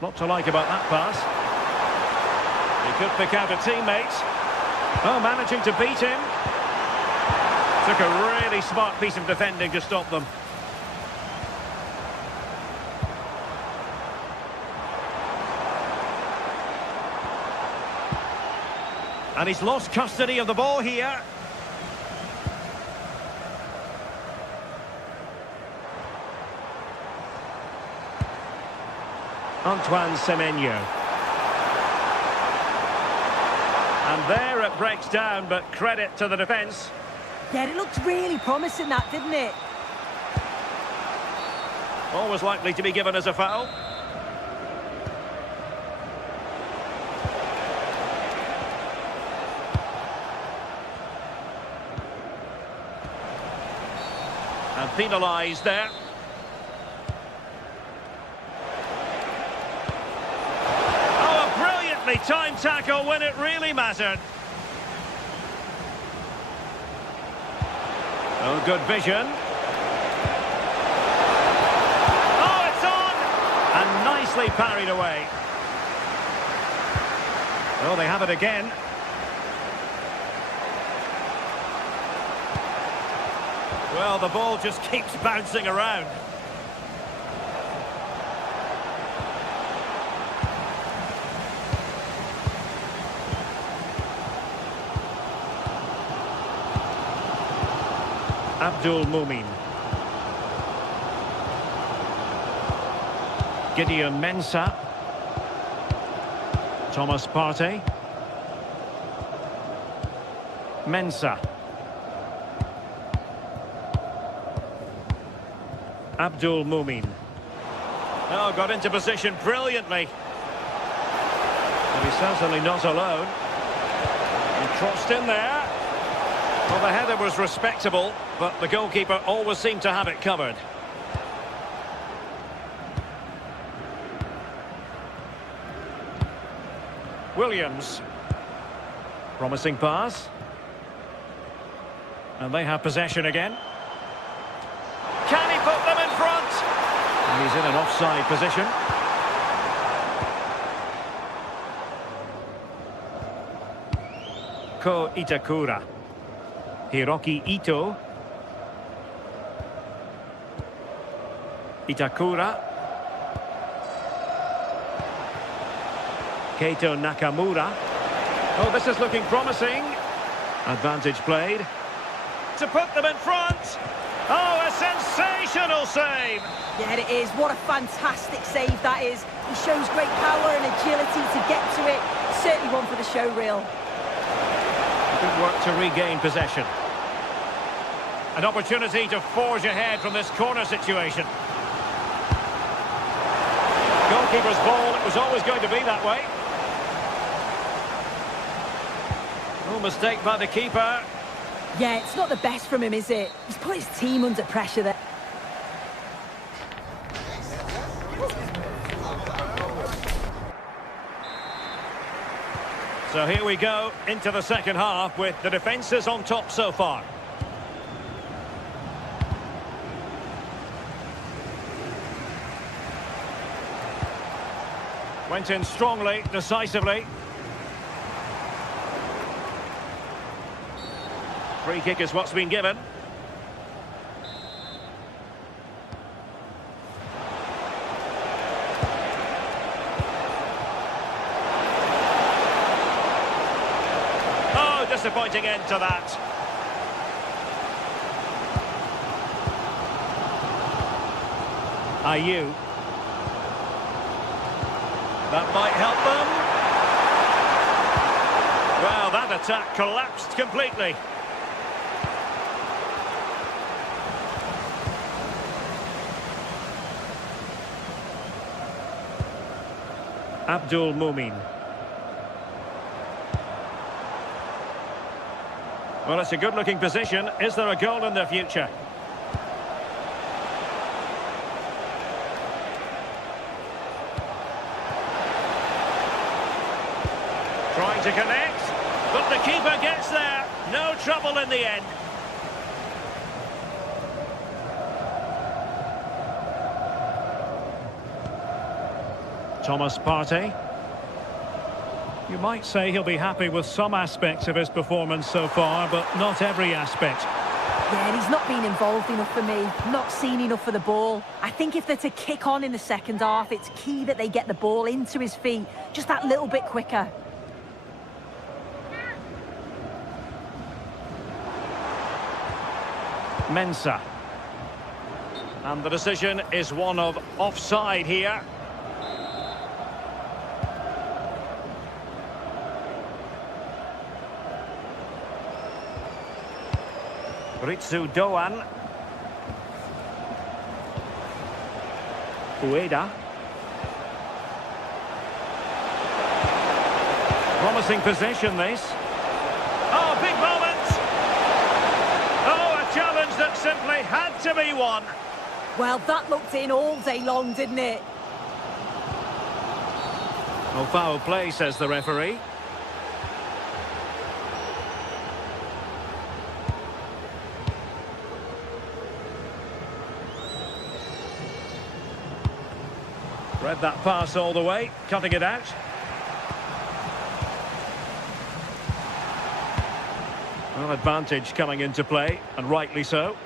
Lot to like about that pass. He could pick out a teammate. Oh, managing to beat him. Took a really smart piece of defending to stop them. And he's lost custody of the ball here. Antoine Semenyo. And there it breaks down, but credit to the defence. Yeah, it looked really promising, that, didn't it? Always likely to be given as a foul. And penalised there. Time tackle when it really mattered. Oh, good vision. Oh, it's on! And nicely parried away. Oh, they have it again. Well, the ball just keeps bouncing around. Abdul Mumin. Gideon Mensah. Thomas Partey. Mensah. Abdul Mumin. Oh, got into position brilliantly. He's certainly not alone. And crossed in there. Well, the header was respectable, but the goalkeeper always seemed to have it covered. Williams. Promising pass. And they have possession again. Can he put them in front? And he's in an offside position. Ko Itakura. Hiroki Ito. Itakura. Keito Nakamura. Oh, this is looking promising. Advantage played. To put them in front. Oh, a sensational save. Yeah, it is. What a fantastic save that is. He shows great power and agility to get to it. Certainly one for the show reel. Good work to regain possession. An opportunity to forge ahead from this corner situation. Goalkeeper's ball, it was always going to be that way. No mistake by the keeper. Yeah, it's not the best from him, is it? He's put his team under pressure there. So here we go into the second half with the defences on top so far. Went in strongly, decisively. Free kick is what's been given. Oh, disappointing end to that. Ayew. That might help them. Well, that attack collapsed completely. Abdul Mumin. Well, it's a good-looking position. Is there a goal in the future? Trying to connect, but the keeper gets there. No trouble in the end. Thomas Partey. You might say he'll be happy with some aspects of his performance so far, but not every aspect. Yeah, he's not been involved enough for me, not seen enough for the ball. I think if they're to kick on in the second half, it's key that they get the ball into his feet just that little bit quicker. Mensah. And the decision is one of offside here. Ritsu Doan. Ueda. Promising possession, this. Oh, big moment! Oh, a challenge that simply had to be won. Well, that looked in all day long, didn't it? Oh, foul play, says the referee. Read that pass all the way, cutting it out. Well, advantage coming into play, and rightly so.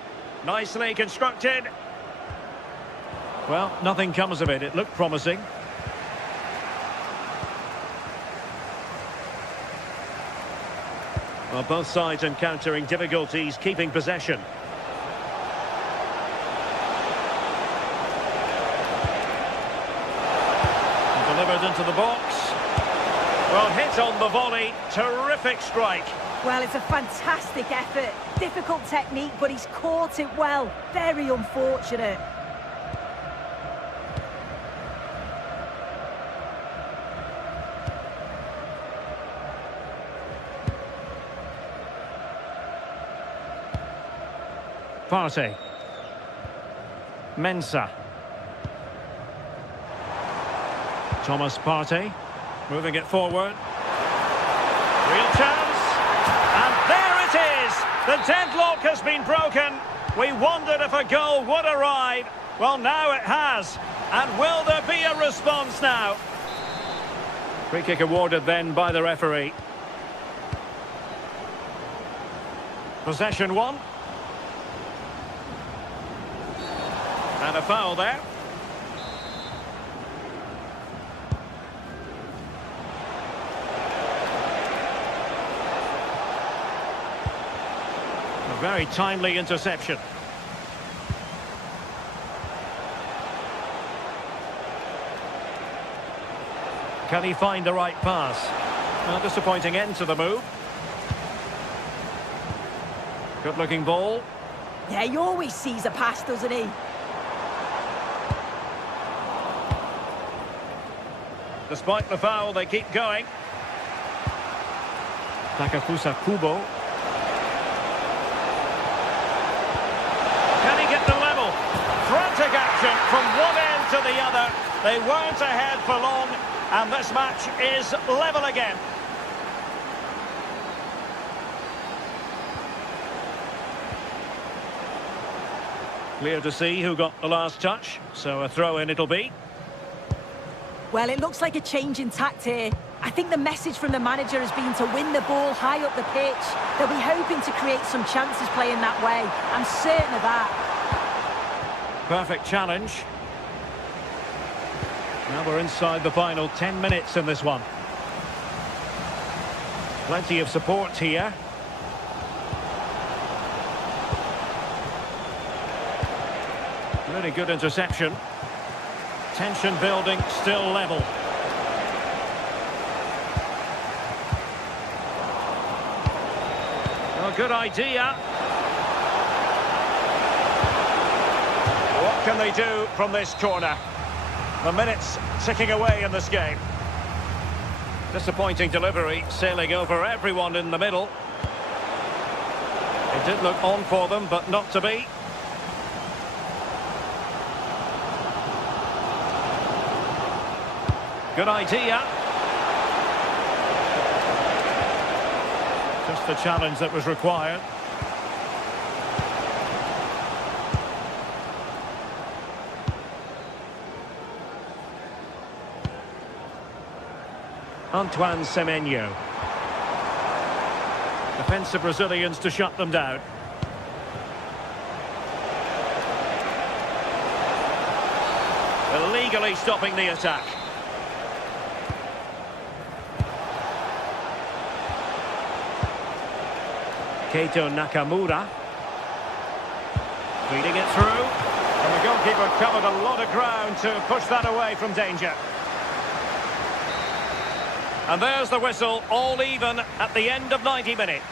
Nicely constructed. Well, nothing comes of it. It looked promising. Well, both sides encountering difficulties keeping possession. Delivered into the box. Well, hit on the volley. Terrific strike. Well, it's a fantastic effort. Difficult technique, but he's caught it well. Very unfortunate. Partey. Mensah. Thomas Partey. Moving it forward. Real chance. And there it is! The deadlock has been broken. We wondered if a goal would arrive. Well, now it has. And will there be a response now? Free kick awarded then by the referee. Possession one. And a foul there. A very timely interception. Can he find the right pass? A disappointing end to the move. Good looking ball. Yeah, he always sees a pass, doesn't he? Despite the foul, they keep going. Takafusa Kubo. Can he get the level? Frantic action from one end to the other. They weren't ahead for long, and this match is level again. Clear to see who got the last touch, so a throw-in it'll be. Well, it looks like a change in tact here. I think the message from the manager has been to win the ball high up the pitch. They'll be hoping to create some chances playing that way. I'm certain of that. Perfect challenge. Now we're inside the final 10 minutes in this one. Plenty of support here. Really good interception. Tension building, still level. Oh, good idea. What can they do from this corner? The minutes ticking away in this game. Disappointing delivery, sailing over everyone in the middle. It did look on for them, but not to be. Good idea. Just the challenge that was required. Antoine Semenyo. Defensive Brazilians to shut them down. Illegally stopping the attack. Keito Nakamura. Feeding it through. And the goalkeeper covered a lot of ground to push that away from danger. And there's the whistle, all even at the end of 90 minutes.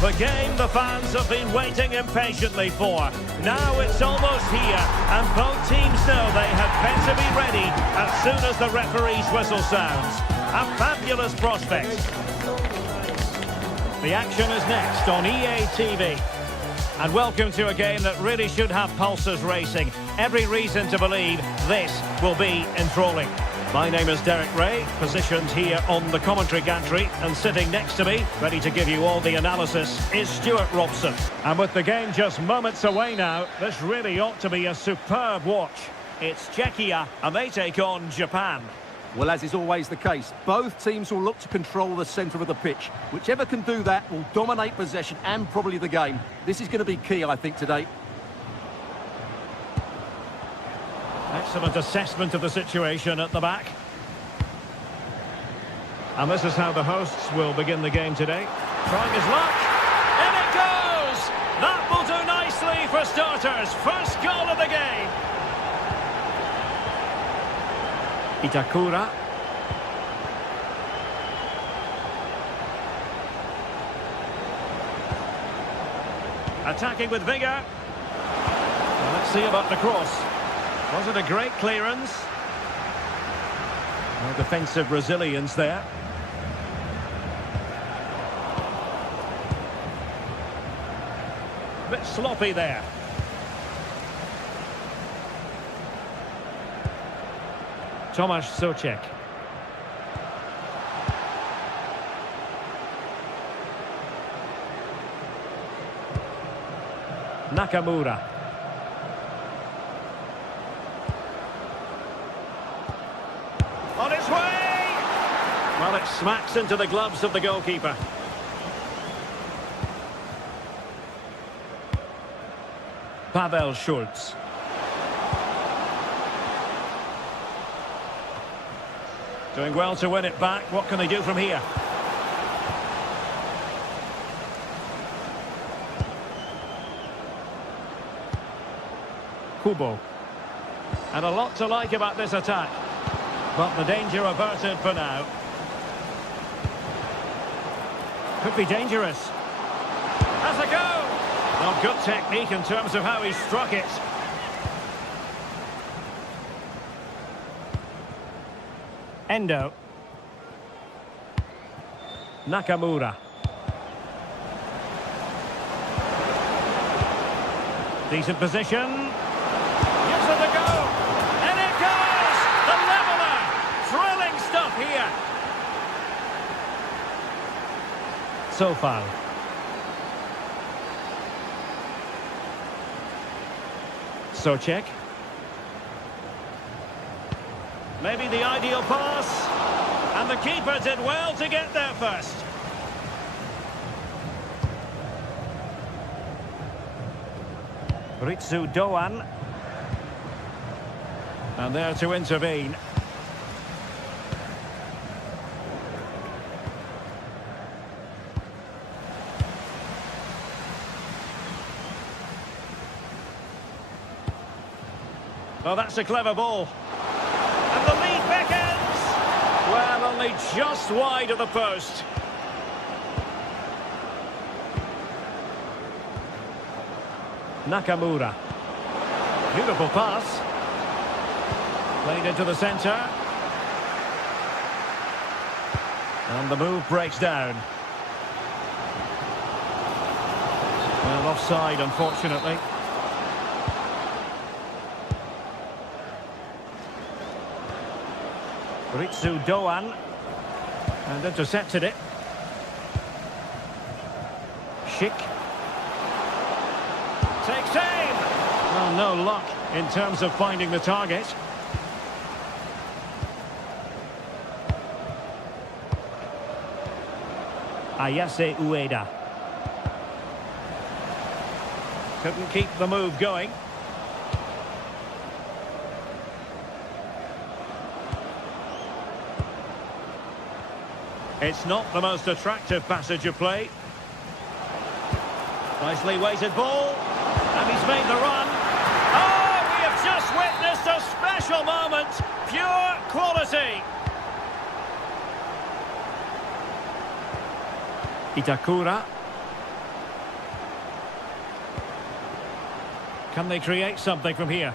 The game the fans have been waiting impatiently for. Now it's almost here, and both teams know they had better be ready as soon as the referee's whistle sounds. A fabulous prospect. The action is next on EA TV. And welcome to a game that really should have pulses racing. Every reason to believe this will be enthralling. My name is Derek Ray, positioned here on the commentary gantry, and sitting next to me, ready to give you all the analysis, is Stuart Robson. And with the game just moments away now, this really ought to be a superb watch. It's Czechia, and they take on Japan. Well, as is always the case, both teams will look to control the centre of the pitch. Whichever can do that will dominate possession and probably the game. This is going to be key, I think, today. Excellent assessment of the situation at the back. And this is how the hosts will begin the game today. Trying his luck. In it goes! That will do nicely for starters. First goal of the game. Itakura. Attacking with vigour. Well, let's see about the cross. Was it a great clearance? No defensive resilience there. A bit sloppy there. Tomasz Souček. Nakamura. On its way! Well, it smacks into the gloves of the goalkeeper. Pavel Schulz. Doing well to win it back. What can they do from here? Kubo. And a lot to like about this attack. But the danger averted for now. Could be dangerous. Has a go! Well, good technique in terms of how he struck it. Endo. Nakamura. Decent position. Gives it a go. And it goes! The leveller! Thrilling stuff here. So far. Souček. Maybe the ideal pass. And the keeper did well to get there first. Ritsu Doan. And there to intervene. Oh, that's a clever ball. And the lead beckons. Well, only just wide of the post. Nakamura. Beautiful pass. Played into the centre. And the move breaks down. Well, offside, unfortunately. Ritsu Doan. And intercepted it. Schick. Takes aim. Well, no luck in terms of finding the target. Ayase Ueda. Couldn't keep the move going. It's not the most attractive passage of play. Nicely weighted ball. And he's made the run. Oh, we have just witnessed a special moment. Pure quality. Itakura. Can they create something from here?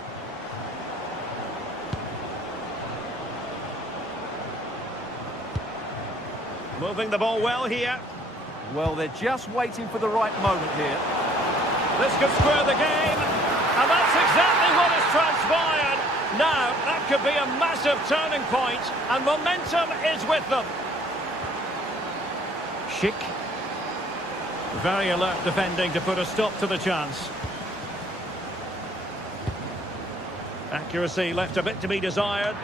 Moving the ball well here. Well, they're just waiting for the right moment here. This could square the game. And that's exactly what has transpired. Now, that could be a massive turning point. And momentum is with them. Schick. Very alert defending to put a stop to the chance. Accuracy left a bit to be desired.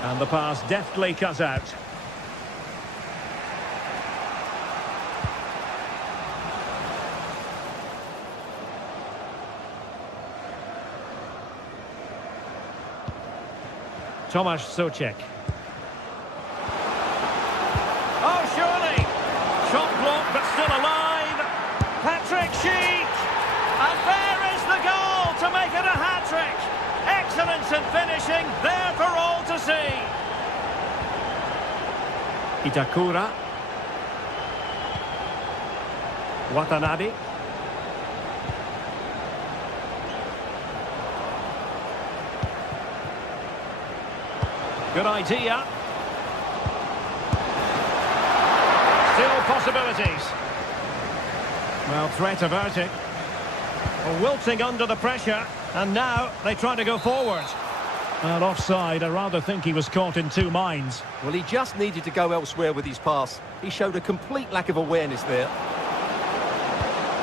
And the pass deftly cut out. Tomasz Souček. Oh, surely! Shot blocked, but still alive. Patrick Schick! And there is the goal to make it a hat-trick. Excellence in finishing, there for all to see. Itakura. Watanabe. Good idea. Still possibilities. Well, threat averted. Wilting under the pressure, and now they try to go forward. And offside, I rather think he was caught in two minds. Well, he just needed to go elsewhere with his pass. He showed a complete lack of awareness there.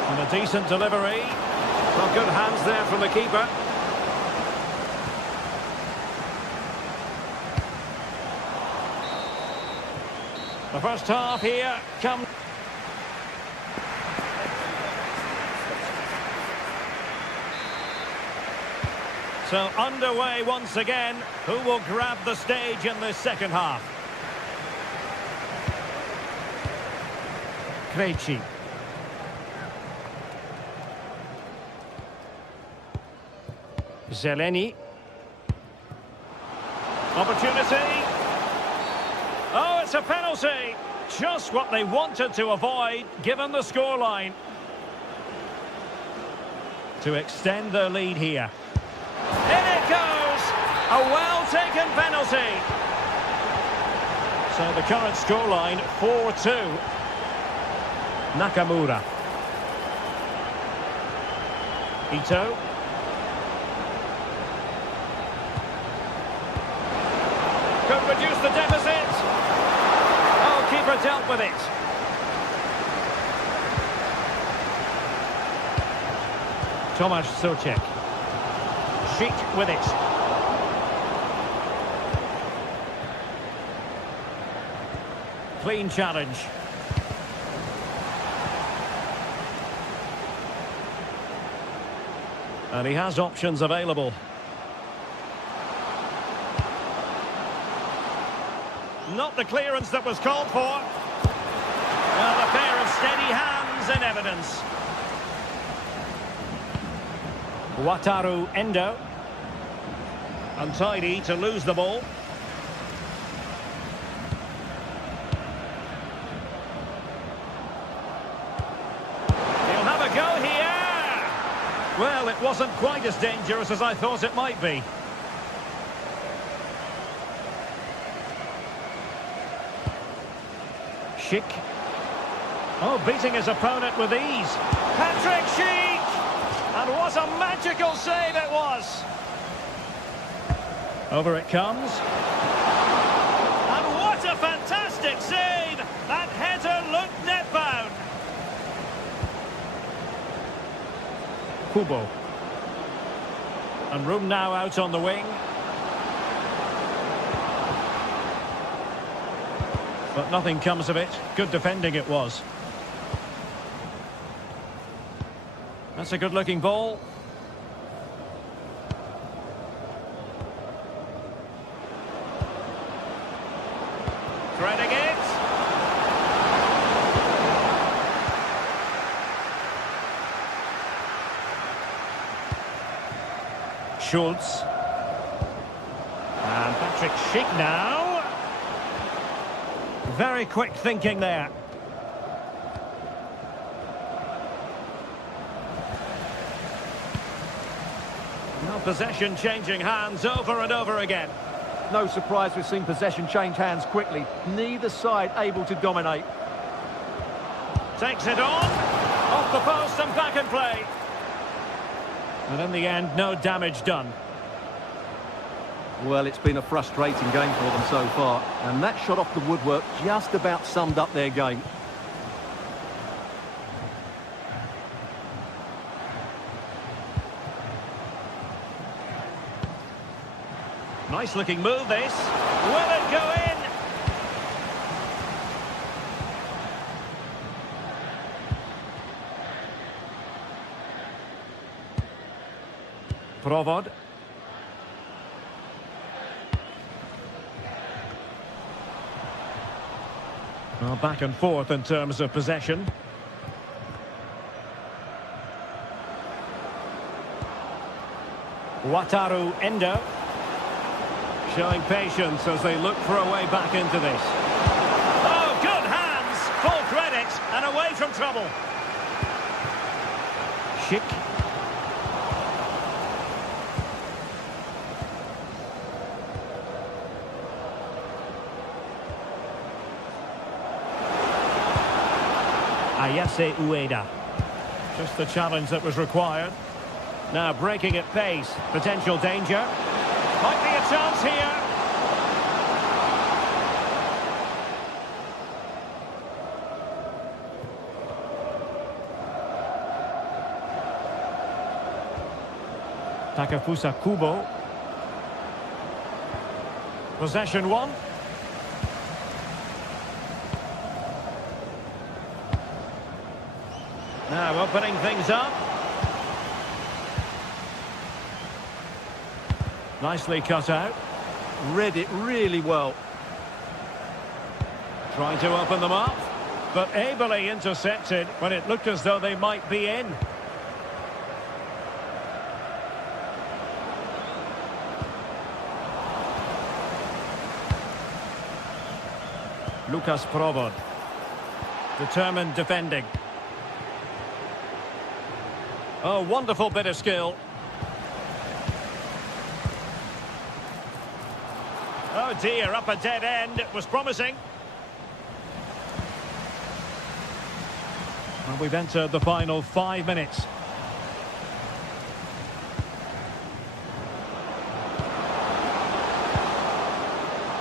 And a decent delivery. Well, good hands there from the keeper. The first half here comes. So underway once again. Who will grab the stage in this second half? Krejci. Zeleny. Opportunity. Oh, it's a penalty. Just what they wanted to avoid, given the scoreline. To extend their lead here. In it goes! A well-taken penalty. So the current scoreline, 4-2. Nakamura. Ito. Could reduce the deficit. Oh, keeper dealt with it. Tomasz Souček. Schick with it. Clean challenge. And he has options available. Not the clearance that was called for. Well, a pair of steady hands in evidence. Wataru Endo. Untidy to lose the ball. He'll have a go here. Well, it wasn't quite as dangerous as I thought it might be. Schick. Oh, beating his opponent with ease. Patrick Schick! And what a magical save it was! Over it comes. And what a fantastic save! That header looked net-bound. Kubo. And room now out on the wing. But nothing comes of it. Good defending it was. That's a good-looking ball. Threading it. Schultz. And Patrick Schick now. Very quick thinking there. Now possession changing hands over and over again. No surprise we've seen possession change hands quickly. Neither side able to dominate. Takes it on. Off the post and back in play. And in the end, no damage done. Well, it's been a frustrating game for them so far. And that shot off the woodwork just about summed up their game. Nice looking move this. Will it go in? Provod. Well, back and forth in terms of possession. Wataru Endo showing patience as they look for a way back into this. Oh, good hands! Full credit and away from trouble. Schick. Ayase Ueda. Just the challenge that was required. Now breaking at pace. Potential danger. Might be a chance here. Takafusa Kubo. Possession one. Now opening things up. Nicely cut out. Read it really well. Trying to open them up, but ably intercepted when it looked as though they might be in. Lucas Provod. Determined defending. Oh, wonderful bit of skill. Oh dear, up a dead end. It was promising. Well, we've entered the final 5 minutes.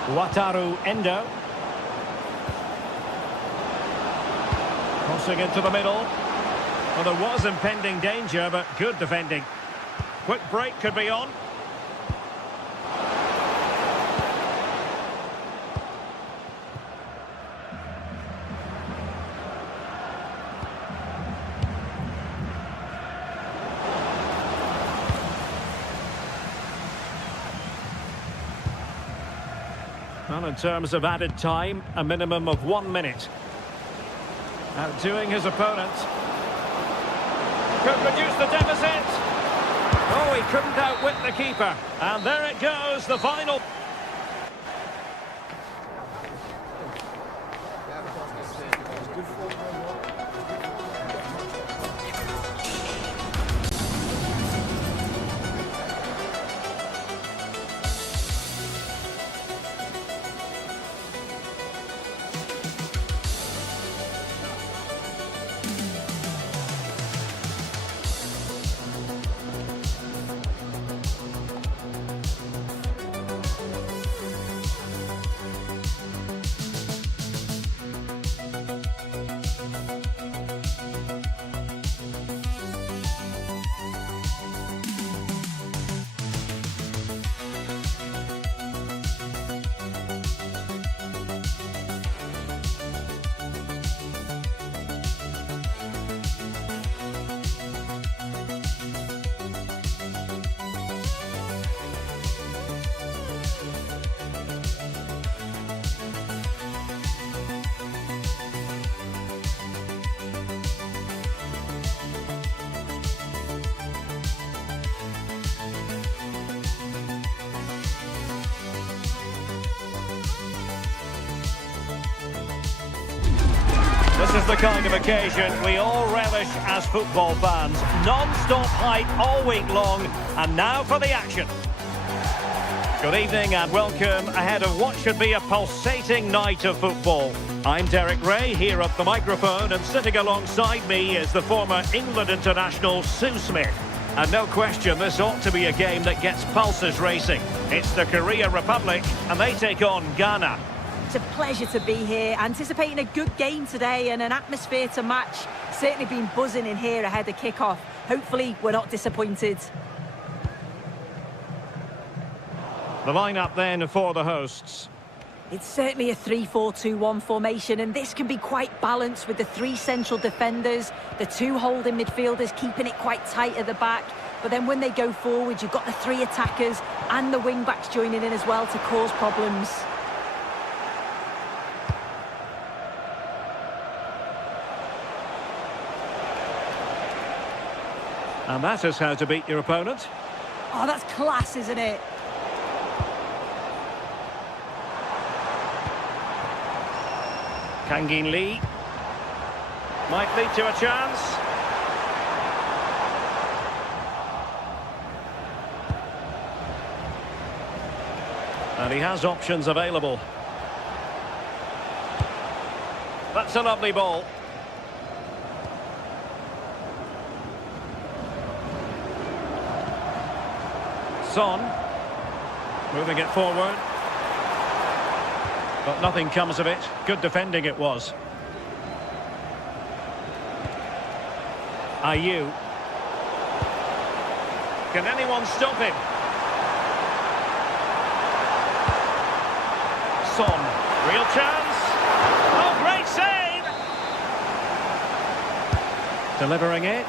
Wataru Endo. Crossing into the middle. Well, there was impending danger, but good defending. Quick break could be on. Well, in terms of added time, a minimum of 1 minute. Outdoing his opponent. Could reduce the deficit. Oh, he couldn't outwit the keeper. And there it goes, the final. This is the kind of occasion we all relish as football fans. Non-stop hype all week long, and now for the action. Good evening and welcome ahead of what should be a pulsating night of football. I'm Derek Ray here at the microphone, and sitting alongside me is the former England international Sue Smith. And no question, this ought to be a game that gets pulses racing. It's the Korea Republic, and they take on Ghana. It's a pleasure to be here, anticipating a good game today and an atmosphere to match. Certainly been buzzing in here ahead of kick-off. Hopefully we're not disappointed. The lineup then for the hosts. It's certainly a 3-4-2-1 formation, and this can be quite balanced with the 3 central defenders, the 2 holding midfielders keeping it quite tight at the back. But then when they go forward, you've got the 3 attackers and the wing-backs joining in as well to cause problems. And that is how to beat your opponent. Oh, that's class, isn't it? Kangin Lee. Might lead to a chance. And he has options available. That's a lovely ball. Son. Moving it forward. But nothing comes of it. Good defending it was. Ayew. Can anyone stop him? Son. Real chance. Oh, great save! Delivering it.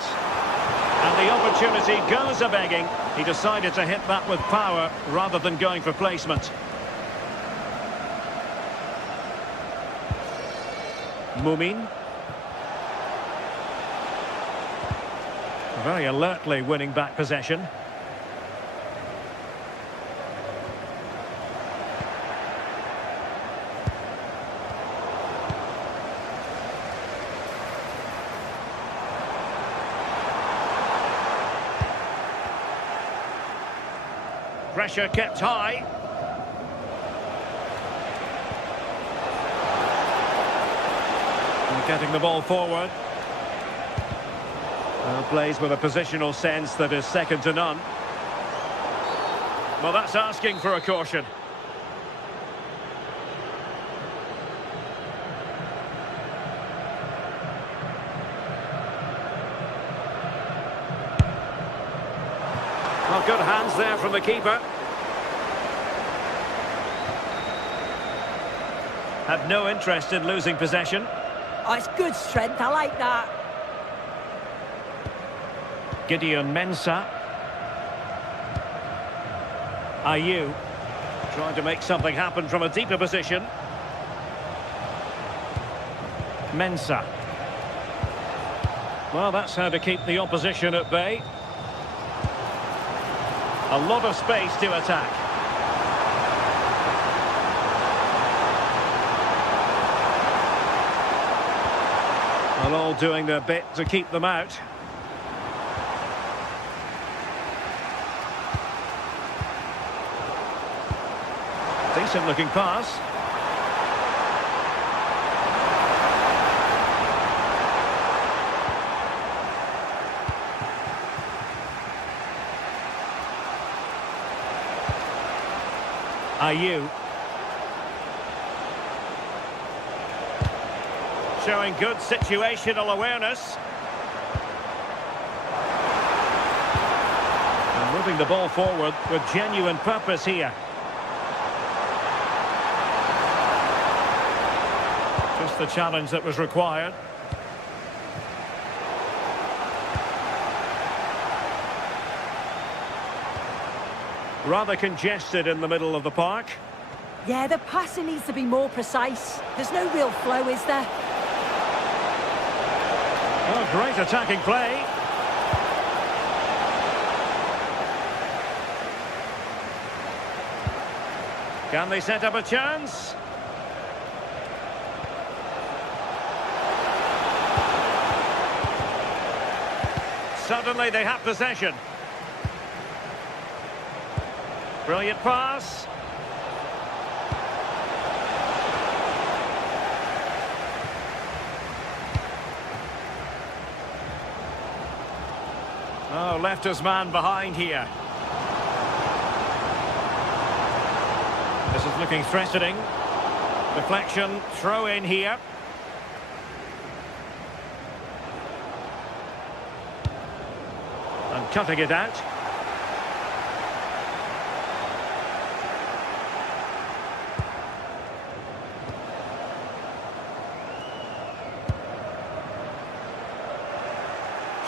And the opportunity goes a-begging. He decided to hit that with power rather than going for placement. Mumin. Very alertly winning back possession. Pressure kept high. And getting the ball forward. Plays with a positional sense that is second to none. Well, that's asking for a caution. Well, good hands there from the keeper. Have no interest in losing possession. Oh, it's good strength. I like that. Gideon Mensah. Ayew trying to make something happen from a deeper position. Mensah. Well, that's how to keep the opposition at bay. A lot of space to attack. Well, all doing their bit to keep them out. Decent looking pass. Ayew. Showing good situational awareness. And moving the ball forward with genuine purpose here. Just the challenge that was required. Rather congested in the middle of the park. Yeah, the passing needs to be more precise. There's no real flow, is there? Oh, great attacking play. Can they set up a chance? Suddenly they have possession. Brilliant pass. Oh, left his man behind here. This is looking threatening. Deflection, throw in here. And cutting it out.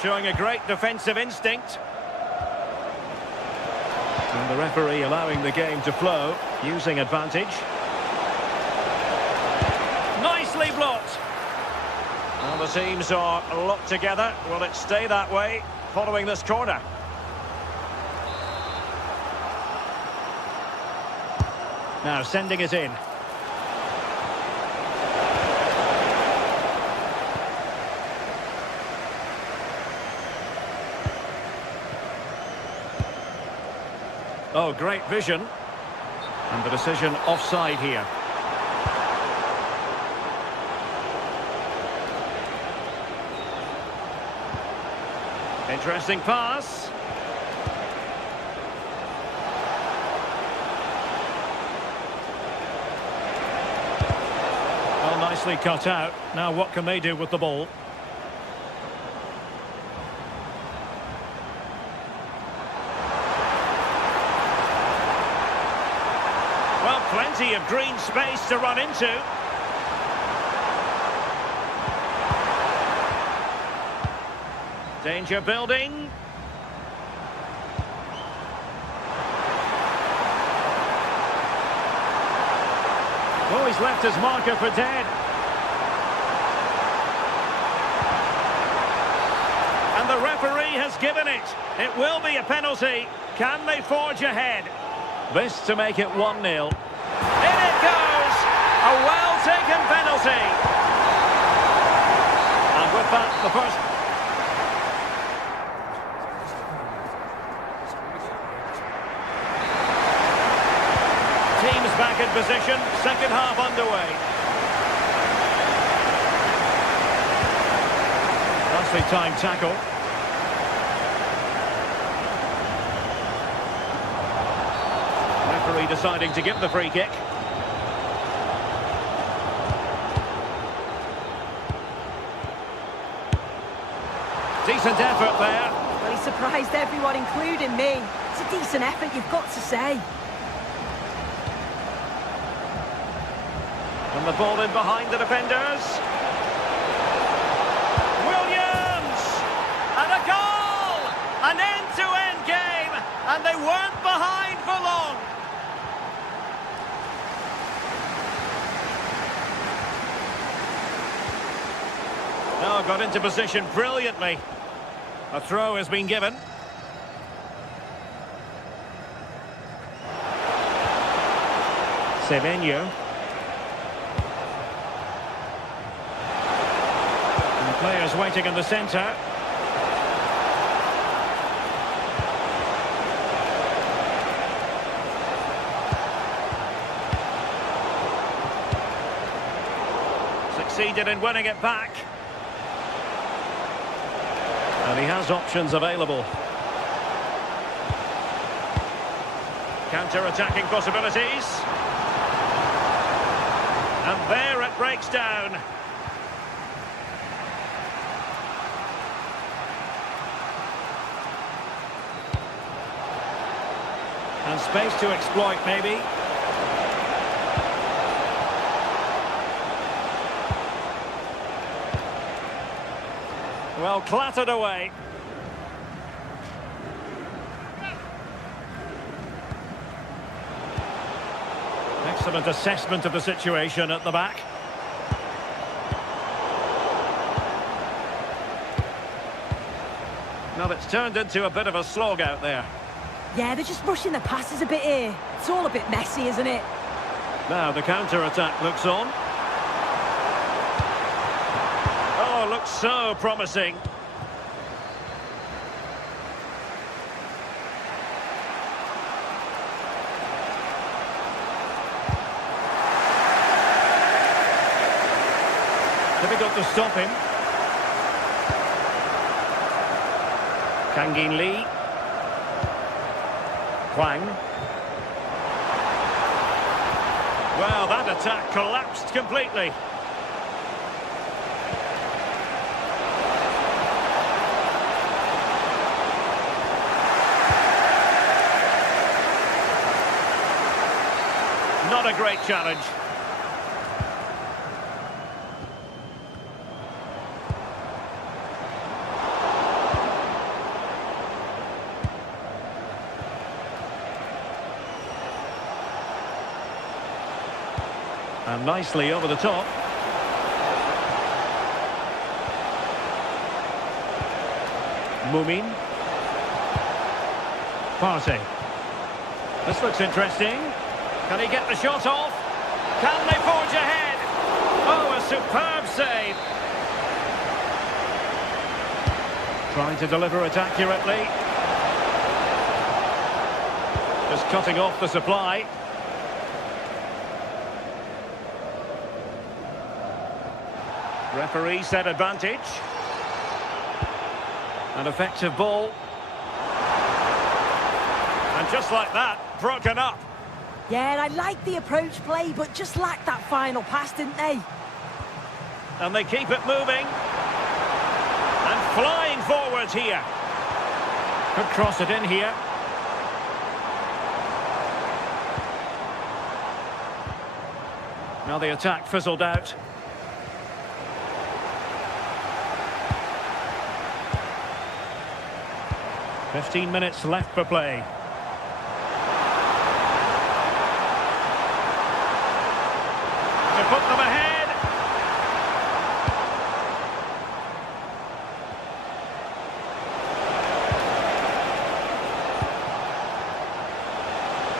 Showing a great defensive instinct. And the referee allowing the game to flow, using advantage. Nicely blocked. Well, the teams are locked together. Will it stay that way? following this corner. Now sending it in. Oh, great vision. And the decision offside here. Interesting pass. Well, nicely cut out. Now what can they do with the ball? Well, plenty of green space to run into. Danger building. Oh, he's left his marker for dead. And the referee has given it. It will be a penalty. Can they forge ahead? This to make it 1-0. In it goes! A well-taken penalty. And with that, the first... Teams back in position, second half underway. Nicely timed tackle. Referee deciding to give the free kick. Decent effort there. Well, he surprised everyone, including me. It's a decent effort, you've got to say. And the ball in behind the defenders. Williams! And a goal! An end-to-end game! And they weren't behind for long. Oh, got into position brilliantly. A throw has been given. Semenyo. Players waiting in the centre. Succeeded in winning it back. And he has options available. Counter-attacking possibilities. And there it breaks down. And space to exploit, maybe. Well, clattered away. Excellent assessment of the situation at the back. Now it's turned into a bit of a slog out there. Yeah, they're just rushing the passes a bit here. It's all a bit messy, isn't it? Now the counter-attack looks on. Oh, looks so promising. Difficult to stop him. Kangin Lee. Hwang. Well, that attack collapsed completely. Not a great challenge. And nicely over the top. Mumin. Partey. This looks interesting. Can he get the shot off? Can they forge ahead? Oh, a superb save. Trying to deliver it accurately. Just cutting off the supply. Referee set advantage. An effective ball. And just like that, broken up. Yeah, I like the approach play, but just lacked that final pass, didn't they? And they keep it moving. And flying forwards here. Could cross it in here. Now the attack fizzled out. "15 minutes left for play. To put them ahead.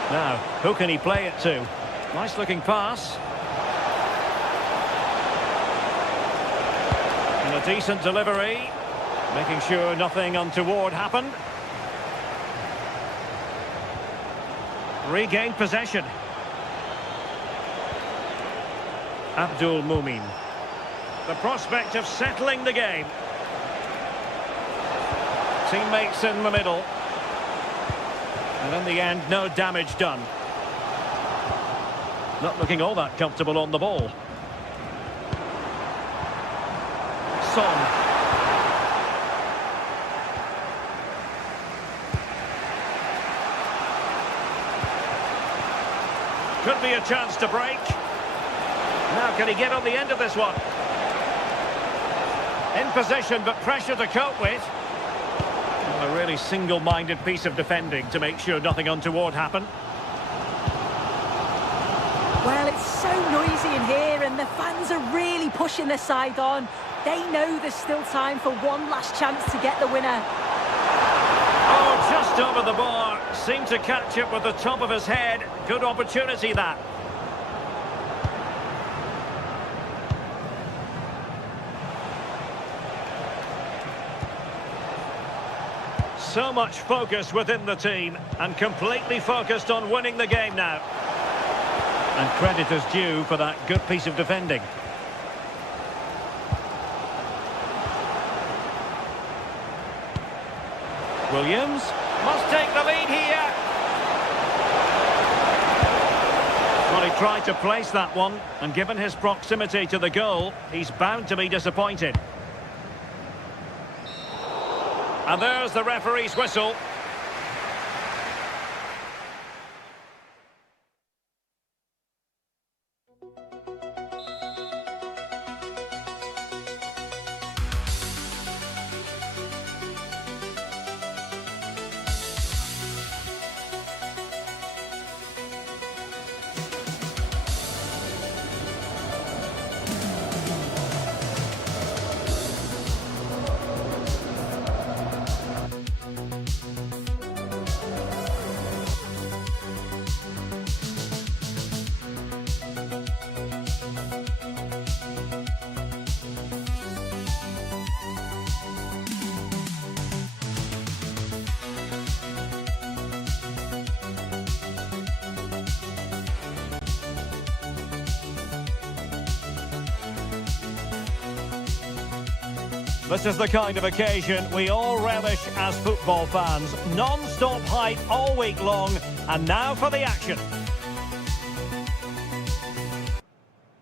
Now, who can he play it to? Nice looking pass. And a decent delivery. Making sure nothing untoward happened. Regained possession. Abdul Mumin. The prospect of settling the game. Teammates in the middle. And in the end, no damage done. Not looking all that comfortable on the ball. Son. Could be a chance to break. Now can he get on the end of this one? In possession, but pressure to cope with. Well, a really single-minded piece of defending to make sure nothing untoward happened. Well, it's so noisy in here, and the fans are really pushing their side on. They know there's still time for one last chance to get the winner. Oh, just over the bar. Seemed to catch it with the top of his head. Good opportunity, that. So much focus within the team, and completely focused on winning the game now. And credit is due for that good piece of defending. Williams must take the lead here. Well, he tried to place that one, and given his proximity to the goal, he's bound to be disappointed. And there's the referee's whistle. This is the kind of occasion we all relish as football fans. Non-stop hype all week long, and now for the action.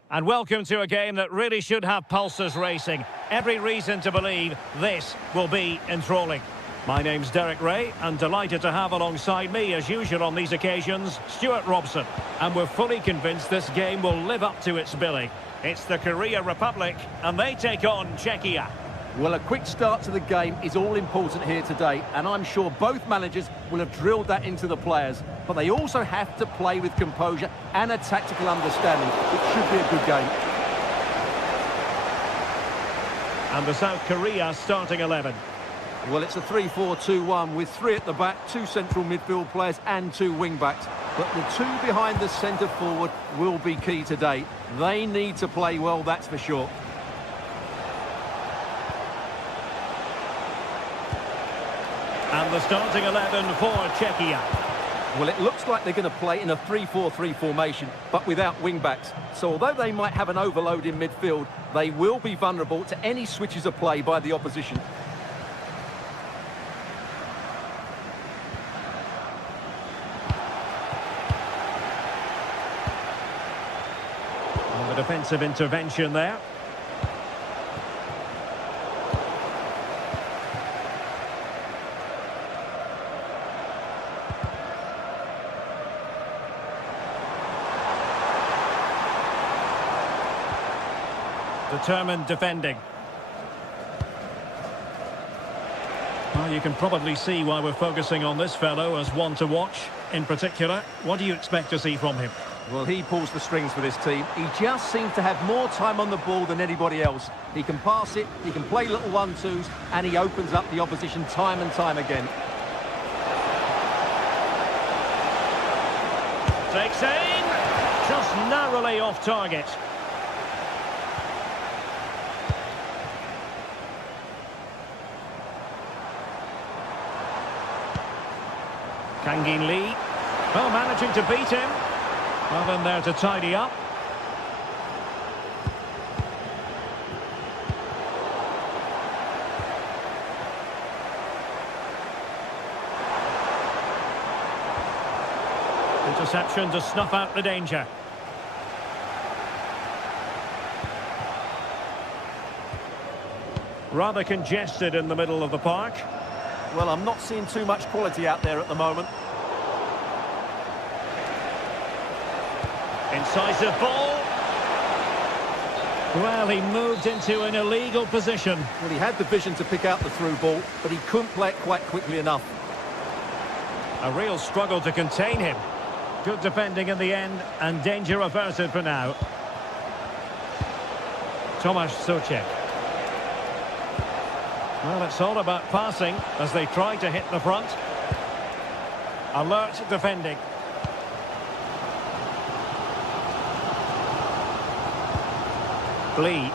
And welcome to a game that really should have pulses racing. Every reason to believe this will be enthralling. My name's Derek Ray, and delighted to have alongside me, as usual on these occasions, Stuart Robson. And we're fully convinced this game will live up to its billing. It's the Korea Republic, and they take on Czechia. Well, a quick start to the game is all important here today, and I'm sure both managers will have drilled that into the players. But they also have to play with composure and a tactical understanding. It should be a good game. And the South Korea starting 11. Well, it's a 3-4-2-1 with 3 at the back, 2 central midfield players and 2 wing-backs. But the 2 behind the centre forward will be key today. They need to play well, that's for sure. And the starting 11 for Czechia. Well, it looks like they're going to play in a 3-4-3 formation, but without wing-backs. So although they might have an overload in midfield, they will be vulnerable to any switches of play by the opposition. And the defensive intervention there. Determined defending. Well, you can probably see why we're focusing on this fellow as one to watch in particular. What do you expect to see from him? Well, he pulls the strings for this team. He just seems to have more time on the ball than anybody else. He can pass it, he can play little 1-2s, and he opens up the opposition time and time again. Takes aim, just narrowly off target. Kangin Lee, well, managing to beat him. Well, in there to tidy up. Interception to snuff out the danger. Rather congested in the middle of the park. Well, I'm not seeing too much quality out there at the moment. Incisive ball. Well, he moved into an illegal position. Well, he had the vision to pick out the through ball, but he couldn't play it quite quickly enough. A real struggle to contain him. Good defending in the end, and danger averted for now. Tomasz Souček. Well, it's all about passing as they try to hit the front. Alert defending. Lee.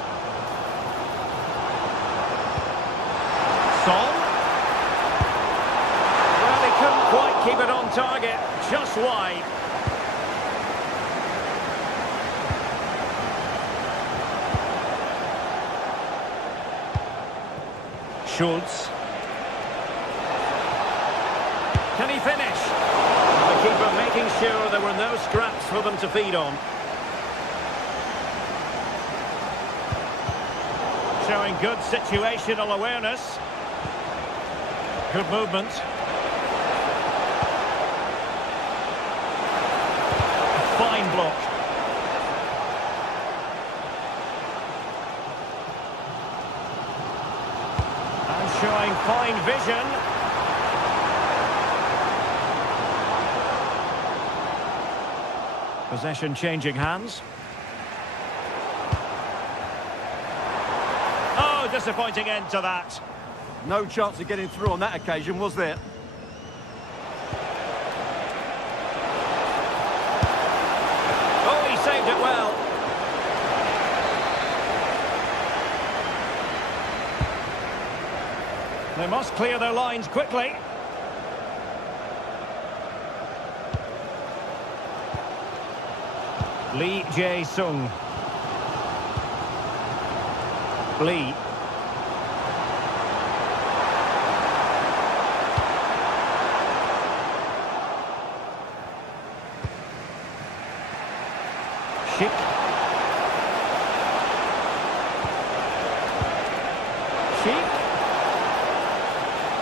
Son. Well, he couldn't quite keep it on target, just wide. Schultz. Can he finish? The keeper making sure there were no scraps for them to feed on. Showing good situational awareness. Good movement. Fine block. And showing fine vision. Possession changing hands. Disappointing end to that. No chance of getting through on that occasion, was there? Oh, he saved it well. They must clear their lines quickly. Lee Jae-sung. Lee. Schick.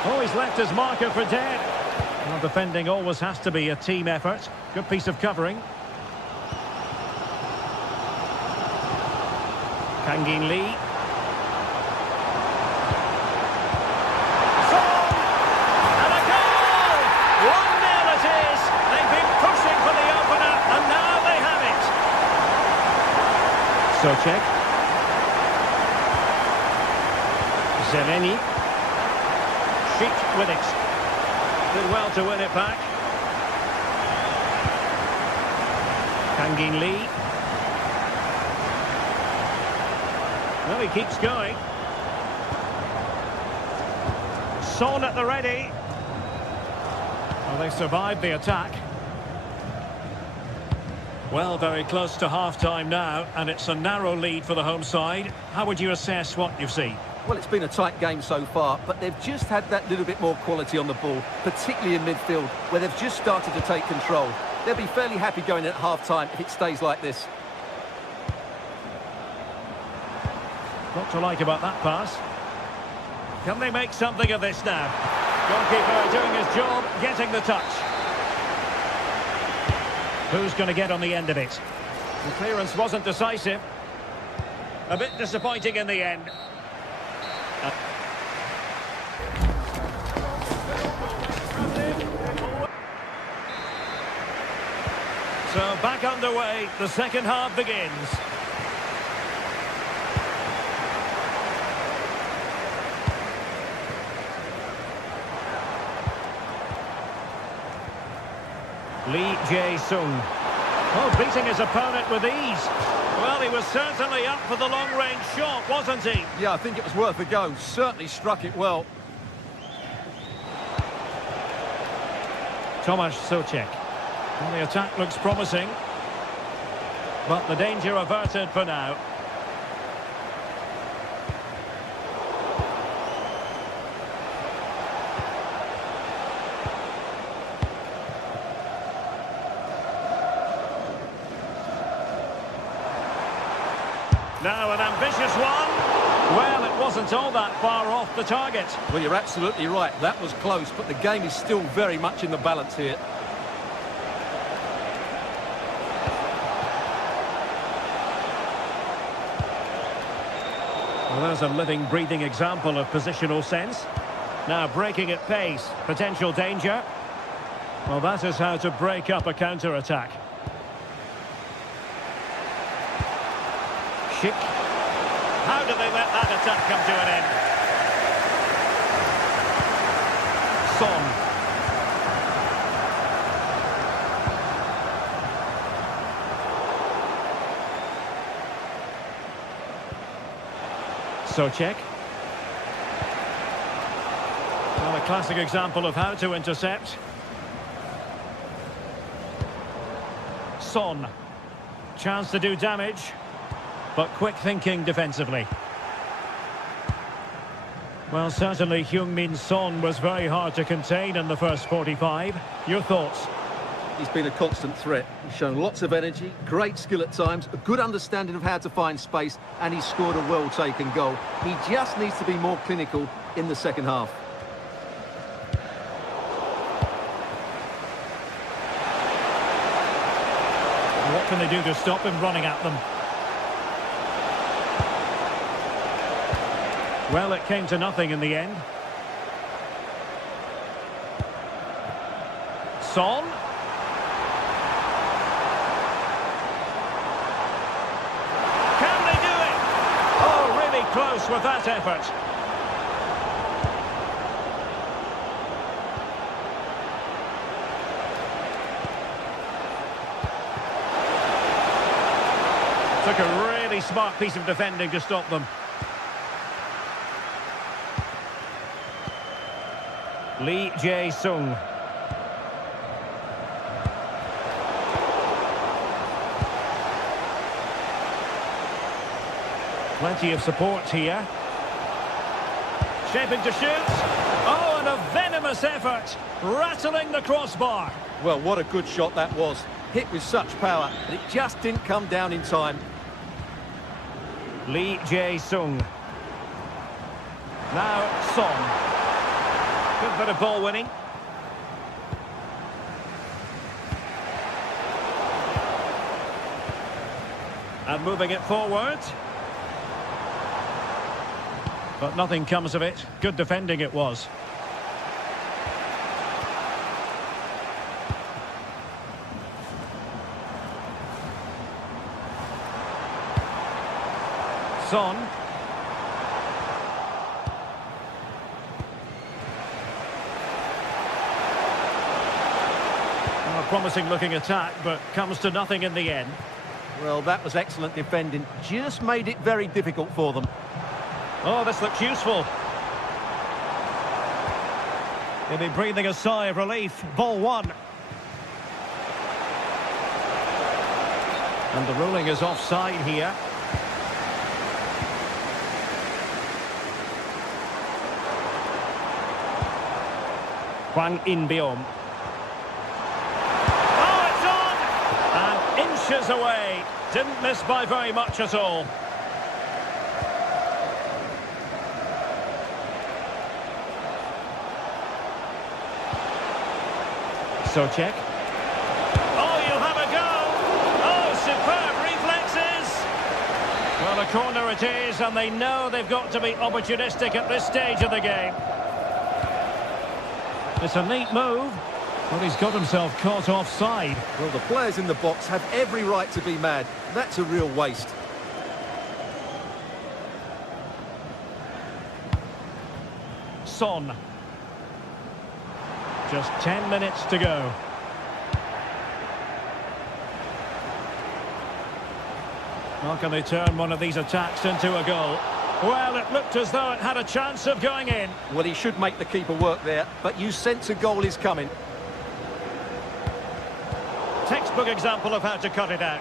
Oh, he's left his marker for dead. Well, defending always has to be a team effort. Good piece of covering. Kangin Lee. And a goal! 1-0 it is. They've been pushing for the opener, and now they have it. Souček. Zeleny. with it. Did well to win it back. Kangin Lee. Well, he keeps going. Son at the ready. Well, they survived the attack. Well, very close to half-time now, and it's a narrow lead for the home side. How would you assess what you've seen? Well, it's been a tight game so far, but they've just had that little bit more quality on the ball, particularly in midfield, where they've just started to take control. They'll be fairly happy going at half-time if it stays like this. What to like about that pass? Can they make something of this now? Goalkeeper doing his job, getting the touch. Who's going to get on the end of it? The clearance wasn't decisive. A bit disappointing in the end. So back underway, the second half begins. Lee Jae-sung. Oh, beating his opponent with ease. Well, he was certainly up for the long-range shot, wasn't he? Yeah, I think it was worth a go. Certainly struck it well. Tomasz Souček. Well, the attack looks promising, but the danger averted for now. Now an ambitious one. Well, it wasn't all that far off the target. Well, you're absolutely right. That was close, but the game is still very much in the balance here. Well, there's a living, breathing example of positional sense. Now breaking at pace, potential danger. Well, that is how to break up a counter-attack. Schick. How do they let that attack come to an end? Son. Souček. Well, a classic example of how to intercept. Son. Chance to do damage, but quick thinking defensively. Well, certainly Heung-min Son was very hard to contain in the first 45. Your thoughts? He's been a constant threat. He's shown lots of energy, great skill at times, a good understanding of how to find space, and he's scored a well-taken goal. He just needs to be more clinical in the second half. What can they do to stop him running at them? Well, it came to nothing in the end. Son. Can they do it? Oh, really close with that effort. Took a really smart piece of defending to stop them. Lee Jae-sung. Plenty of support here. Shaping to shoot. Oh, and a venomous effort. Rattling the crossbar. Well, what a good shot that was. Hit with such power, but it just didn't come down in time. Lee Jae-sung. Now, Son. Good bit of ball winning. And moving it forward. But nothing comes of it. Good defending it was. Son. promising looking attack, but comes to nothing in the end. Well, that was excellent defending. Just made it very difficult for them. Oh, this looks useful. They'll be breathing a sigh of relief. Ball one. And the ruling is offside here. Hwang In-beom. Oh, it's on! And inches away. Didn't miss by very much at all. Socek. Oh, you'll have a go! Oh, superb reflexes! Well, a corner it is, and they know they've got to be opportunistic at this stage of the game. It's a neat move, but he's got himself caught offside. Well, the players in the box have every right to be mad. That's a real waste. Son. Just 10 minutes to go. How can they turn one of these attacks into a goal? Well, it looked as though it had a chance of going in. Well, he should make the keeper work there, but you sense a goal is coming. Textbook example of how to cut it out.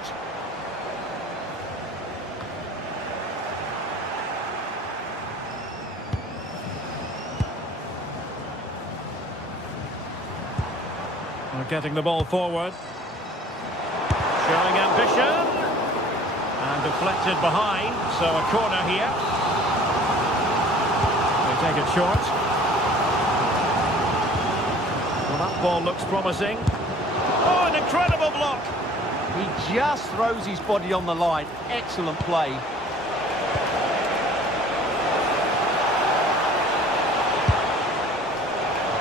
They're getting the ball forward. Showing ambition. And deflected behind, so a corner here. They take it short. Well, that ball looks promising. Oh, an incredible block! He just throws his body on the line. Excellent play.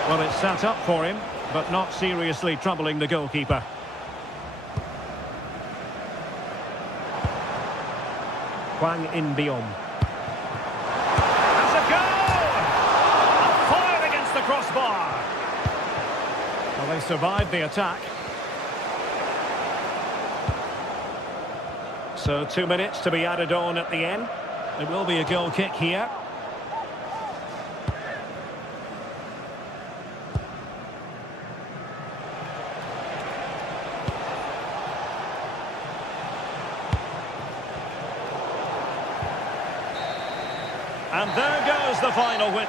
Well, it's sat up for him, but not seriously troubling the goalkeeper. Hwang In-beom. That's a goal! Fired against the crossbar. Well, they survived the attack. So 2 minutes to be added on at the end. There will be a goal kick here. And there goes the final win.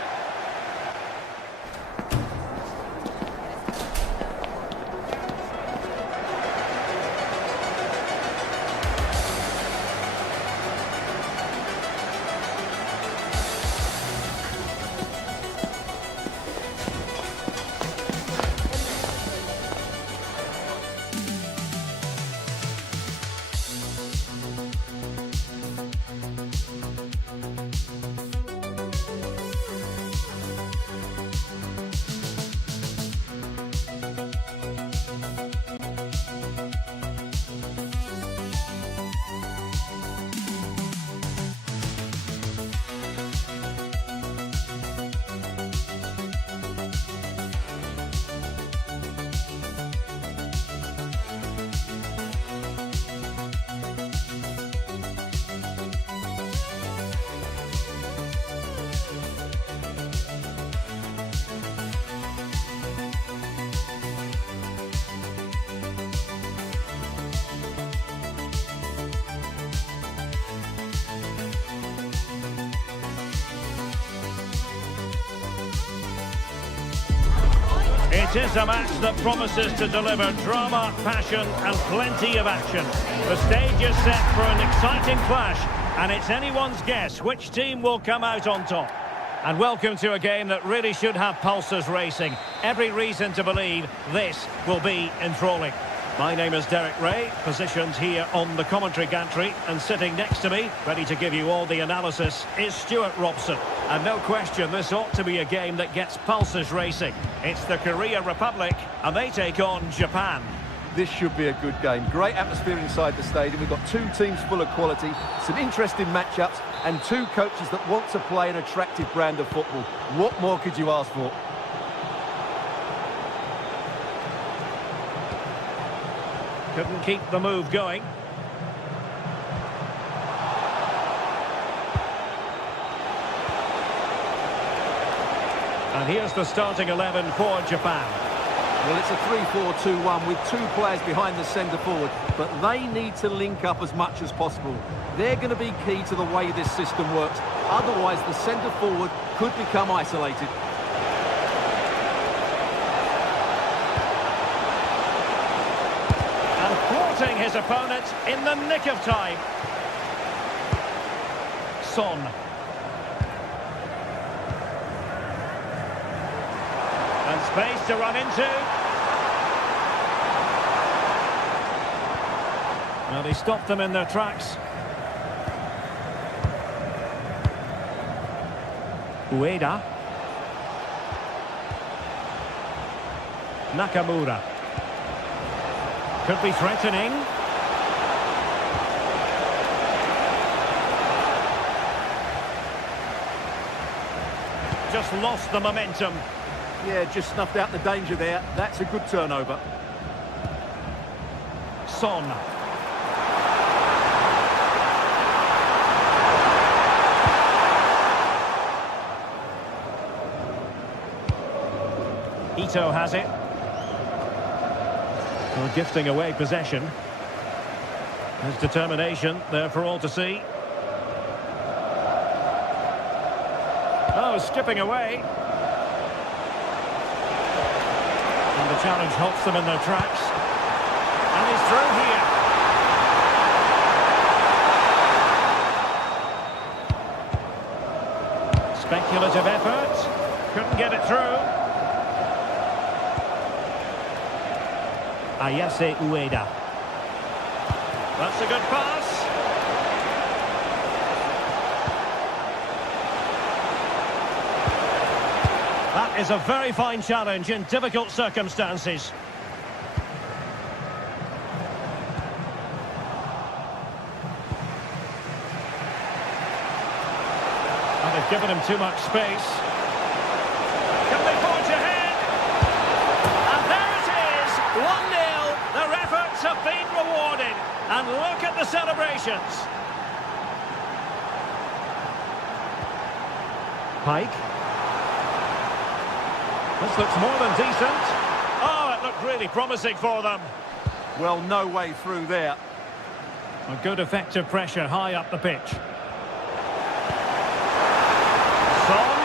It is a match that promises to deliver drama, passion and plenty of action. The stage is set for an exciting clash, and it's anyone's guess which team will come out on top. And welcome to a game that really should have pulses racing. Every reason to believe this will be enthralling. My name is Derek Ray, positioned here on the commentary gantry, and sitting next to me, ready to give you all the analysis, is Stuart Robson. And no question, this ought to be a game that gets pulses racing. It's the Korea Republic, and they take on Japan. This should be a good game. Great atmosphere inside the stadium. We've got two teams full of quality, some interesting matchups, and two coaches that want to play an attractive brand of football. What more could you ask for? Couldn't keep the move going. And here's the starting 11 for Japan. Well, it's a 3-4-2-1 with two players behind the centre forward, but they need to link up as much as possible. They're going to be key to the way this system works. Otherwise, the centre forward could become isolated. And thwarting his opponent in the nick of time. Son. And space to run into. Well, he stopped them in their tracks. Ueda. Nakamura. Could be threatening. Just lost the momentum. Yeah, just snuffed out the danger there. That's a good turnover. Son. Ito has it. Well, gifting away possession. His determination there for all to see. Oh, skipping away. And the challenge halts them in their tracks. And he's through here. Speculative effort. Couldn't get it through. Ayase Ueda. That's a good pass. That is a very fine challenge in difficult circumstances. And they've given him too much space. Can they forge ahead? And there it is, 1-0. Their efforts have been rewarded. And look at the celebrations. Pike. This looks more than decent. Oh, it looked really promising for them. Well, no way through there. A good effective pressure high up the pitch. Son.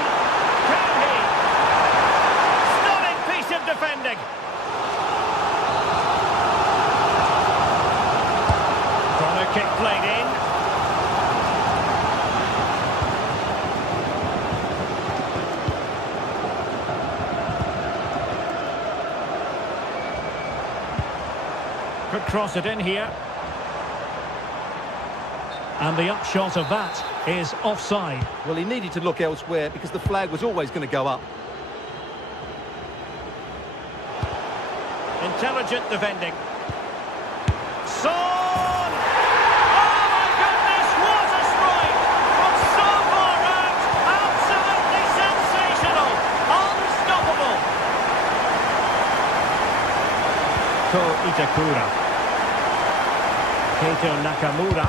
Can he? Stunning piece of defending. Corner kick played in. Could cross it in here. And the upshot of that is offside. Well, he needed to look elsewhere because the flag was always going to go up. Intelligent defending. Son! Oh my goodness, what a strike! From so far out, absolutely sensational! Unstoppable! Ko Itakura. Keito Nakamura.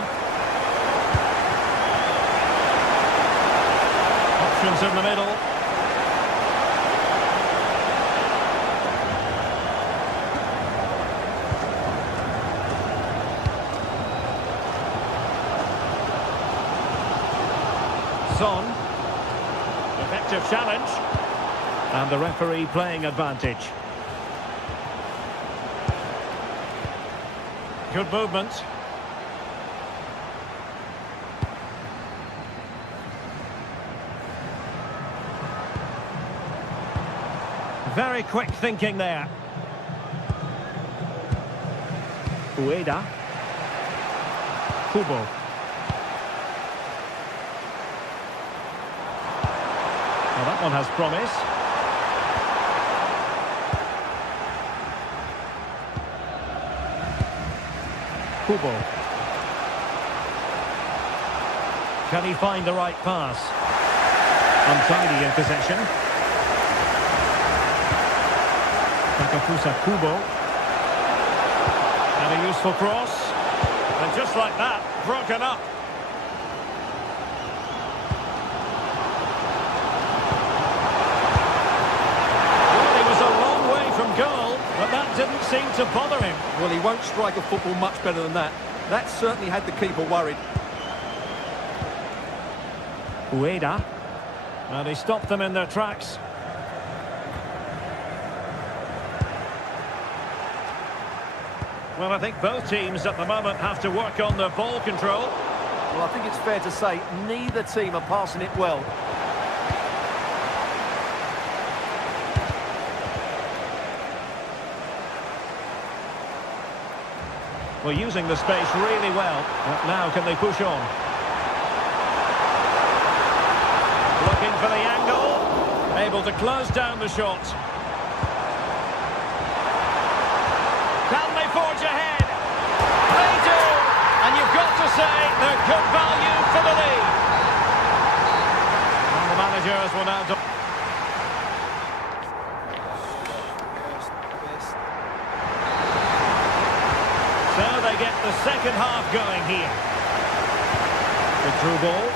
Options in the middle. Son. Effective challenge. And the referee playing advantage. Good movement. Very quick thinking there. Ueda. Kubo. Well, that one has promise. Kubo. Can he find the right pass? Untidy in possession. Takafusa Kubo. And a useful Successful cross. And just like that, broken up. Well, he was a long way from goal, but that didn't seem to bother him. Well, he won't strike a football much better than that. That certainly had the keeper worried. Ueda. And he stopped them in their tracks. Well, I think both teams at the moment have to work on their ball control. Well, I think it's fair to say neither team are passing it well. Well, using the space really well. But now can they push on? Looking for the angle. Able to close down the shot. Can they forge ahead? They do! And you've got to say they're good value for the lead. And the managers will now do. So they get the second half going here. The through ball.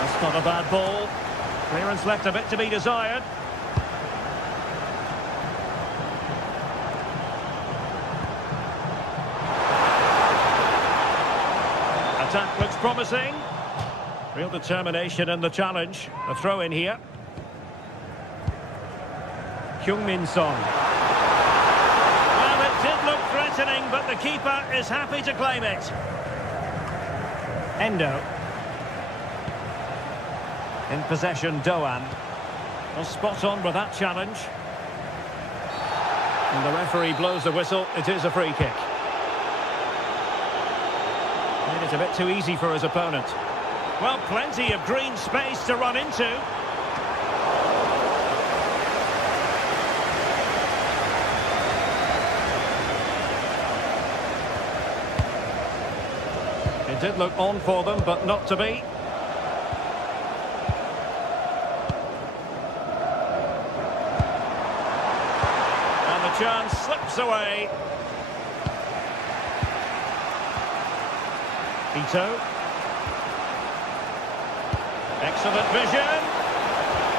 That's not a bad ball. Clearance left a bit to be desired. Attack looks promising. Real determination in the challenge. A throw in here. Heung-min Son. Well, it did look threatening, but the keeper is happy to claim it. Endo. In possession, Doan. Well, spot on with that challenge. And the referee blows the whistle. It is a free kick. Made it a bit too easy for his opponent. Well, plenty of green space to run into. It did look on for them, but not to be. And the chance slips away. Ito. Excellent vision.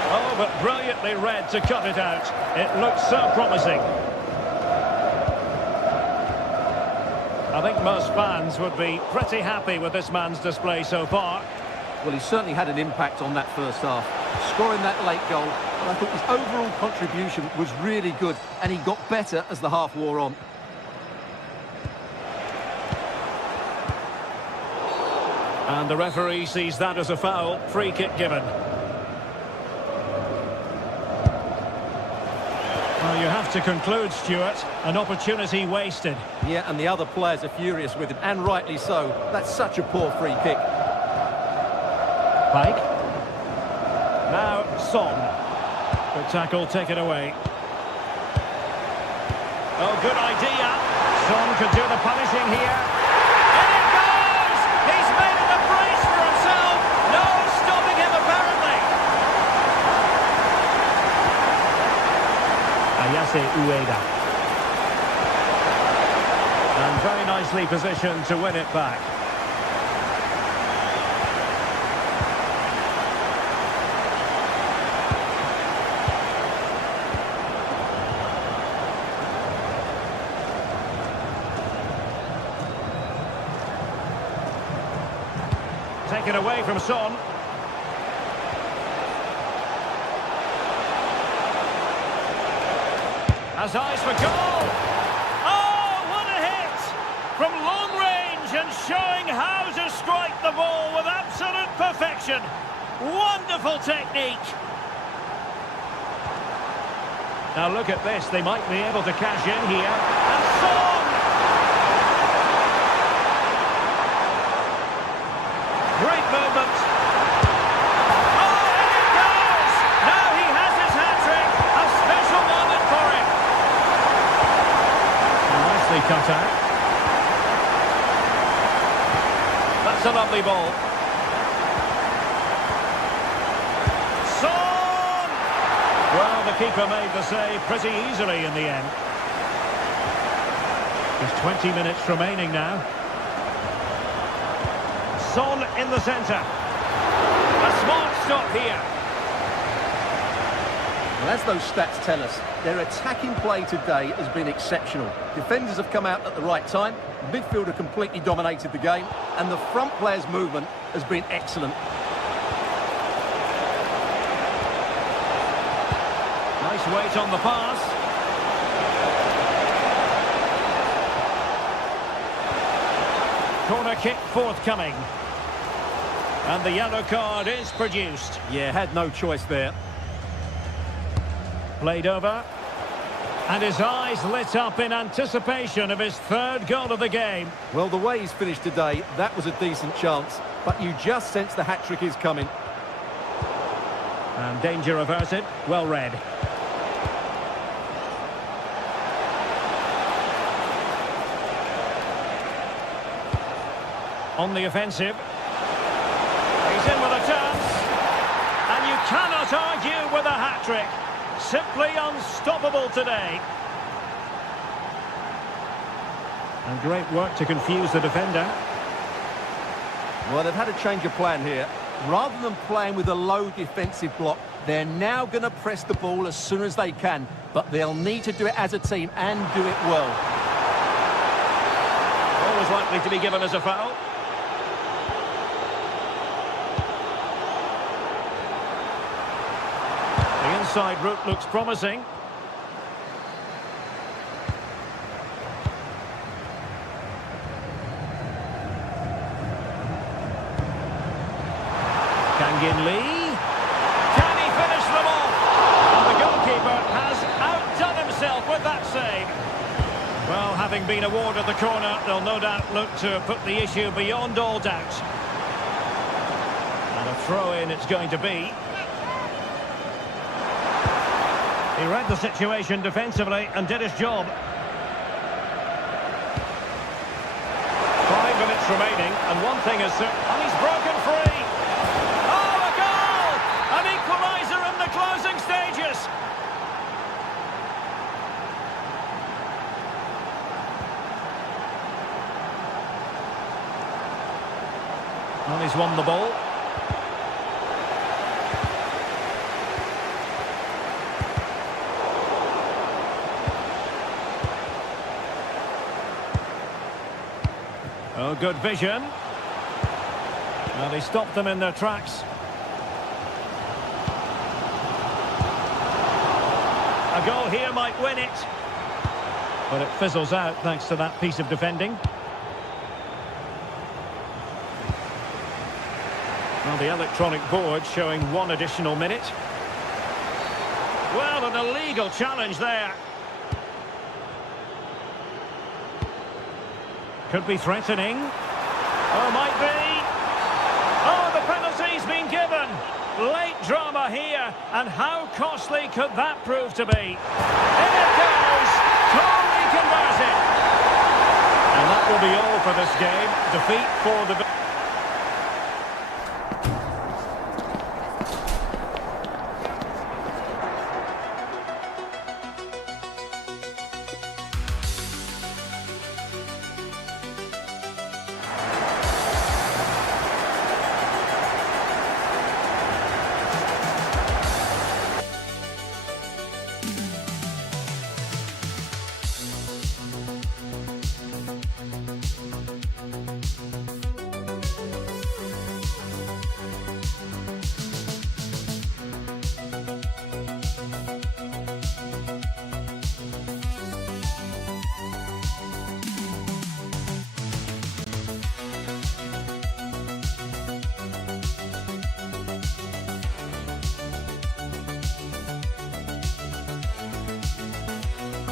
Oh, but brilliantly read to cut it out. It looks so promising. I think most fans would be pretty happy with this man's display so far. Well, he certainly had an impact on that first half. Scoring that late goal, and I thought his overall contribution was really good, and he got better as the half wore on. And the referee sees that as a foul. Free kick given. Well, you have to conclude, Stuart, an opportunity wasted. Yeah, and the other players are furious with him, and rightly so. That's such a poor free kick. Pike. Now, Son. Good tackle, taken away. Oh, good idea. Son could do the punishing here. In it goes! He's made it a brace for himself. No stopping him, apparently. Ayase Ueda. And very nicely positioned to win it back. Taken away from Son. Has eyes for goal. Oh, what a hit! From long range and showing how to strike the ball with absolute perfection. Wonderful technique. Now look at this. They might be able to cash in here. And Son! Great movement. Oh, in it goes! Now he has his hat-trick. A special moment for him. Nicely cut out. That's a lovely ball. Son! Well, the keeper made the save pretty easily in the end. There's 20 minutes remaining now. Son in the centre. A smart stop here. Well, as those stats tell us, their attacking play today has been exceptional. Defenders have come out at the right time, midfielder completely dominated the game, and the front players' movement has been excellent. Nice weight on the pass. Corner kick forthcoming. And the yellow card is produced. Yeah, had no choice there. Played over. And his eyes lit up in anticipation of his third goal of the game. Well, the way he's finished today, that was a decent chance. But you just sense the hat-trick is coming. And danger averted. Well read. On the offensive. He's in with a chance. And you cannot argue with a hat-trick. Simply unstoppable today. And great work to confuse the defender. Well, they've had a change of plan here. Rather than playing with a low defensive block, they're now going to press the ball as soon as they can. But they'll need to do it as a team and do it well. Always likely to be given as a foul. The inside route looks promising. Kangin Lee. Can he finish them off? And the goalkeeper has outdone himself with that save. Well, having been awarded the corner, they'll no doubt look to put the issue beyond all doubt. And a throw-in it's going to be. He read the situation defensively and did his job. 5 minutes remaining, and one thing is certain. And he's broken free. Oh, a goal! An equaliser in the closing stages. Well, he's won the ball. Oh, good vision. Well, he stopped them in their tracks. A goal here might win it. But it fizzles out thanks to that piece of defending. Well, the electronic board showing 1 additional minute. Well, an illegal challenge there. Could be threatening. Oh, might be. Oh, the penalty's been given. Late drama here. And how costly could that prove to be? In it goes. Totally converted. And that will be all for this game. Defeat for the...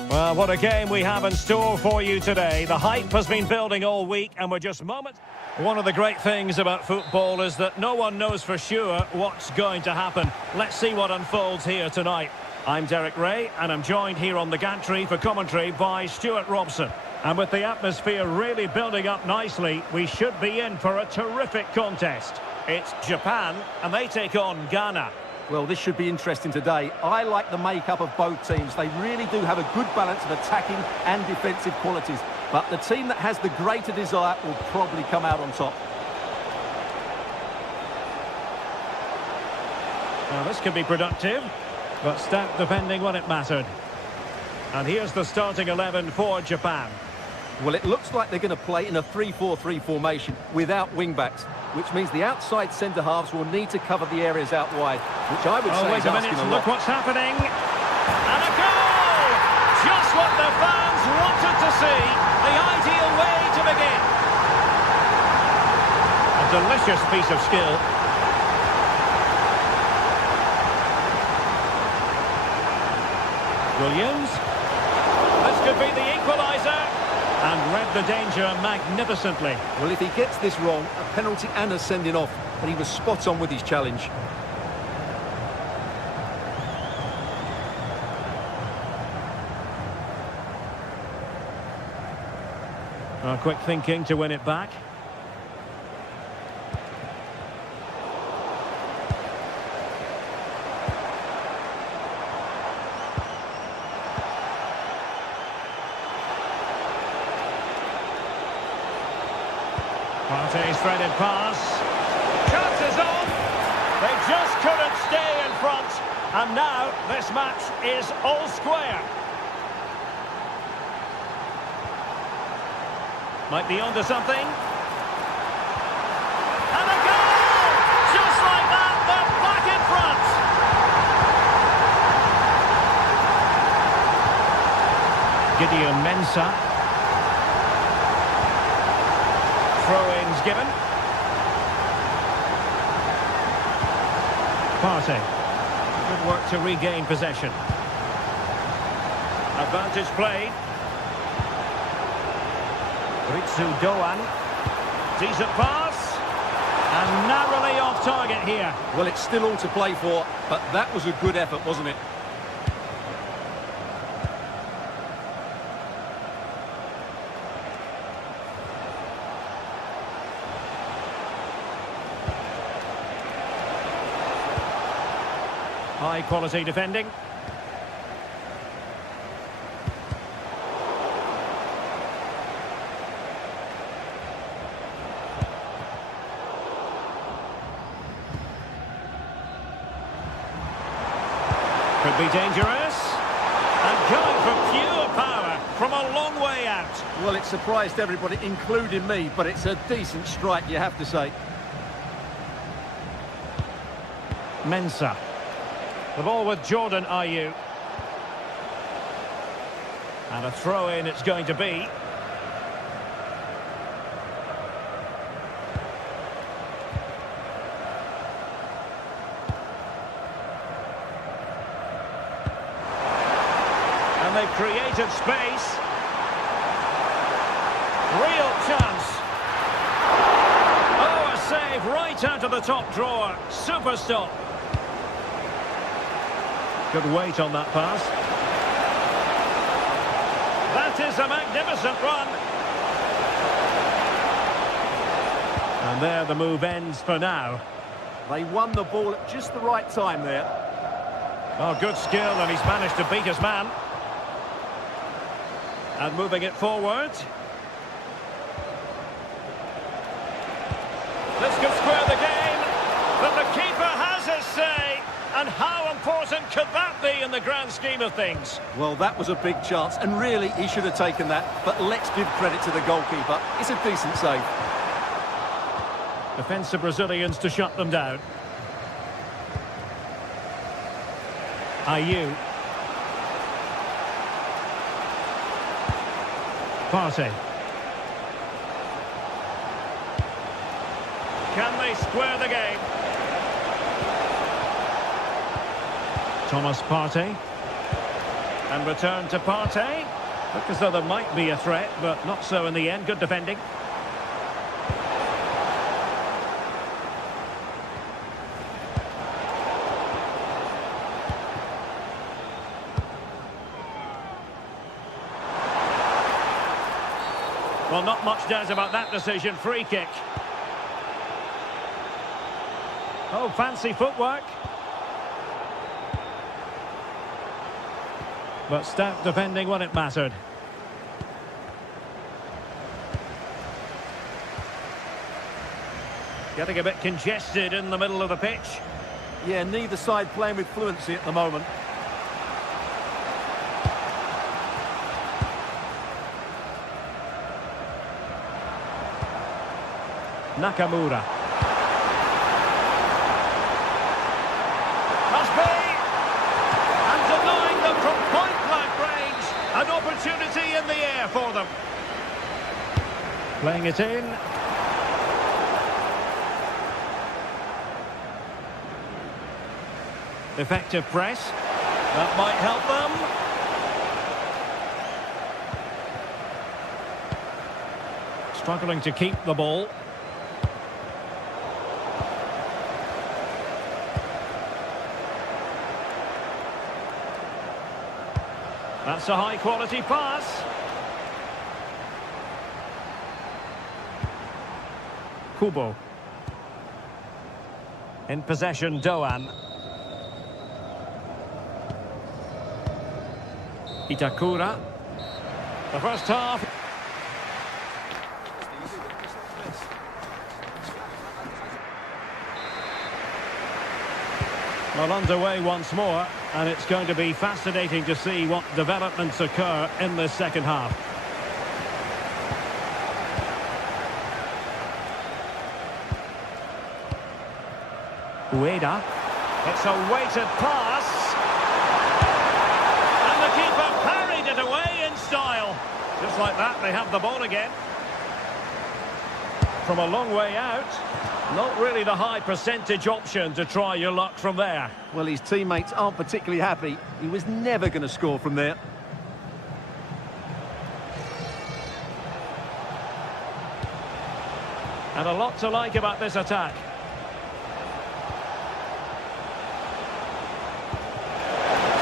Well, what a game we have in store for you today. The hype has been building all week and we're just moments. One of the great things about football is that no one knows for sure what's going to happen. Let's see what unfolds here tonight. I'm Derek Ray and I'm joined here on the gantry for commentary by Stuart Robson. And with the atmosphere really building up nicely, we should be in for a terrific contest. It's Japan and they take on Ghana. Well, this should be interesting today. I like the makeup of both teams. They really do have a good balance of attacking and defensive qualities. But the team that has the greater desire will probably come out on top. Now this could be productive, but stout defending when it mattered. And here's the starting 11 for Japan. Well, it looks like they're going to play in a 3-4-3 formation without wing-backs, which means the outside centre-halves will need to cover the areas out wide, which I would say wait is a minute, asking a lot. look what's happening. And a goal! Just what the fans wanted to see. The ideal way to begin. A delicious piece of skill. Williams. This could be the equaliser. And read the danger magnificently. Well, if he gets this wrong, a penalty and a sending off, but he was spot on with his challenge. Quick thinking to win it back. Partey's threaded pass. Chances on. They just couldn't stay in front. And now this match is all square. Might be onto something. And a goal! Just like that, they're back in front. Gideon Mensah. Throw-ins given. Partey. Good work to regain possession. Advantage played. Ritsu Doan. Decent pass. And narrowly off target here. Well, it's still all to play for, but that was a good effort, wasn't it? High quality defending. Could be dangerous. And going for pure power from a long way out. Well, it surprised everybody, including me, but it's a decent strike, you have to say. Mensah. The ball with Jordan Ayew. And a throw-in it's going to be. And they've created space. Real chance. Oh, a save right out of the top drawer. Super stop. Good weight on that pass. That is a magnificent run. And there the move ends for now. They won the ball at just the right time there. Oh, good skill, and he's managed to beat his man. And moving it forward. This could square the game, but the keeper has his say. And how important could that be in the grand scheme of things? Well, that was a big chance, and really, he should have taken that. But let's give credit to the goalkeeper. It's a decent save. Defensive Brazilians to shut them down. Ayew. Partey. Can they square the game? Thomas Partey. And return to Partey. Look as though there might be a threat, but not so in the end. Good defending. Well, not much doubt about that decision. Free kick. Oh, fancy footwork. But stout defending when it mattered. Getting a bit congested in the middle of the pitch. Yeah, neither side playing with fluency at the moment. Nakamura. Must be! And denying them from point-blank range. An opportunity in the air for them. Playing it in. Effective press. That might help them. Struggling to keep the ball. That's a high-quality pass. Kubo. In possession, Doan. Itakura. The first half. Well, underway once more, and it's going to be fascinating to see what developments occur in this second half. Ueda. It's a weighted pass. And the keeper parried it away in style. Just like that, they have the ball again. From a long way out. Not really the high percentage option to try your luck from there. Well, his teammates aren't particularly happy. He was never going to score from there. And a lot to like about this attack.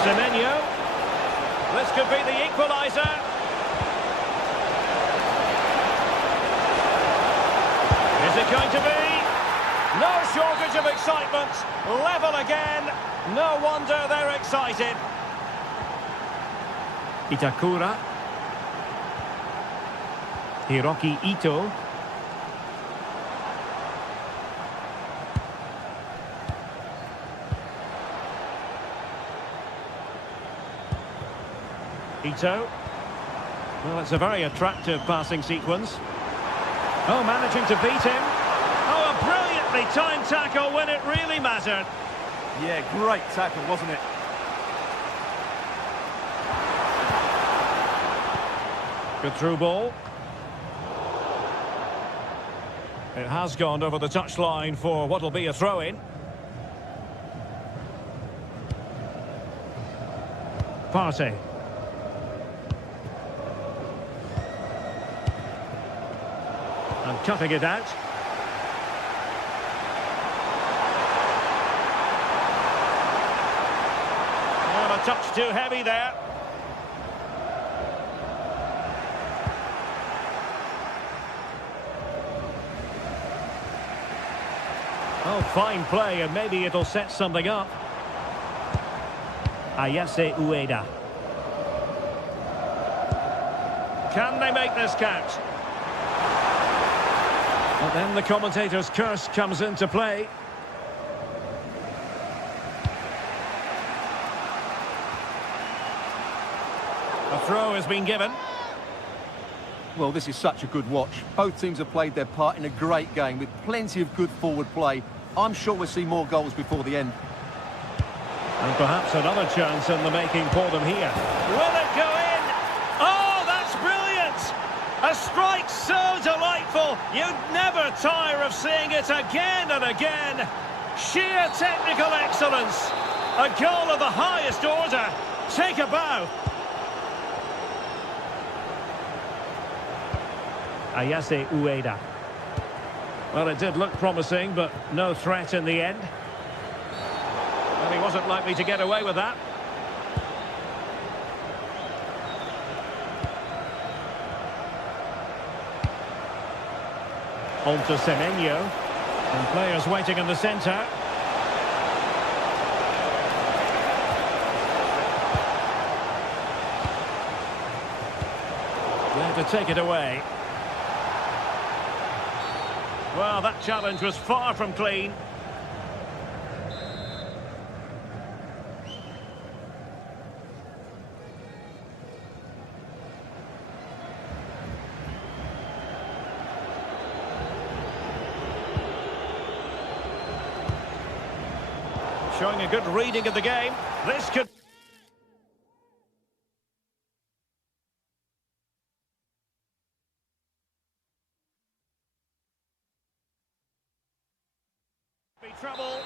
Semenyo. This could be the equaliser. Is it going to be? No shortage of excitement. Level again. No wonder they're excited. Itakura. Hiroki Ito. Ito. Well, it's a very attractive passing sequence. Oh, managing to beat him. Oh, a brilliantly timed tackle when it really mattered. Yeah, great tackle, wasn't it? Good through ball. It has gone over the touchline for what will be a throw-in. Partey. And cutting it out. Well, a touch too heavy there. Oh, fine play, and maybe it'll set something up. Ayase Ueda. Can they make this count? But then the commentator's curse comes into play. A throw has been given. Well, this is such a good watch. Both teams have played their part in a great game with plenty of good forward play. I'm sure we'll see more goals before the end. And perhaps another chance in the making for them here. Will it go in? Oh, that's brilliant! A strike so delightful, you'd never tire of seeing it again and again. Sheer technical excellence. A goal of the highest order. Take a bow. Ayase Ueda. Well, it did look promising, but no threat in the end. Well, he wasn't likely to get away with that. On to Semenyo. And players waiting in the centre. There to take it away. Well, that challenge was far from clean. Showing a good reading of the game. This could... be trouble.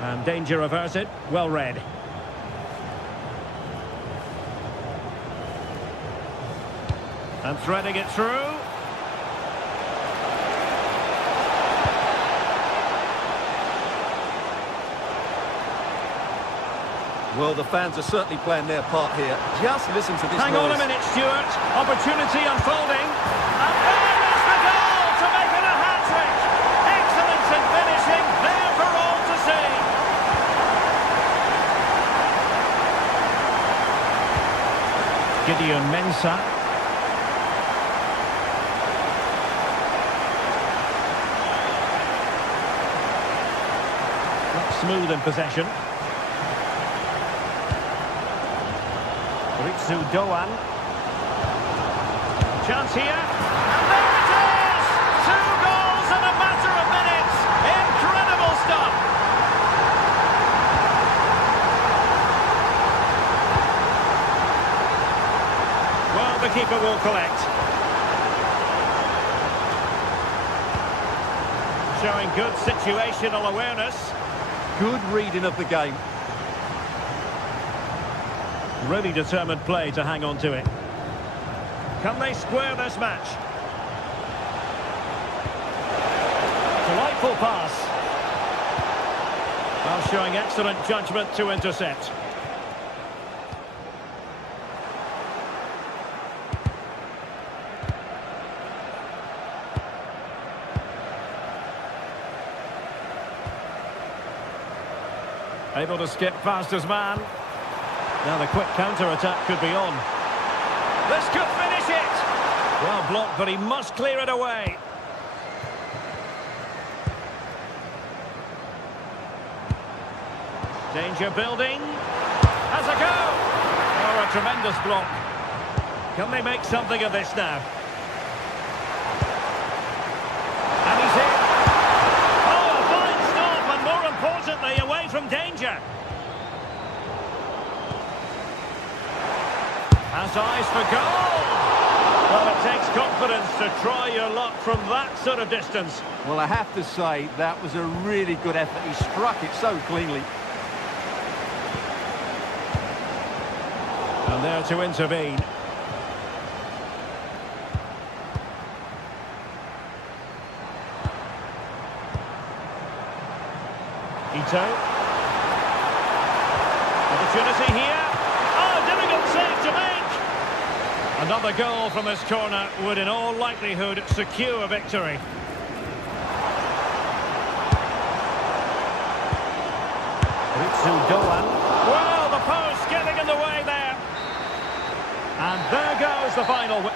And danger averted. Well read. And threading it through. Well, the fans are certainly playing their part here. Just listen to this Hang on a minute, Stuart. Opportunity unfolding. And there is the goal to make it a hat-trick. Excellence in finishing, there for all to see. Gideon Mensah. Not smooth in possession. Ritsu Doan. Chance here. And there it is! 2 goals in a matter of minutes. Incredible stuff. Well, the keeper will collect. Showing good situational awareness. Good reading of the game. Really determined play to hang on to it. Can they square this match? Delightful pass. While showing excellent judgment to intercept. Able to skip past his man. Now the quick counter-attack could be on. This could finish it! Well blocked, but he must clear it away. Danger building. Has a go! Oh, a tremendous block. Can they make something of this now? And he's in. Oh, a fine stop, and more importantly, away from danger. Has eyes for goal! Well, it takes confidence to try your luck from that sort of distance. Well, I have to say, that was a really good effort. He struck it so cleanly. And there to intervene. Ito. Opportunity here. Oh, difficult save to make. Another goal from this corner would in all likelihood secure victory. Ritsu Doan. Well, the post getting in the way there. And there goes the final.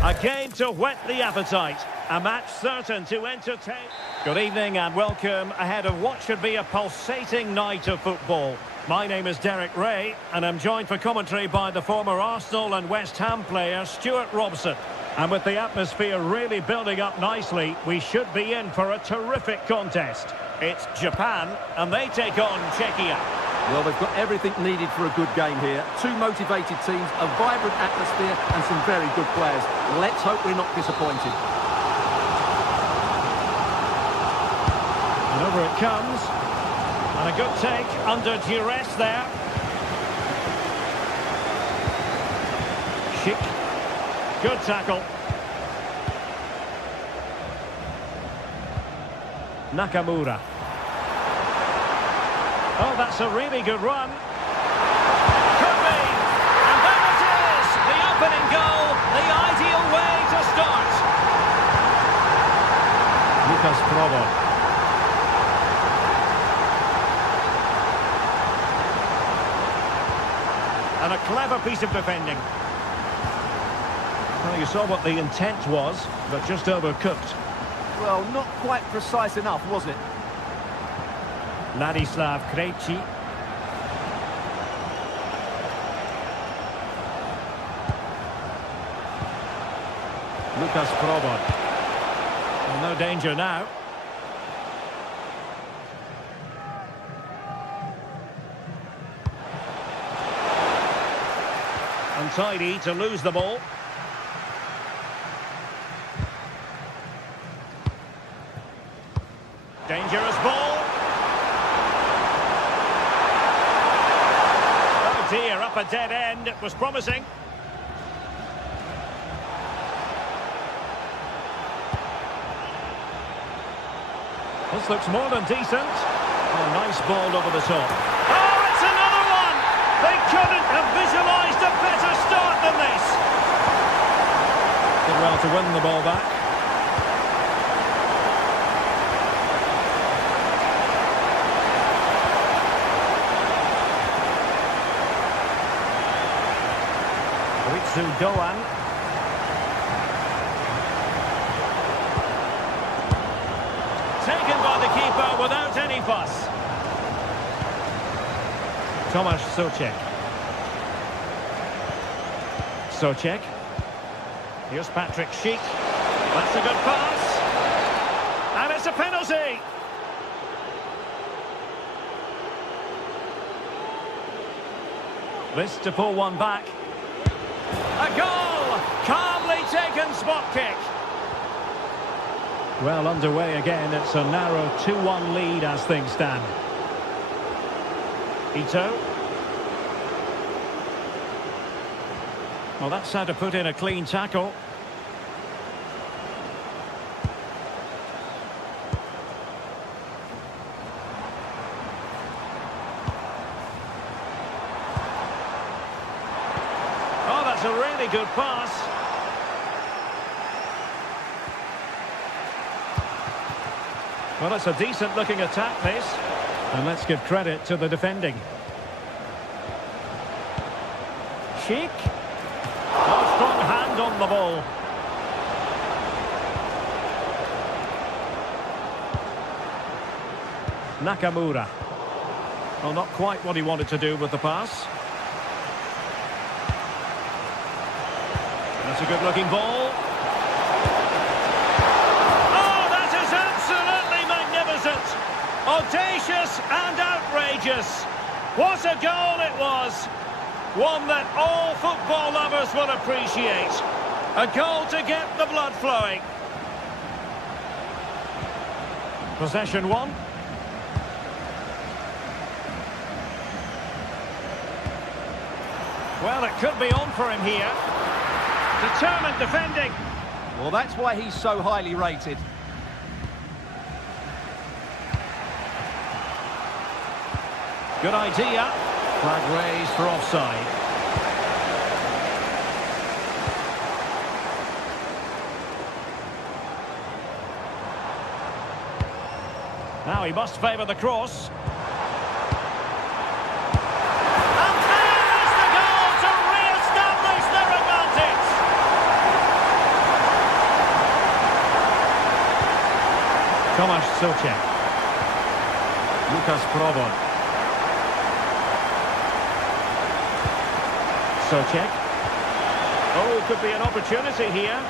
A game to whet the appetite, a match certain to entertain. Good evening and welcome ahead of what should be a pulsating night of football. My name is Derek Ray and I'm joined for commentary by the former Arsenal and West Ham player Stuart Robson. And with the atmosphere really building up nicely, we should be in for a terrific contest. It's Japan and they take on Czechia. Well, they've got everything needed for a good game here. 2 motivated teams, a vibrant atmosphere and some very good players. Let's hope we're not disappointed. And over it comes. And a good take under duress there. Chic. Good tackle. Nakamura. Oh, that's a really good run. Could be. And there it is. The opening goal. The ideal way to start. Lucas Provo. And a clever piece of defending. Well, you saw what the intent was, but just overcooked. Well, not quite precise enough, was it? Ladislav Krejci. Lucas Provo. Well, no danger now. Untidy to lose the ball. Dangerous ball. Oh dear, up a dead end. It was promising. This looks more than decent. Oh, nice ball over the top. Oh, it's another one! They couldn't have visualised a better start than this. Did well to win the ball back. Goan. Taken by the keeper without any fuss. Tomasz Souček. Souček. Here's Patrick Schick. That's a good pass. And it's a penalty. This to pull one back. A goal! Calmly taken spot kick. Well, underway again. It's a narrow 2-1 lead as things stand. Ito. Well, that's how to put in a clean tackle. Oh, that's a really good pass. Well, it's a decent-looking attack, this. And let's give credit to the defending. Schick. Oh, strong hand on the ball. Nakamura. Well, not quite what he wanted to do with the pass. That's a good-looking ball. Oh, that is absolutely magnificent. Audacious and outrageous. What a goal it was. One that all football lovers will appreciate. A goal to get the blood flowing. Possession one. Well, it could be on for him here. Determined defending. Well, that's why he's so highly rated. Good idea. Flag raised for offside. Now he must favour the cross. And there is the goal to re-establish their advantage. Tomasz Souček. Lucas Provo. Souček. Oh, could be an opportunity here.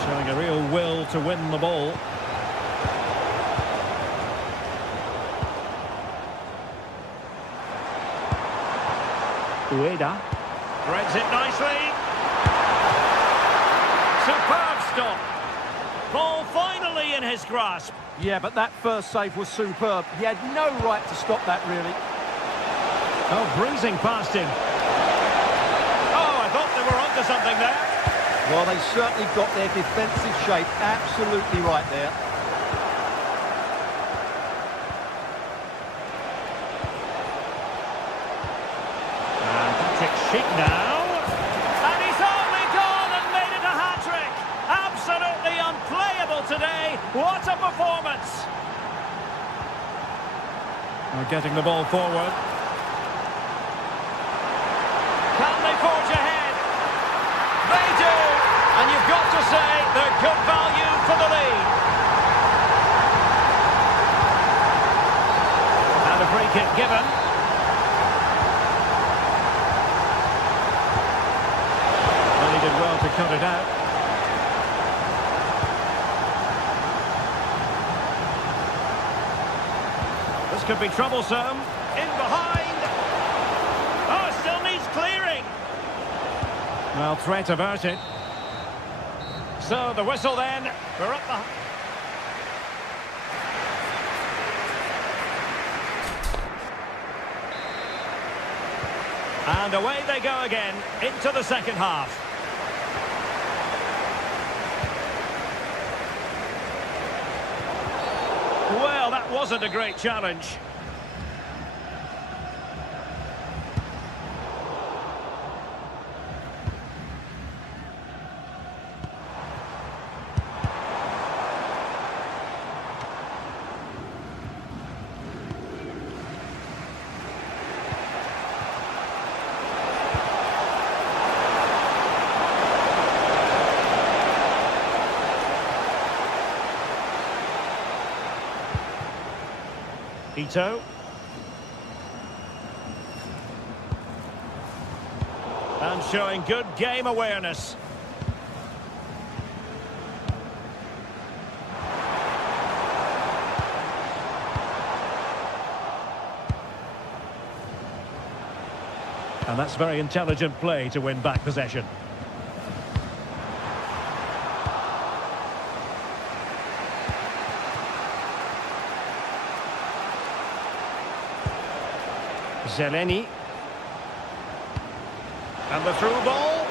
Showing a real will to win the ball. Ueda. Threads it nicely. Superb stop. Ball finally in his grasp. Yeah, but that first save was superb. He had no right to stop that, really. Oh, breezing past him. Oh, I thought they were onto something there. Well, they certainly got their defensive shape absolutely right there. And Patrick Schick now. And he's only gone and made it a hat-trick. Absolutely unplayable today. What a performance. They're getting the ball forward. Can they forge ahead? They do. And you've got to say they're good value for the lead. And a free kick given. Well, he did well to cut it out. This could be troublesome. In behind. Oh, it still needs clearing. Well, threat averted. So the whistle then. We're up the... And away they go again into the second half. Well, that wasn't a great challenge. Ito. And showing good game awareness. And that's very intelligent play to win back possession. Zeleny. And the through ball.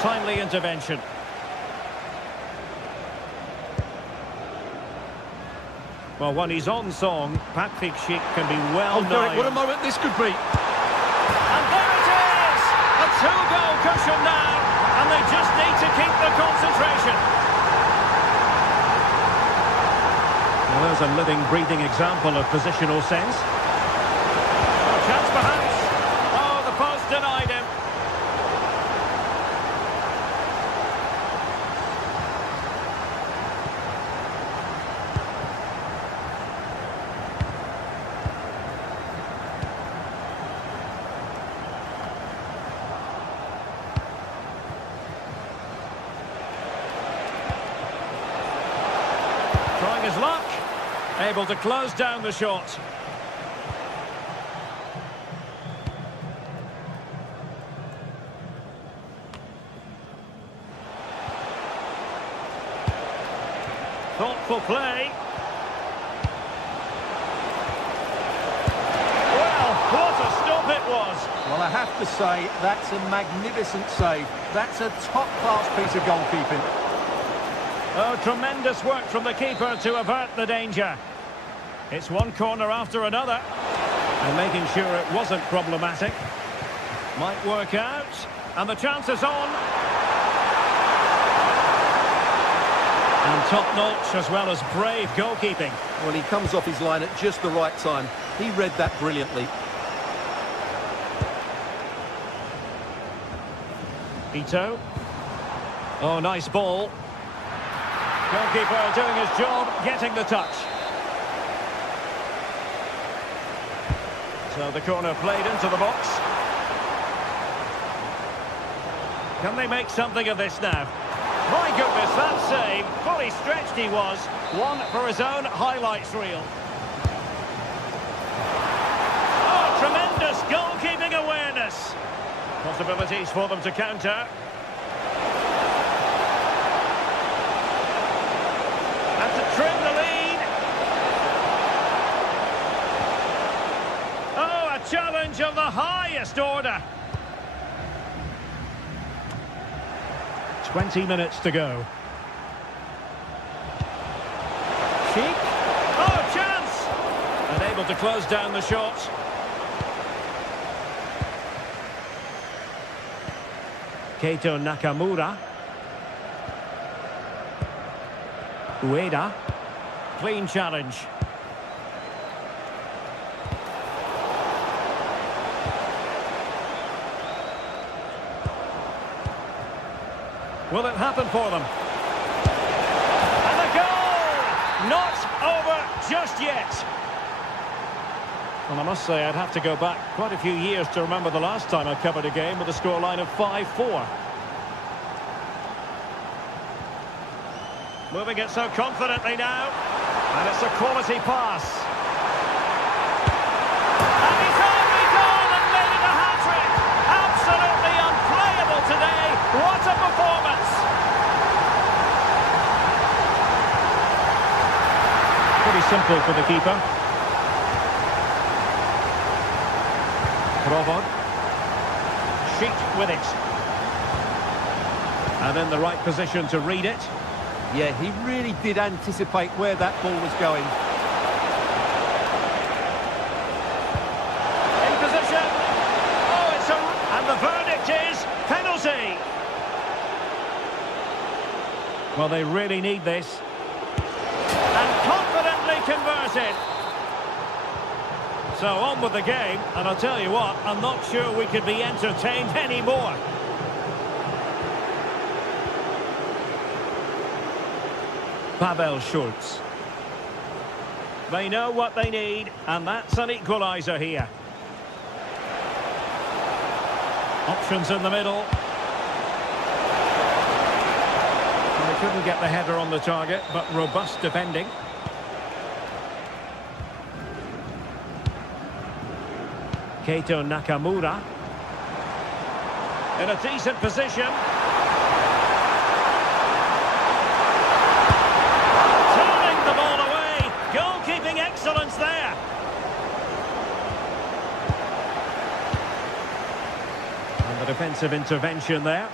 Timely intervention. Well, when he's on song, Patrick Schick can be well known. Derek, what a moment this could be. And there it is! A two-goal cushion now, and they just need to keep the concentration. Well, there's a living, breathing example of positional sense. A chance perhaps. Oh, the post denied him. Trying his luck. Able to close down the shot. Thoughtful play. Well, what a stop it was. Well, I have to say, that's a magnificent save. That's a top-class piece of goalkeeping. Oh, tremendous work from the keeper to avert the danger. It's one corner after another. And making sure it wasn't problematic. Might work out. And the chance is on. And top-notch as well as brave goalkeeping. Well, he comes off his line at just the right time. He read that brilliantly. Ito. Oh, nice ball. Goalkeeper doing his job, getting the touch. So the corner played into the box. Can they make something of this now? My goodness, that save, fully stretched he was. One for his own highlights reel. Oh, tremendous goalkeeping awareness. Possibilities for them to counter. challenge of the highest order. 20 minutes to go. Cheek. Oh, chance! Unable to close down the shot. Keito Nakamura. Ueda. Clean challenge. Will it happen for them? And a goal! Not over just yet. Well, I must say, I'd have to go back quite a few years to remember the last time I covered a game with a scoreline of 5-4. Moving it so confidently now. And it's a quality pass. And he's only gone and made it a hat-trick. Absolutely unplayable today. What a performance. Pretty simple for the keeper. Provod. Sheet with it. And in the right position to read it. Yeah, he really did anticipate where that ball was going. In position. Oh, it's a... And the verdict is penalty. Well, they really need this. And confidently converted. So on with the game. And I'll tell you what, I'm not sure we could be entertained anymore. Pavel Schultz. They know what they need, and that's an equaliser here. Options in the middle. And they couldn't get the header on the target, but robust defending. Keito Nakamura. In a decent position. Excellence there. And the defensive intervention there.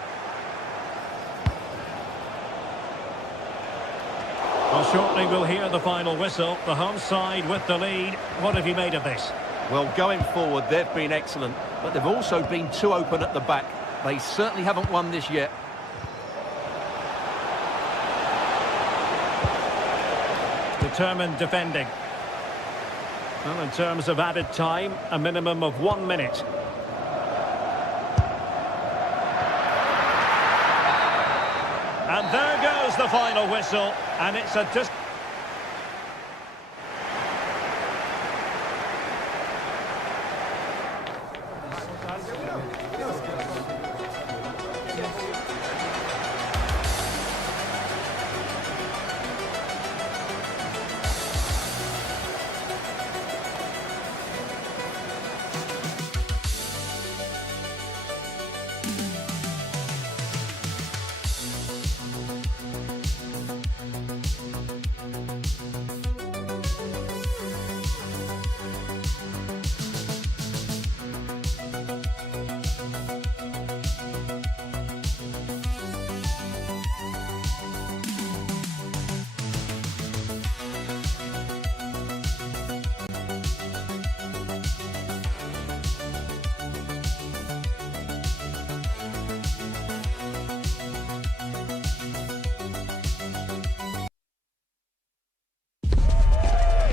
Well, shortly we'll hear the final whistle. The home side with the lead. What have you made of this? Well, going forward, they've been excellent, but they've also been too open at the back. They certainly haven't won this yet. Determined defending. Well, in terms of added time, a minimum of 1 minute. And there goes the final whistle, and it's a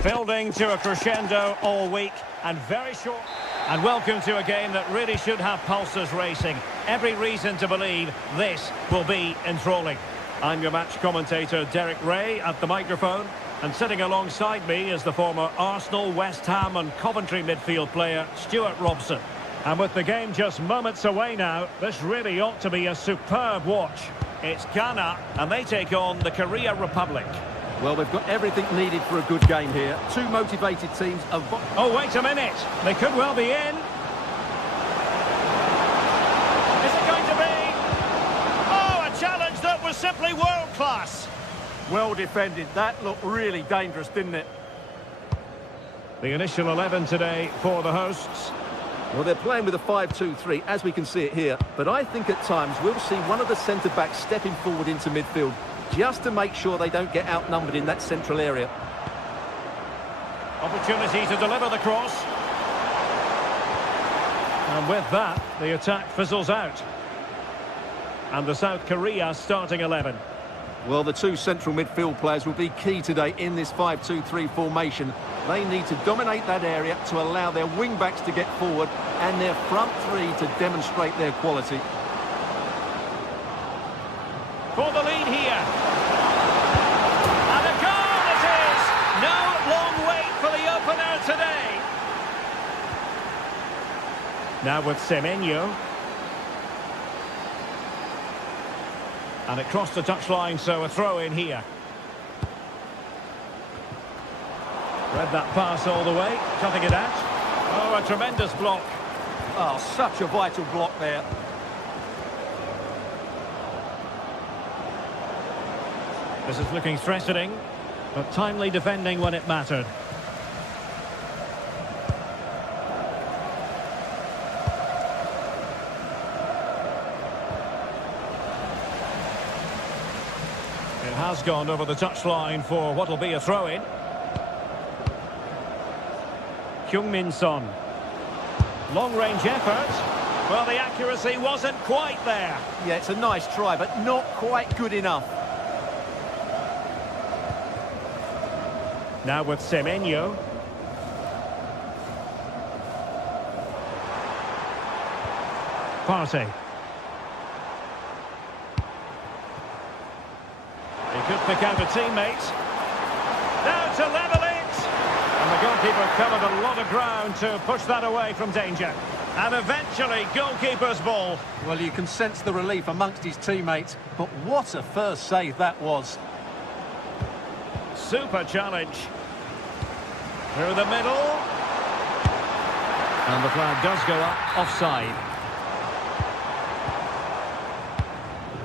building to a crescendo all week and very short. And welcome to a game that really should have pulses racing. Every reason to believe this will be enthralling. I'm your match commentator Derek Ray at the microphone, and sitting alongside me is the former Arsenal, West Ham and Coventry midfield player Stuart Robson. And with the game just moments away now, this really ought to be a superb watch. It's Ghana and they take on the Korea Republic. Well, they've got everything needed for a good game here. Two motivated teams. Oh, wait a minute. They could well be in. Is it going to be? Oh, a challenge that was simply world-class. Well defended. That looked really dangerous, didn't it? The initial 11 today for the hosts. Well, they're playing with a 5-2-3, as we can see it here. But I think at times we'll see one of the centre-backs stepping forward into midfield just to make sure they don't get outnumbered in that central area. Opportunity to deliver the cross. And with that, the attack fizzles out. And the South Korea starting 11. Well, the two central midfield players will be key today in this 5-2-3 formation. They need to dominate that area to allow their wing-backs to get forward and their front three to demonstrate their quality. For the lead here. And a goal it is! No long wait for the opener today. Now with Semenyo. And it crossed the touchline, so a throw in here. Read that pass all the way, cutting it out. Oh, a tremendous block. Oh, such a vital block there. This is looking threatening, but timely defending when it mattered. It has gone over the touchline for what will be a throw-in. Heung-min Son. Long-range effort. Well, the accuracy wasn't quite there. Yeah, it's a nice try, but not quite good enough. Now with Semenyo. Partey. He could pick out a teammate. Now to level it. And the goalkeeper covered a lot of ground to push that away from danger. And eventually, goalkeeper's ball. Well, you can sense the relief amongst his teammates, but what a first save that was. Super challenge. Through the middle. And the flag does go up, offside.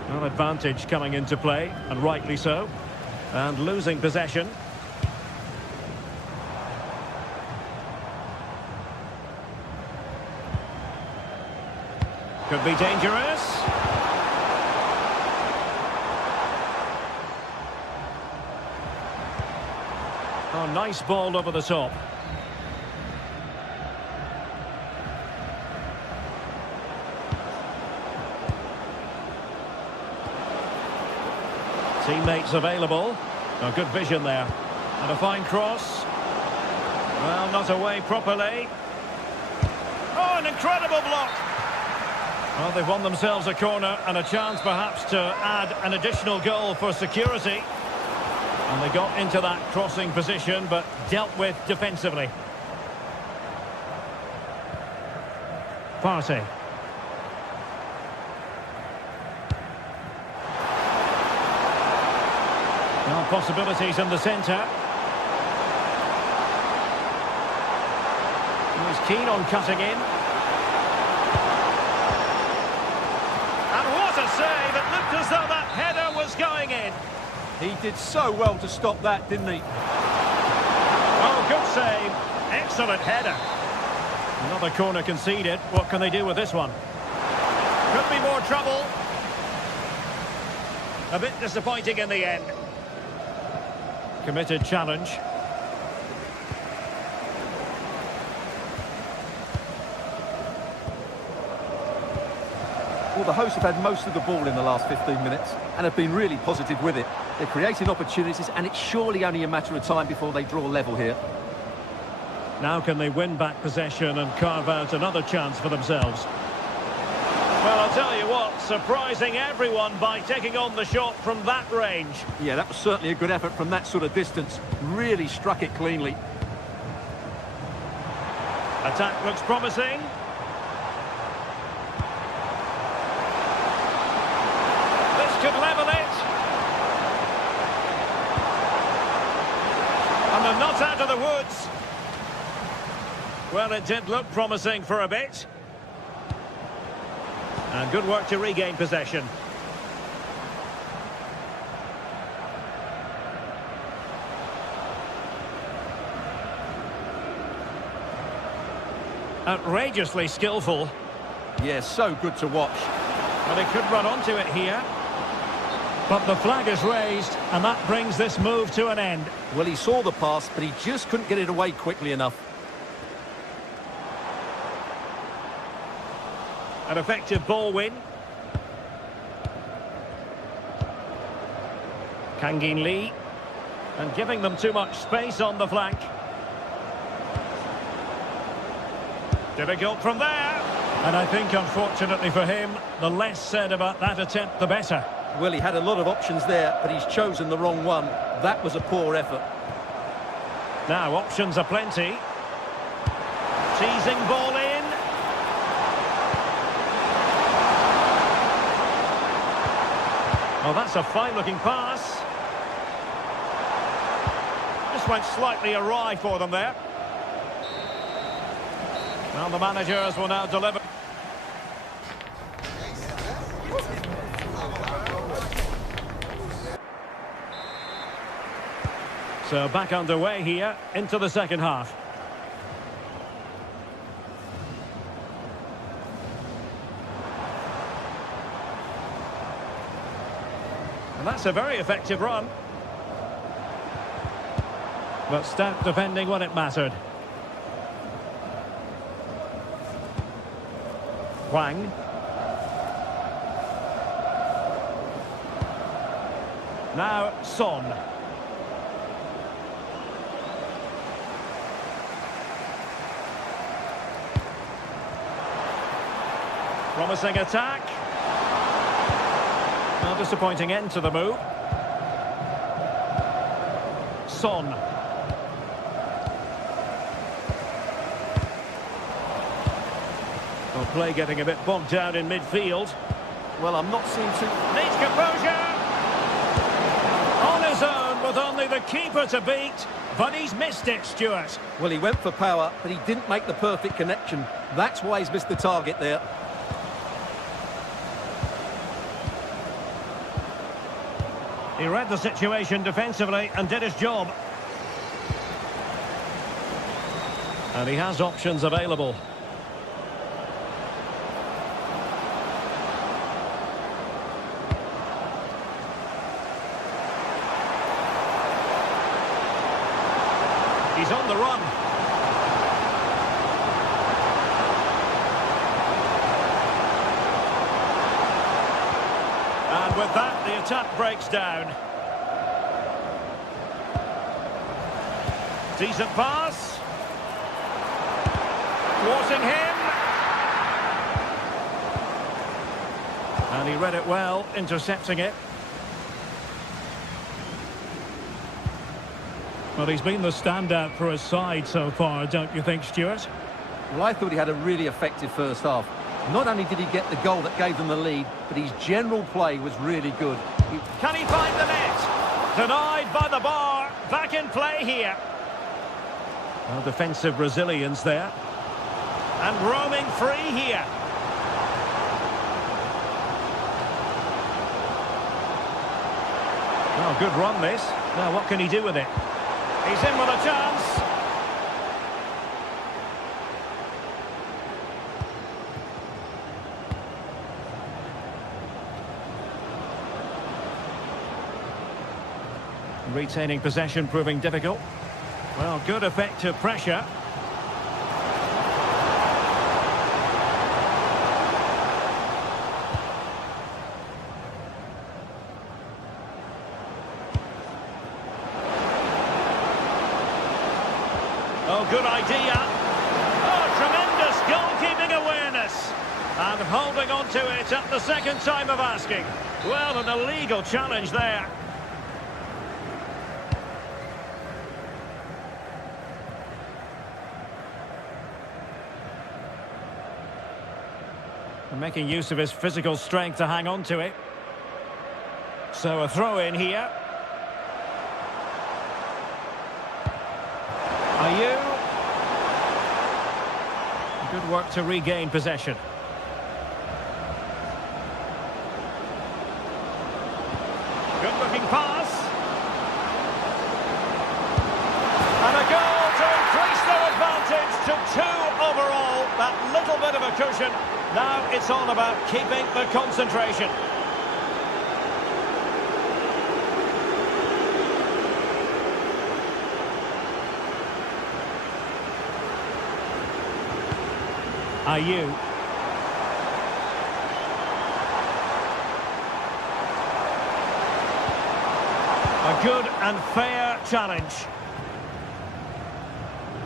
Well, advantage coming into play, and rightly so. And losing possession. Could be dangerous. Oh, nice ball over the top. Teammates available. Oh, good vision there. And a fine cross. Well, not away properly. Oh, an incredible block. Well, they've won themselves a corner and a chance perhaps to add an additional goal for security. And they got into that crossing position, but dealt with defensively. Partey. Now possibilities in the centre. He was keen on cutting in. And what a save! It looked as though that header was going in. He did so well to stop that, didn't he? Oh, good save. Excellent header. Another corner conceded. What can they do with this one? Could be more trouble. A bit disappointing in the end. Committed challenge. Well, the hosts have had most of the ball in the last 15 minutes and have been really positive with it. They're creating opportunities, and it's surely only a matter of time before they draw level here. Now can they win back possession and carve out another chance for themselves? Well, I'll tell you what, surprising everyone by taking on the shot from that range. Yeah, that was certainly a good effort from that sort of distance. Really struck it cleanly. Attack looks promising. This could level it. And they're not out of the woods. Well, it did look promising for a bit. And good work to regain possession. Outrageously skillful. Yeah, so good to watch. And he could run onto it here. But the flag is raised, and that brings this move to an end. Well, he saw the pass, but he just couldn't get it away quickly enough. An effective ball win. Kangin Lee. And giving them too much space on the flank. Difficult from there. And I think, unfortunately for him, the less said about that attempt, the better. Well, he had a lot of options there, but he's chosen the wrong one. That was a poor effort. Now, options are plenty. Teasing ball in. Oh, that's a fine-looking pass. Just went slightly awry for them there. Well, the managers will now deliver. So back underway here into the second half. And that's a very effective run. But stout defending when it mattered. Wang. Now Son. Promising attack. A disappointing end to the move. Son. Well, play getting a bit bogged down in midfield. Well, I'm not seeing too... Needs composure. On his own with only the keeper to beat. But he's missed it, Stuart. Well, he went for power, but he didn't make the perfect connection. That's why he's missed the target there. He read the situation defensively and did his job. And he has options available. He's on the run. And with that, the attack breaks down. Decent pass. Thwarting him. And he read it well, intercepting it. Well, he's been the standout for his side so far, don't you think, Stuart? Well, I thought he had a really effective first half. Not only did he get the goal that gave them the lead, but his general play was really good. Can he find the net? Denied by the bar. Back in play here. Well, defensive resilience there. And roaming free here. Oh, good run this. Now, what can he do with it? He's in with a chance. Retaining possession proving difficult. Well, good effective pressure. Oh, good idea. Oh, tremendous goalkeeping awareness. And holding on to it at the second time of asking. Well, an illegal challenge there. And making use of his physical strength to hang on to it. So a throw in here. Ayew. Good work to regain possession. Good looking pass. And a goal to increase their advantage to 2 overall. that little bit of a cushion. Now it's all about keeping the concentration. Ayew. A good and fair challenge.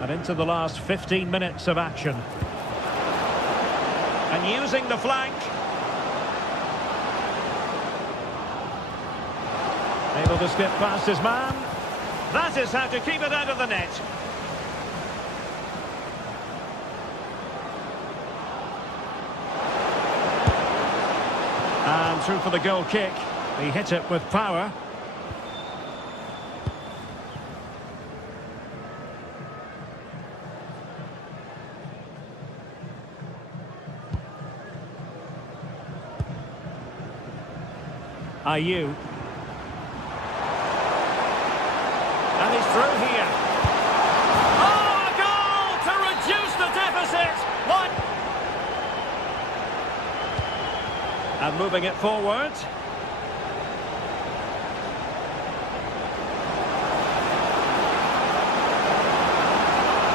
And into the last 15 minutes of action. And using the flank. Able to skip past his man. That is how to keep it out of the net. And through for the goal kick. He hit it with power. Ayew. And he's through here. Oh, a goal to reduce the deficit. One. And moving it forward.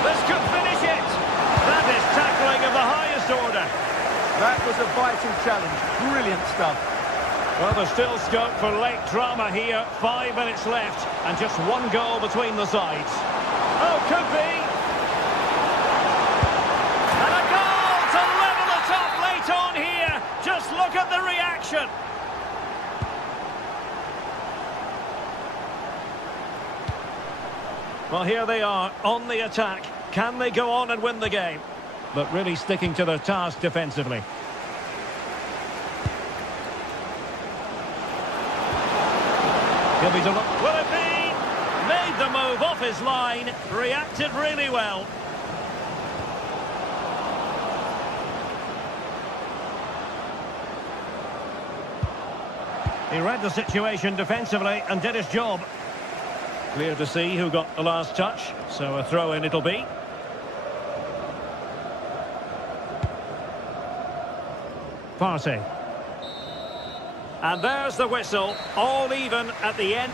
This could finish it. That is tackling of the highest order. That was a vital challenge. Brilliant stuff. Well, there's still scope for late drama here. 5 minutes left and just one goal between the sides. Oh, could be. And a goal to level it up late on here. Just look at the reaction. Well, here they are on the attack. Can they go on and win the game? But really sticking to their task defensively. He'll be will it be? Made the move off his line, reacted really well. He read the situation defensively and did his job. Clear to see who got the last touch, so a throw-in it'll be. Partey. And there's the whistle, all even at the end.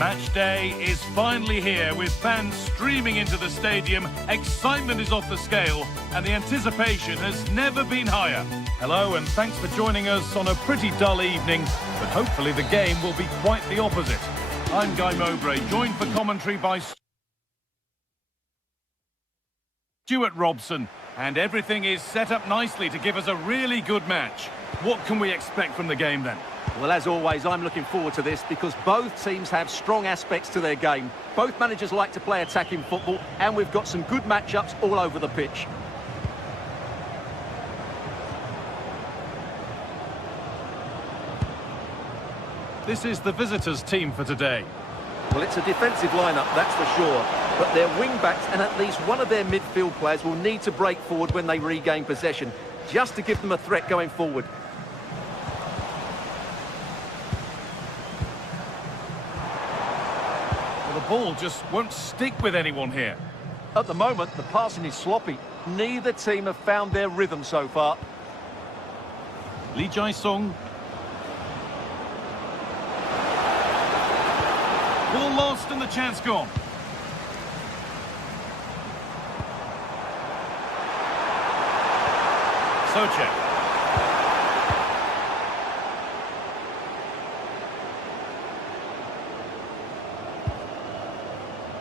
Match day is finally here with fans streaming into the stadium. Excitement is off the scale and the anticipation has never been higher. Hello and thanks for joining us on a pretty dull evening, but hopefully the game will be quite the opposite. I'm Guy Mowbray, joined for commentary by Stuart Robson, and everything is set up nicely to give us a really good match. What can we expect from the game then? Well, as always, I'm looking forward to this because both teams have strong aspects to their game. Both managers like to play attacking football, and we've got some good matchups all over the pitch. This is the visitors' team for today. Well, it's a defensive lineup, that's for sure. But their wing-backs and at least one of their midfield players will need to break forward when they regain possession, just to give them a threat going forward. Well, the ball just won't stick with anyone here. At the moment, the passing is sloppy. Neither team have found their rhythm so far. Lee Jae-sung. Ball lost and the chance gone. Socek.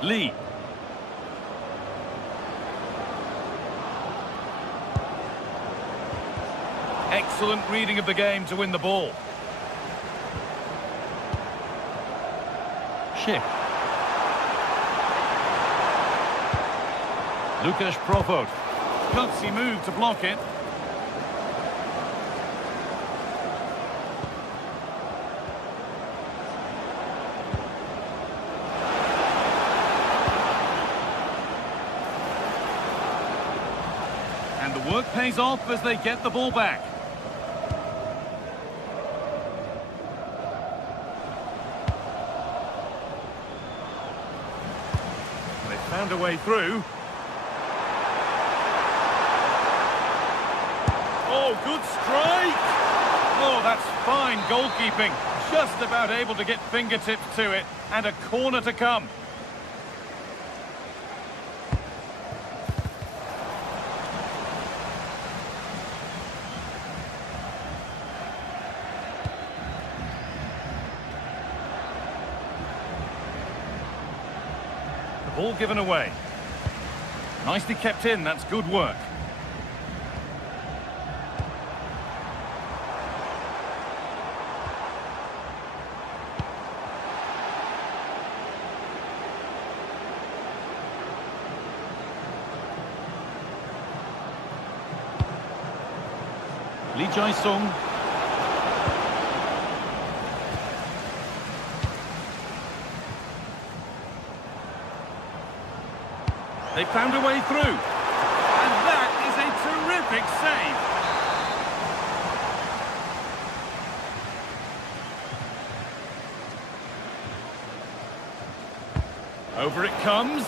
Lee. Excellent reading of the game to win the ball. Schick. Lukasz Profot. Gutsy move to block it. And the work pays off as they get the ball back. They found a way through. Oh, good strike! Oh, that's fine goalkeeping. Just about able to get fingertips to it, and a corner to come. The ball given away. Nicely kept in, that's good work. Lee Jae-sung. They found a way through. And that is a terrific save. Over it comes.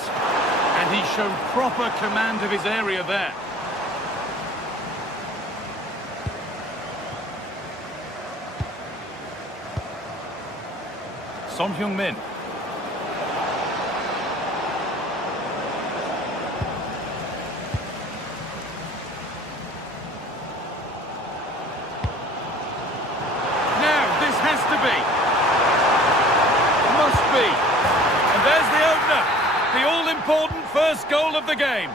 And he showed proper command of his area there. Son Heung-min. Now, this has to be. Must be. And there's the opener. The all-important first goal of the game.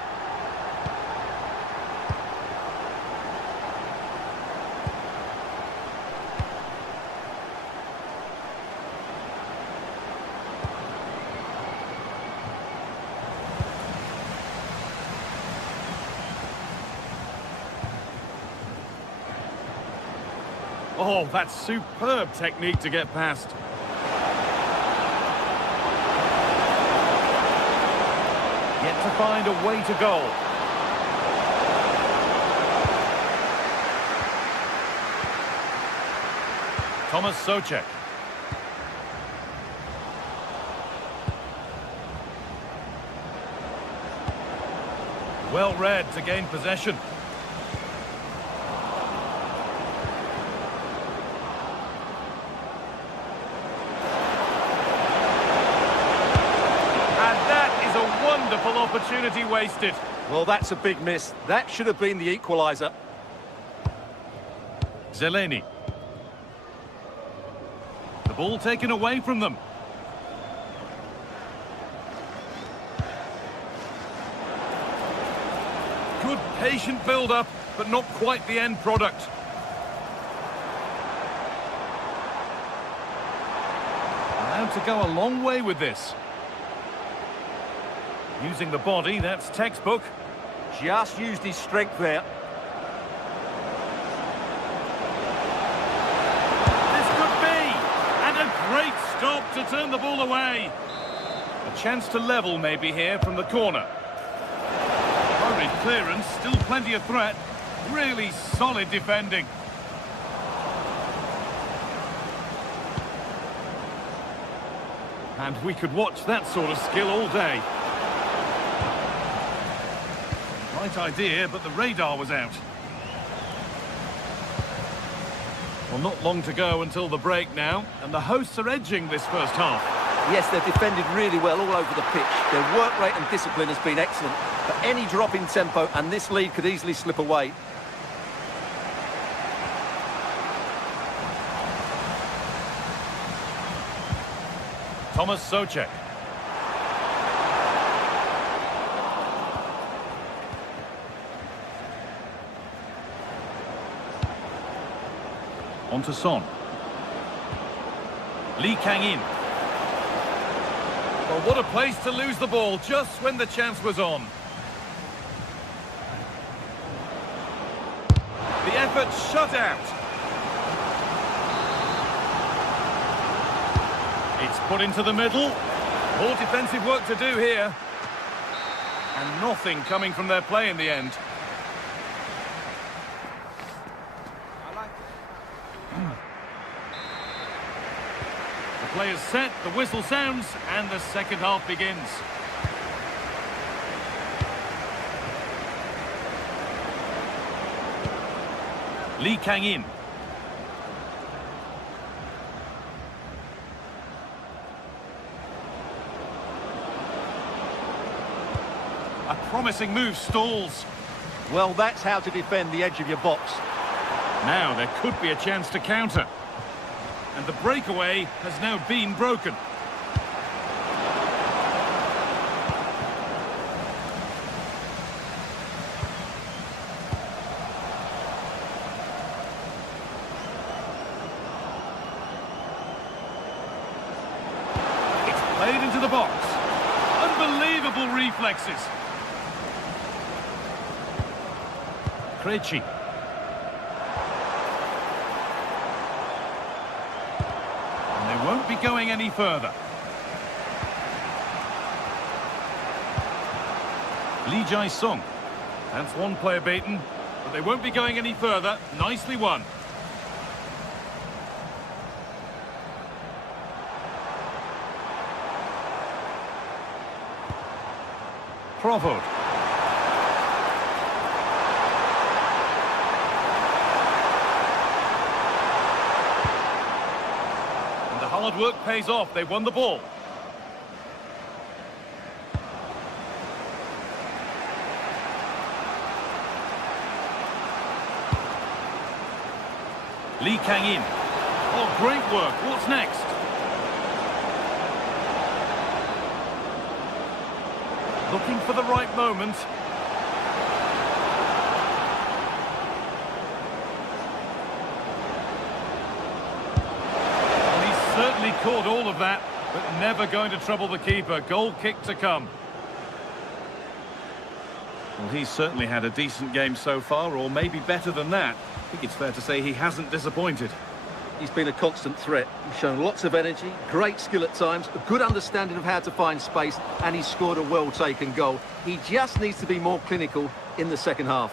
Oh, that's superb technique to get past. Yet to find a way to goal. Thomas Socek. Well read to gain possession. Wonderful opportunity wasted. Well, that's a big miss. That should have been the equaliser. Zeleny. The ball taken away from them. Good patient build-up, but not quite the end product. Allowed to go a long way with this. Using the body, that's textbook. Just used his strength there. This could be! And a great stop to turn the ball away. A chance to level maybe here from the corner. Hurried clearance, still plenty of threat. Really solid defending. And we could watch that sort of skill all day. Right idea, but the radar was out. Well, not long to go until the break now, and the hosts are edging this first half. Yes, they've defended really well all over the pitch. Their work rate and discipline has been excellent. But any drop in tempo and this lead could easily slip away. Thomas Souček. On to Son. Lee Kang-in. Well, what a place to lose the ball just when the chance was on. The effort shut out. It's put into the middle. More defensive work to do here. And nothing coming from their play in the end. The play is set, the whistle sounds, and the second half begins. Lee Kang-in. A promising move stalls. Well, that's how to defend the edge of your box. Now there could be a chance to counter. And the breakaway has now been broken. It's played into the box. Unbelievable reflexes. Krejci. Won't be going any further. Lee Jae-sung. That's one player beaten, but they won't be going any further. Nicely won. Crawford. Hard work pays off. They won the ball. Lee Kang-in. Oh, great work. What's next? Looking for the right moment. Certainly caught all of that, but never going to trouble the keeper. Goal kick to come. Well, he's certainly had a decent game so far, or maybe better than that. I think it's fair to say he hasn't disappointed. He's been a constant threat. He's shown lots of energy, great skill at times, a good understanding of how to find space, and he's scored a well-taken goal. He just needs to be more clinical in the second half.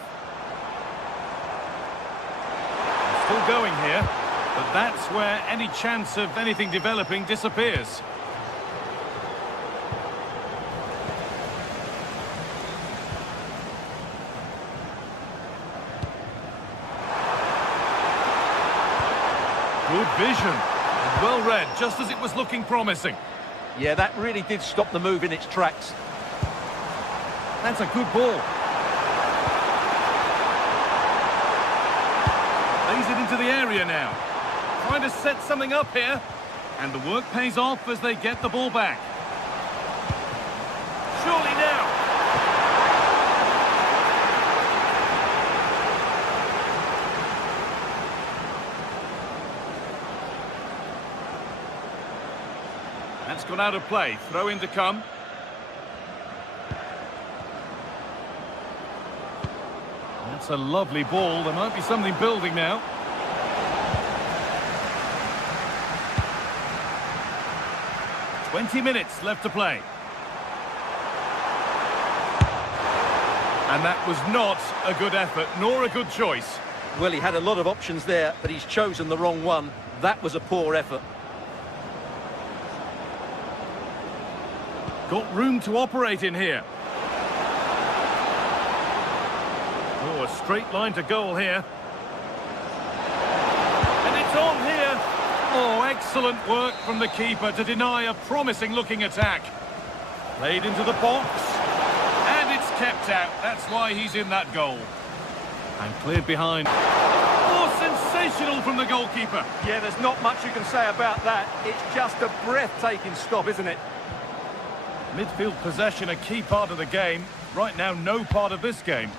Still going here. But that's where any chance of anything developing disappears. Good vision. Well read, just as it was looking promising. Yeah, that really did stop the move in its tracks. That's a good ball. Lays it into the area now. Trying to set something up here. And the work pays off as they get the ball back. Surely now. That's gone out of play. Throw in to come. That's a lovely ball. There might be something building now. "20 minutes left to play." And that was not a good effort, nor a good choice. Well, he had a lot of options there, but he's chosen the wrong one. That was a poor effort. Got room to operate in here. Oh, a straight line to goal here. And it's on here. Oh, excellent work from the keeper to deny a promising-looking attack. Played into the box. And it's kept out. That's why he's in that goal. And cleared behind. Oh, sensational from the goalkeeper. Yeah, there's not much you can say about that. It's just a breathtaking stop, isn't it? Midfield possession, a key part of the game. Right now, no part of this game.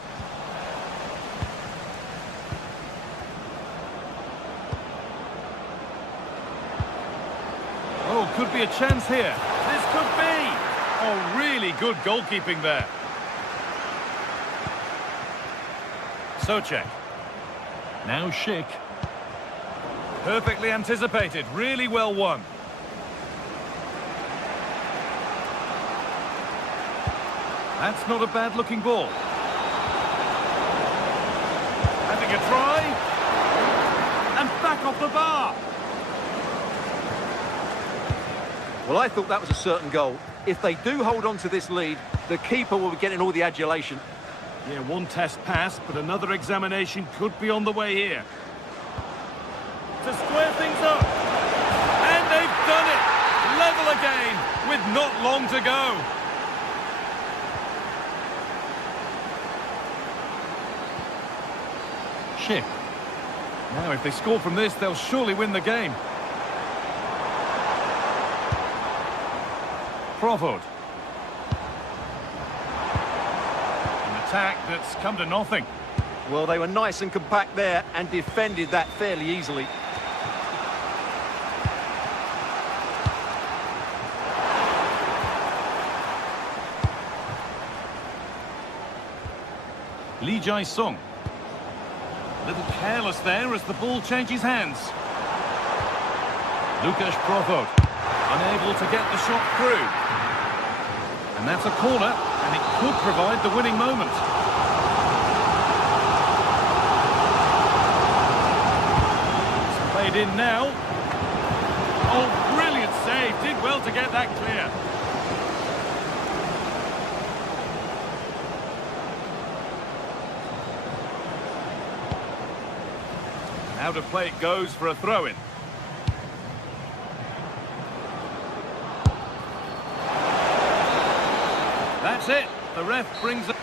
Oh, could be a chance here. This could be. Oh, really good goalkeeping there. Souček. Now Schick. Perfectly anticipated. Really well won. That's not a bad-looking ball. Having a try. And back off the bar. Well, I thought that was a certain goal. If they do hold on to this lead, the keeper will be getting all the adulation. Yeah, one test pass, but another examination could be on the way here. To square things up. And they've done it. Level again with not long to go. Schick. Now, if they score from this, they'll surely win the game. Crawford. An attack that's come to nothing. Well, they were nice and compact there and defended that fairly easily. Lee Jae-sung. A little careless there as the ball changes hands. Lucas Crawford. Unable to get the shot through. And that's a corner, and it could provide the winning moment. It's played in now. Oh, brilliant save. Did well to get that clear. Out of play it goes for a throw-in. That's it. The ref brings it.